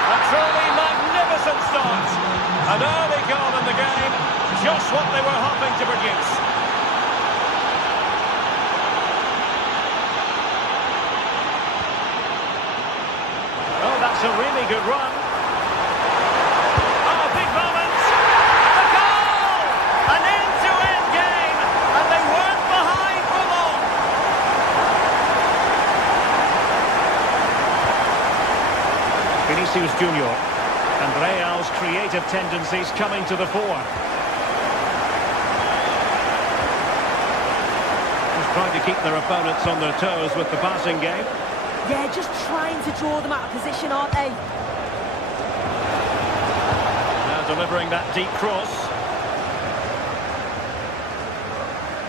A truly magnificent start. An early goal in the game, just what they were hoping to produce. Oh, that's a really good run. Oh, big moment. And a goal! An end-to-end game, and they weren't behind for long. Vinicius Junior. And Real's creative tendencies coming to the fore. Just trying to keep their opponents on their toes with the passing game. Yeah, just trying to draw them out of position, aren't they? Now delivering that deep cross.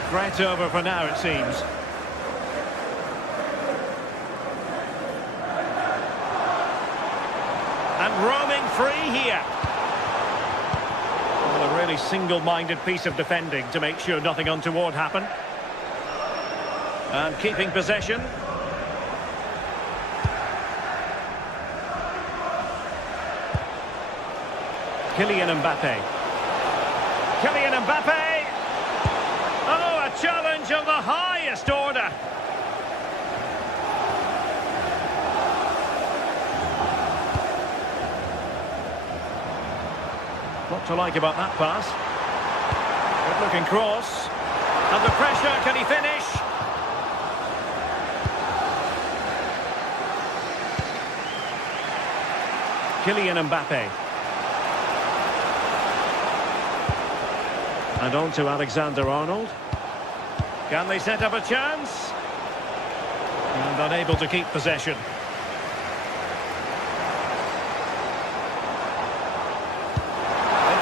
Threat over for now, it seems. And roaming free here. Well, a really single-minded piece of defending to make sure nothing untoward happened. And keeping possession. Kylian Mbappe. Kylian Mbappe! Oh, a challenge of the highest order. What to like about that pass? Good looking cross. Under pressure, can he finish? Kylian Mbappe. And on to Alexander-Arnold. Can they set up a chance? And unable to keep possession.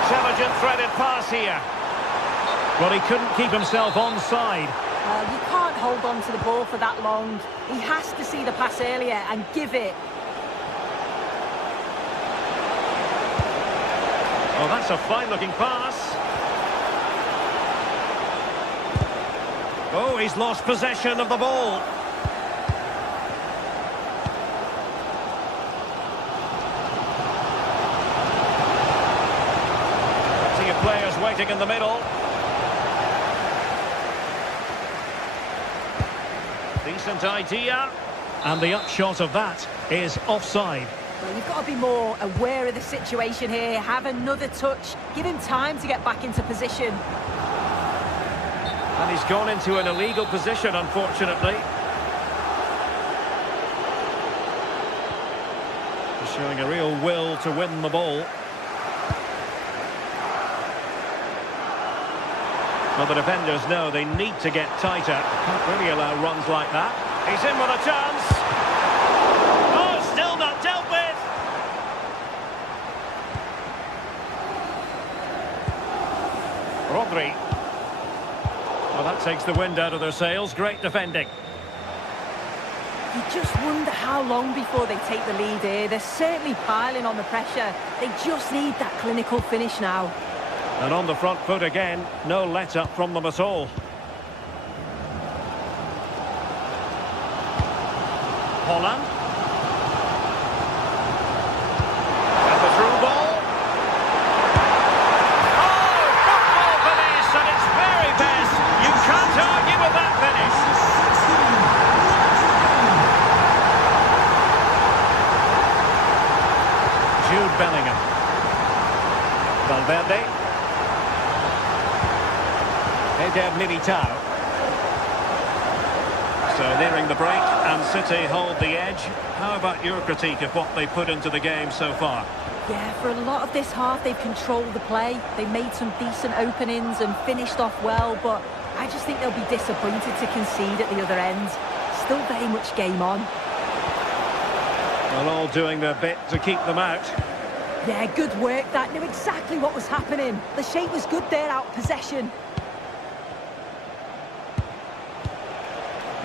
Intelligent threaded pass here. Well, he couldn't keep himself onside. You can't hold on to the ball for that long. He has to see the pass earlier and give it. Oh, that's a fine-looking pass. Oh, he's lost possession of the ball. See your players waiting in the middle. Decent idea. And the upshot of that is offside. Well, you've got to be more aware of the situation here. Have another touch. Give him time to get back into position. And he's gone into an illegal position, unfortunately. He's showing a real will to win the ball. Well, the defenders know they need to get tighter. Can't really allow runs like that. He's in with a chance. Oh, still not dealt with. Rodri. Well, that takes the wind out of their sails. Great defending. You just wonder how long before they take the lead here. They're certainly piling on the pressure. They just need that clinical finish now. And on the front foot again, no let-up from them at all. Holland. And the through ball. Can't argue with that finish. Jude Bellingham. Valverde. Eder Militao. So nearing the break, and City hold the edge. How about your critique of what they put into the game so far? Yeah, for a lot of this half, they've controlled the play. They made some decent openings and finished off well, but I just think they'll be disappointed to concede at the other end. Still very much game on. Well, all doing their bit to keep them out. Yeah, good work. That knew exactly what was happening. The shape was good there, out possession.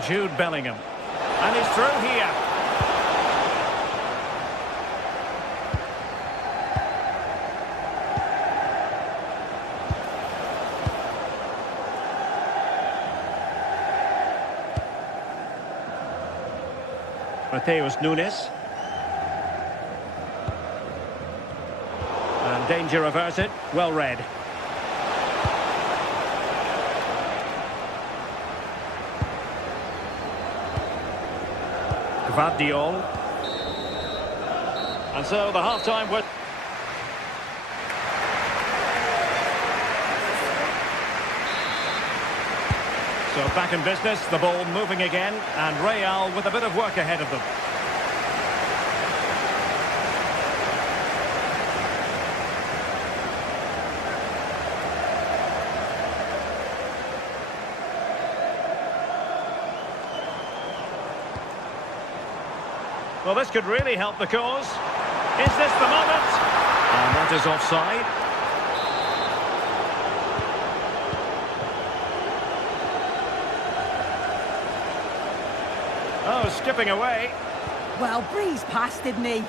Jude Bellingham. And he's through here. Mateus Nunes. And danger averted. Well read. Gvardiol. And so the half-time with... So back in business, the ball moving again, and Real with a bit of work ahead of them. Well, this could really help the cause. Is this the moment? And that is offside. Oh, skipping away. Well, breezed past, didn't he?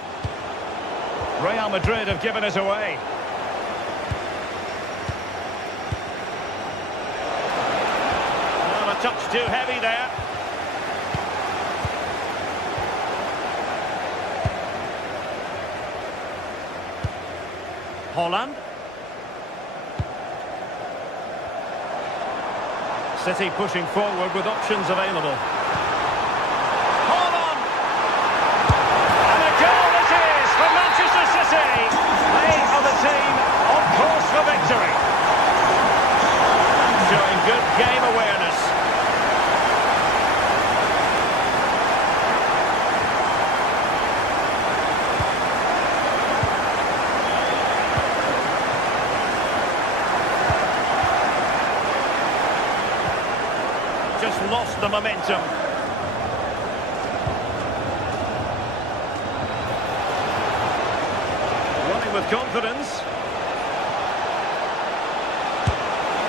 Real Madrid have given it away. Oh, a touch too heavy there. Holland. City pushing forward with options available. Holland! And a goal it is for Manchester City. They are the team on course for victory. Showing good game awareness. Just lost the momentum. Running with confidence.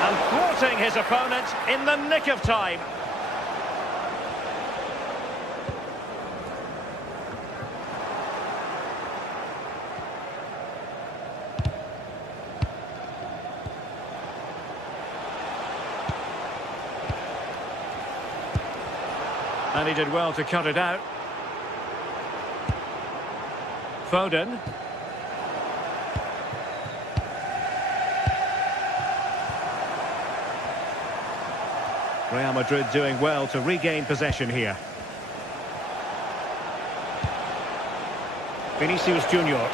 And thwarting his opponent in the nick of time. And he did well to cut it out. Foden. Real Madrid doing well to regain possession here. Vinicius Junior.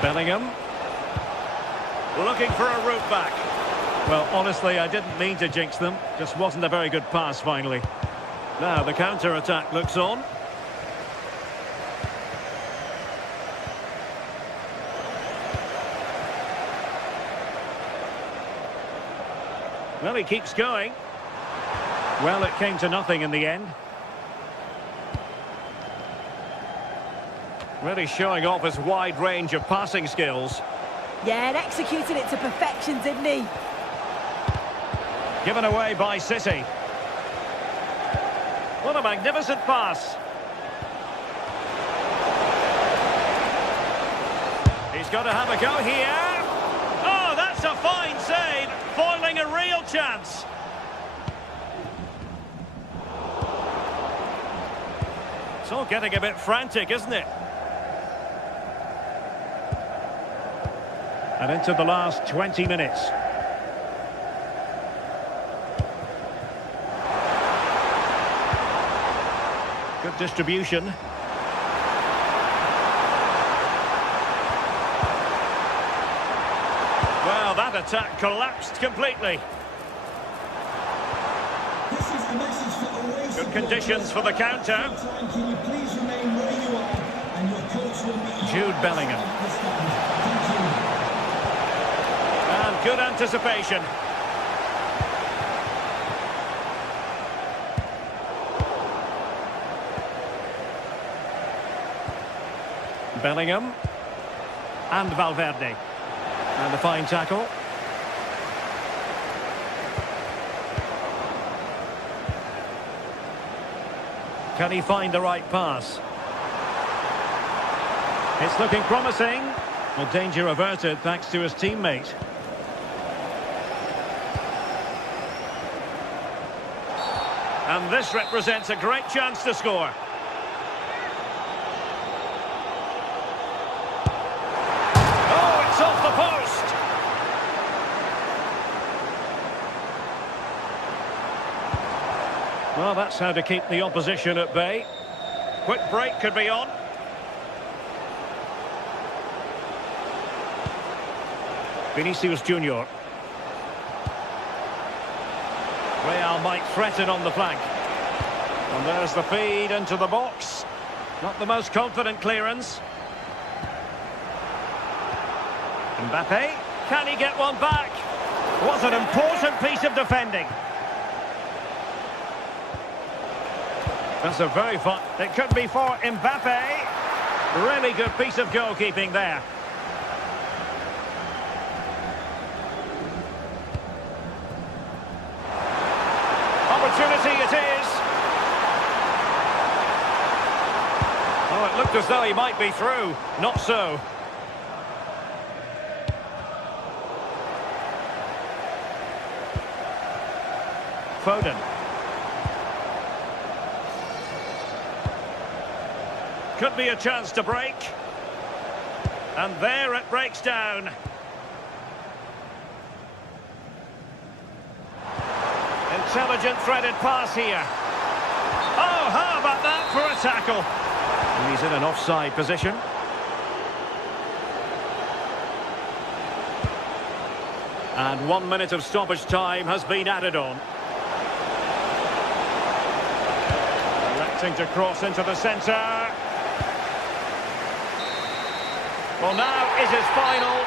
Bellingham. Looking for a route back. Well, honestly, I didn't mean to jinx them. Just wasn't a very good pass, finally. Now, the counter-attack looks on. Well, he keeps going. Well, it came to nothing in the end. Really showing off his wide range of passing skills. Yeah, and executed it to perfection, didn't he? Given away by City. What a magnificent pass. He's got to have a go here. Oh, that's a fine save, foiling a real chance. It's all getting a bit frantic, isn't it? And into the last 20 minutes. Good distribution. Well, that attack collapsed completely. This is the message for away Good supporters. conditions for the counter. Can you please remain where you are, and your coach will be Jude Bellingham. Thank you. And good anticipation. Bellingham. And Valverde. And a fine tackle. Can he find the right pass? It's looking promising. Well, danger averted thanks to his teammate. And this represents a great chance to score. Oh, it's off the post. Well, that's how to keep the opposition at bay. Quick break could be on. Vinicius Junior. Real might threaten on the flank. And there's the feed into the box. Not the most confident clearance. Mbappe, can he get one back? What an important piece of defending. That's a very fun... It could be for Mbappe. Really good piece of goalkeeping there. Opportunity it is. Oh, it looked as though he might be through. Not so. Foden. Could be a chance to break. And there it breaks down. Intelligent threaded pass here. Oh, how about that for a tackle? And he's in an offside position. And 1 minute of stoppage time has been added on. Electing to cross into the centre. Well, now is his final.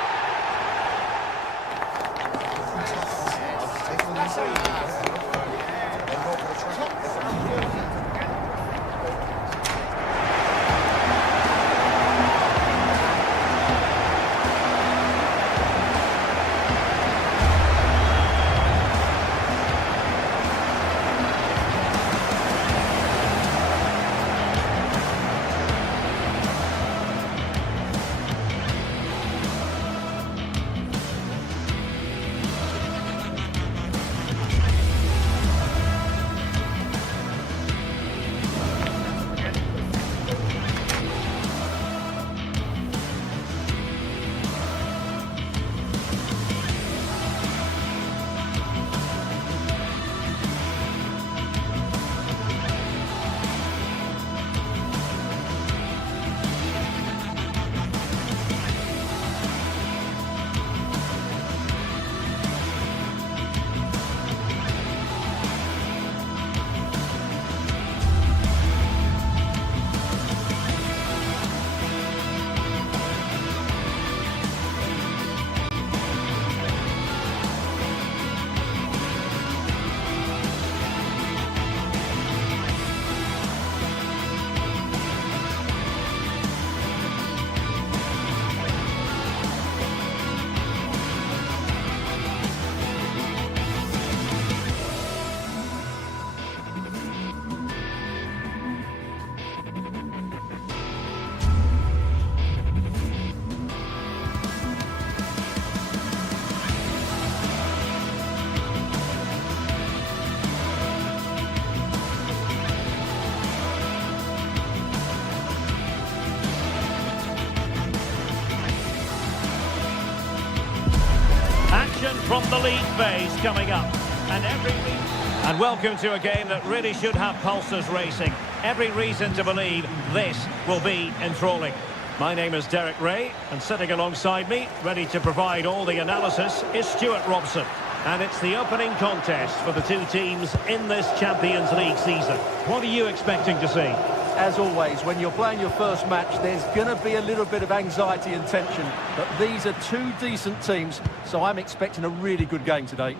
From the league phase coming up. And welcome to a game that really should have pulses racing. Every reason to believe this will be enthralling. My name is Derek Ray, and sitting alongside me, ready to provide all the analysis, is Stuart Robson. And it's the opening contest for the two teams in this Champions League season. What are you expecting to see? As always, when you're playing your first match, there's going to be a little bit of anxiety and tension. But these are two decent teams, so I'm expecting a really good game today. Is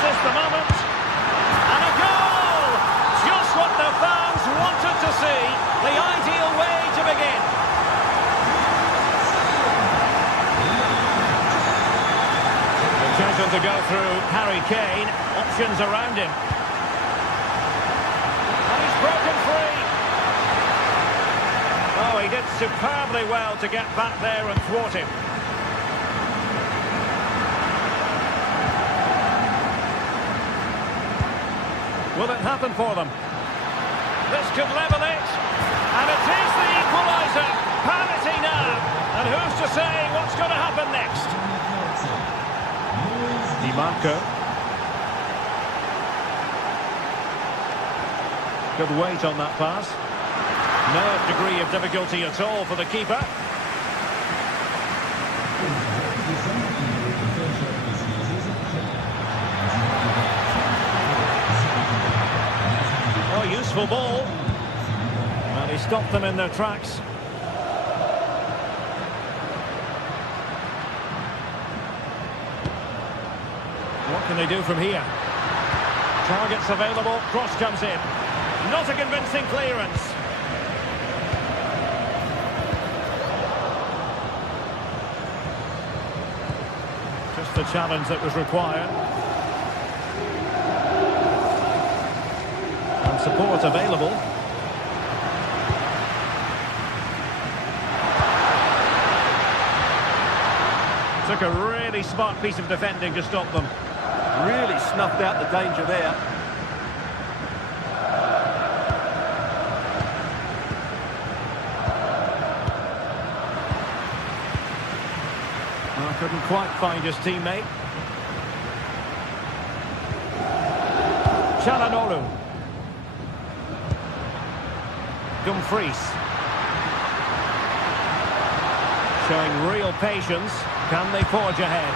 this the moment? And a goal! Just what the fans wanted to see. The ideal way to begin. They've chosen to go through Harry Kane. Options around him. Broken free. Oh, he did superbly well to get back there and thwart him. Will it happen for them? This could level it. And it is the equaliser. Parity now. And who's to say what's going to happen next? Di Marco. Good weight on that pass. No degree of difficulty at all for the keeper. Oh, useful ball. And he stopped them in their tracks. What can they do from here? Targets available, cross comes in. Not a convincing clearance. Just the challenge that was required. And support available. Took a really smart piece of defending to stop them. Really snuffed out the danger there. Couldn't quite find his teammate. Çalhanoğlu. Dumfries. Showing real patience. Can they forge ahead?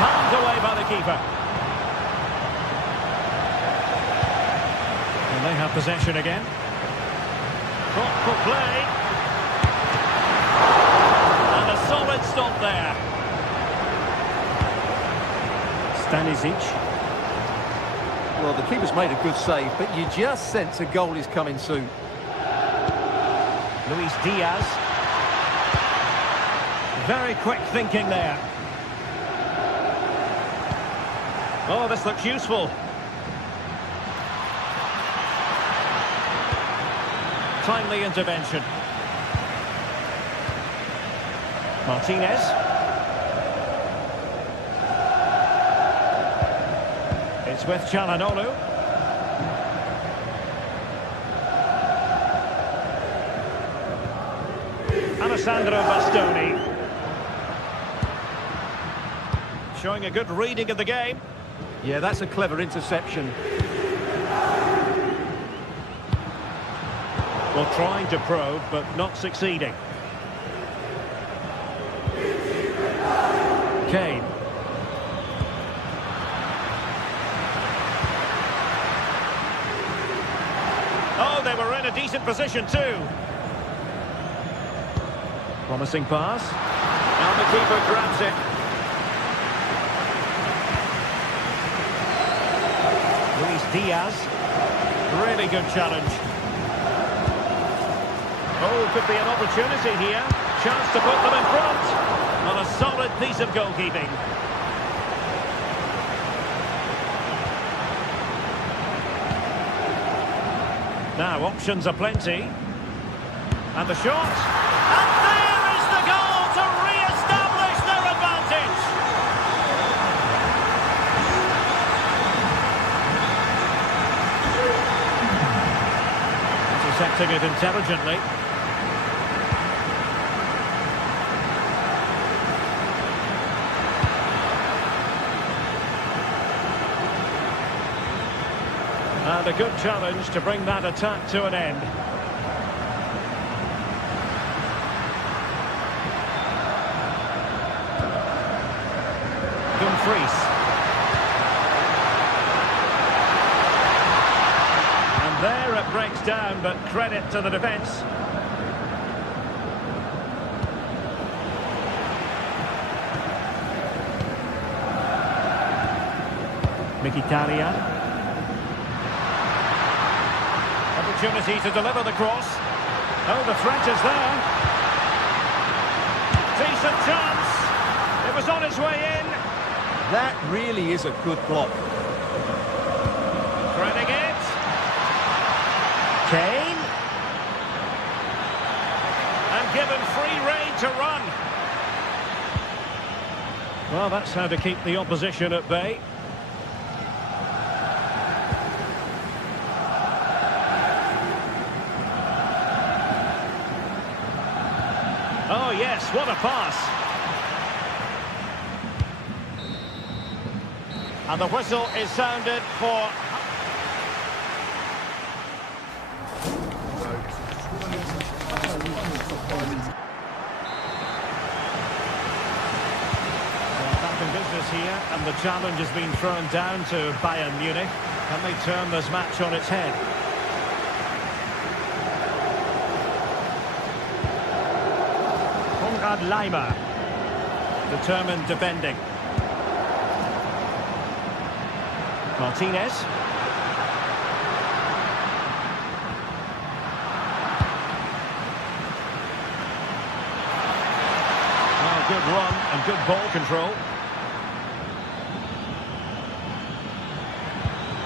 Palmed away by the keeper. And they have possession again. Thoughtful play. And a solid stop there. Stanisic. Well, the keeper's made a good save, but you just sense a goal is coming soon. Luis Diaz. Very quick thinking there. Oh, this looks useful. Timely intervention. Martinez. It's with Çalhanoğlu. Alessandro Bastoni. Showing a good reading of the game. Yeah, that's a clever interception. Well, trying to probe, but not succeeding. Kane. Oh, they were in a decent position too. Promising pass. And the keeper grabs it. Luis Diaz. Really good challenge. Oh, could be an opportunity here. Chance to put them in front. On a solid piece of goalkeeping. Now, options are plenty. And the shot. And there is the goal to re-establish their advantage. Intercepting it intelligently. And a good challenge to bring that attack to an end. Dumfries. And there it breaks down, but credit to the defence. Mkhitaryan. Opportunity to deliver the cross. Oh, the threat is there. Decent chance. It was on its way in. That really is a good block. Threading it. Kane. And given free rein to run. Well, that's how to keep the opposition at bay. Oh, yes, what a pass. And the whistle is sounded for... Back in business here, and the challenge has been thrown down to Bayern Munich. Can they turn this match on its head? Leimer, determined defending. Martinez. Oh, good run and good ball control.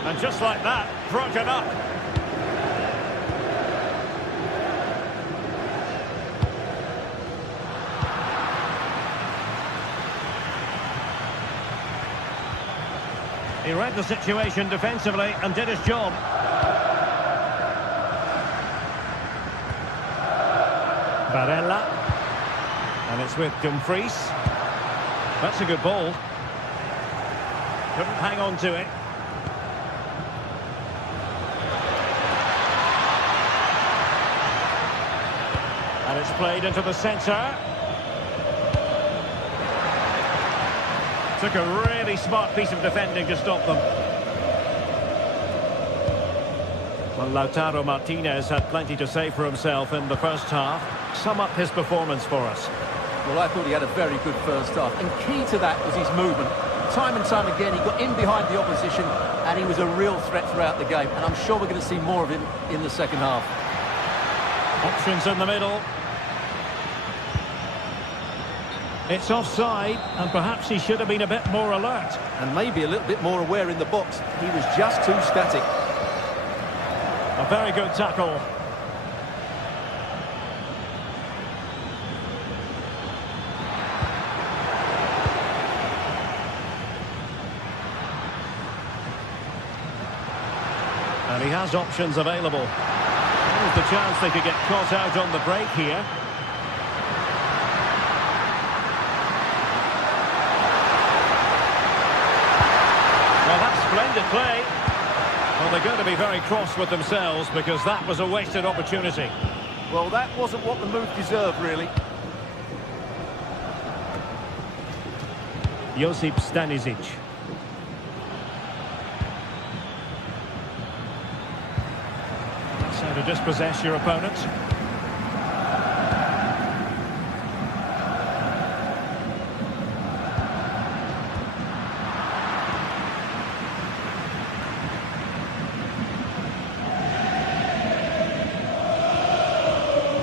And just like that, broken up. He read the situation defensively and did his job. Barella. And it's with Dumfries. That's a good ball. Couldn't hang on to it. And it's played into the centre. Took a really smart piece of defending to stop them. Well, Lautaro Martinez had plenty to say for himself in the first half. Sum up his performance for us. Well, I thought he had a very good first half, and key to that was his movement. Time and time again, he got in behind the opposition, and he was a real threat throughout the game, and I'm sure we're going to see more of him in the second half. Options in the middle. It's offside, and perhaps he should have been a bit more alert. And maybe a little bit more aware in the box. He was just too static. A very good tackle. And he has options available. There's the chance they could get caught out on the break here. Well, that's splendid play. Well, they're going to be very cross with themselves because that was a wasted opportunity. Well, that wasn't what the move deserved, really. Josip Stanisic. That's how to dispossess your opponent.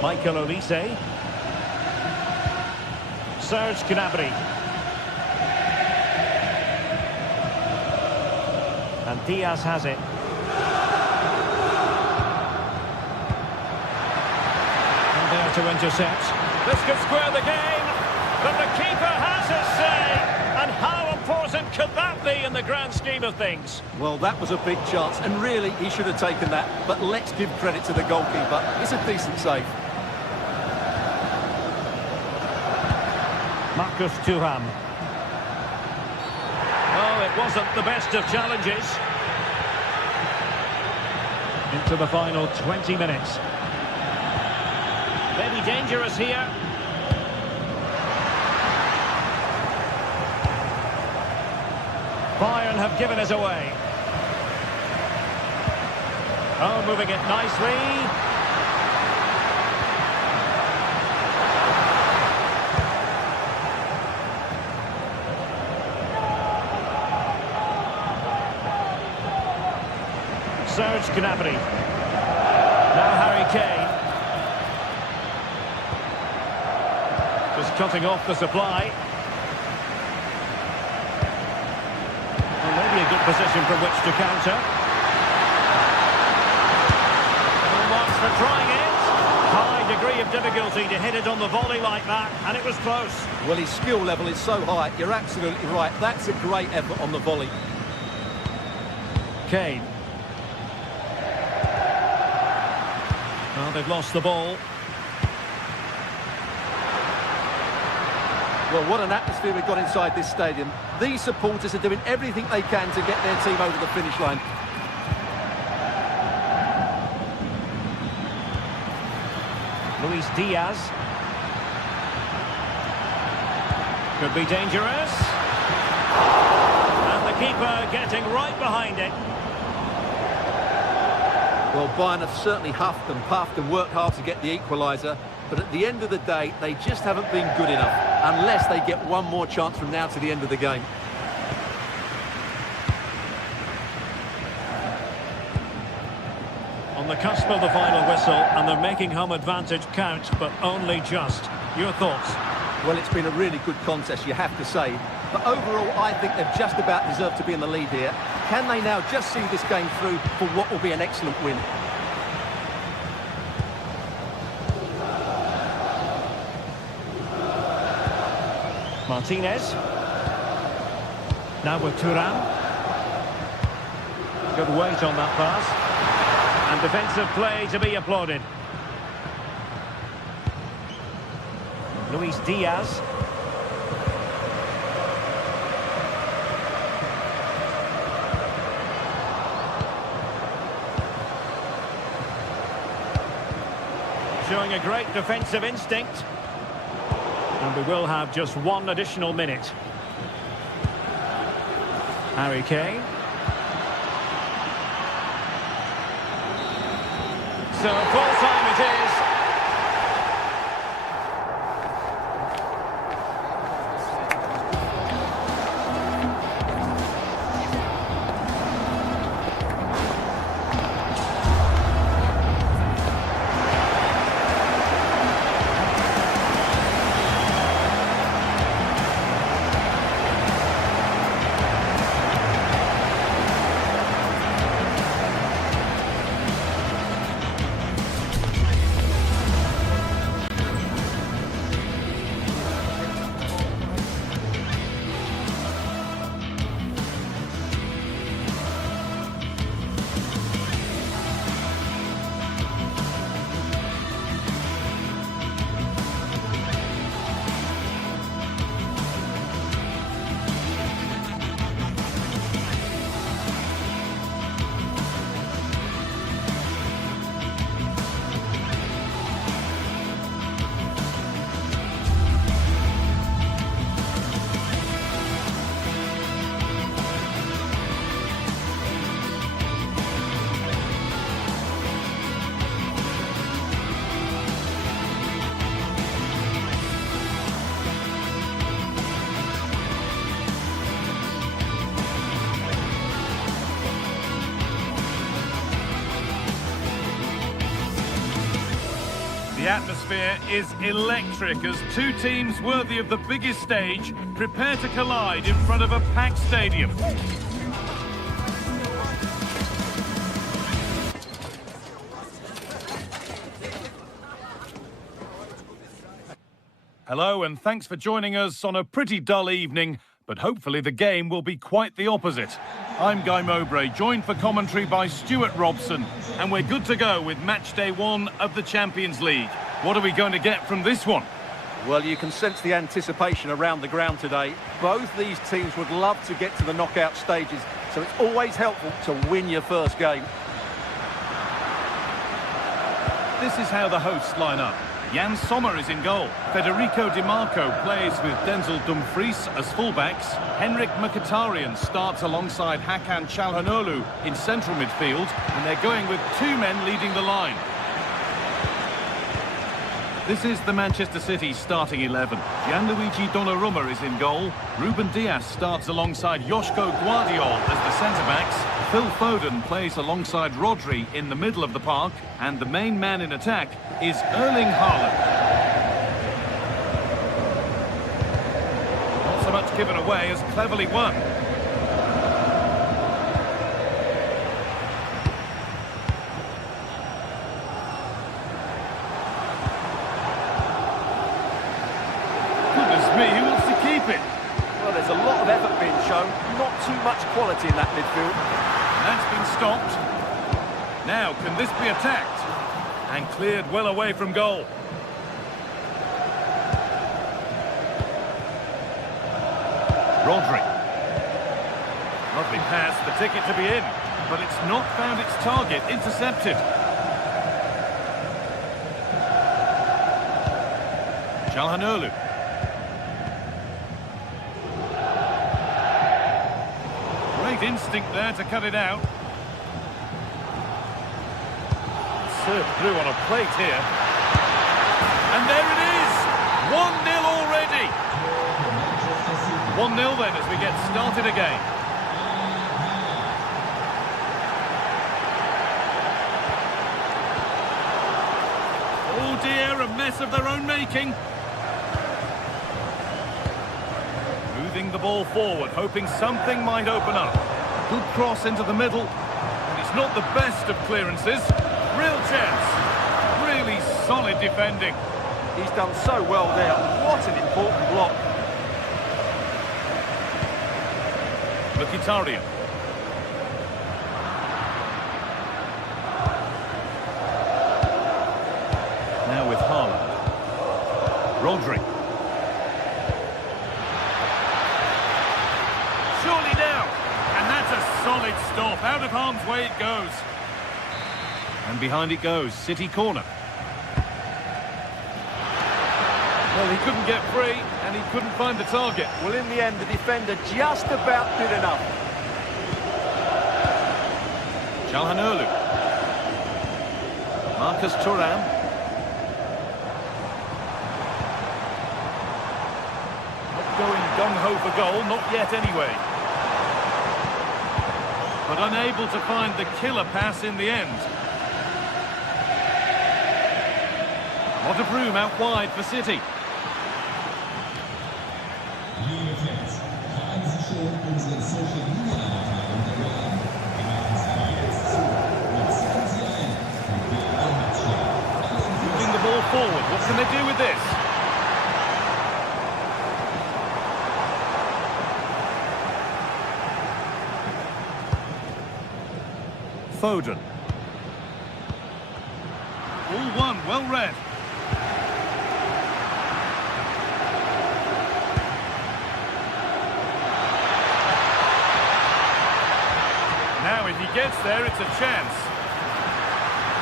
Michael Olise. Serge Gnabry. And Diaz has it. And there to intercept. This could square the game, but the keeper has his say. And how important could that be in the grand scheme of things? Well, that was a big chance, and really, he should have taken that. But let's give credit to the goalkeeper. It's a decent save. Marcus Thuram. Oh, it wasn't the best of challenges. Into the final 20 minutes. Maybe dangerous here. Bayern have given us away. Oh, moving it nicely. Serge Gnabry. Now Harry Kane. Just cutting off the supply. Well, maybe a good position from which to counter. Full marks for trying it. High degree of difficulty to hit it on the volley like that, and it was close. Well, his skill level is so high. You're absolutely right. That's a great effort on the volley. Kane. Well, they've lost the ball. Well, what an atmosphere we've got inside this stadium. These supporters are doing everything they can to get their team over the finish line. Luis Diaz. Could be dangerous. And the keeper getting right behind it. Well, Bayern have certainly huffed and puffed and worked hard to get the equaliser, but at the end of the day, they just haven't been good enough, unless they get one more chance from now to the end of the game. On the cusp of the final whistle, and they're making home advantage count, but only just. Your thoughts? Well, it's been a really good contest, you have to say. But overall, I think they've just about deserved to be in the lead here. Can they now just see this game through for what will be an excellent win? Martinez. Now with Thuram. Good weight on that pass. And defensive play to be applauded. Luis Diaz. Showing a great defensive instinct. And we will have just one additional minute. Harry Kane. So full time it is. The atmosphere is electric as two teams worthy of the biggest stage prepare to collide in front of a packed stadium. Hello and thanks for joining us on a pretty dull evening, but hopefully the game will be quite the opposite. I'm Guy Mowbray, joined for commentary by Stuart Robson, and we're good to go with match day 1 of the Champions League. What are we going to get from this one? Well, you can sense the anticipation around the ground today. Both these teams would love to get to the knockout stages, so it's always helpful to win your first game. This is how the hosts line up. Jan Sommer is in goal. Federico Di Marco plays with Denzel Dumfries as fullbacks. Henrik Mkhitaryan starts alongside Hakan Çalhanoğlu in central midfield, and they're going with 2 men leading the line. This is the Manchester City starting 11. Gianluigi Donnarumma is in goal. Ruben Dias starts alongside Joško Guardiol as the centre-backs. Phil Foden plays alongside Rodri in the middle of the park. And the main man in attack is Erling Haaland. Not so much given away as cleverly won. Me, who wants to keep it? Well, there's a lot of effort being shown, not too much quality in that midfield. That's been stopped. Now, can this be attacked? And cleared well away from goal. Rodri. Lovely pass, the ticket to be in, but it's not found its target, intercepted. Çalhanoğlu. Great instinct there to cut it out. Served through on a plate here. And there it is! 1-0 already! 1-0 then as we get started again. Oh dear, a mess of their own making. Moving the ball forward, hoping something might open up. Good cross into the middle. And it's not the best of clearances. Real chance. Really solid defending. He's done so well there. What an important block. Mkhitaryan. Now with Haaland. Rodri. Surely now. And that's a solid stop. Out of harm's way it goes. And behind it goes. City corner. Well, he couldn't get free, and he couldn't find the target. Well, in the end, the defender just about did enough. Çalhanoğlu. Marcus Thuram. Not going gung-ho for goal, not yet anyway. But unable to find the killer pass in the end. A lot of room out wide for City. Moving the ball forward, what can they do with this? Foden. All one, well read. Now if he gets there, it's a chance.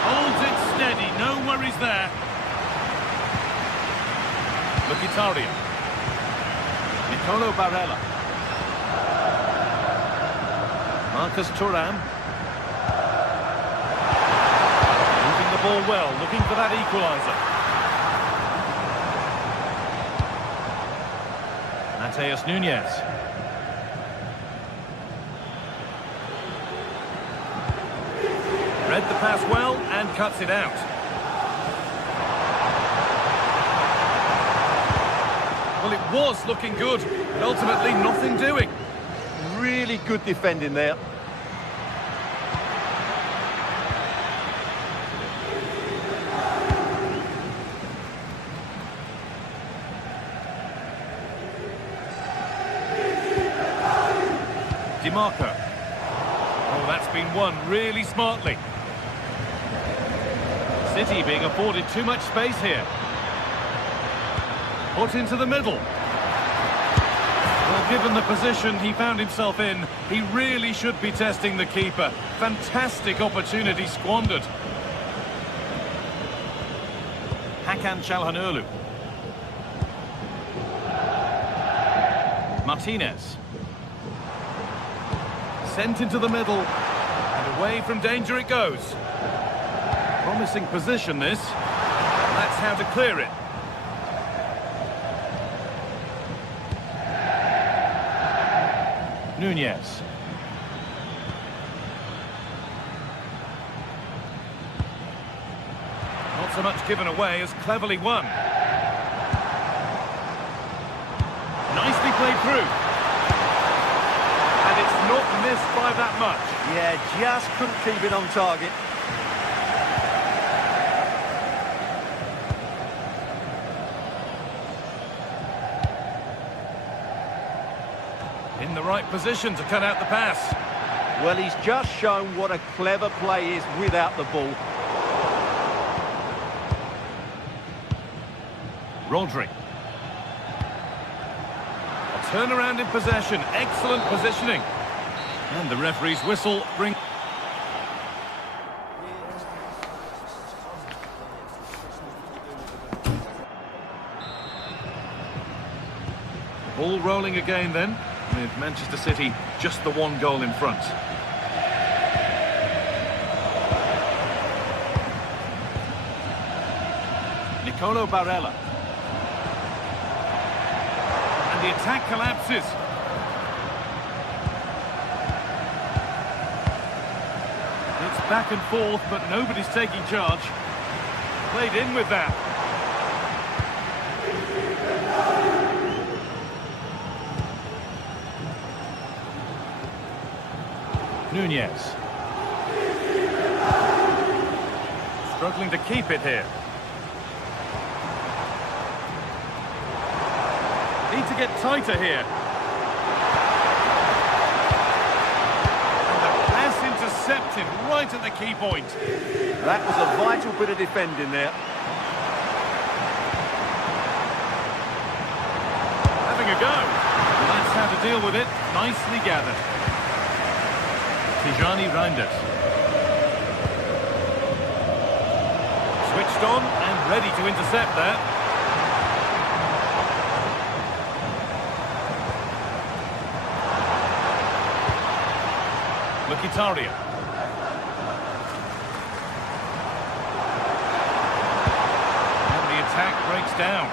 Holds it steady, no worries there. Mkhitaryan. Nicolo Barella. Marcus Thuram. Moving the ball well, looking for that equaliser. Mateus Nunes. Read the pass well and cuts it out. Well, it was looking good, but ultimately nothing doing. Really good defending there. DiMarco. Oh, that's been won really smartly. City being afforded too much space here. Put into the middle. Well, given the position he found himself in, he really should be testing the keeper. Fantastic opportunity squandered. Hakan Çalhanoğlu. Martinez. Sent into the middle. And away from danger it goes. Promising position this. That's how to clear it. Nunes. Not so much given away as cleverly won. Nicely played through. And it's not missed by that much. Yeah, just couldn't keep it on target. In the right position to cut out the pass. Well, he's just shown what a clever play is without the ball. Rodri. A turn around in possession. Excellent positioning. And the referee's whistle brings... Ball rolling again then, with Manchester City just the one goal in front. Nicolo Barella. And the attack collapses. It's back and forth, but nobody's taking charge. Played in with that. Nunez. Struggling to keep it here. Need to get tighter here. And the pass intercepted right at the key point. That was a vital bit of defending there. Having a go. Well, that's how to deal with it. Nicely gathered. Tijani Reinders. Switched on and ready to intercept that. Mkhitaryan. And the attack breaks down.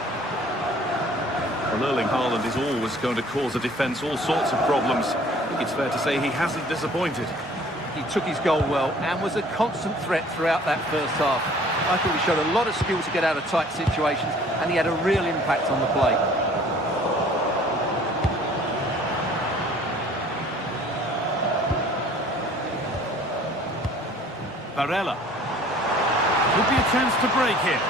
Well, Erling Haaland is always going to cause a defence all sorts of problems. I think it's fair to say he hasn't disappointed. He took his goal well and was a constant threat throughout that first half. I thought he showed a lot of skill to get out of tight situations, and he had a real impact on the play. Barella. Could be a chance to break here.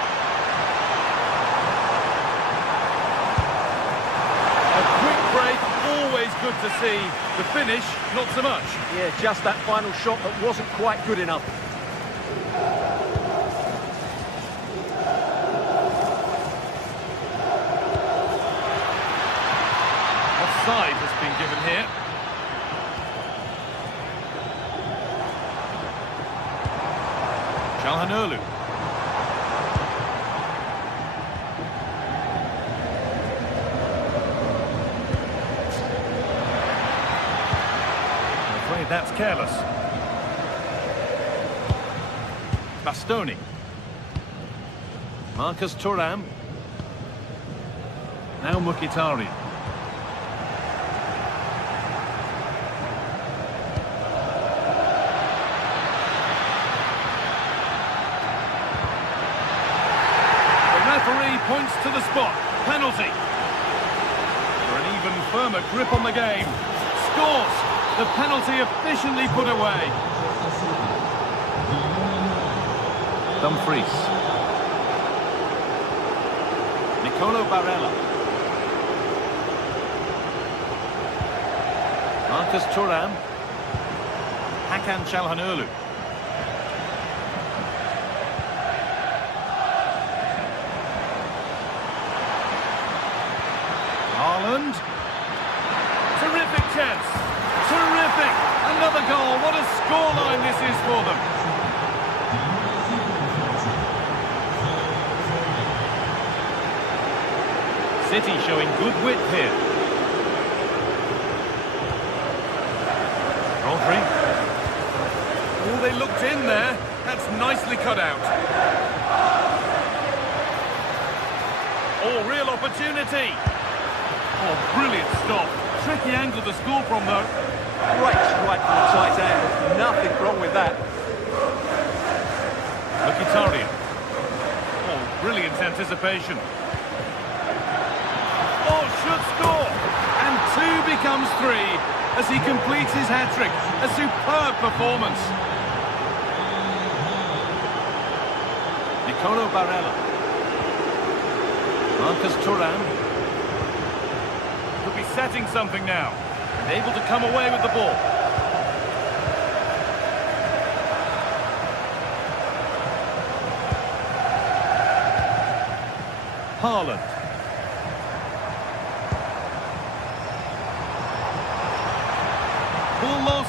A quick break, always good to see. The finish, not so much. Yeah, just that final shot that wasn't quite good enough. Offside has been given here. Calhanoglu. I'm afraid that's careless. Bastoni. Marcus Thuram. Now Mkhitaryan. Referee points to the spot. Penalty. For an even firmer grip on the game. Scores. The penalty efficiently put away. Dumfries. Nicolo Barella. Marcus Thuram. Hakan Çalhanoğlu. Haaland. Terrific chance. Terrific. Another goal. What a scoreline this is for them. City showing good width here. Rodri. Oh, they looked in there. That's nicely cut out. Oh, real opportunity. Oh, brilliant stop. Tricky angle to score from, though. Great strike from the tight end. Nothing wrong with that. Mkhitaryan. Oh, brilliant anticipation. Oh, should score. And 2 becomes 3 as he completes his hat-trick. A superb performance. Nicolo Barella. Marcus Thuram. Could be setting something now. And able to come away with the ball. Haaland.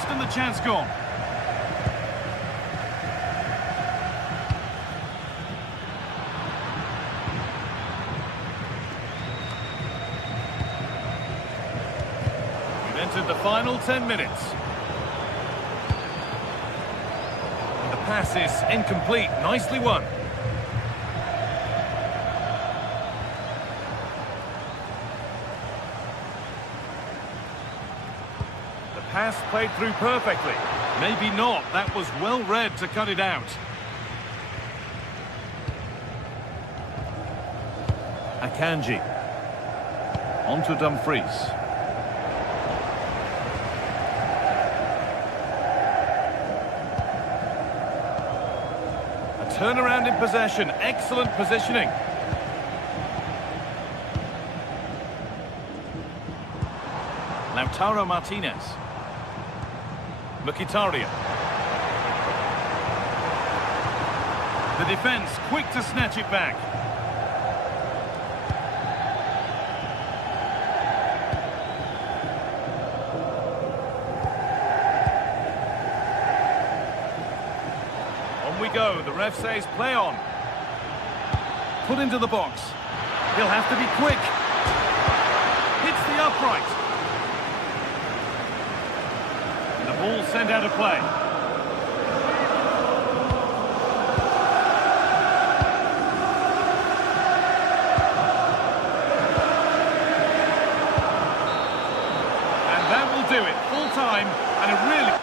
and the chance gone. We've entered the final 10 minutes. And the pass is incomplete. Nicely won. Pass played through perfectly. Maybe not. That was well read to cut it out. Akanji. On to Dumfries. A turnaround in possession. Excellent positioning. Lautaro Martinez. Mkhitaryan. The defence quick to snatch it back. On we go. The ref says play on. Put into the box. He'll have to be quick. Hits the upright. Ball sent out of play. And that will do it. Full time and a really...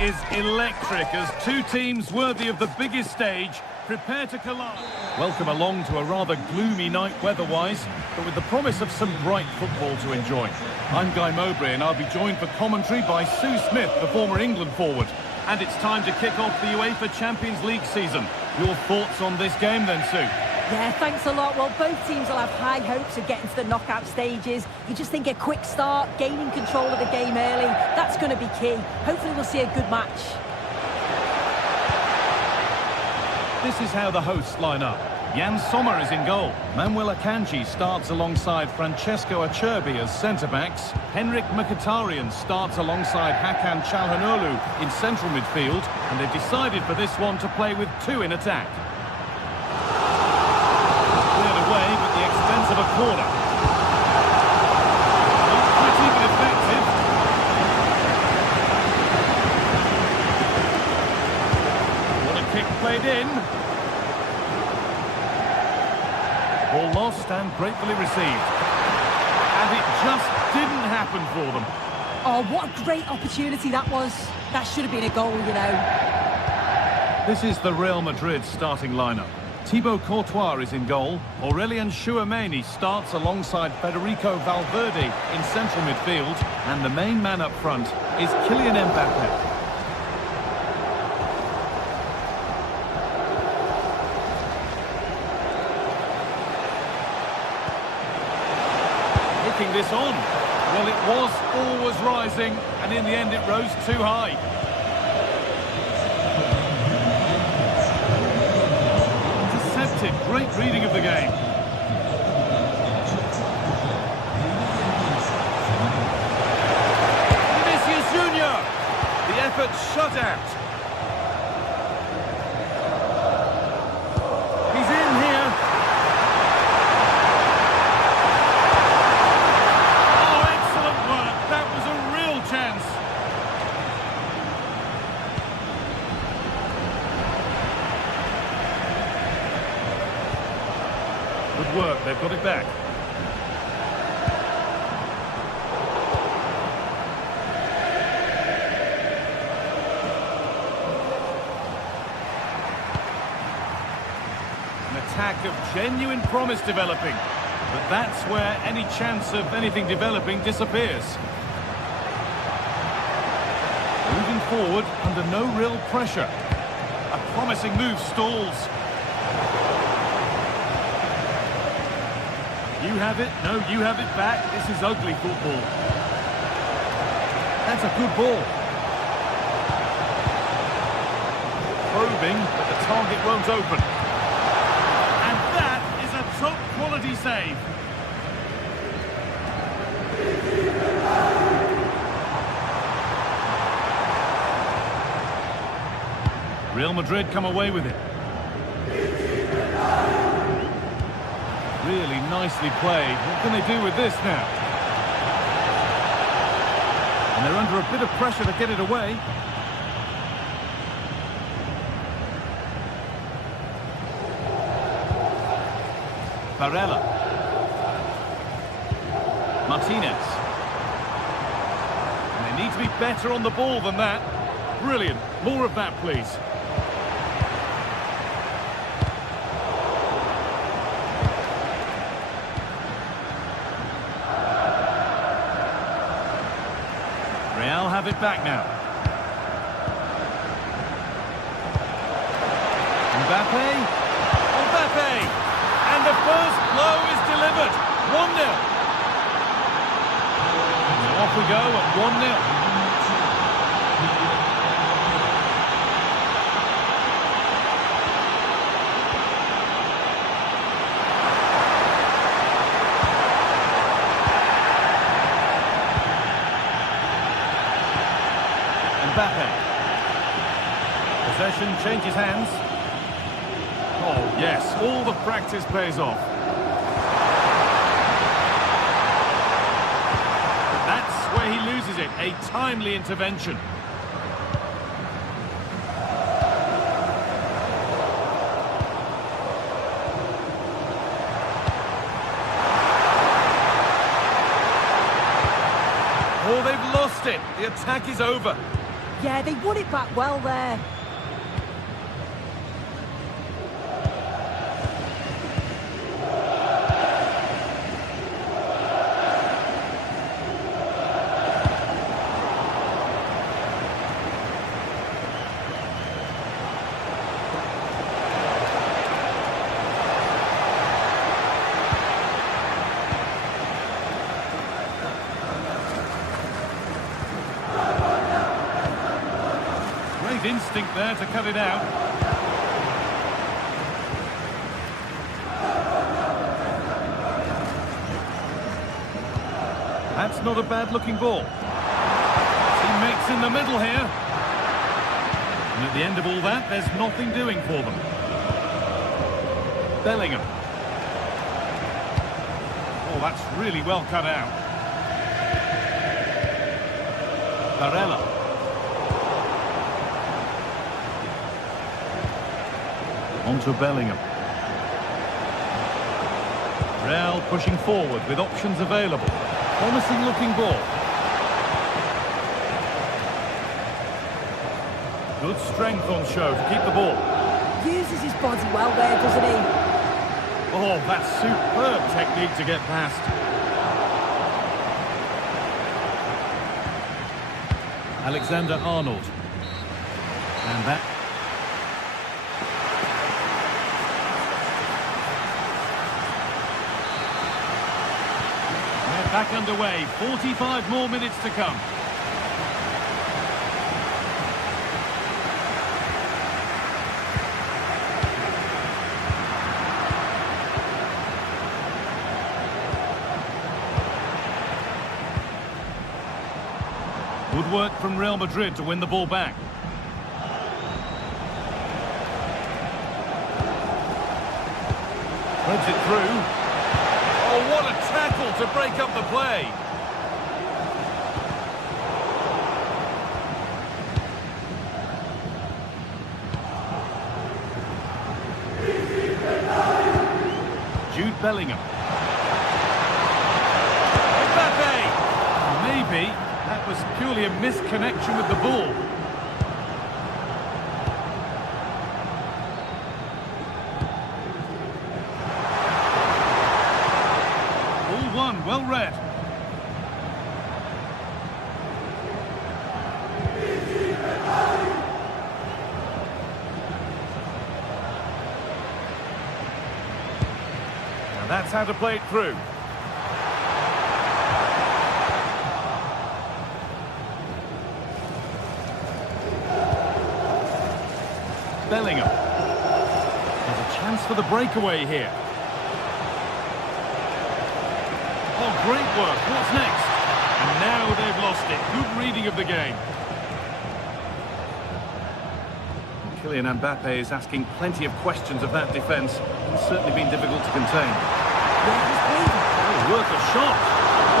Is electric as two teams worthy of the biggest stage prepare to collide. Welcome along to a rather gloomy night weather-wise, but with the promise of some bright football to enjoy. I'm Guy Mowbray and I'll be joined for commentary by Sue Smith, the former England forward. And it's time to kick off the UEFA Champions League season. Your thoughts on this game then, Sue? Yeah, thanks a lot. Well, both teams will have high hopes of getting to the knockout stages. You just think a quick start, gaining control of the game early, that's going to be key. Hopefully we'll see a good match. This is how the hosts line up. Jan Sommer is in goal. Manuel Akanji starts alongside Francesco Acerbi as centre-backs. Henrik Mkhitaryan starts alongside Hakan Çalhanoğlu in central midfield. And they've decided for this one to play with two in attack. Away at the expense of a corner. Not pretty but effective. What a kick played in. Ball lost and gratefully received. And it just didn't happen for them. Oh, what a great opportunity that was. That should have been a goal, you know. This is the Real Madrid starting lineup. Thibaut Courtois is in goal. Aurelien Chouameni starts alongside Federico Valverde in central midfield. And the main man up front is Kylian Mbappe. Taking this on. Well, it was always rising, and in the end it rose too high. Deceptive, great reading of the game. Vinicius Junior! The effort shut out. He's in here. Good work, they've got it back. An attack of genuine promise developing, but that's where any chance of anything developing disappears. Moving forward under no real pressure. A promising move stalls. You have it, no, you have it back. This is ugly football. That's a good ball. Probing, but the target won't open. And that is a top quality save. Real Madrid come away with it. Really nicely played. What can they do with this now? And they're under a bit of pressure to get it away. Barella. Martinez. And they need to be better on the ball than that. Brilliant. More of that, please. Real have it back now. Mbappe. Mbappe. And the first blow is delivered. 1-0. So off we go at 1-0. Mbappe. Possession changes hands. Oh, yes, all the practice pays off. But that's where he loses it, a timely intervention. Oh, they've lost it. The attack is over. Yeah, they won it back well there. Instinct there to cut it out. That's not a bad looking ball. Teammates in the middle here. And at the end of all that, there's nothing doing for them. Bellingham. Oh, that's really well cut out. Barella. On to Bellingham. Real pushing forward with options available. Promising looking ball. Good strength on show to keep the ball. Uses his body well there, doesn't he? Oh, that's superb technique to get past. Alexander-Arnold. And that... They're back underway. 45 more minutes to come. Good work from Real Madrid to win the ball back. Threads it through. Oh, what a tackle to break up the play. Jude Bellingham. Mbappe! Maybe that was purely a misconnection with the ball. Ball one, well read. Now that's how to play it through. Bellingham. There's a chance for the breakaway here. Oh, great work. What's next? And now they've lost it. Good reading of the game. And Kylian Mbappe is asking plenty of questions of that defence. It's certainly been difficult to contain. Oh, worth a shot.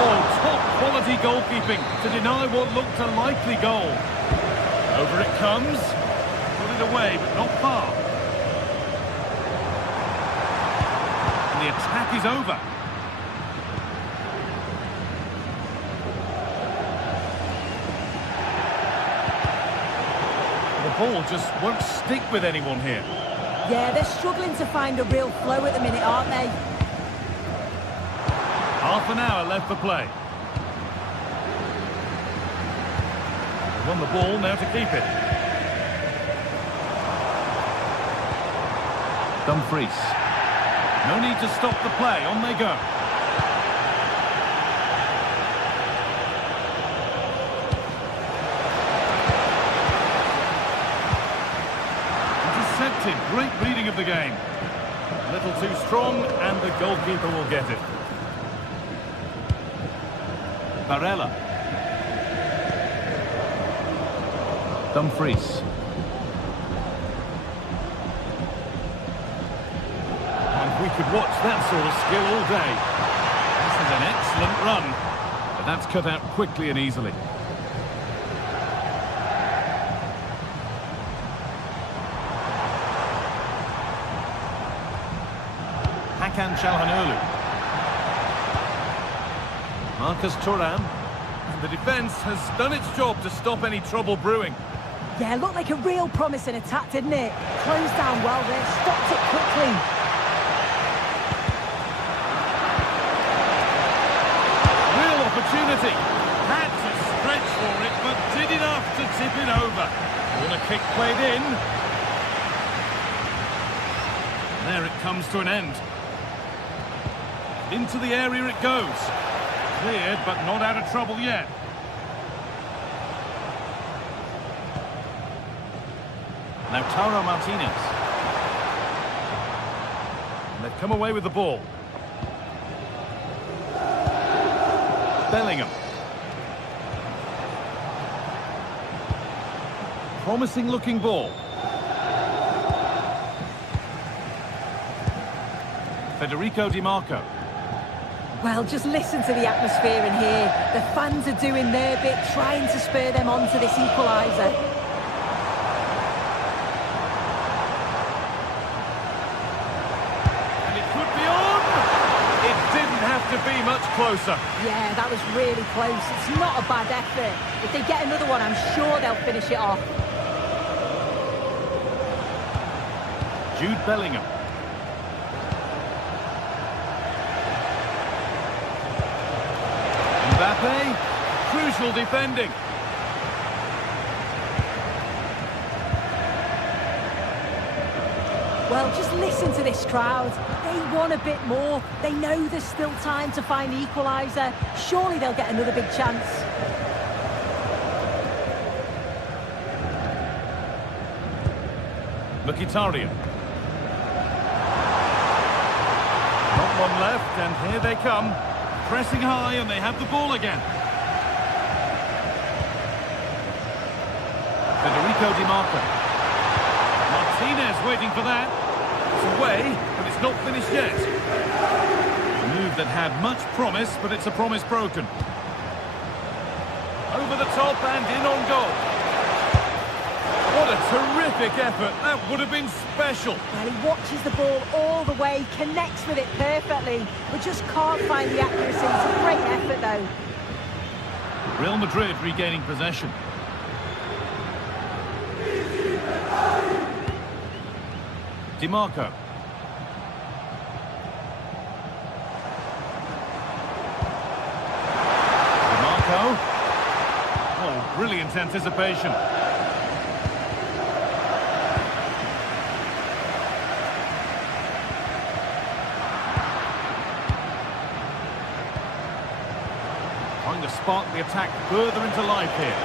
Oh, top quality goalkeeping to deny what looked a likely goal. Over it comes. Away, but not far. And the attack is over. The ball just won't stick with anyone here. Yeah, they're struggling to find a real flow at the minute, aren't they? Half an hour left for play. They won the ball, now to keep it. Dumfries. No need to stop the play. On they go. Intercepted. Great reading of the game. A little too strong, and the goalkeeper will get it. Barella. Dumfries. We could watch that sort of skill all day. This is an excellent run, but that's cut out quickly and easily. Hakan Çalhanoğlu. Marcus Thuram. And the defence has done its job to stop any trouble brewing. Yeah, looked like a real promising attack, didn't it? Closed down well there, stopped it quickly. Opportunity. Had to stretch for it, but did enough to tip it over. Corner kick played in. There it comes to an end. Into the area it goes. Cleared, but not out of trouble yet. Lautaro Martinez. And they've come away with the ball. Bellingham. Promising looking ball. Federico Di Marco. Well, just listen to the atmosphere in here. The fans are doing their bit, trying to spur them on to this equaliser. And it could be on! It didn't have to be much closer. Yeah, that was really close. It's not a bad effort. If they get another one, I'm sure they'll finish it off. Jude Bellingham. Mbappe, crucial defending. Well, just listen to this crowd. They want a bit more. They know there's still time to find the equaliser. Surely they'll get another big chance. Mkhitaryan. Not one left, and here they come. Pressing high, and they have the ball again. Federico Di Marco. Martinez waiting for that. It's away, but it's not finished yet. A move that had much promise, but it's a promise broken. Over the top and in on goal. What a terrific effort. That would have been special. Well, he watches the ball all the way, connects with it perfectly, but just can't find the accuracy. It's a great effort, though. Real Madrid regaining possession. Di Marco. Di Marco. Oh, brilliant anticipation. Trying to spark the attack further into life here.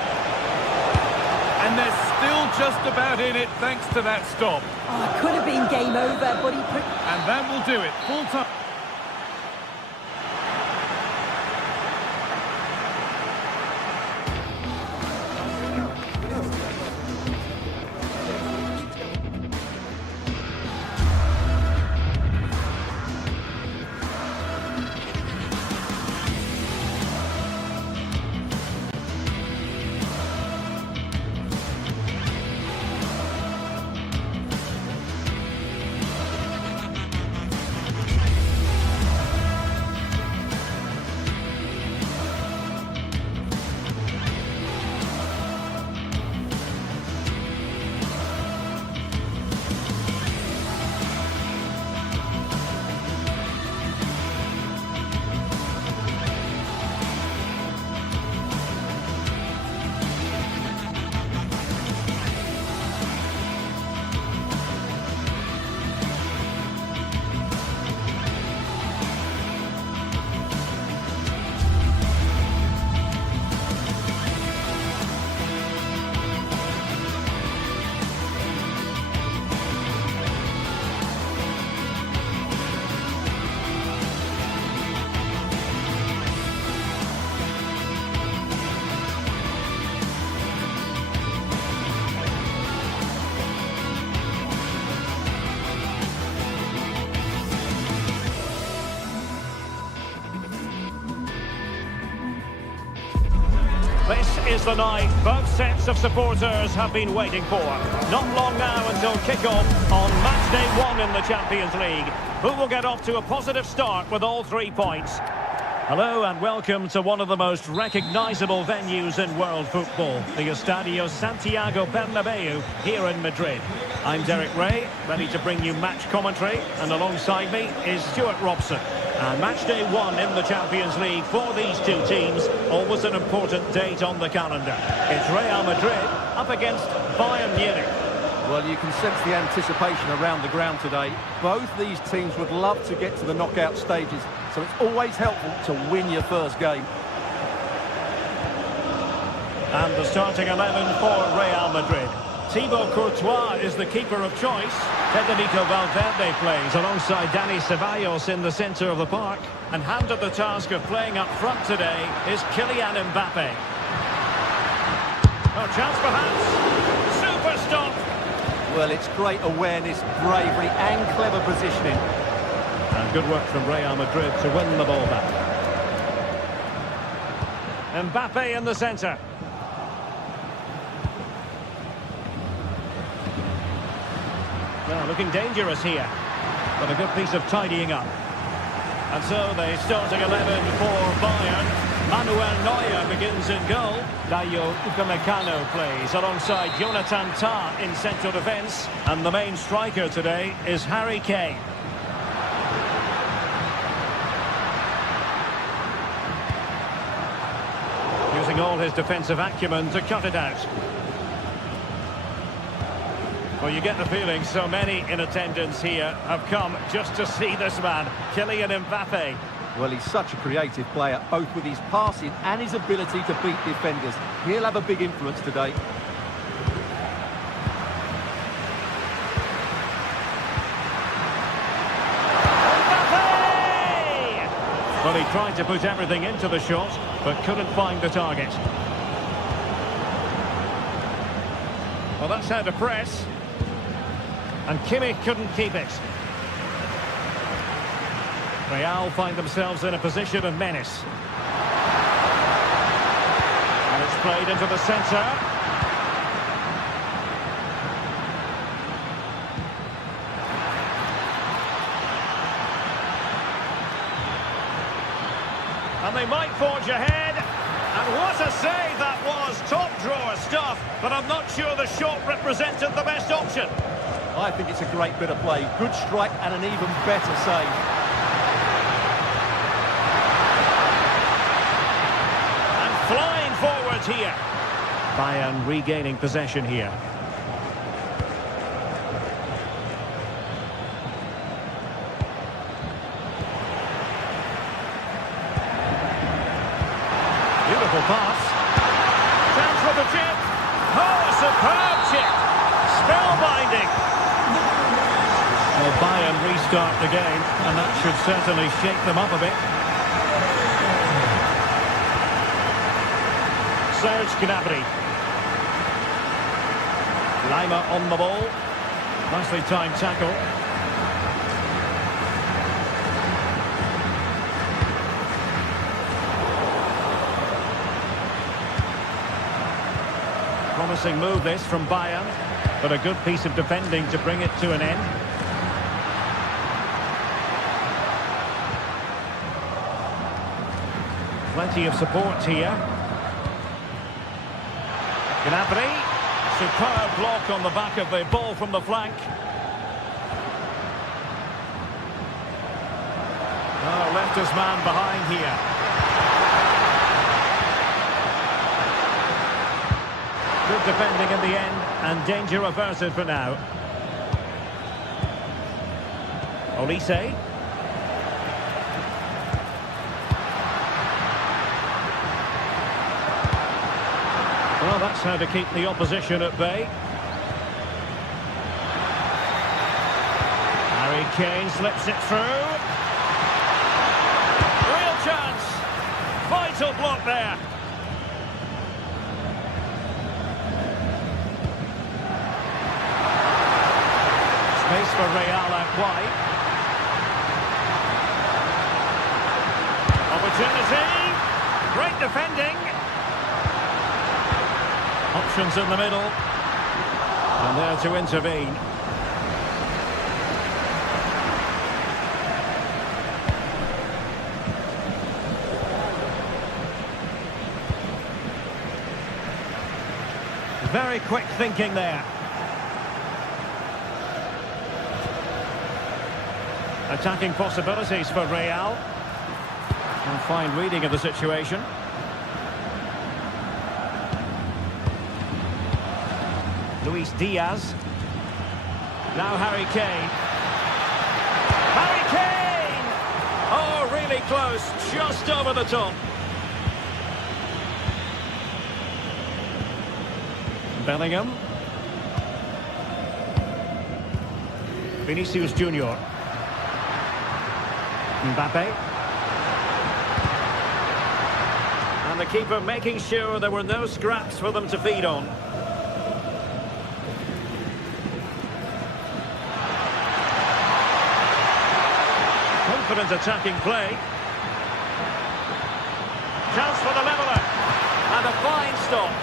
And they're still just about in it thanks to that stop. Oh, it could have been game over, but he put... And that will do it. Full time. This is the night both sets of supporters have been waiting for. Not long now until kick-off on match day 1 in the Champions League. Who will get off to a positive start with all 3 points? Hello and welcome to one of the most recognisable venues in world football, the Estadio Santiago Bernabeu here in Madrid. I'm Derek Ray, ready to bring you match commentary, and alongside me is Stuart Robson. And match day 1 in the Champions League for these two teams, always an important date on the calendar. It's Real Madrid up against Bayern Munich. Well, you can sense the anticipation around the ground today. Both these teams would love to get to the knockout stages, so it's always helpful to win your first game. And the starting 11 for Real Madrid. Thibaut Courtois is the keeper of choice. Federico Valverde plays alongside Dani Ceballos in the centre of the park. And handed the task of playing up front today is Kylian Mbappe. Oh, chance perhaps. Super stop. Well, it's great awareness, bravery and clever positioning. And good work from Real Madrid to win the ball back. Mbappe in the centre. Well, looking dangerous here, but a good piece of tidying up. And so the starting 11 for Bayern. Manuel Neuer begins in goal. Dayo Upamecano plays alongside Jonathan Tah in central defence. And the main striker today is Harry Kane. Using all his defensive acumen to cut it out. Well, you get the feeling so many in attendance here have come just to see this man, Kylian Mbappe. Well, he's such a creative player, both with his passing and his ability to beat defenders. He'll have a big influence today. Mbappe! Well, he tried to put everything into the shot, but couldn't find the target. Well, that's how to press. And Kimmich couldn't keep it. Real find themselves in a position of menace. And it's played into the centre. And they might forge ahead. And what a save that was. Top drawer stuff. But I'm not sure the shot represented the best option. I think it's a great bit of play. Good strike and an even better save. And flying forwards here. Bayern regaining possession here. Beautiful pass. Chance for the chip. Oh, a superb chip. Spellbinding. Well, Bayern restart the game, and that should certainly shake them up a bit. Serge Gnabry. Lima on the ball. Nicely timed tackle. Promising move this from Bayern, but a good piece of defending to bring it to an end. Plenty of support here. Gnabry, superb block on the back of the ball from the flank. Oh, left his man behind here. Good defending in the end, and danger averted for now. Olise. Well, that's how to keep the opposition at bay. Harry Kane slips it through. Real chance. Vital block there. Space for Real out wide. Opportunity. Great defending. Options in the middle. And there to intervene. Very quick thinking there. Attacking possibilities for Real. And fine reading of the situation. Luis Diaz. Now Harry Kane. Harry Kane! Oh, really close. Just over the top. Bellingham. Vinicius Junior. Mbappe. And the keeper making sure there were no scraps for them to feed on. Confident attacking play. Chance for the leveller. And a fine stop.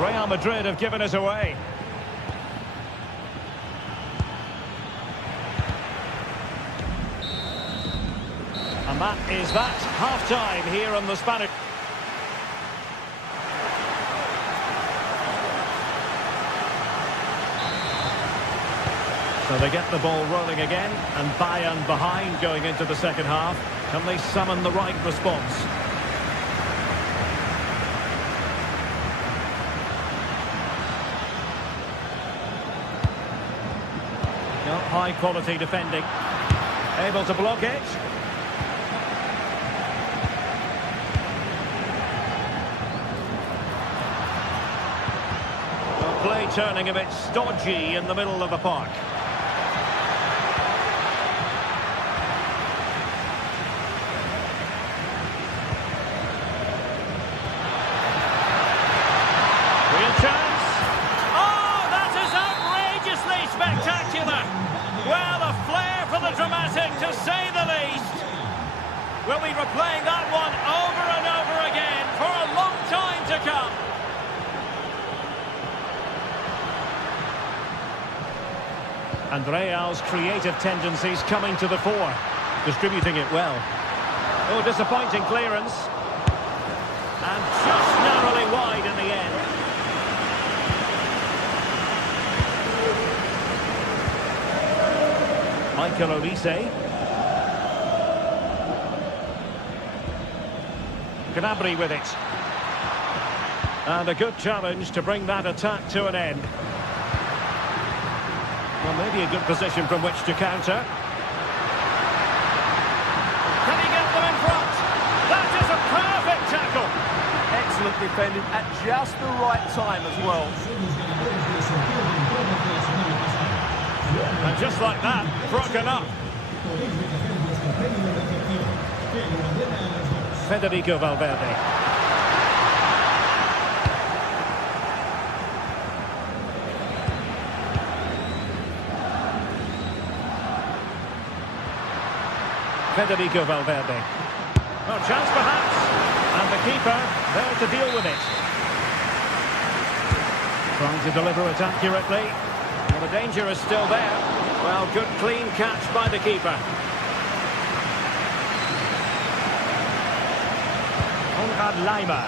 Real Madrid have given us away. And that is that. Half-time here on the Spanish. So they get the ball rolling again, and Bayern behind going into the second half. Can they summon the right response? High quality defending. Able to block it. Play turning a bit stodgy in the middle of the park. Real chance. Oh, that is outrageously spectacular. Well, a flair for the dramatic, to say the least. We'll be replaying that one over and over again for a long time to come. And Real's creative tendencies coming to the fore, distributing it well. Oh, disappointing clearance. And just narrowly wide in the end. Michael Olise. Gnabry with it. And a good challenge to bring that attack to an end. Well, maybe a good position from which to counter. Can he get them in front? That is a perfect tackle. Excellent defending at just the right time as well. And just like that, broken up. Federico Valverde. Federico Valverde. Oh, chance perhaps. And the keeper there to deal with it. Trying to deliver it accurately. Well, the danger is still there. Well, good clean catch by the keeper. Konrad Laimer.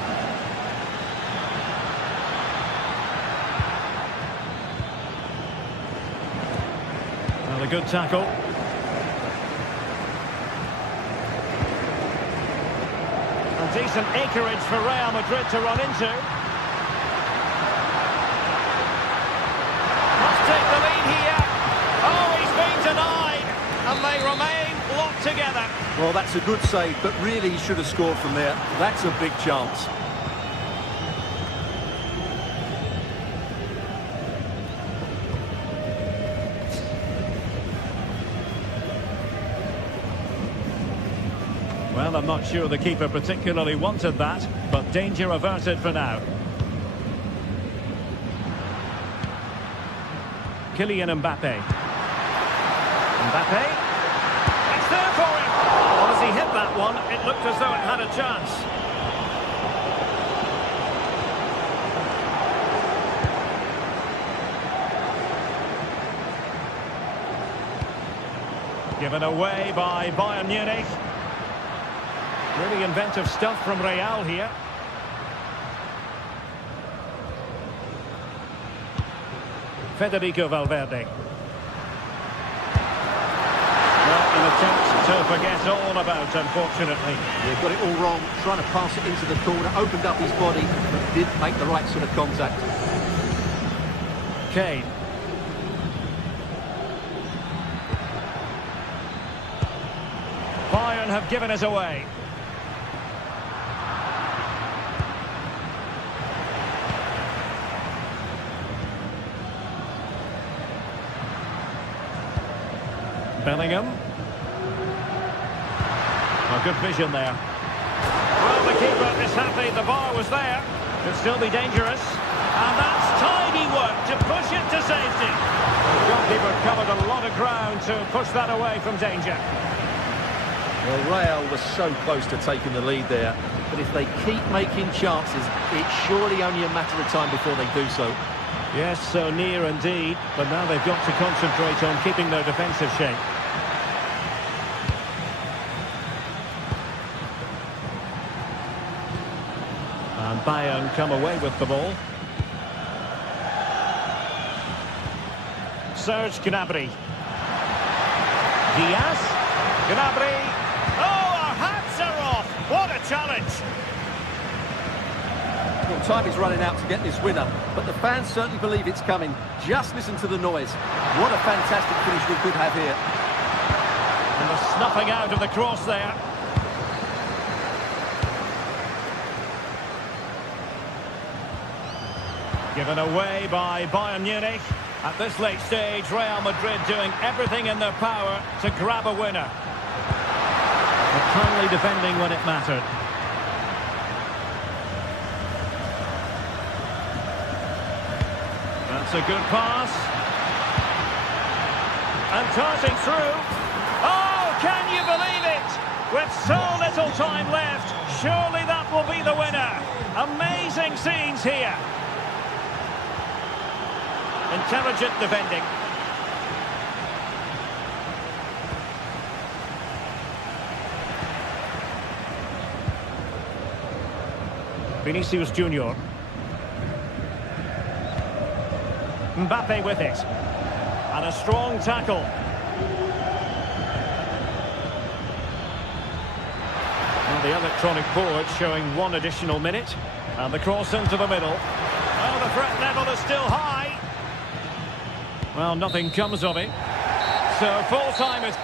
Well, a good tackle. A decent acreage for Real Madrid to run into. Must take the lead here. Oh, he's been denied. And they remain locked together. Well, that's a good save, but really he should have scored from there. That's a big chance. Well, I'm not sure the keeper particularly wanted that, but danger averted for now. Kylian Mbappe. Mbappe. It's there for him. Well, as he hit that one, it looked as though it had a chance. Given away by Bayern Munich. Really inventive stuff from Real here. Federico Valverde. Well, an attempt to forget all about, unfortunately. They've got it all wrong, trying to pass it into the corner, opened up his body, but didn't make the right sort of contact. Kane. Bayern have given us away. Bellingham. Oh, good vision there. Well, the keeper is happy the bar was there. Could still be dangerous. And that's tidy work to push it to safety. The goalkeeper covered a lot of ground to push that away from danger. Well, Real was so close to taking the lead there, but if they keep making chances, it's surely only a matter of time before they do so. Yes, so near indeed, but now they've got to concentrate on keeping their defensive shape. Bayern come away with the ball. Serge Gnabry. Diaz. Gnabry. Oh, our hats are off. What a challenge. Well, time is running out to get this winner, but the fans certainly believe it's coming. Just listen to the noise. What a fantastic finish we could have here. And the snuffing out of the cross there. Given away by Bayern Munich. At this late stage, Real Madrid doing everything in their power to grab a winner. But kindly defending when it mattered. That's a good pass. And darting through. Oh, can you believe it? With so little time left, surely that will be the winner. Amazing scenes here. Intelligent defending. Vinicius Junior. Mbappe with it. And a strong tackle. Well, the electronic board showing 1 additional minute. And the cross into the middle. Oh, the threat level is still high. Well, nothing comes of it. So full time is...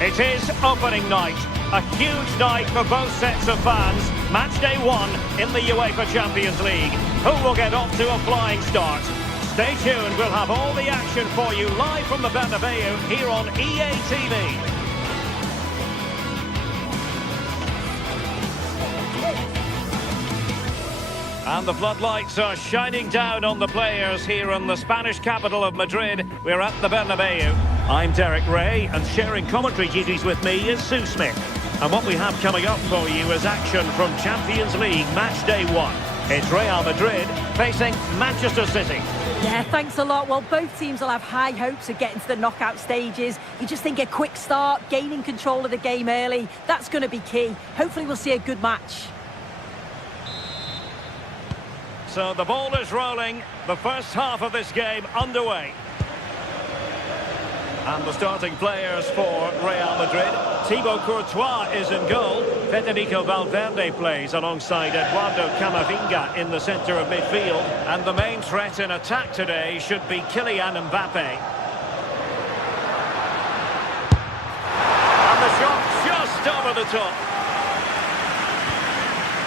It is opening night, a huge night for both sets of fans. Match day 1 in the UEFA Champions League. Who will get off to a flying start? Stay tuned, we'll have all the action for you live from the Bernabeu here on EA TV. And the floodlights are shining down on the players here in the Spanish capital of Madrid. We're at the Bernabeu. I'm Derek Ray, and sharing commentary duties with me is Sue Smith. And what we have coming up for you is action from Champions League Match Day 1. It's Real Madrid facing Manchester City. Yeah, thanks a lot. Well, both teams will have high hopes of getting to the knockout stages. You just think a quick start, gaining control of the game early, that's going to be key. Hopefully we'll see a good match. So the ball is rolling, the first half of this game underway. And the starting players for Real Madrid. Thibaut Courtois is in goal. Federico Valverde plays alongside Eduardo Camavinga in the centre of midfield. And the main threat in attack today should be Kylian Mbappe. And the shot just over the top.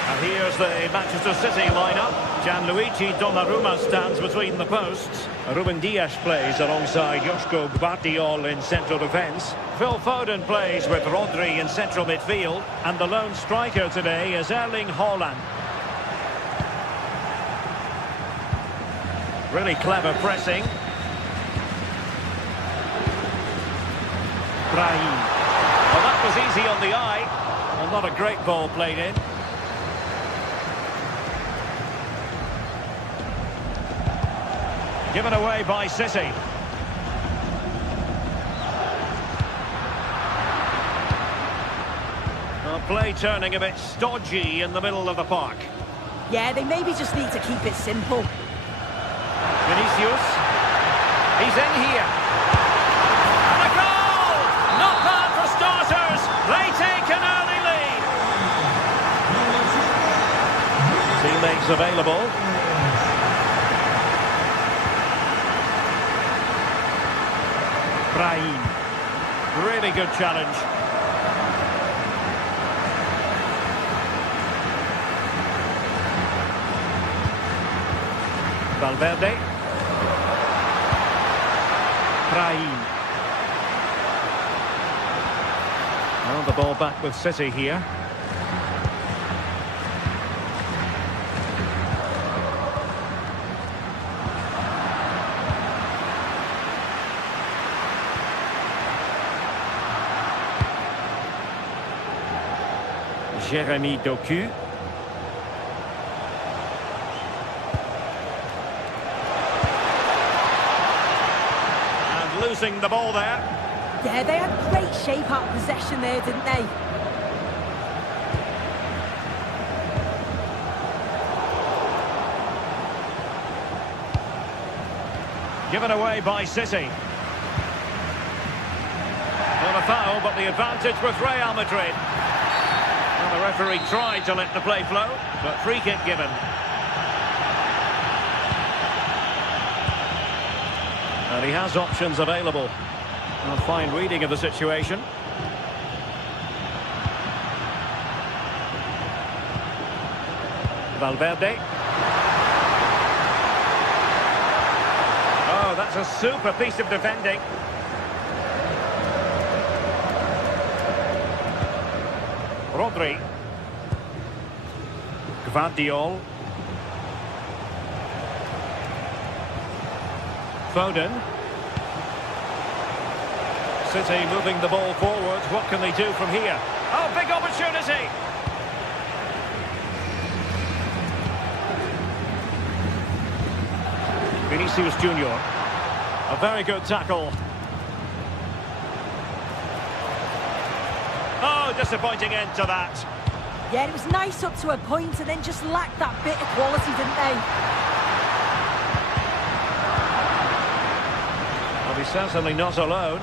And here's the Manchester City lineup. Gianluigi Donnarumma stands between the posts. Ruben Dias plays alongside Joško Gvardiol in central defence. Phil Foden plays with Rodri in central midfield. And the lone striker today is Erling Haaland. Really clever pressing. Brahim. Well, that was easy on the eye. Well, not a great ball played in. Given away by City. Well, play turning a bit stodgy in the middle of the park. Yeah, they maybe just need to keep it simple. Vinicius. He's in here. teammates available. Brahim. Really good challenge. Valverde. Brahim. Well, the ball back with City here. Jeremy Doku. And losing the ball there. Yeah, they had great shape out of possession there, didn't they? Given away by City. Not a foul, but the advantage with Real Madrid. Well, the referee tried to let the play flow, but free kick given. And he has options available. A fine reading of the situation. Valverde. Oh, that's a super piece of defending. Rodri. Gvardiol. Foden. City moving the ball forward. What can they do from here? Oh, big opportunity! Vinicius Junior. A very good tackle. Oh, disappointing end to that. Yeah, it was nice up to a point and then just lacked that bit of quality, didn't they? Well, he's certainly not alone.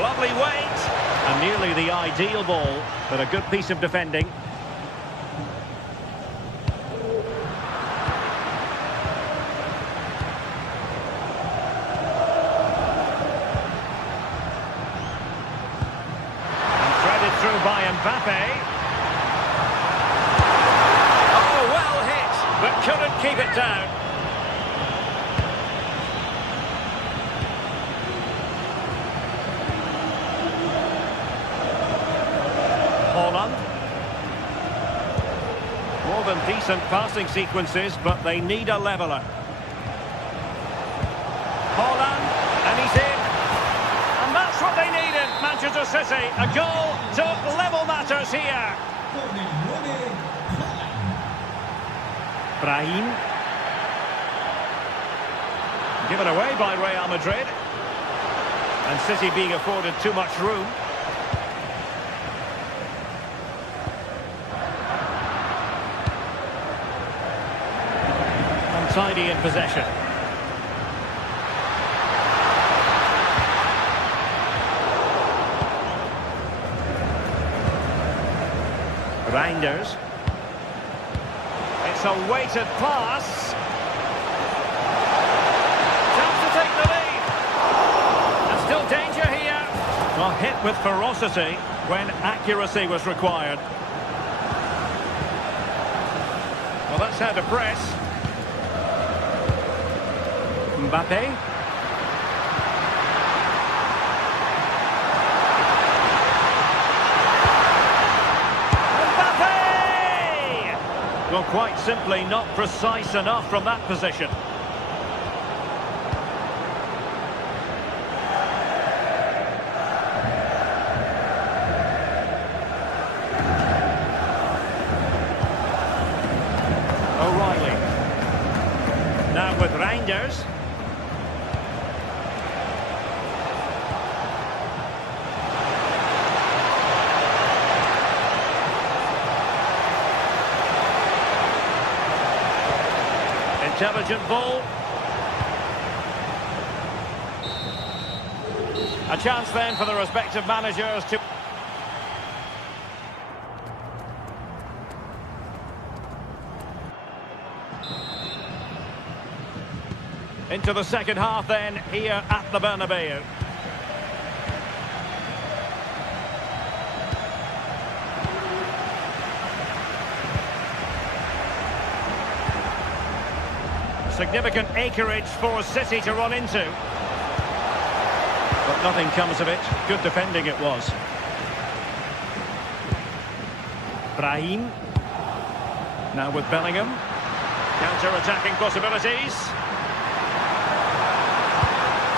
Lovely weight. And nearly the ideal ball, but a good piece of defending. By Mbappe. Oh, well hit, but couldn't keep it down. Holland. More than decent passing sequences, but they need a leveller. Holland, and he's in. And that's what they needed, Manchester City. A goal to level matters here. Brahim. Given away by Real Madrid. And City being afforded too much room. Untidy in possession. Reinders. It's a weighted pass. Chance to take the lead. And still danger here. Well, hit with ferocity when accuracy was required. Well, that's how to press. Mbappe. Well, quite simply not precise enough from that position. O'Reilly. Now with Reinders. Intelligent ball. A chance then for the respective managers to... Into the second half then, here at the Bernabeu. Significant acreage for City to run into. But nothing comes of it. Good defending it was. Brahim. Now with Bellingham. Counter-attacking possibilities.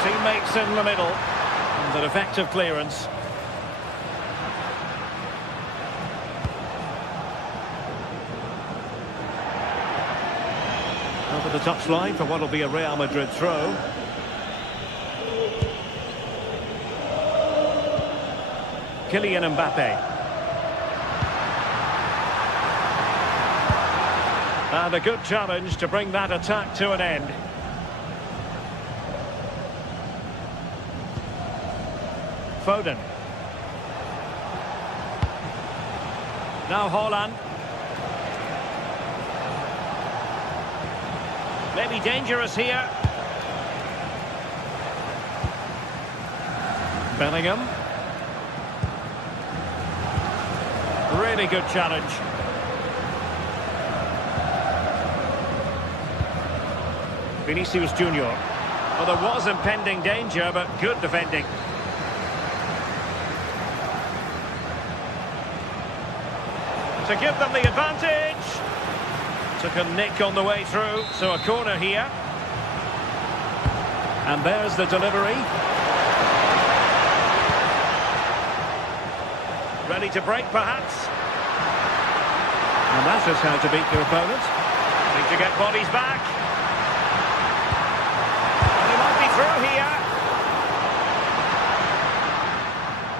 Teammates in the middle. And an effective clearance. Over the touchline for what will be a Real Madrid throw. Kylian Mbappe. And a good challenge to bring that attack to an end. Foden. Now Haaland. Maybe dangerous here. Bellingham. Really good challenge. Vinicius Junior. Well, there was impending danger, but good defending. To give them the advantage. Took a nick on the way through, so a corner here. And there's the delivery. Ready to break, perhaps. And that is how to beat your opponent. Need to get bodies back. And he might be through here.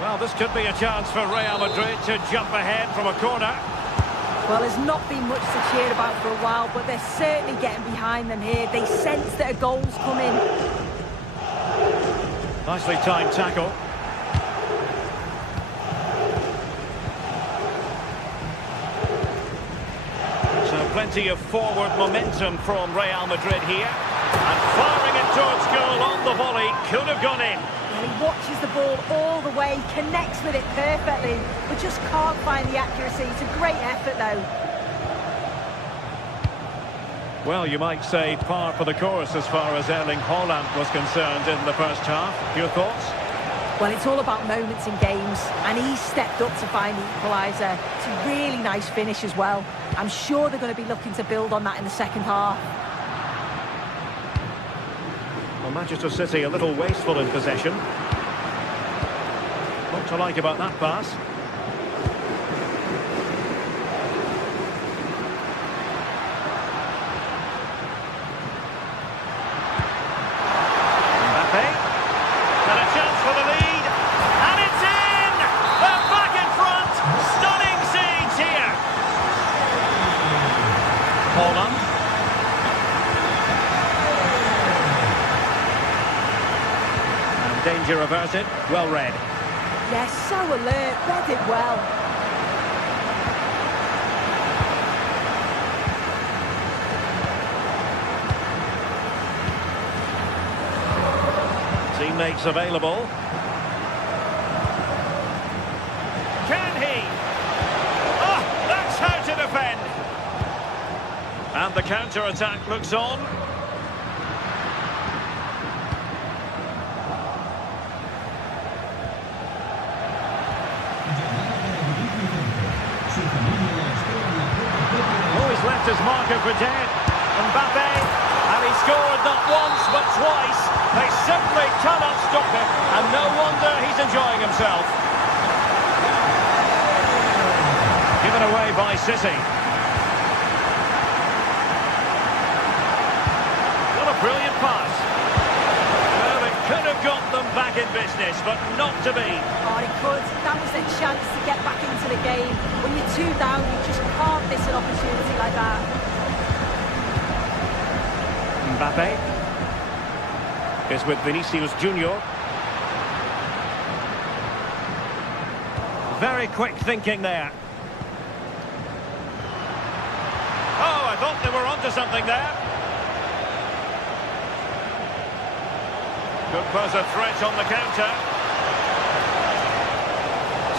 Well, this could be a chance for Real Madrid to jump ahead from a corner. Well, there's not been much to cheer about for a while, but they're certainly getting behind them here. They sense that a goal's coming. Nicely timed tackle. So plenty of forward momentum from Real Madrid here. And firing it towards goal on the volley. Could have gone in. He watches the ball all the way, connects with it perfectly, but just can't find the accuracy. It's a great effort, though. Well, you might say par for the course as far as Erling Haaland was concerned in the first half. Your thoughts? Well, it's all about moments in games, and he stepped up to find the equaliser. It's a really nice finish as well. I'm sure they're going to be looking to build on that in the second half. Well, Manchester City a little wasteful in possession. What to like about that pass? Mbappe. And a chance for the lead. And it's in! They're back in front! Stunning scenes here! Haaland. Danger averted, well read. Yes, so alert, read it well. Teammates available. Can he? Oh, that's how to defend. And the counter-attack looks on. Left his marker for dead. Mbappe, and he scored not once but twice. They simply cannot stop him, and no wonder he's enjoying himself. Given away by City. What a brilliant pass. Well, it could have got them back in business, but not to be. Oh, it could. That was their chance to get back into the game. When you're 2 down, you just can't miss an opportunity like that. Mbappe is with Vinicius Junior. Very quick thinking there. Oh, I thought they were onto something there. Could pose a threat on the counter.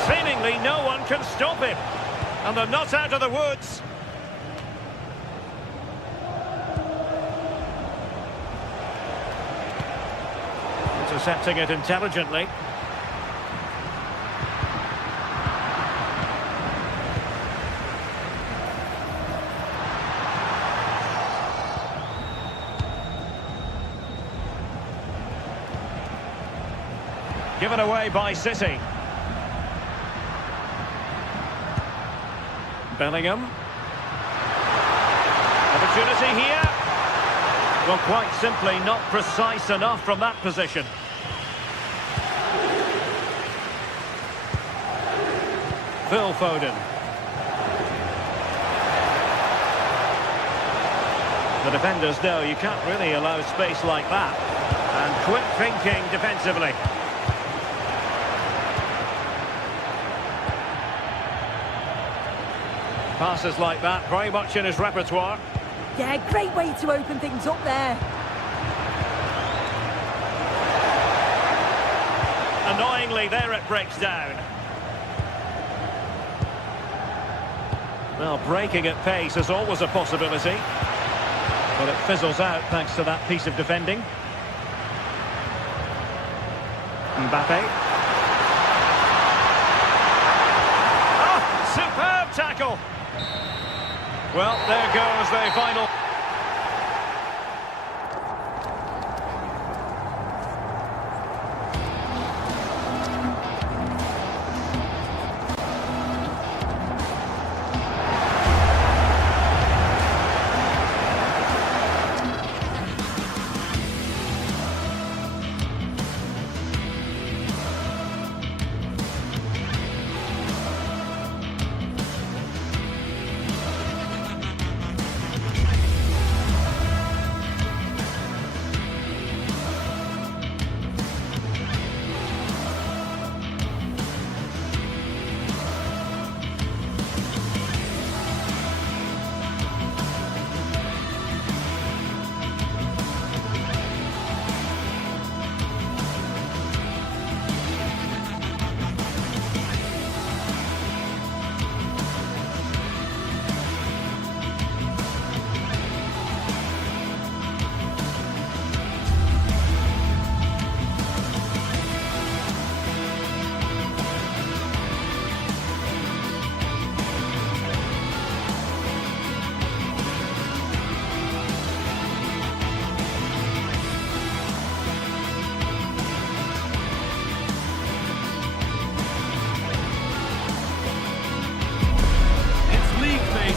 Seemingly no one can stop him. And they're not out of the woods. Intercepting it intelligently. Given away by City. Bellingham. Opportunity here. Well, quite simply not precise enough from that position. Phil Foden. The defenders know you can't really allow space like that. And quick thinking defensively. Passes like that, very much in his repertoire. Yeah, great way to open things up there. Annoyingly, there it breaks down. Well, breaking at pace is always a possibility. But it fizzles out thanks to that piece of defending. Mbappe. Oh, superb tackle. Well, there goes the final.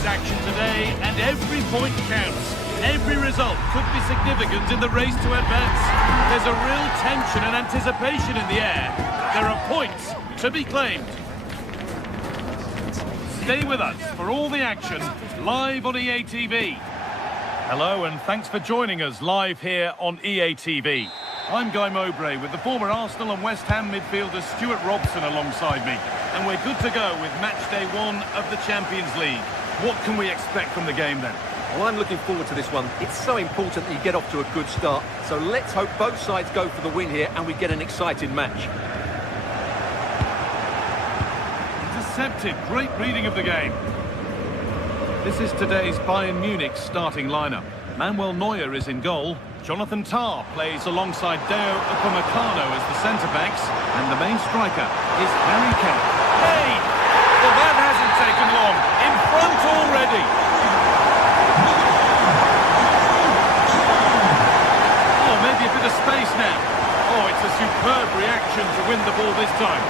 Action today, and every point counts. Every result could be significant in the race to advance. There's a real tension and anticipation in the air. There are points to be claimed. Stay with us for all the action live on EA TV. Hello, and thanks for joining us live here on EA TV. I'm Guy Mowbray with the former Arsenal and West Ham midfielder Stuart Robson alongside me, and we're good to go with match day 1 of the Champions League. What can we expect from the game then? Well, I'm looking forward to this one. It's so important that you get off to a good start. So let's hope both sides go for the win here and we get an exciting match. Intercepted. Great reading of the game. This is today's Bayern Munich starting lineup. Manuel Neuer is in goal. Jonathan Tah plays alongside Deo Upamecano as the centre-backs. And the main striker is Harry Kane. Hey! Well, that hasn't taken long. In front already. Oh, maybe a bit of space now. Oh, it's a superb reaction to win the ball this time.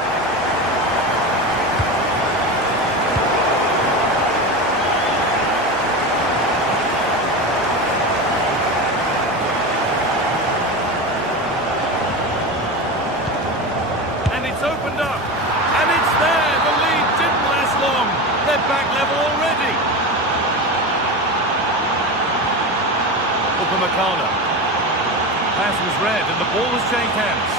And it's opened up. And it's there. The lead didn't last long. They're back level already. Upamecano. Pass was read and the ball has changed hands.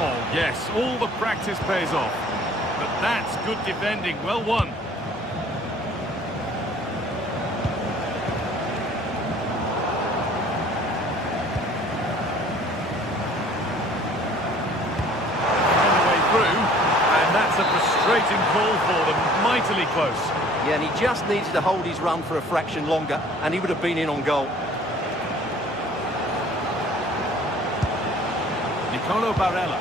Oh, yes, all the practice pays off. But that's good defending. Well won. frustrating call for them, mightily close. Yeah, and he just needed to hold his run for a fraction longer, and he would have been in on goal. Nicolo Barella.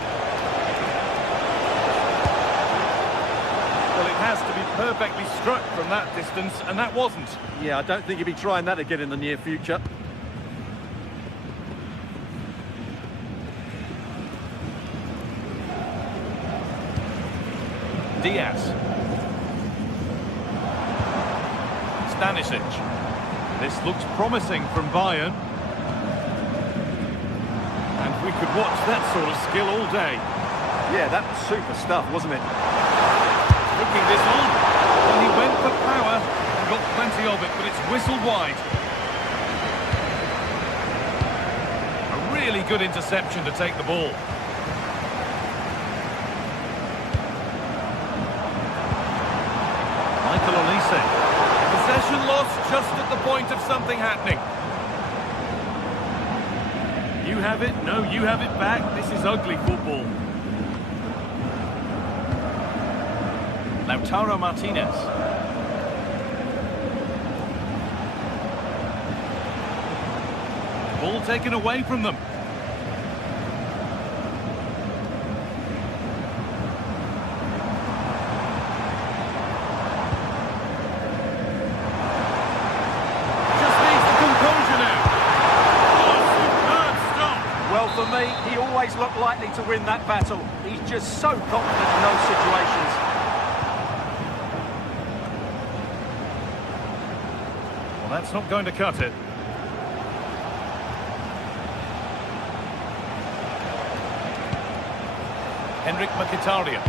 Well, it has to be perfectly struck from that distance, and that wasn't. Yeah, I don't think he'll be trying that again in the near future. Diaz. Stanisic. This looks promising from Bayern. And we could watch that sort of skill all day. Yeah, that was super stuff, wasn't it? Looking this on. Well, he went for power and got plenty of it, but it's whistled wide. A really good interception to take the ball. Michael Olise. Possession lost just at the point of something happening. You have it, no, you have it back. This is ugly football. Lautaro Martinez. Ball taken away from them. For me, he always looked likely to win that battle. He's just so confident in those situations. Well, that's not going to cut it. Henrik Mkhitaryan.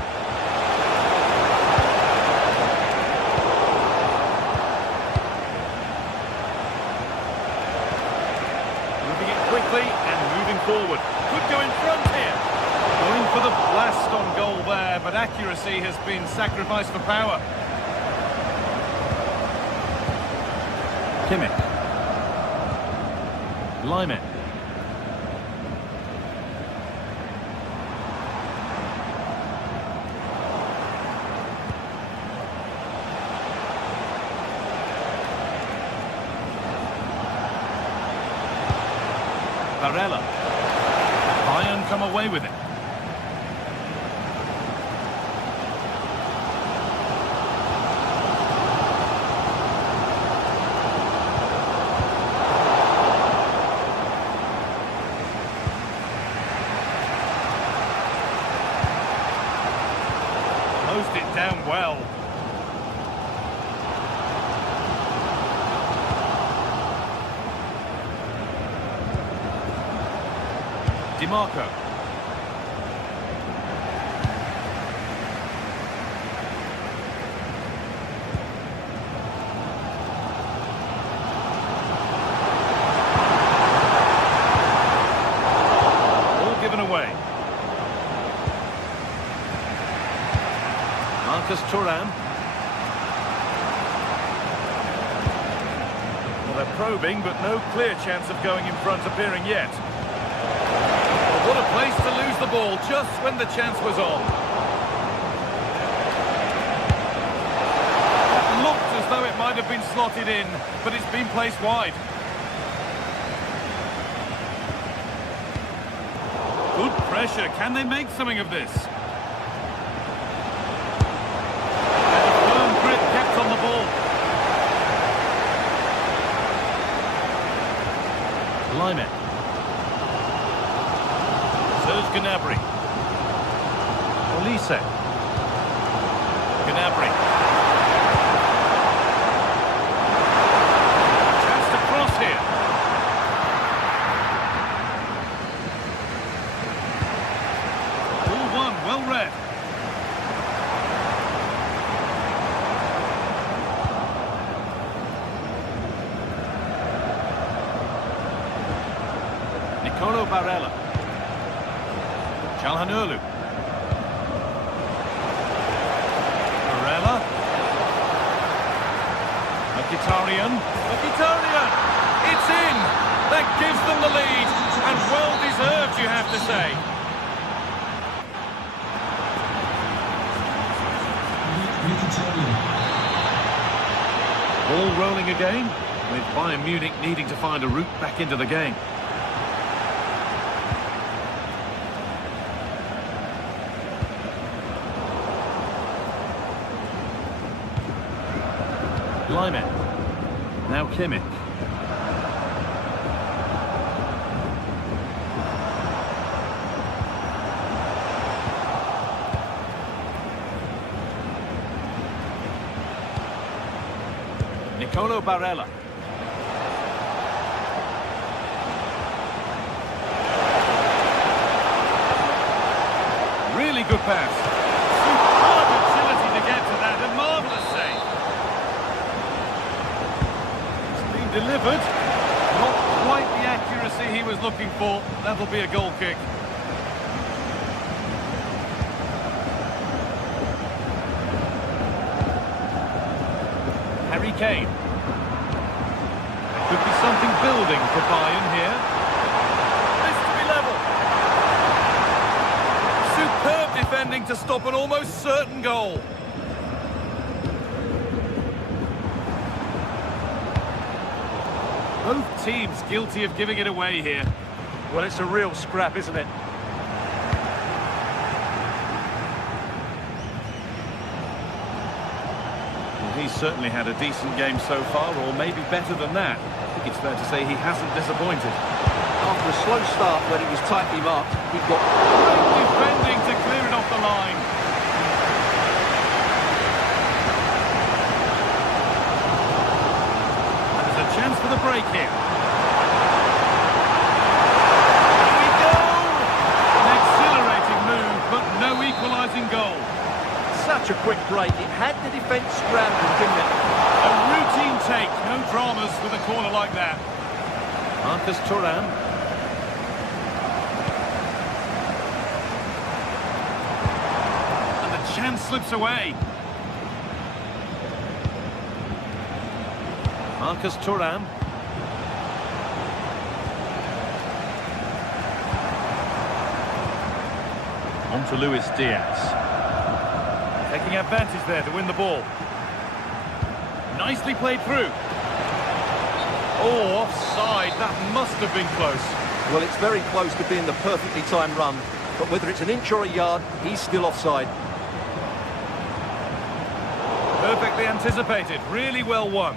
Moving it quickly and moving forward. Could go in front here. Going for the blast on goal there, but accuracy has been sacrificed for power. Kimmich. Lyman. Barella. Bayern come away with it. Closed it down well. DiMarco. All given away. Marcus Thuram. Well, they're probing, but no clear chance of going in front appearing yet. What a place to lose the ball just when the chance was on. It looked as though it might have been slotted in, but it's been placed wide. Good pressure. Can they make something of this? And firm grip kept on the ball. Lyman. Gnabry. Olise. Gnabry. Chance to cross here. Ball one, well read. Nicolo Barella. Çalhanoğlu. Barella. Mkhitaryan. Mkhitaryan! It's in! That gives them the lead, and well deserved, you have to say. Ball rolling again, with Bayern Munich needing to find a route back into the game. Lyman. Now Kimmich. Nicolo Barella. Really good pass. Superb agility to get to that. A marvellous save. It's been delivered. Not quite the accuracy he was looking for. That'll be a goal kick. Harry Kane. Could be something building for Bayern here. This to be level. Superb defending to stop an almost certain goal. Both teams guilty of giving it away here. Well, it's a real scrap, isn't it? He's certainly had a decent game so far, or maybe better than that. I think it's fair to say he hasn't disappointed. After a slow start when he was tightly marked, he got Great defending to clear it off the line. And there's a chance for the break here. Here we go! An exhilarating move, but no equalising goal. such a quick break. It had the defence scrambling, didn't it? A routine take, no dramas with a corner like that. Marcus Thuram. And the chance slips away. Marcus Thuram. On to Luis Diaz. Taking advantage there to win the ball. Nicely played through. Oh, offside. That must have been close. Well, it's very close to being the perfectly timed run. But whether it's an inch or a yard, he's still offside. Perfectly anticipated. Really well won.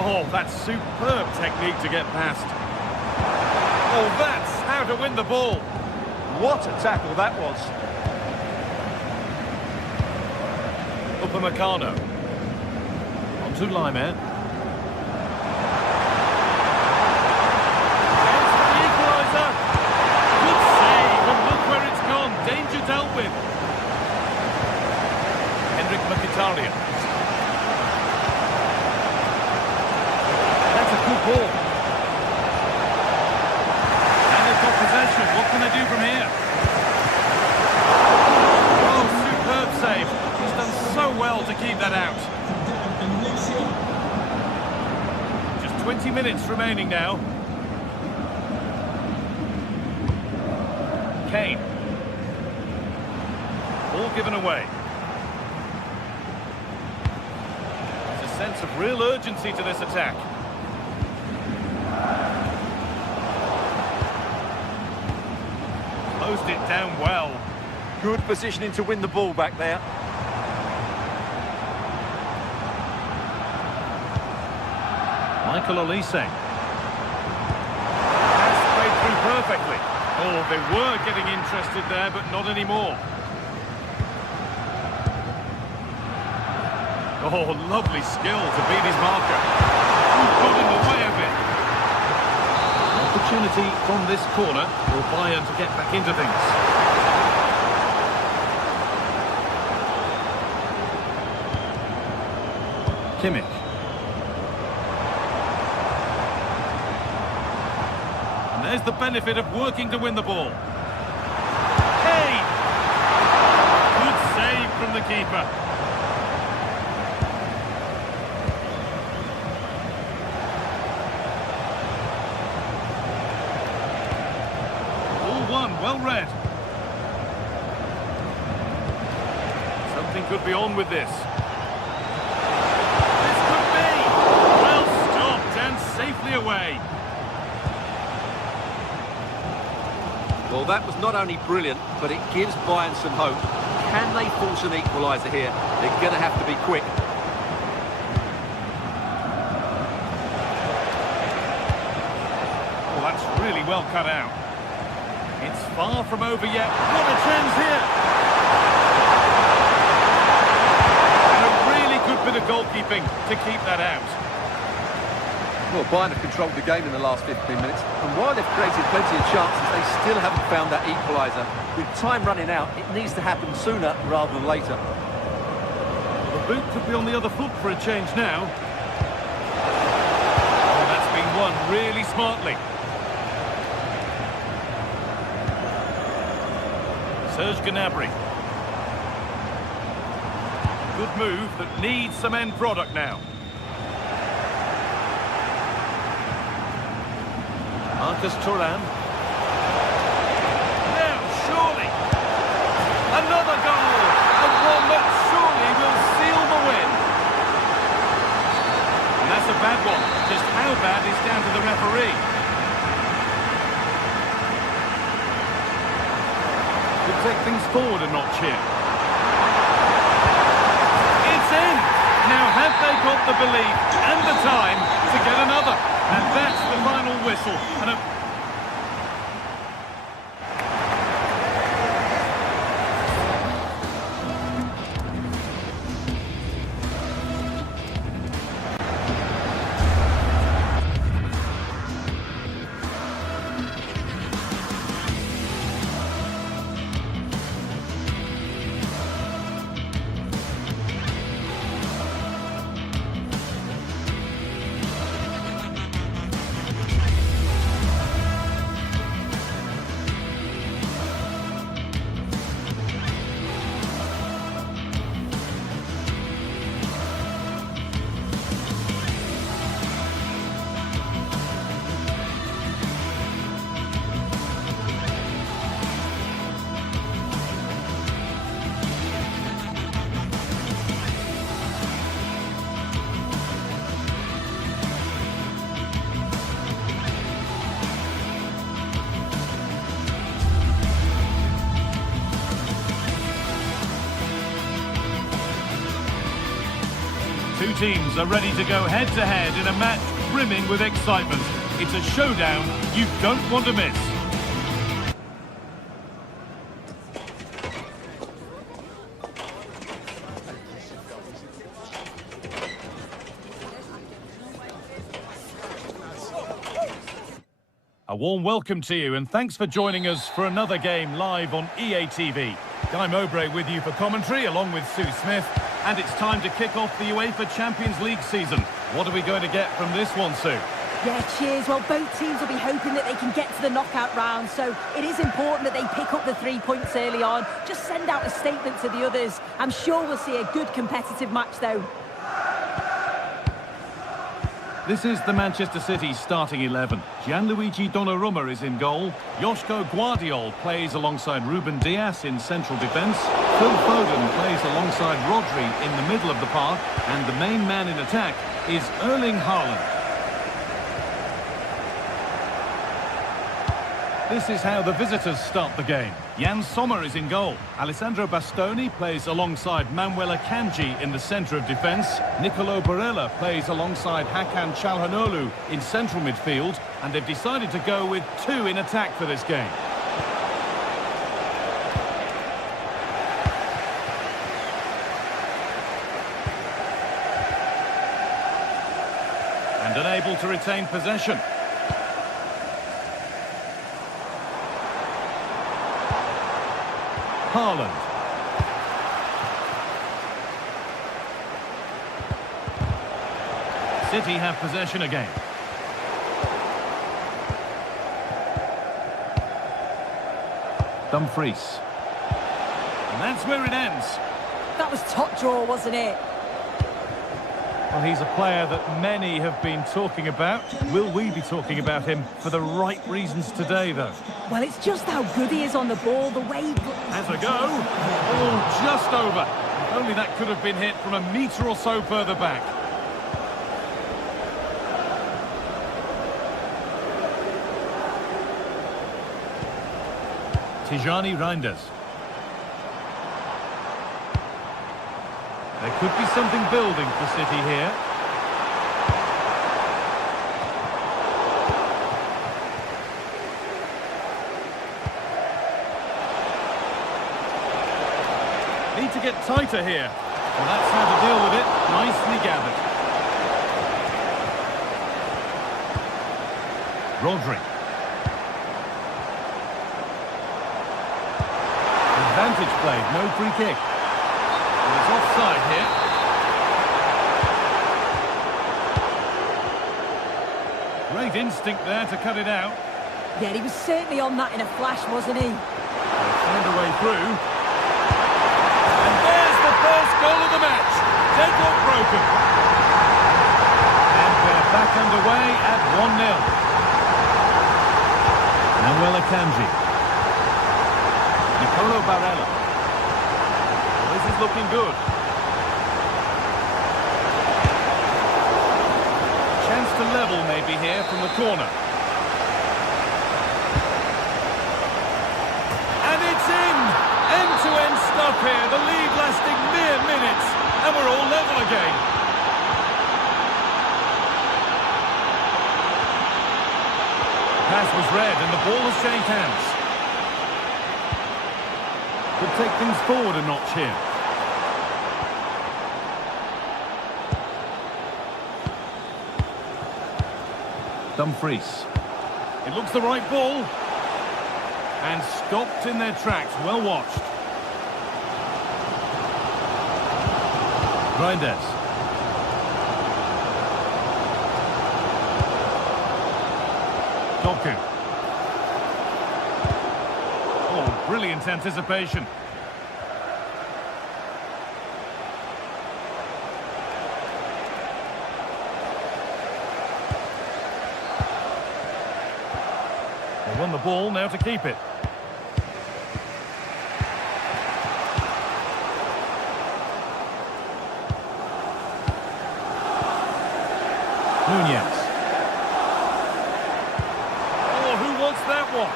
Oh, that's superb technique to get past. Oh, that's how to win the ball. What a tackle that was. Upamecano. On to Lyman. It's the equaliser. Good save, and look where it's gone. Danger dealt with. Henrik Mkhitaryan. That's a good ball. And they've got possession. What can they do from here? Oh, superb save. He's done so well to keep that out. Just 20 minutes remaining now. Kane. Ball given away. There's a sense of real urgency to this attack. Closed it down well. Good positioning to win the ball back there. Michael Olise. That's played through perfectly. Oh, they were getting interested there, but not anymore. Oh, lovely skill to beat his marker. Who got in the way of it? Opportunity from this corner for Bayern to get back into things. Kimmich. And there's the benefit of working to win the ball. Hey! Good save from the keeper. well read. Something could be on with this. This could be! Well stopped and safely away. Well, that was not only brilliant, but it gives Bayern some hope. Can they force an equaliser here? They're going to have to be quick. Oh, that's really well cut out. It's far from over yet. What a chance here! And a really good bit of goalkeeping to keep that out. Well, Bayern have controlled the game in the last 15 minutes, and while they've created plenty of chances, they still haven't found that equaliser. With time running out, it needs to happen sooner rather than later. The boot could be on the other foot for a change now. Oh, that's been won really smartly. Serge Gnabry. Good move that needs some end product now. Marcus Thuram. Now, surely. Another goal! And one that surely will seal the win. And that's a bad one. Just how bad is down to the referee. Could take things forward a notch here. It's in! Now have they got the belief and the time to get another? And that's the final whistle. And a... Two teams are ready to go head-to-head in a match brimming with excitement. It's a showdown you don't want to miss. A warm welcome to you and thanks for joining us for another game live on EA TV. Guy Mowbray with you for commentary along with Sue Smith. And it's time to kick off the UEFA Champions League season. What are we going to get from this one, Sue? Yeah, cheers. Well, both teams will be hoping that they can get to the knockout round, so it is important that they pick up the 3 points early on. Just send out a statement to the others. I'm sure we'll see a good competitive match, though. This is the Manchester City starting 11. Gianluigi Donnarumma is in goal. Joško Guardiol plays alongside Ruben Dias in central defence. Phil Foden plays alongside Rodri in the middle of the park. And the main man in attack is Erling Haaland. This is how the visitors start the game. Jan Sommer is in goal. Alessandro Bastoni plays alongside Manuel Akanji in the centre of defence. Nicolo Barella plays alongside Hakan Çalhanoğlu in central midfield. And they've decided to go with 2 in attack for this game. And unable to retain possession. Haaland. City have possession again. Dumfries. And that's where it ends. That was top draw, wasn't it? Well, he's a player that many have been talking about. Will we be talking about him for the right reasons today, though? Well, it's just how good he is on the ball, the way he... Has a go. Oh, just over. If only that could have been hit from a metre or so further back. Tijani Reinders. There could be something building for City here. Need to get tighter here. Well, that's how to deal with it. Nicely gathered. Rodri. Advantage played, no free kick. And it's offside here. Great instinct there to cut it out. Yeah, he was certainly on that in a flash, wasn't he? They'll find a way through. And there's the first goal of the match. Deadlock broken. And we're back underway at 1-0. Manuel Akanji. Nicolo Barella. Well, this is looking good. Chance to level maybe here from the corner. And it's in! End-to-end stuff here. The lead lasting mere minutes. And we're all level again. Pass was read and the ball has changed hands. Could take things forward a notch here. Dumfries. It looks the right ball. And stopped in their tracks. Well watched. Reinders. Doku. Oh, brilliant anticipation. They won the ball, now to keep it. Nunez. Oh, who wants that one?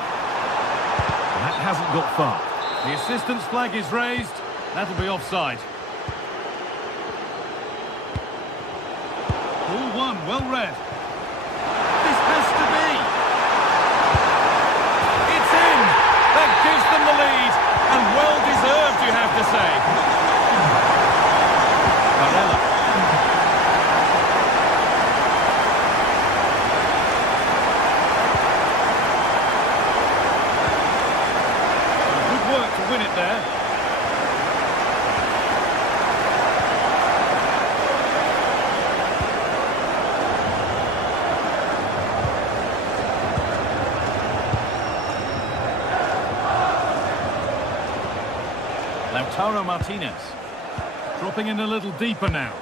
That hasn't got far. The assistant's flag is raised. That'll be offside. Ball one, well read. This has to be. It's in. That gives them the lead. And well deserved, you have to say. Barella. Win it there. Lautaro Martinez dropping in a little deeper now.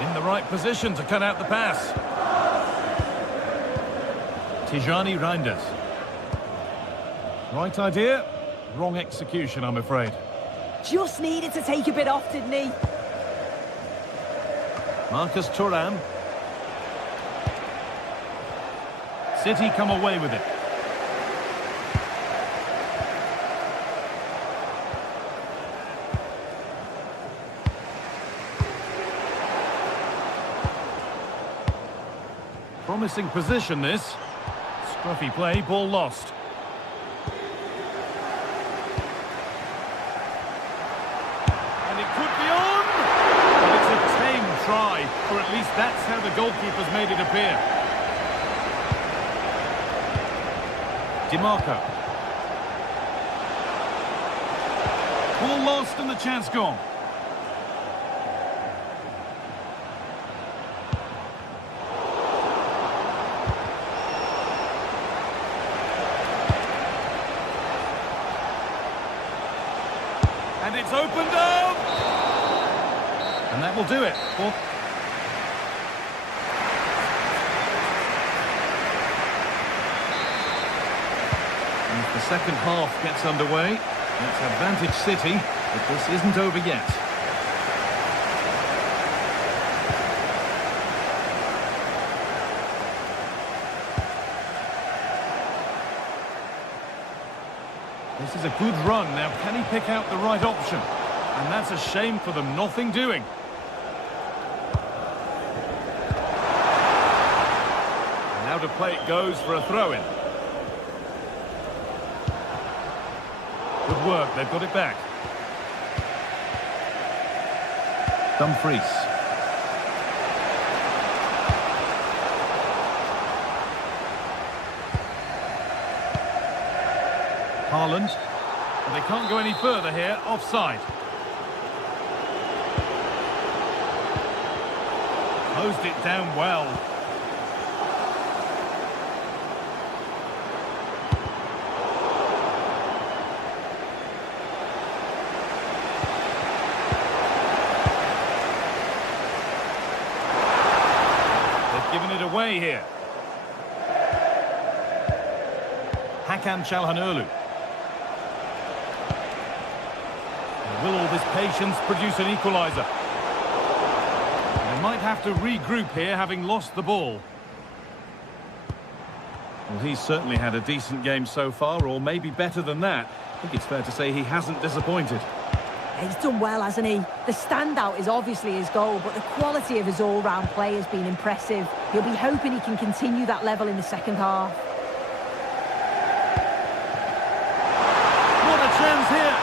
In the right position to cut out the pass. Tijani Reinders. Right idea. Wrong execution, I'm afraid. Just needed to take a bit off, didn't he? Marcus Thuram. City come away with it. Promising position, this. Scruffy play, ball lost. Try, or at least that's how the goalkeeper's made it appear. DiMarco. Ball lost and the chance gone. And it's opened up! And that will do it. Well, As the second half gets underway, it's advantage City, but this isn't over yet. This is a good run. Now, can he pick out the right option? And that's a shame for them, nothing doing. And out of play it goes for a throw-in. Good work, they've got it back. Dumfries. Haaland. But they can't go any further here, offside. Closed it down well. Given it away here. Hakan Çalhanoğlu. Will all this patience produce an equaliser? They might have to regroup here, having lost the ball. Well, he's certainly had a decent game so far, or maybe better than that. I think it's fair to say he hasn't disappointed. He's done well, hasn't he? The standout is obviously his goal, but the quality of his all-round play has been impressive. He'll be hoping he can continue that level in the second half. What a chance here!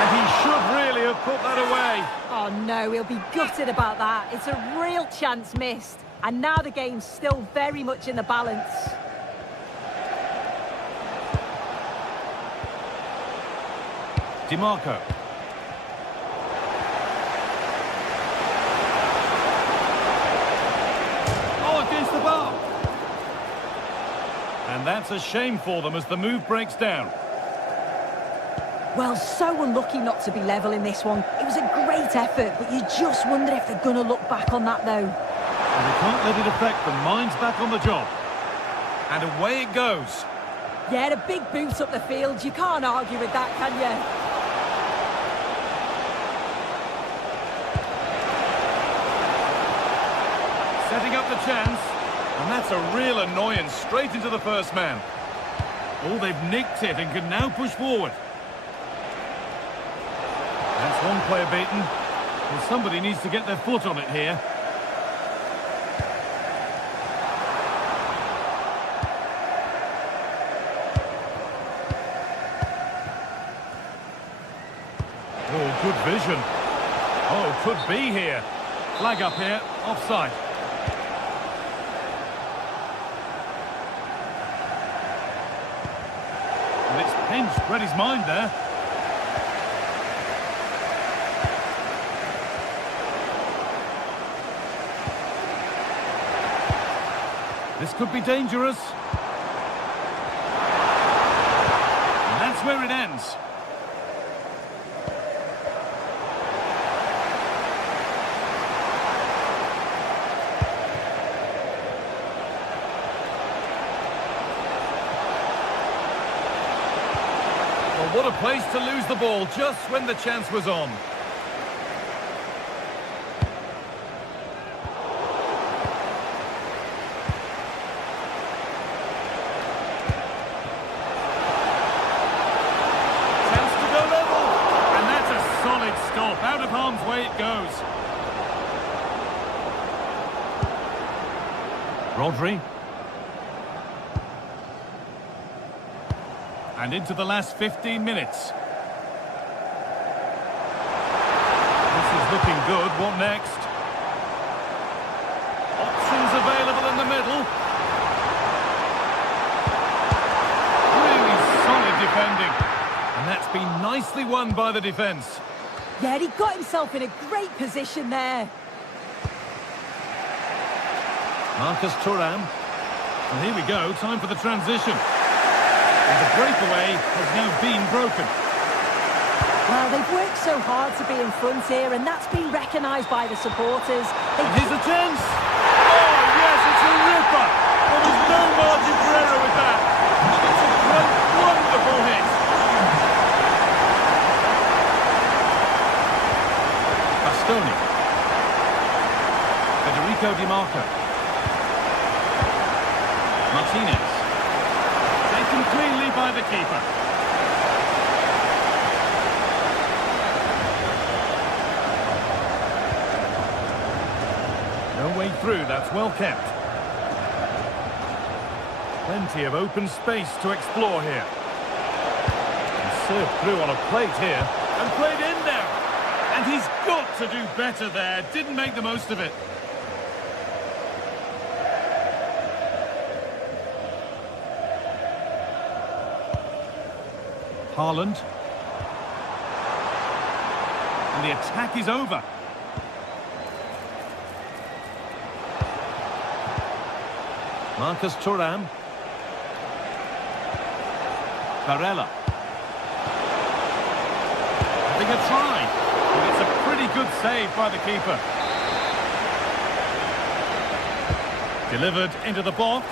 And he should really have put that away. Oh no, he'll be gutted about that. It's a real chance missed. And now the game's still very much in the balance. DiMarco. Oh, against the bar. And that's a shame for them as the move breaks down. Well, so unlucky not to be level in this one. It was a great effort, but you just wonder if they're going to look back on that, though. And they can't let it affect them. Mind's back on the job. And away it goes. Yeah, a big boot up the field. You can't argue with that, can you? Setting up the chance, and that's a real annoyance, straight into the first man. Oh, they've nicked it and can now push forward. That's one player beaten. Well, somebody needs to get their foot on it here. Oh, good vision. Oh, could be here. Flag up here, offside. And it's pinched, read his mind there. This could be dangerous. And that's where it ends. What a place to lose the ball just when the chance was on. Chance to go level. And that's a solid stop. Out of harm's way it goes. Rodri. And into the last 15 minutes. This is looking good. What next? Options available in the middle. Really solid defending. And that's been nicely won by the defence. Yeah, he got himself in a great position there. Marcus Thuram. And here we go. Time for the transition. And the breakaway has now been broken. Well, they've worked so hard to be in front here, and that's been recognised by the supporters. And here's a chance. Oh, yes, it's a ripper. There was no margin for Federico Di Marco. Martinez. Taken cleanly by the keeper. No way through, that's well kept. Plenty of open space to explore here. And served through on a plate here. And played in there. And he's got to do better there. Didn't make the most of it. Haaland. And the attack is over. Marcus Thuram. Barella. Having a try. But it's a pretty good save by the keeper. Delivered into the box.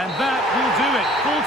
And that will do it. Full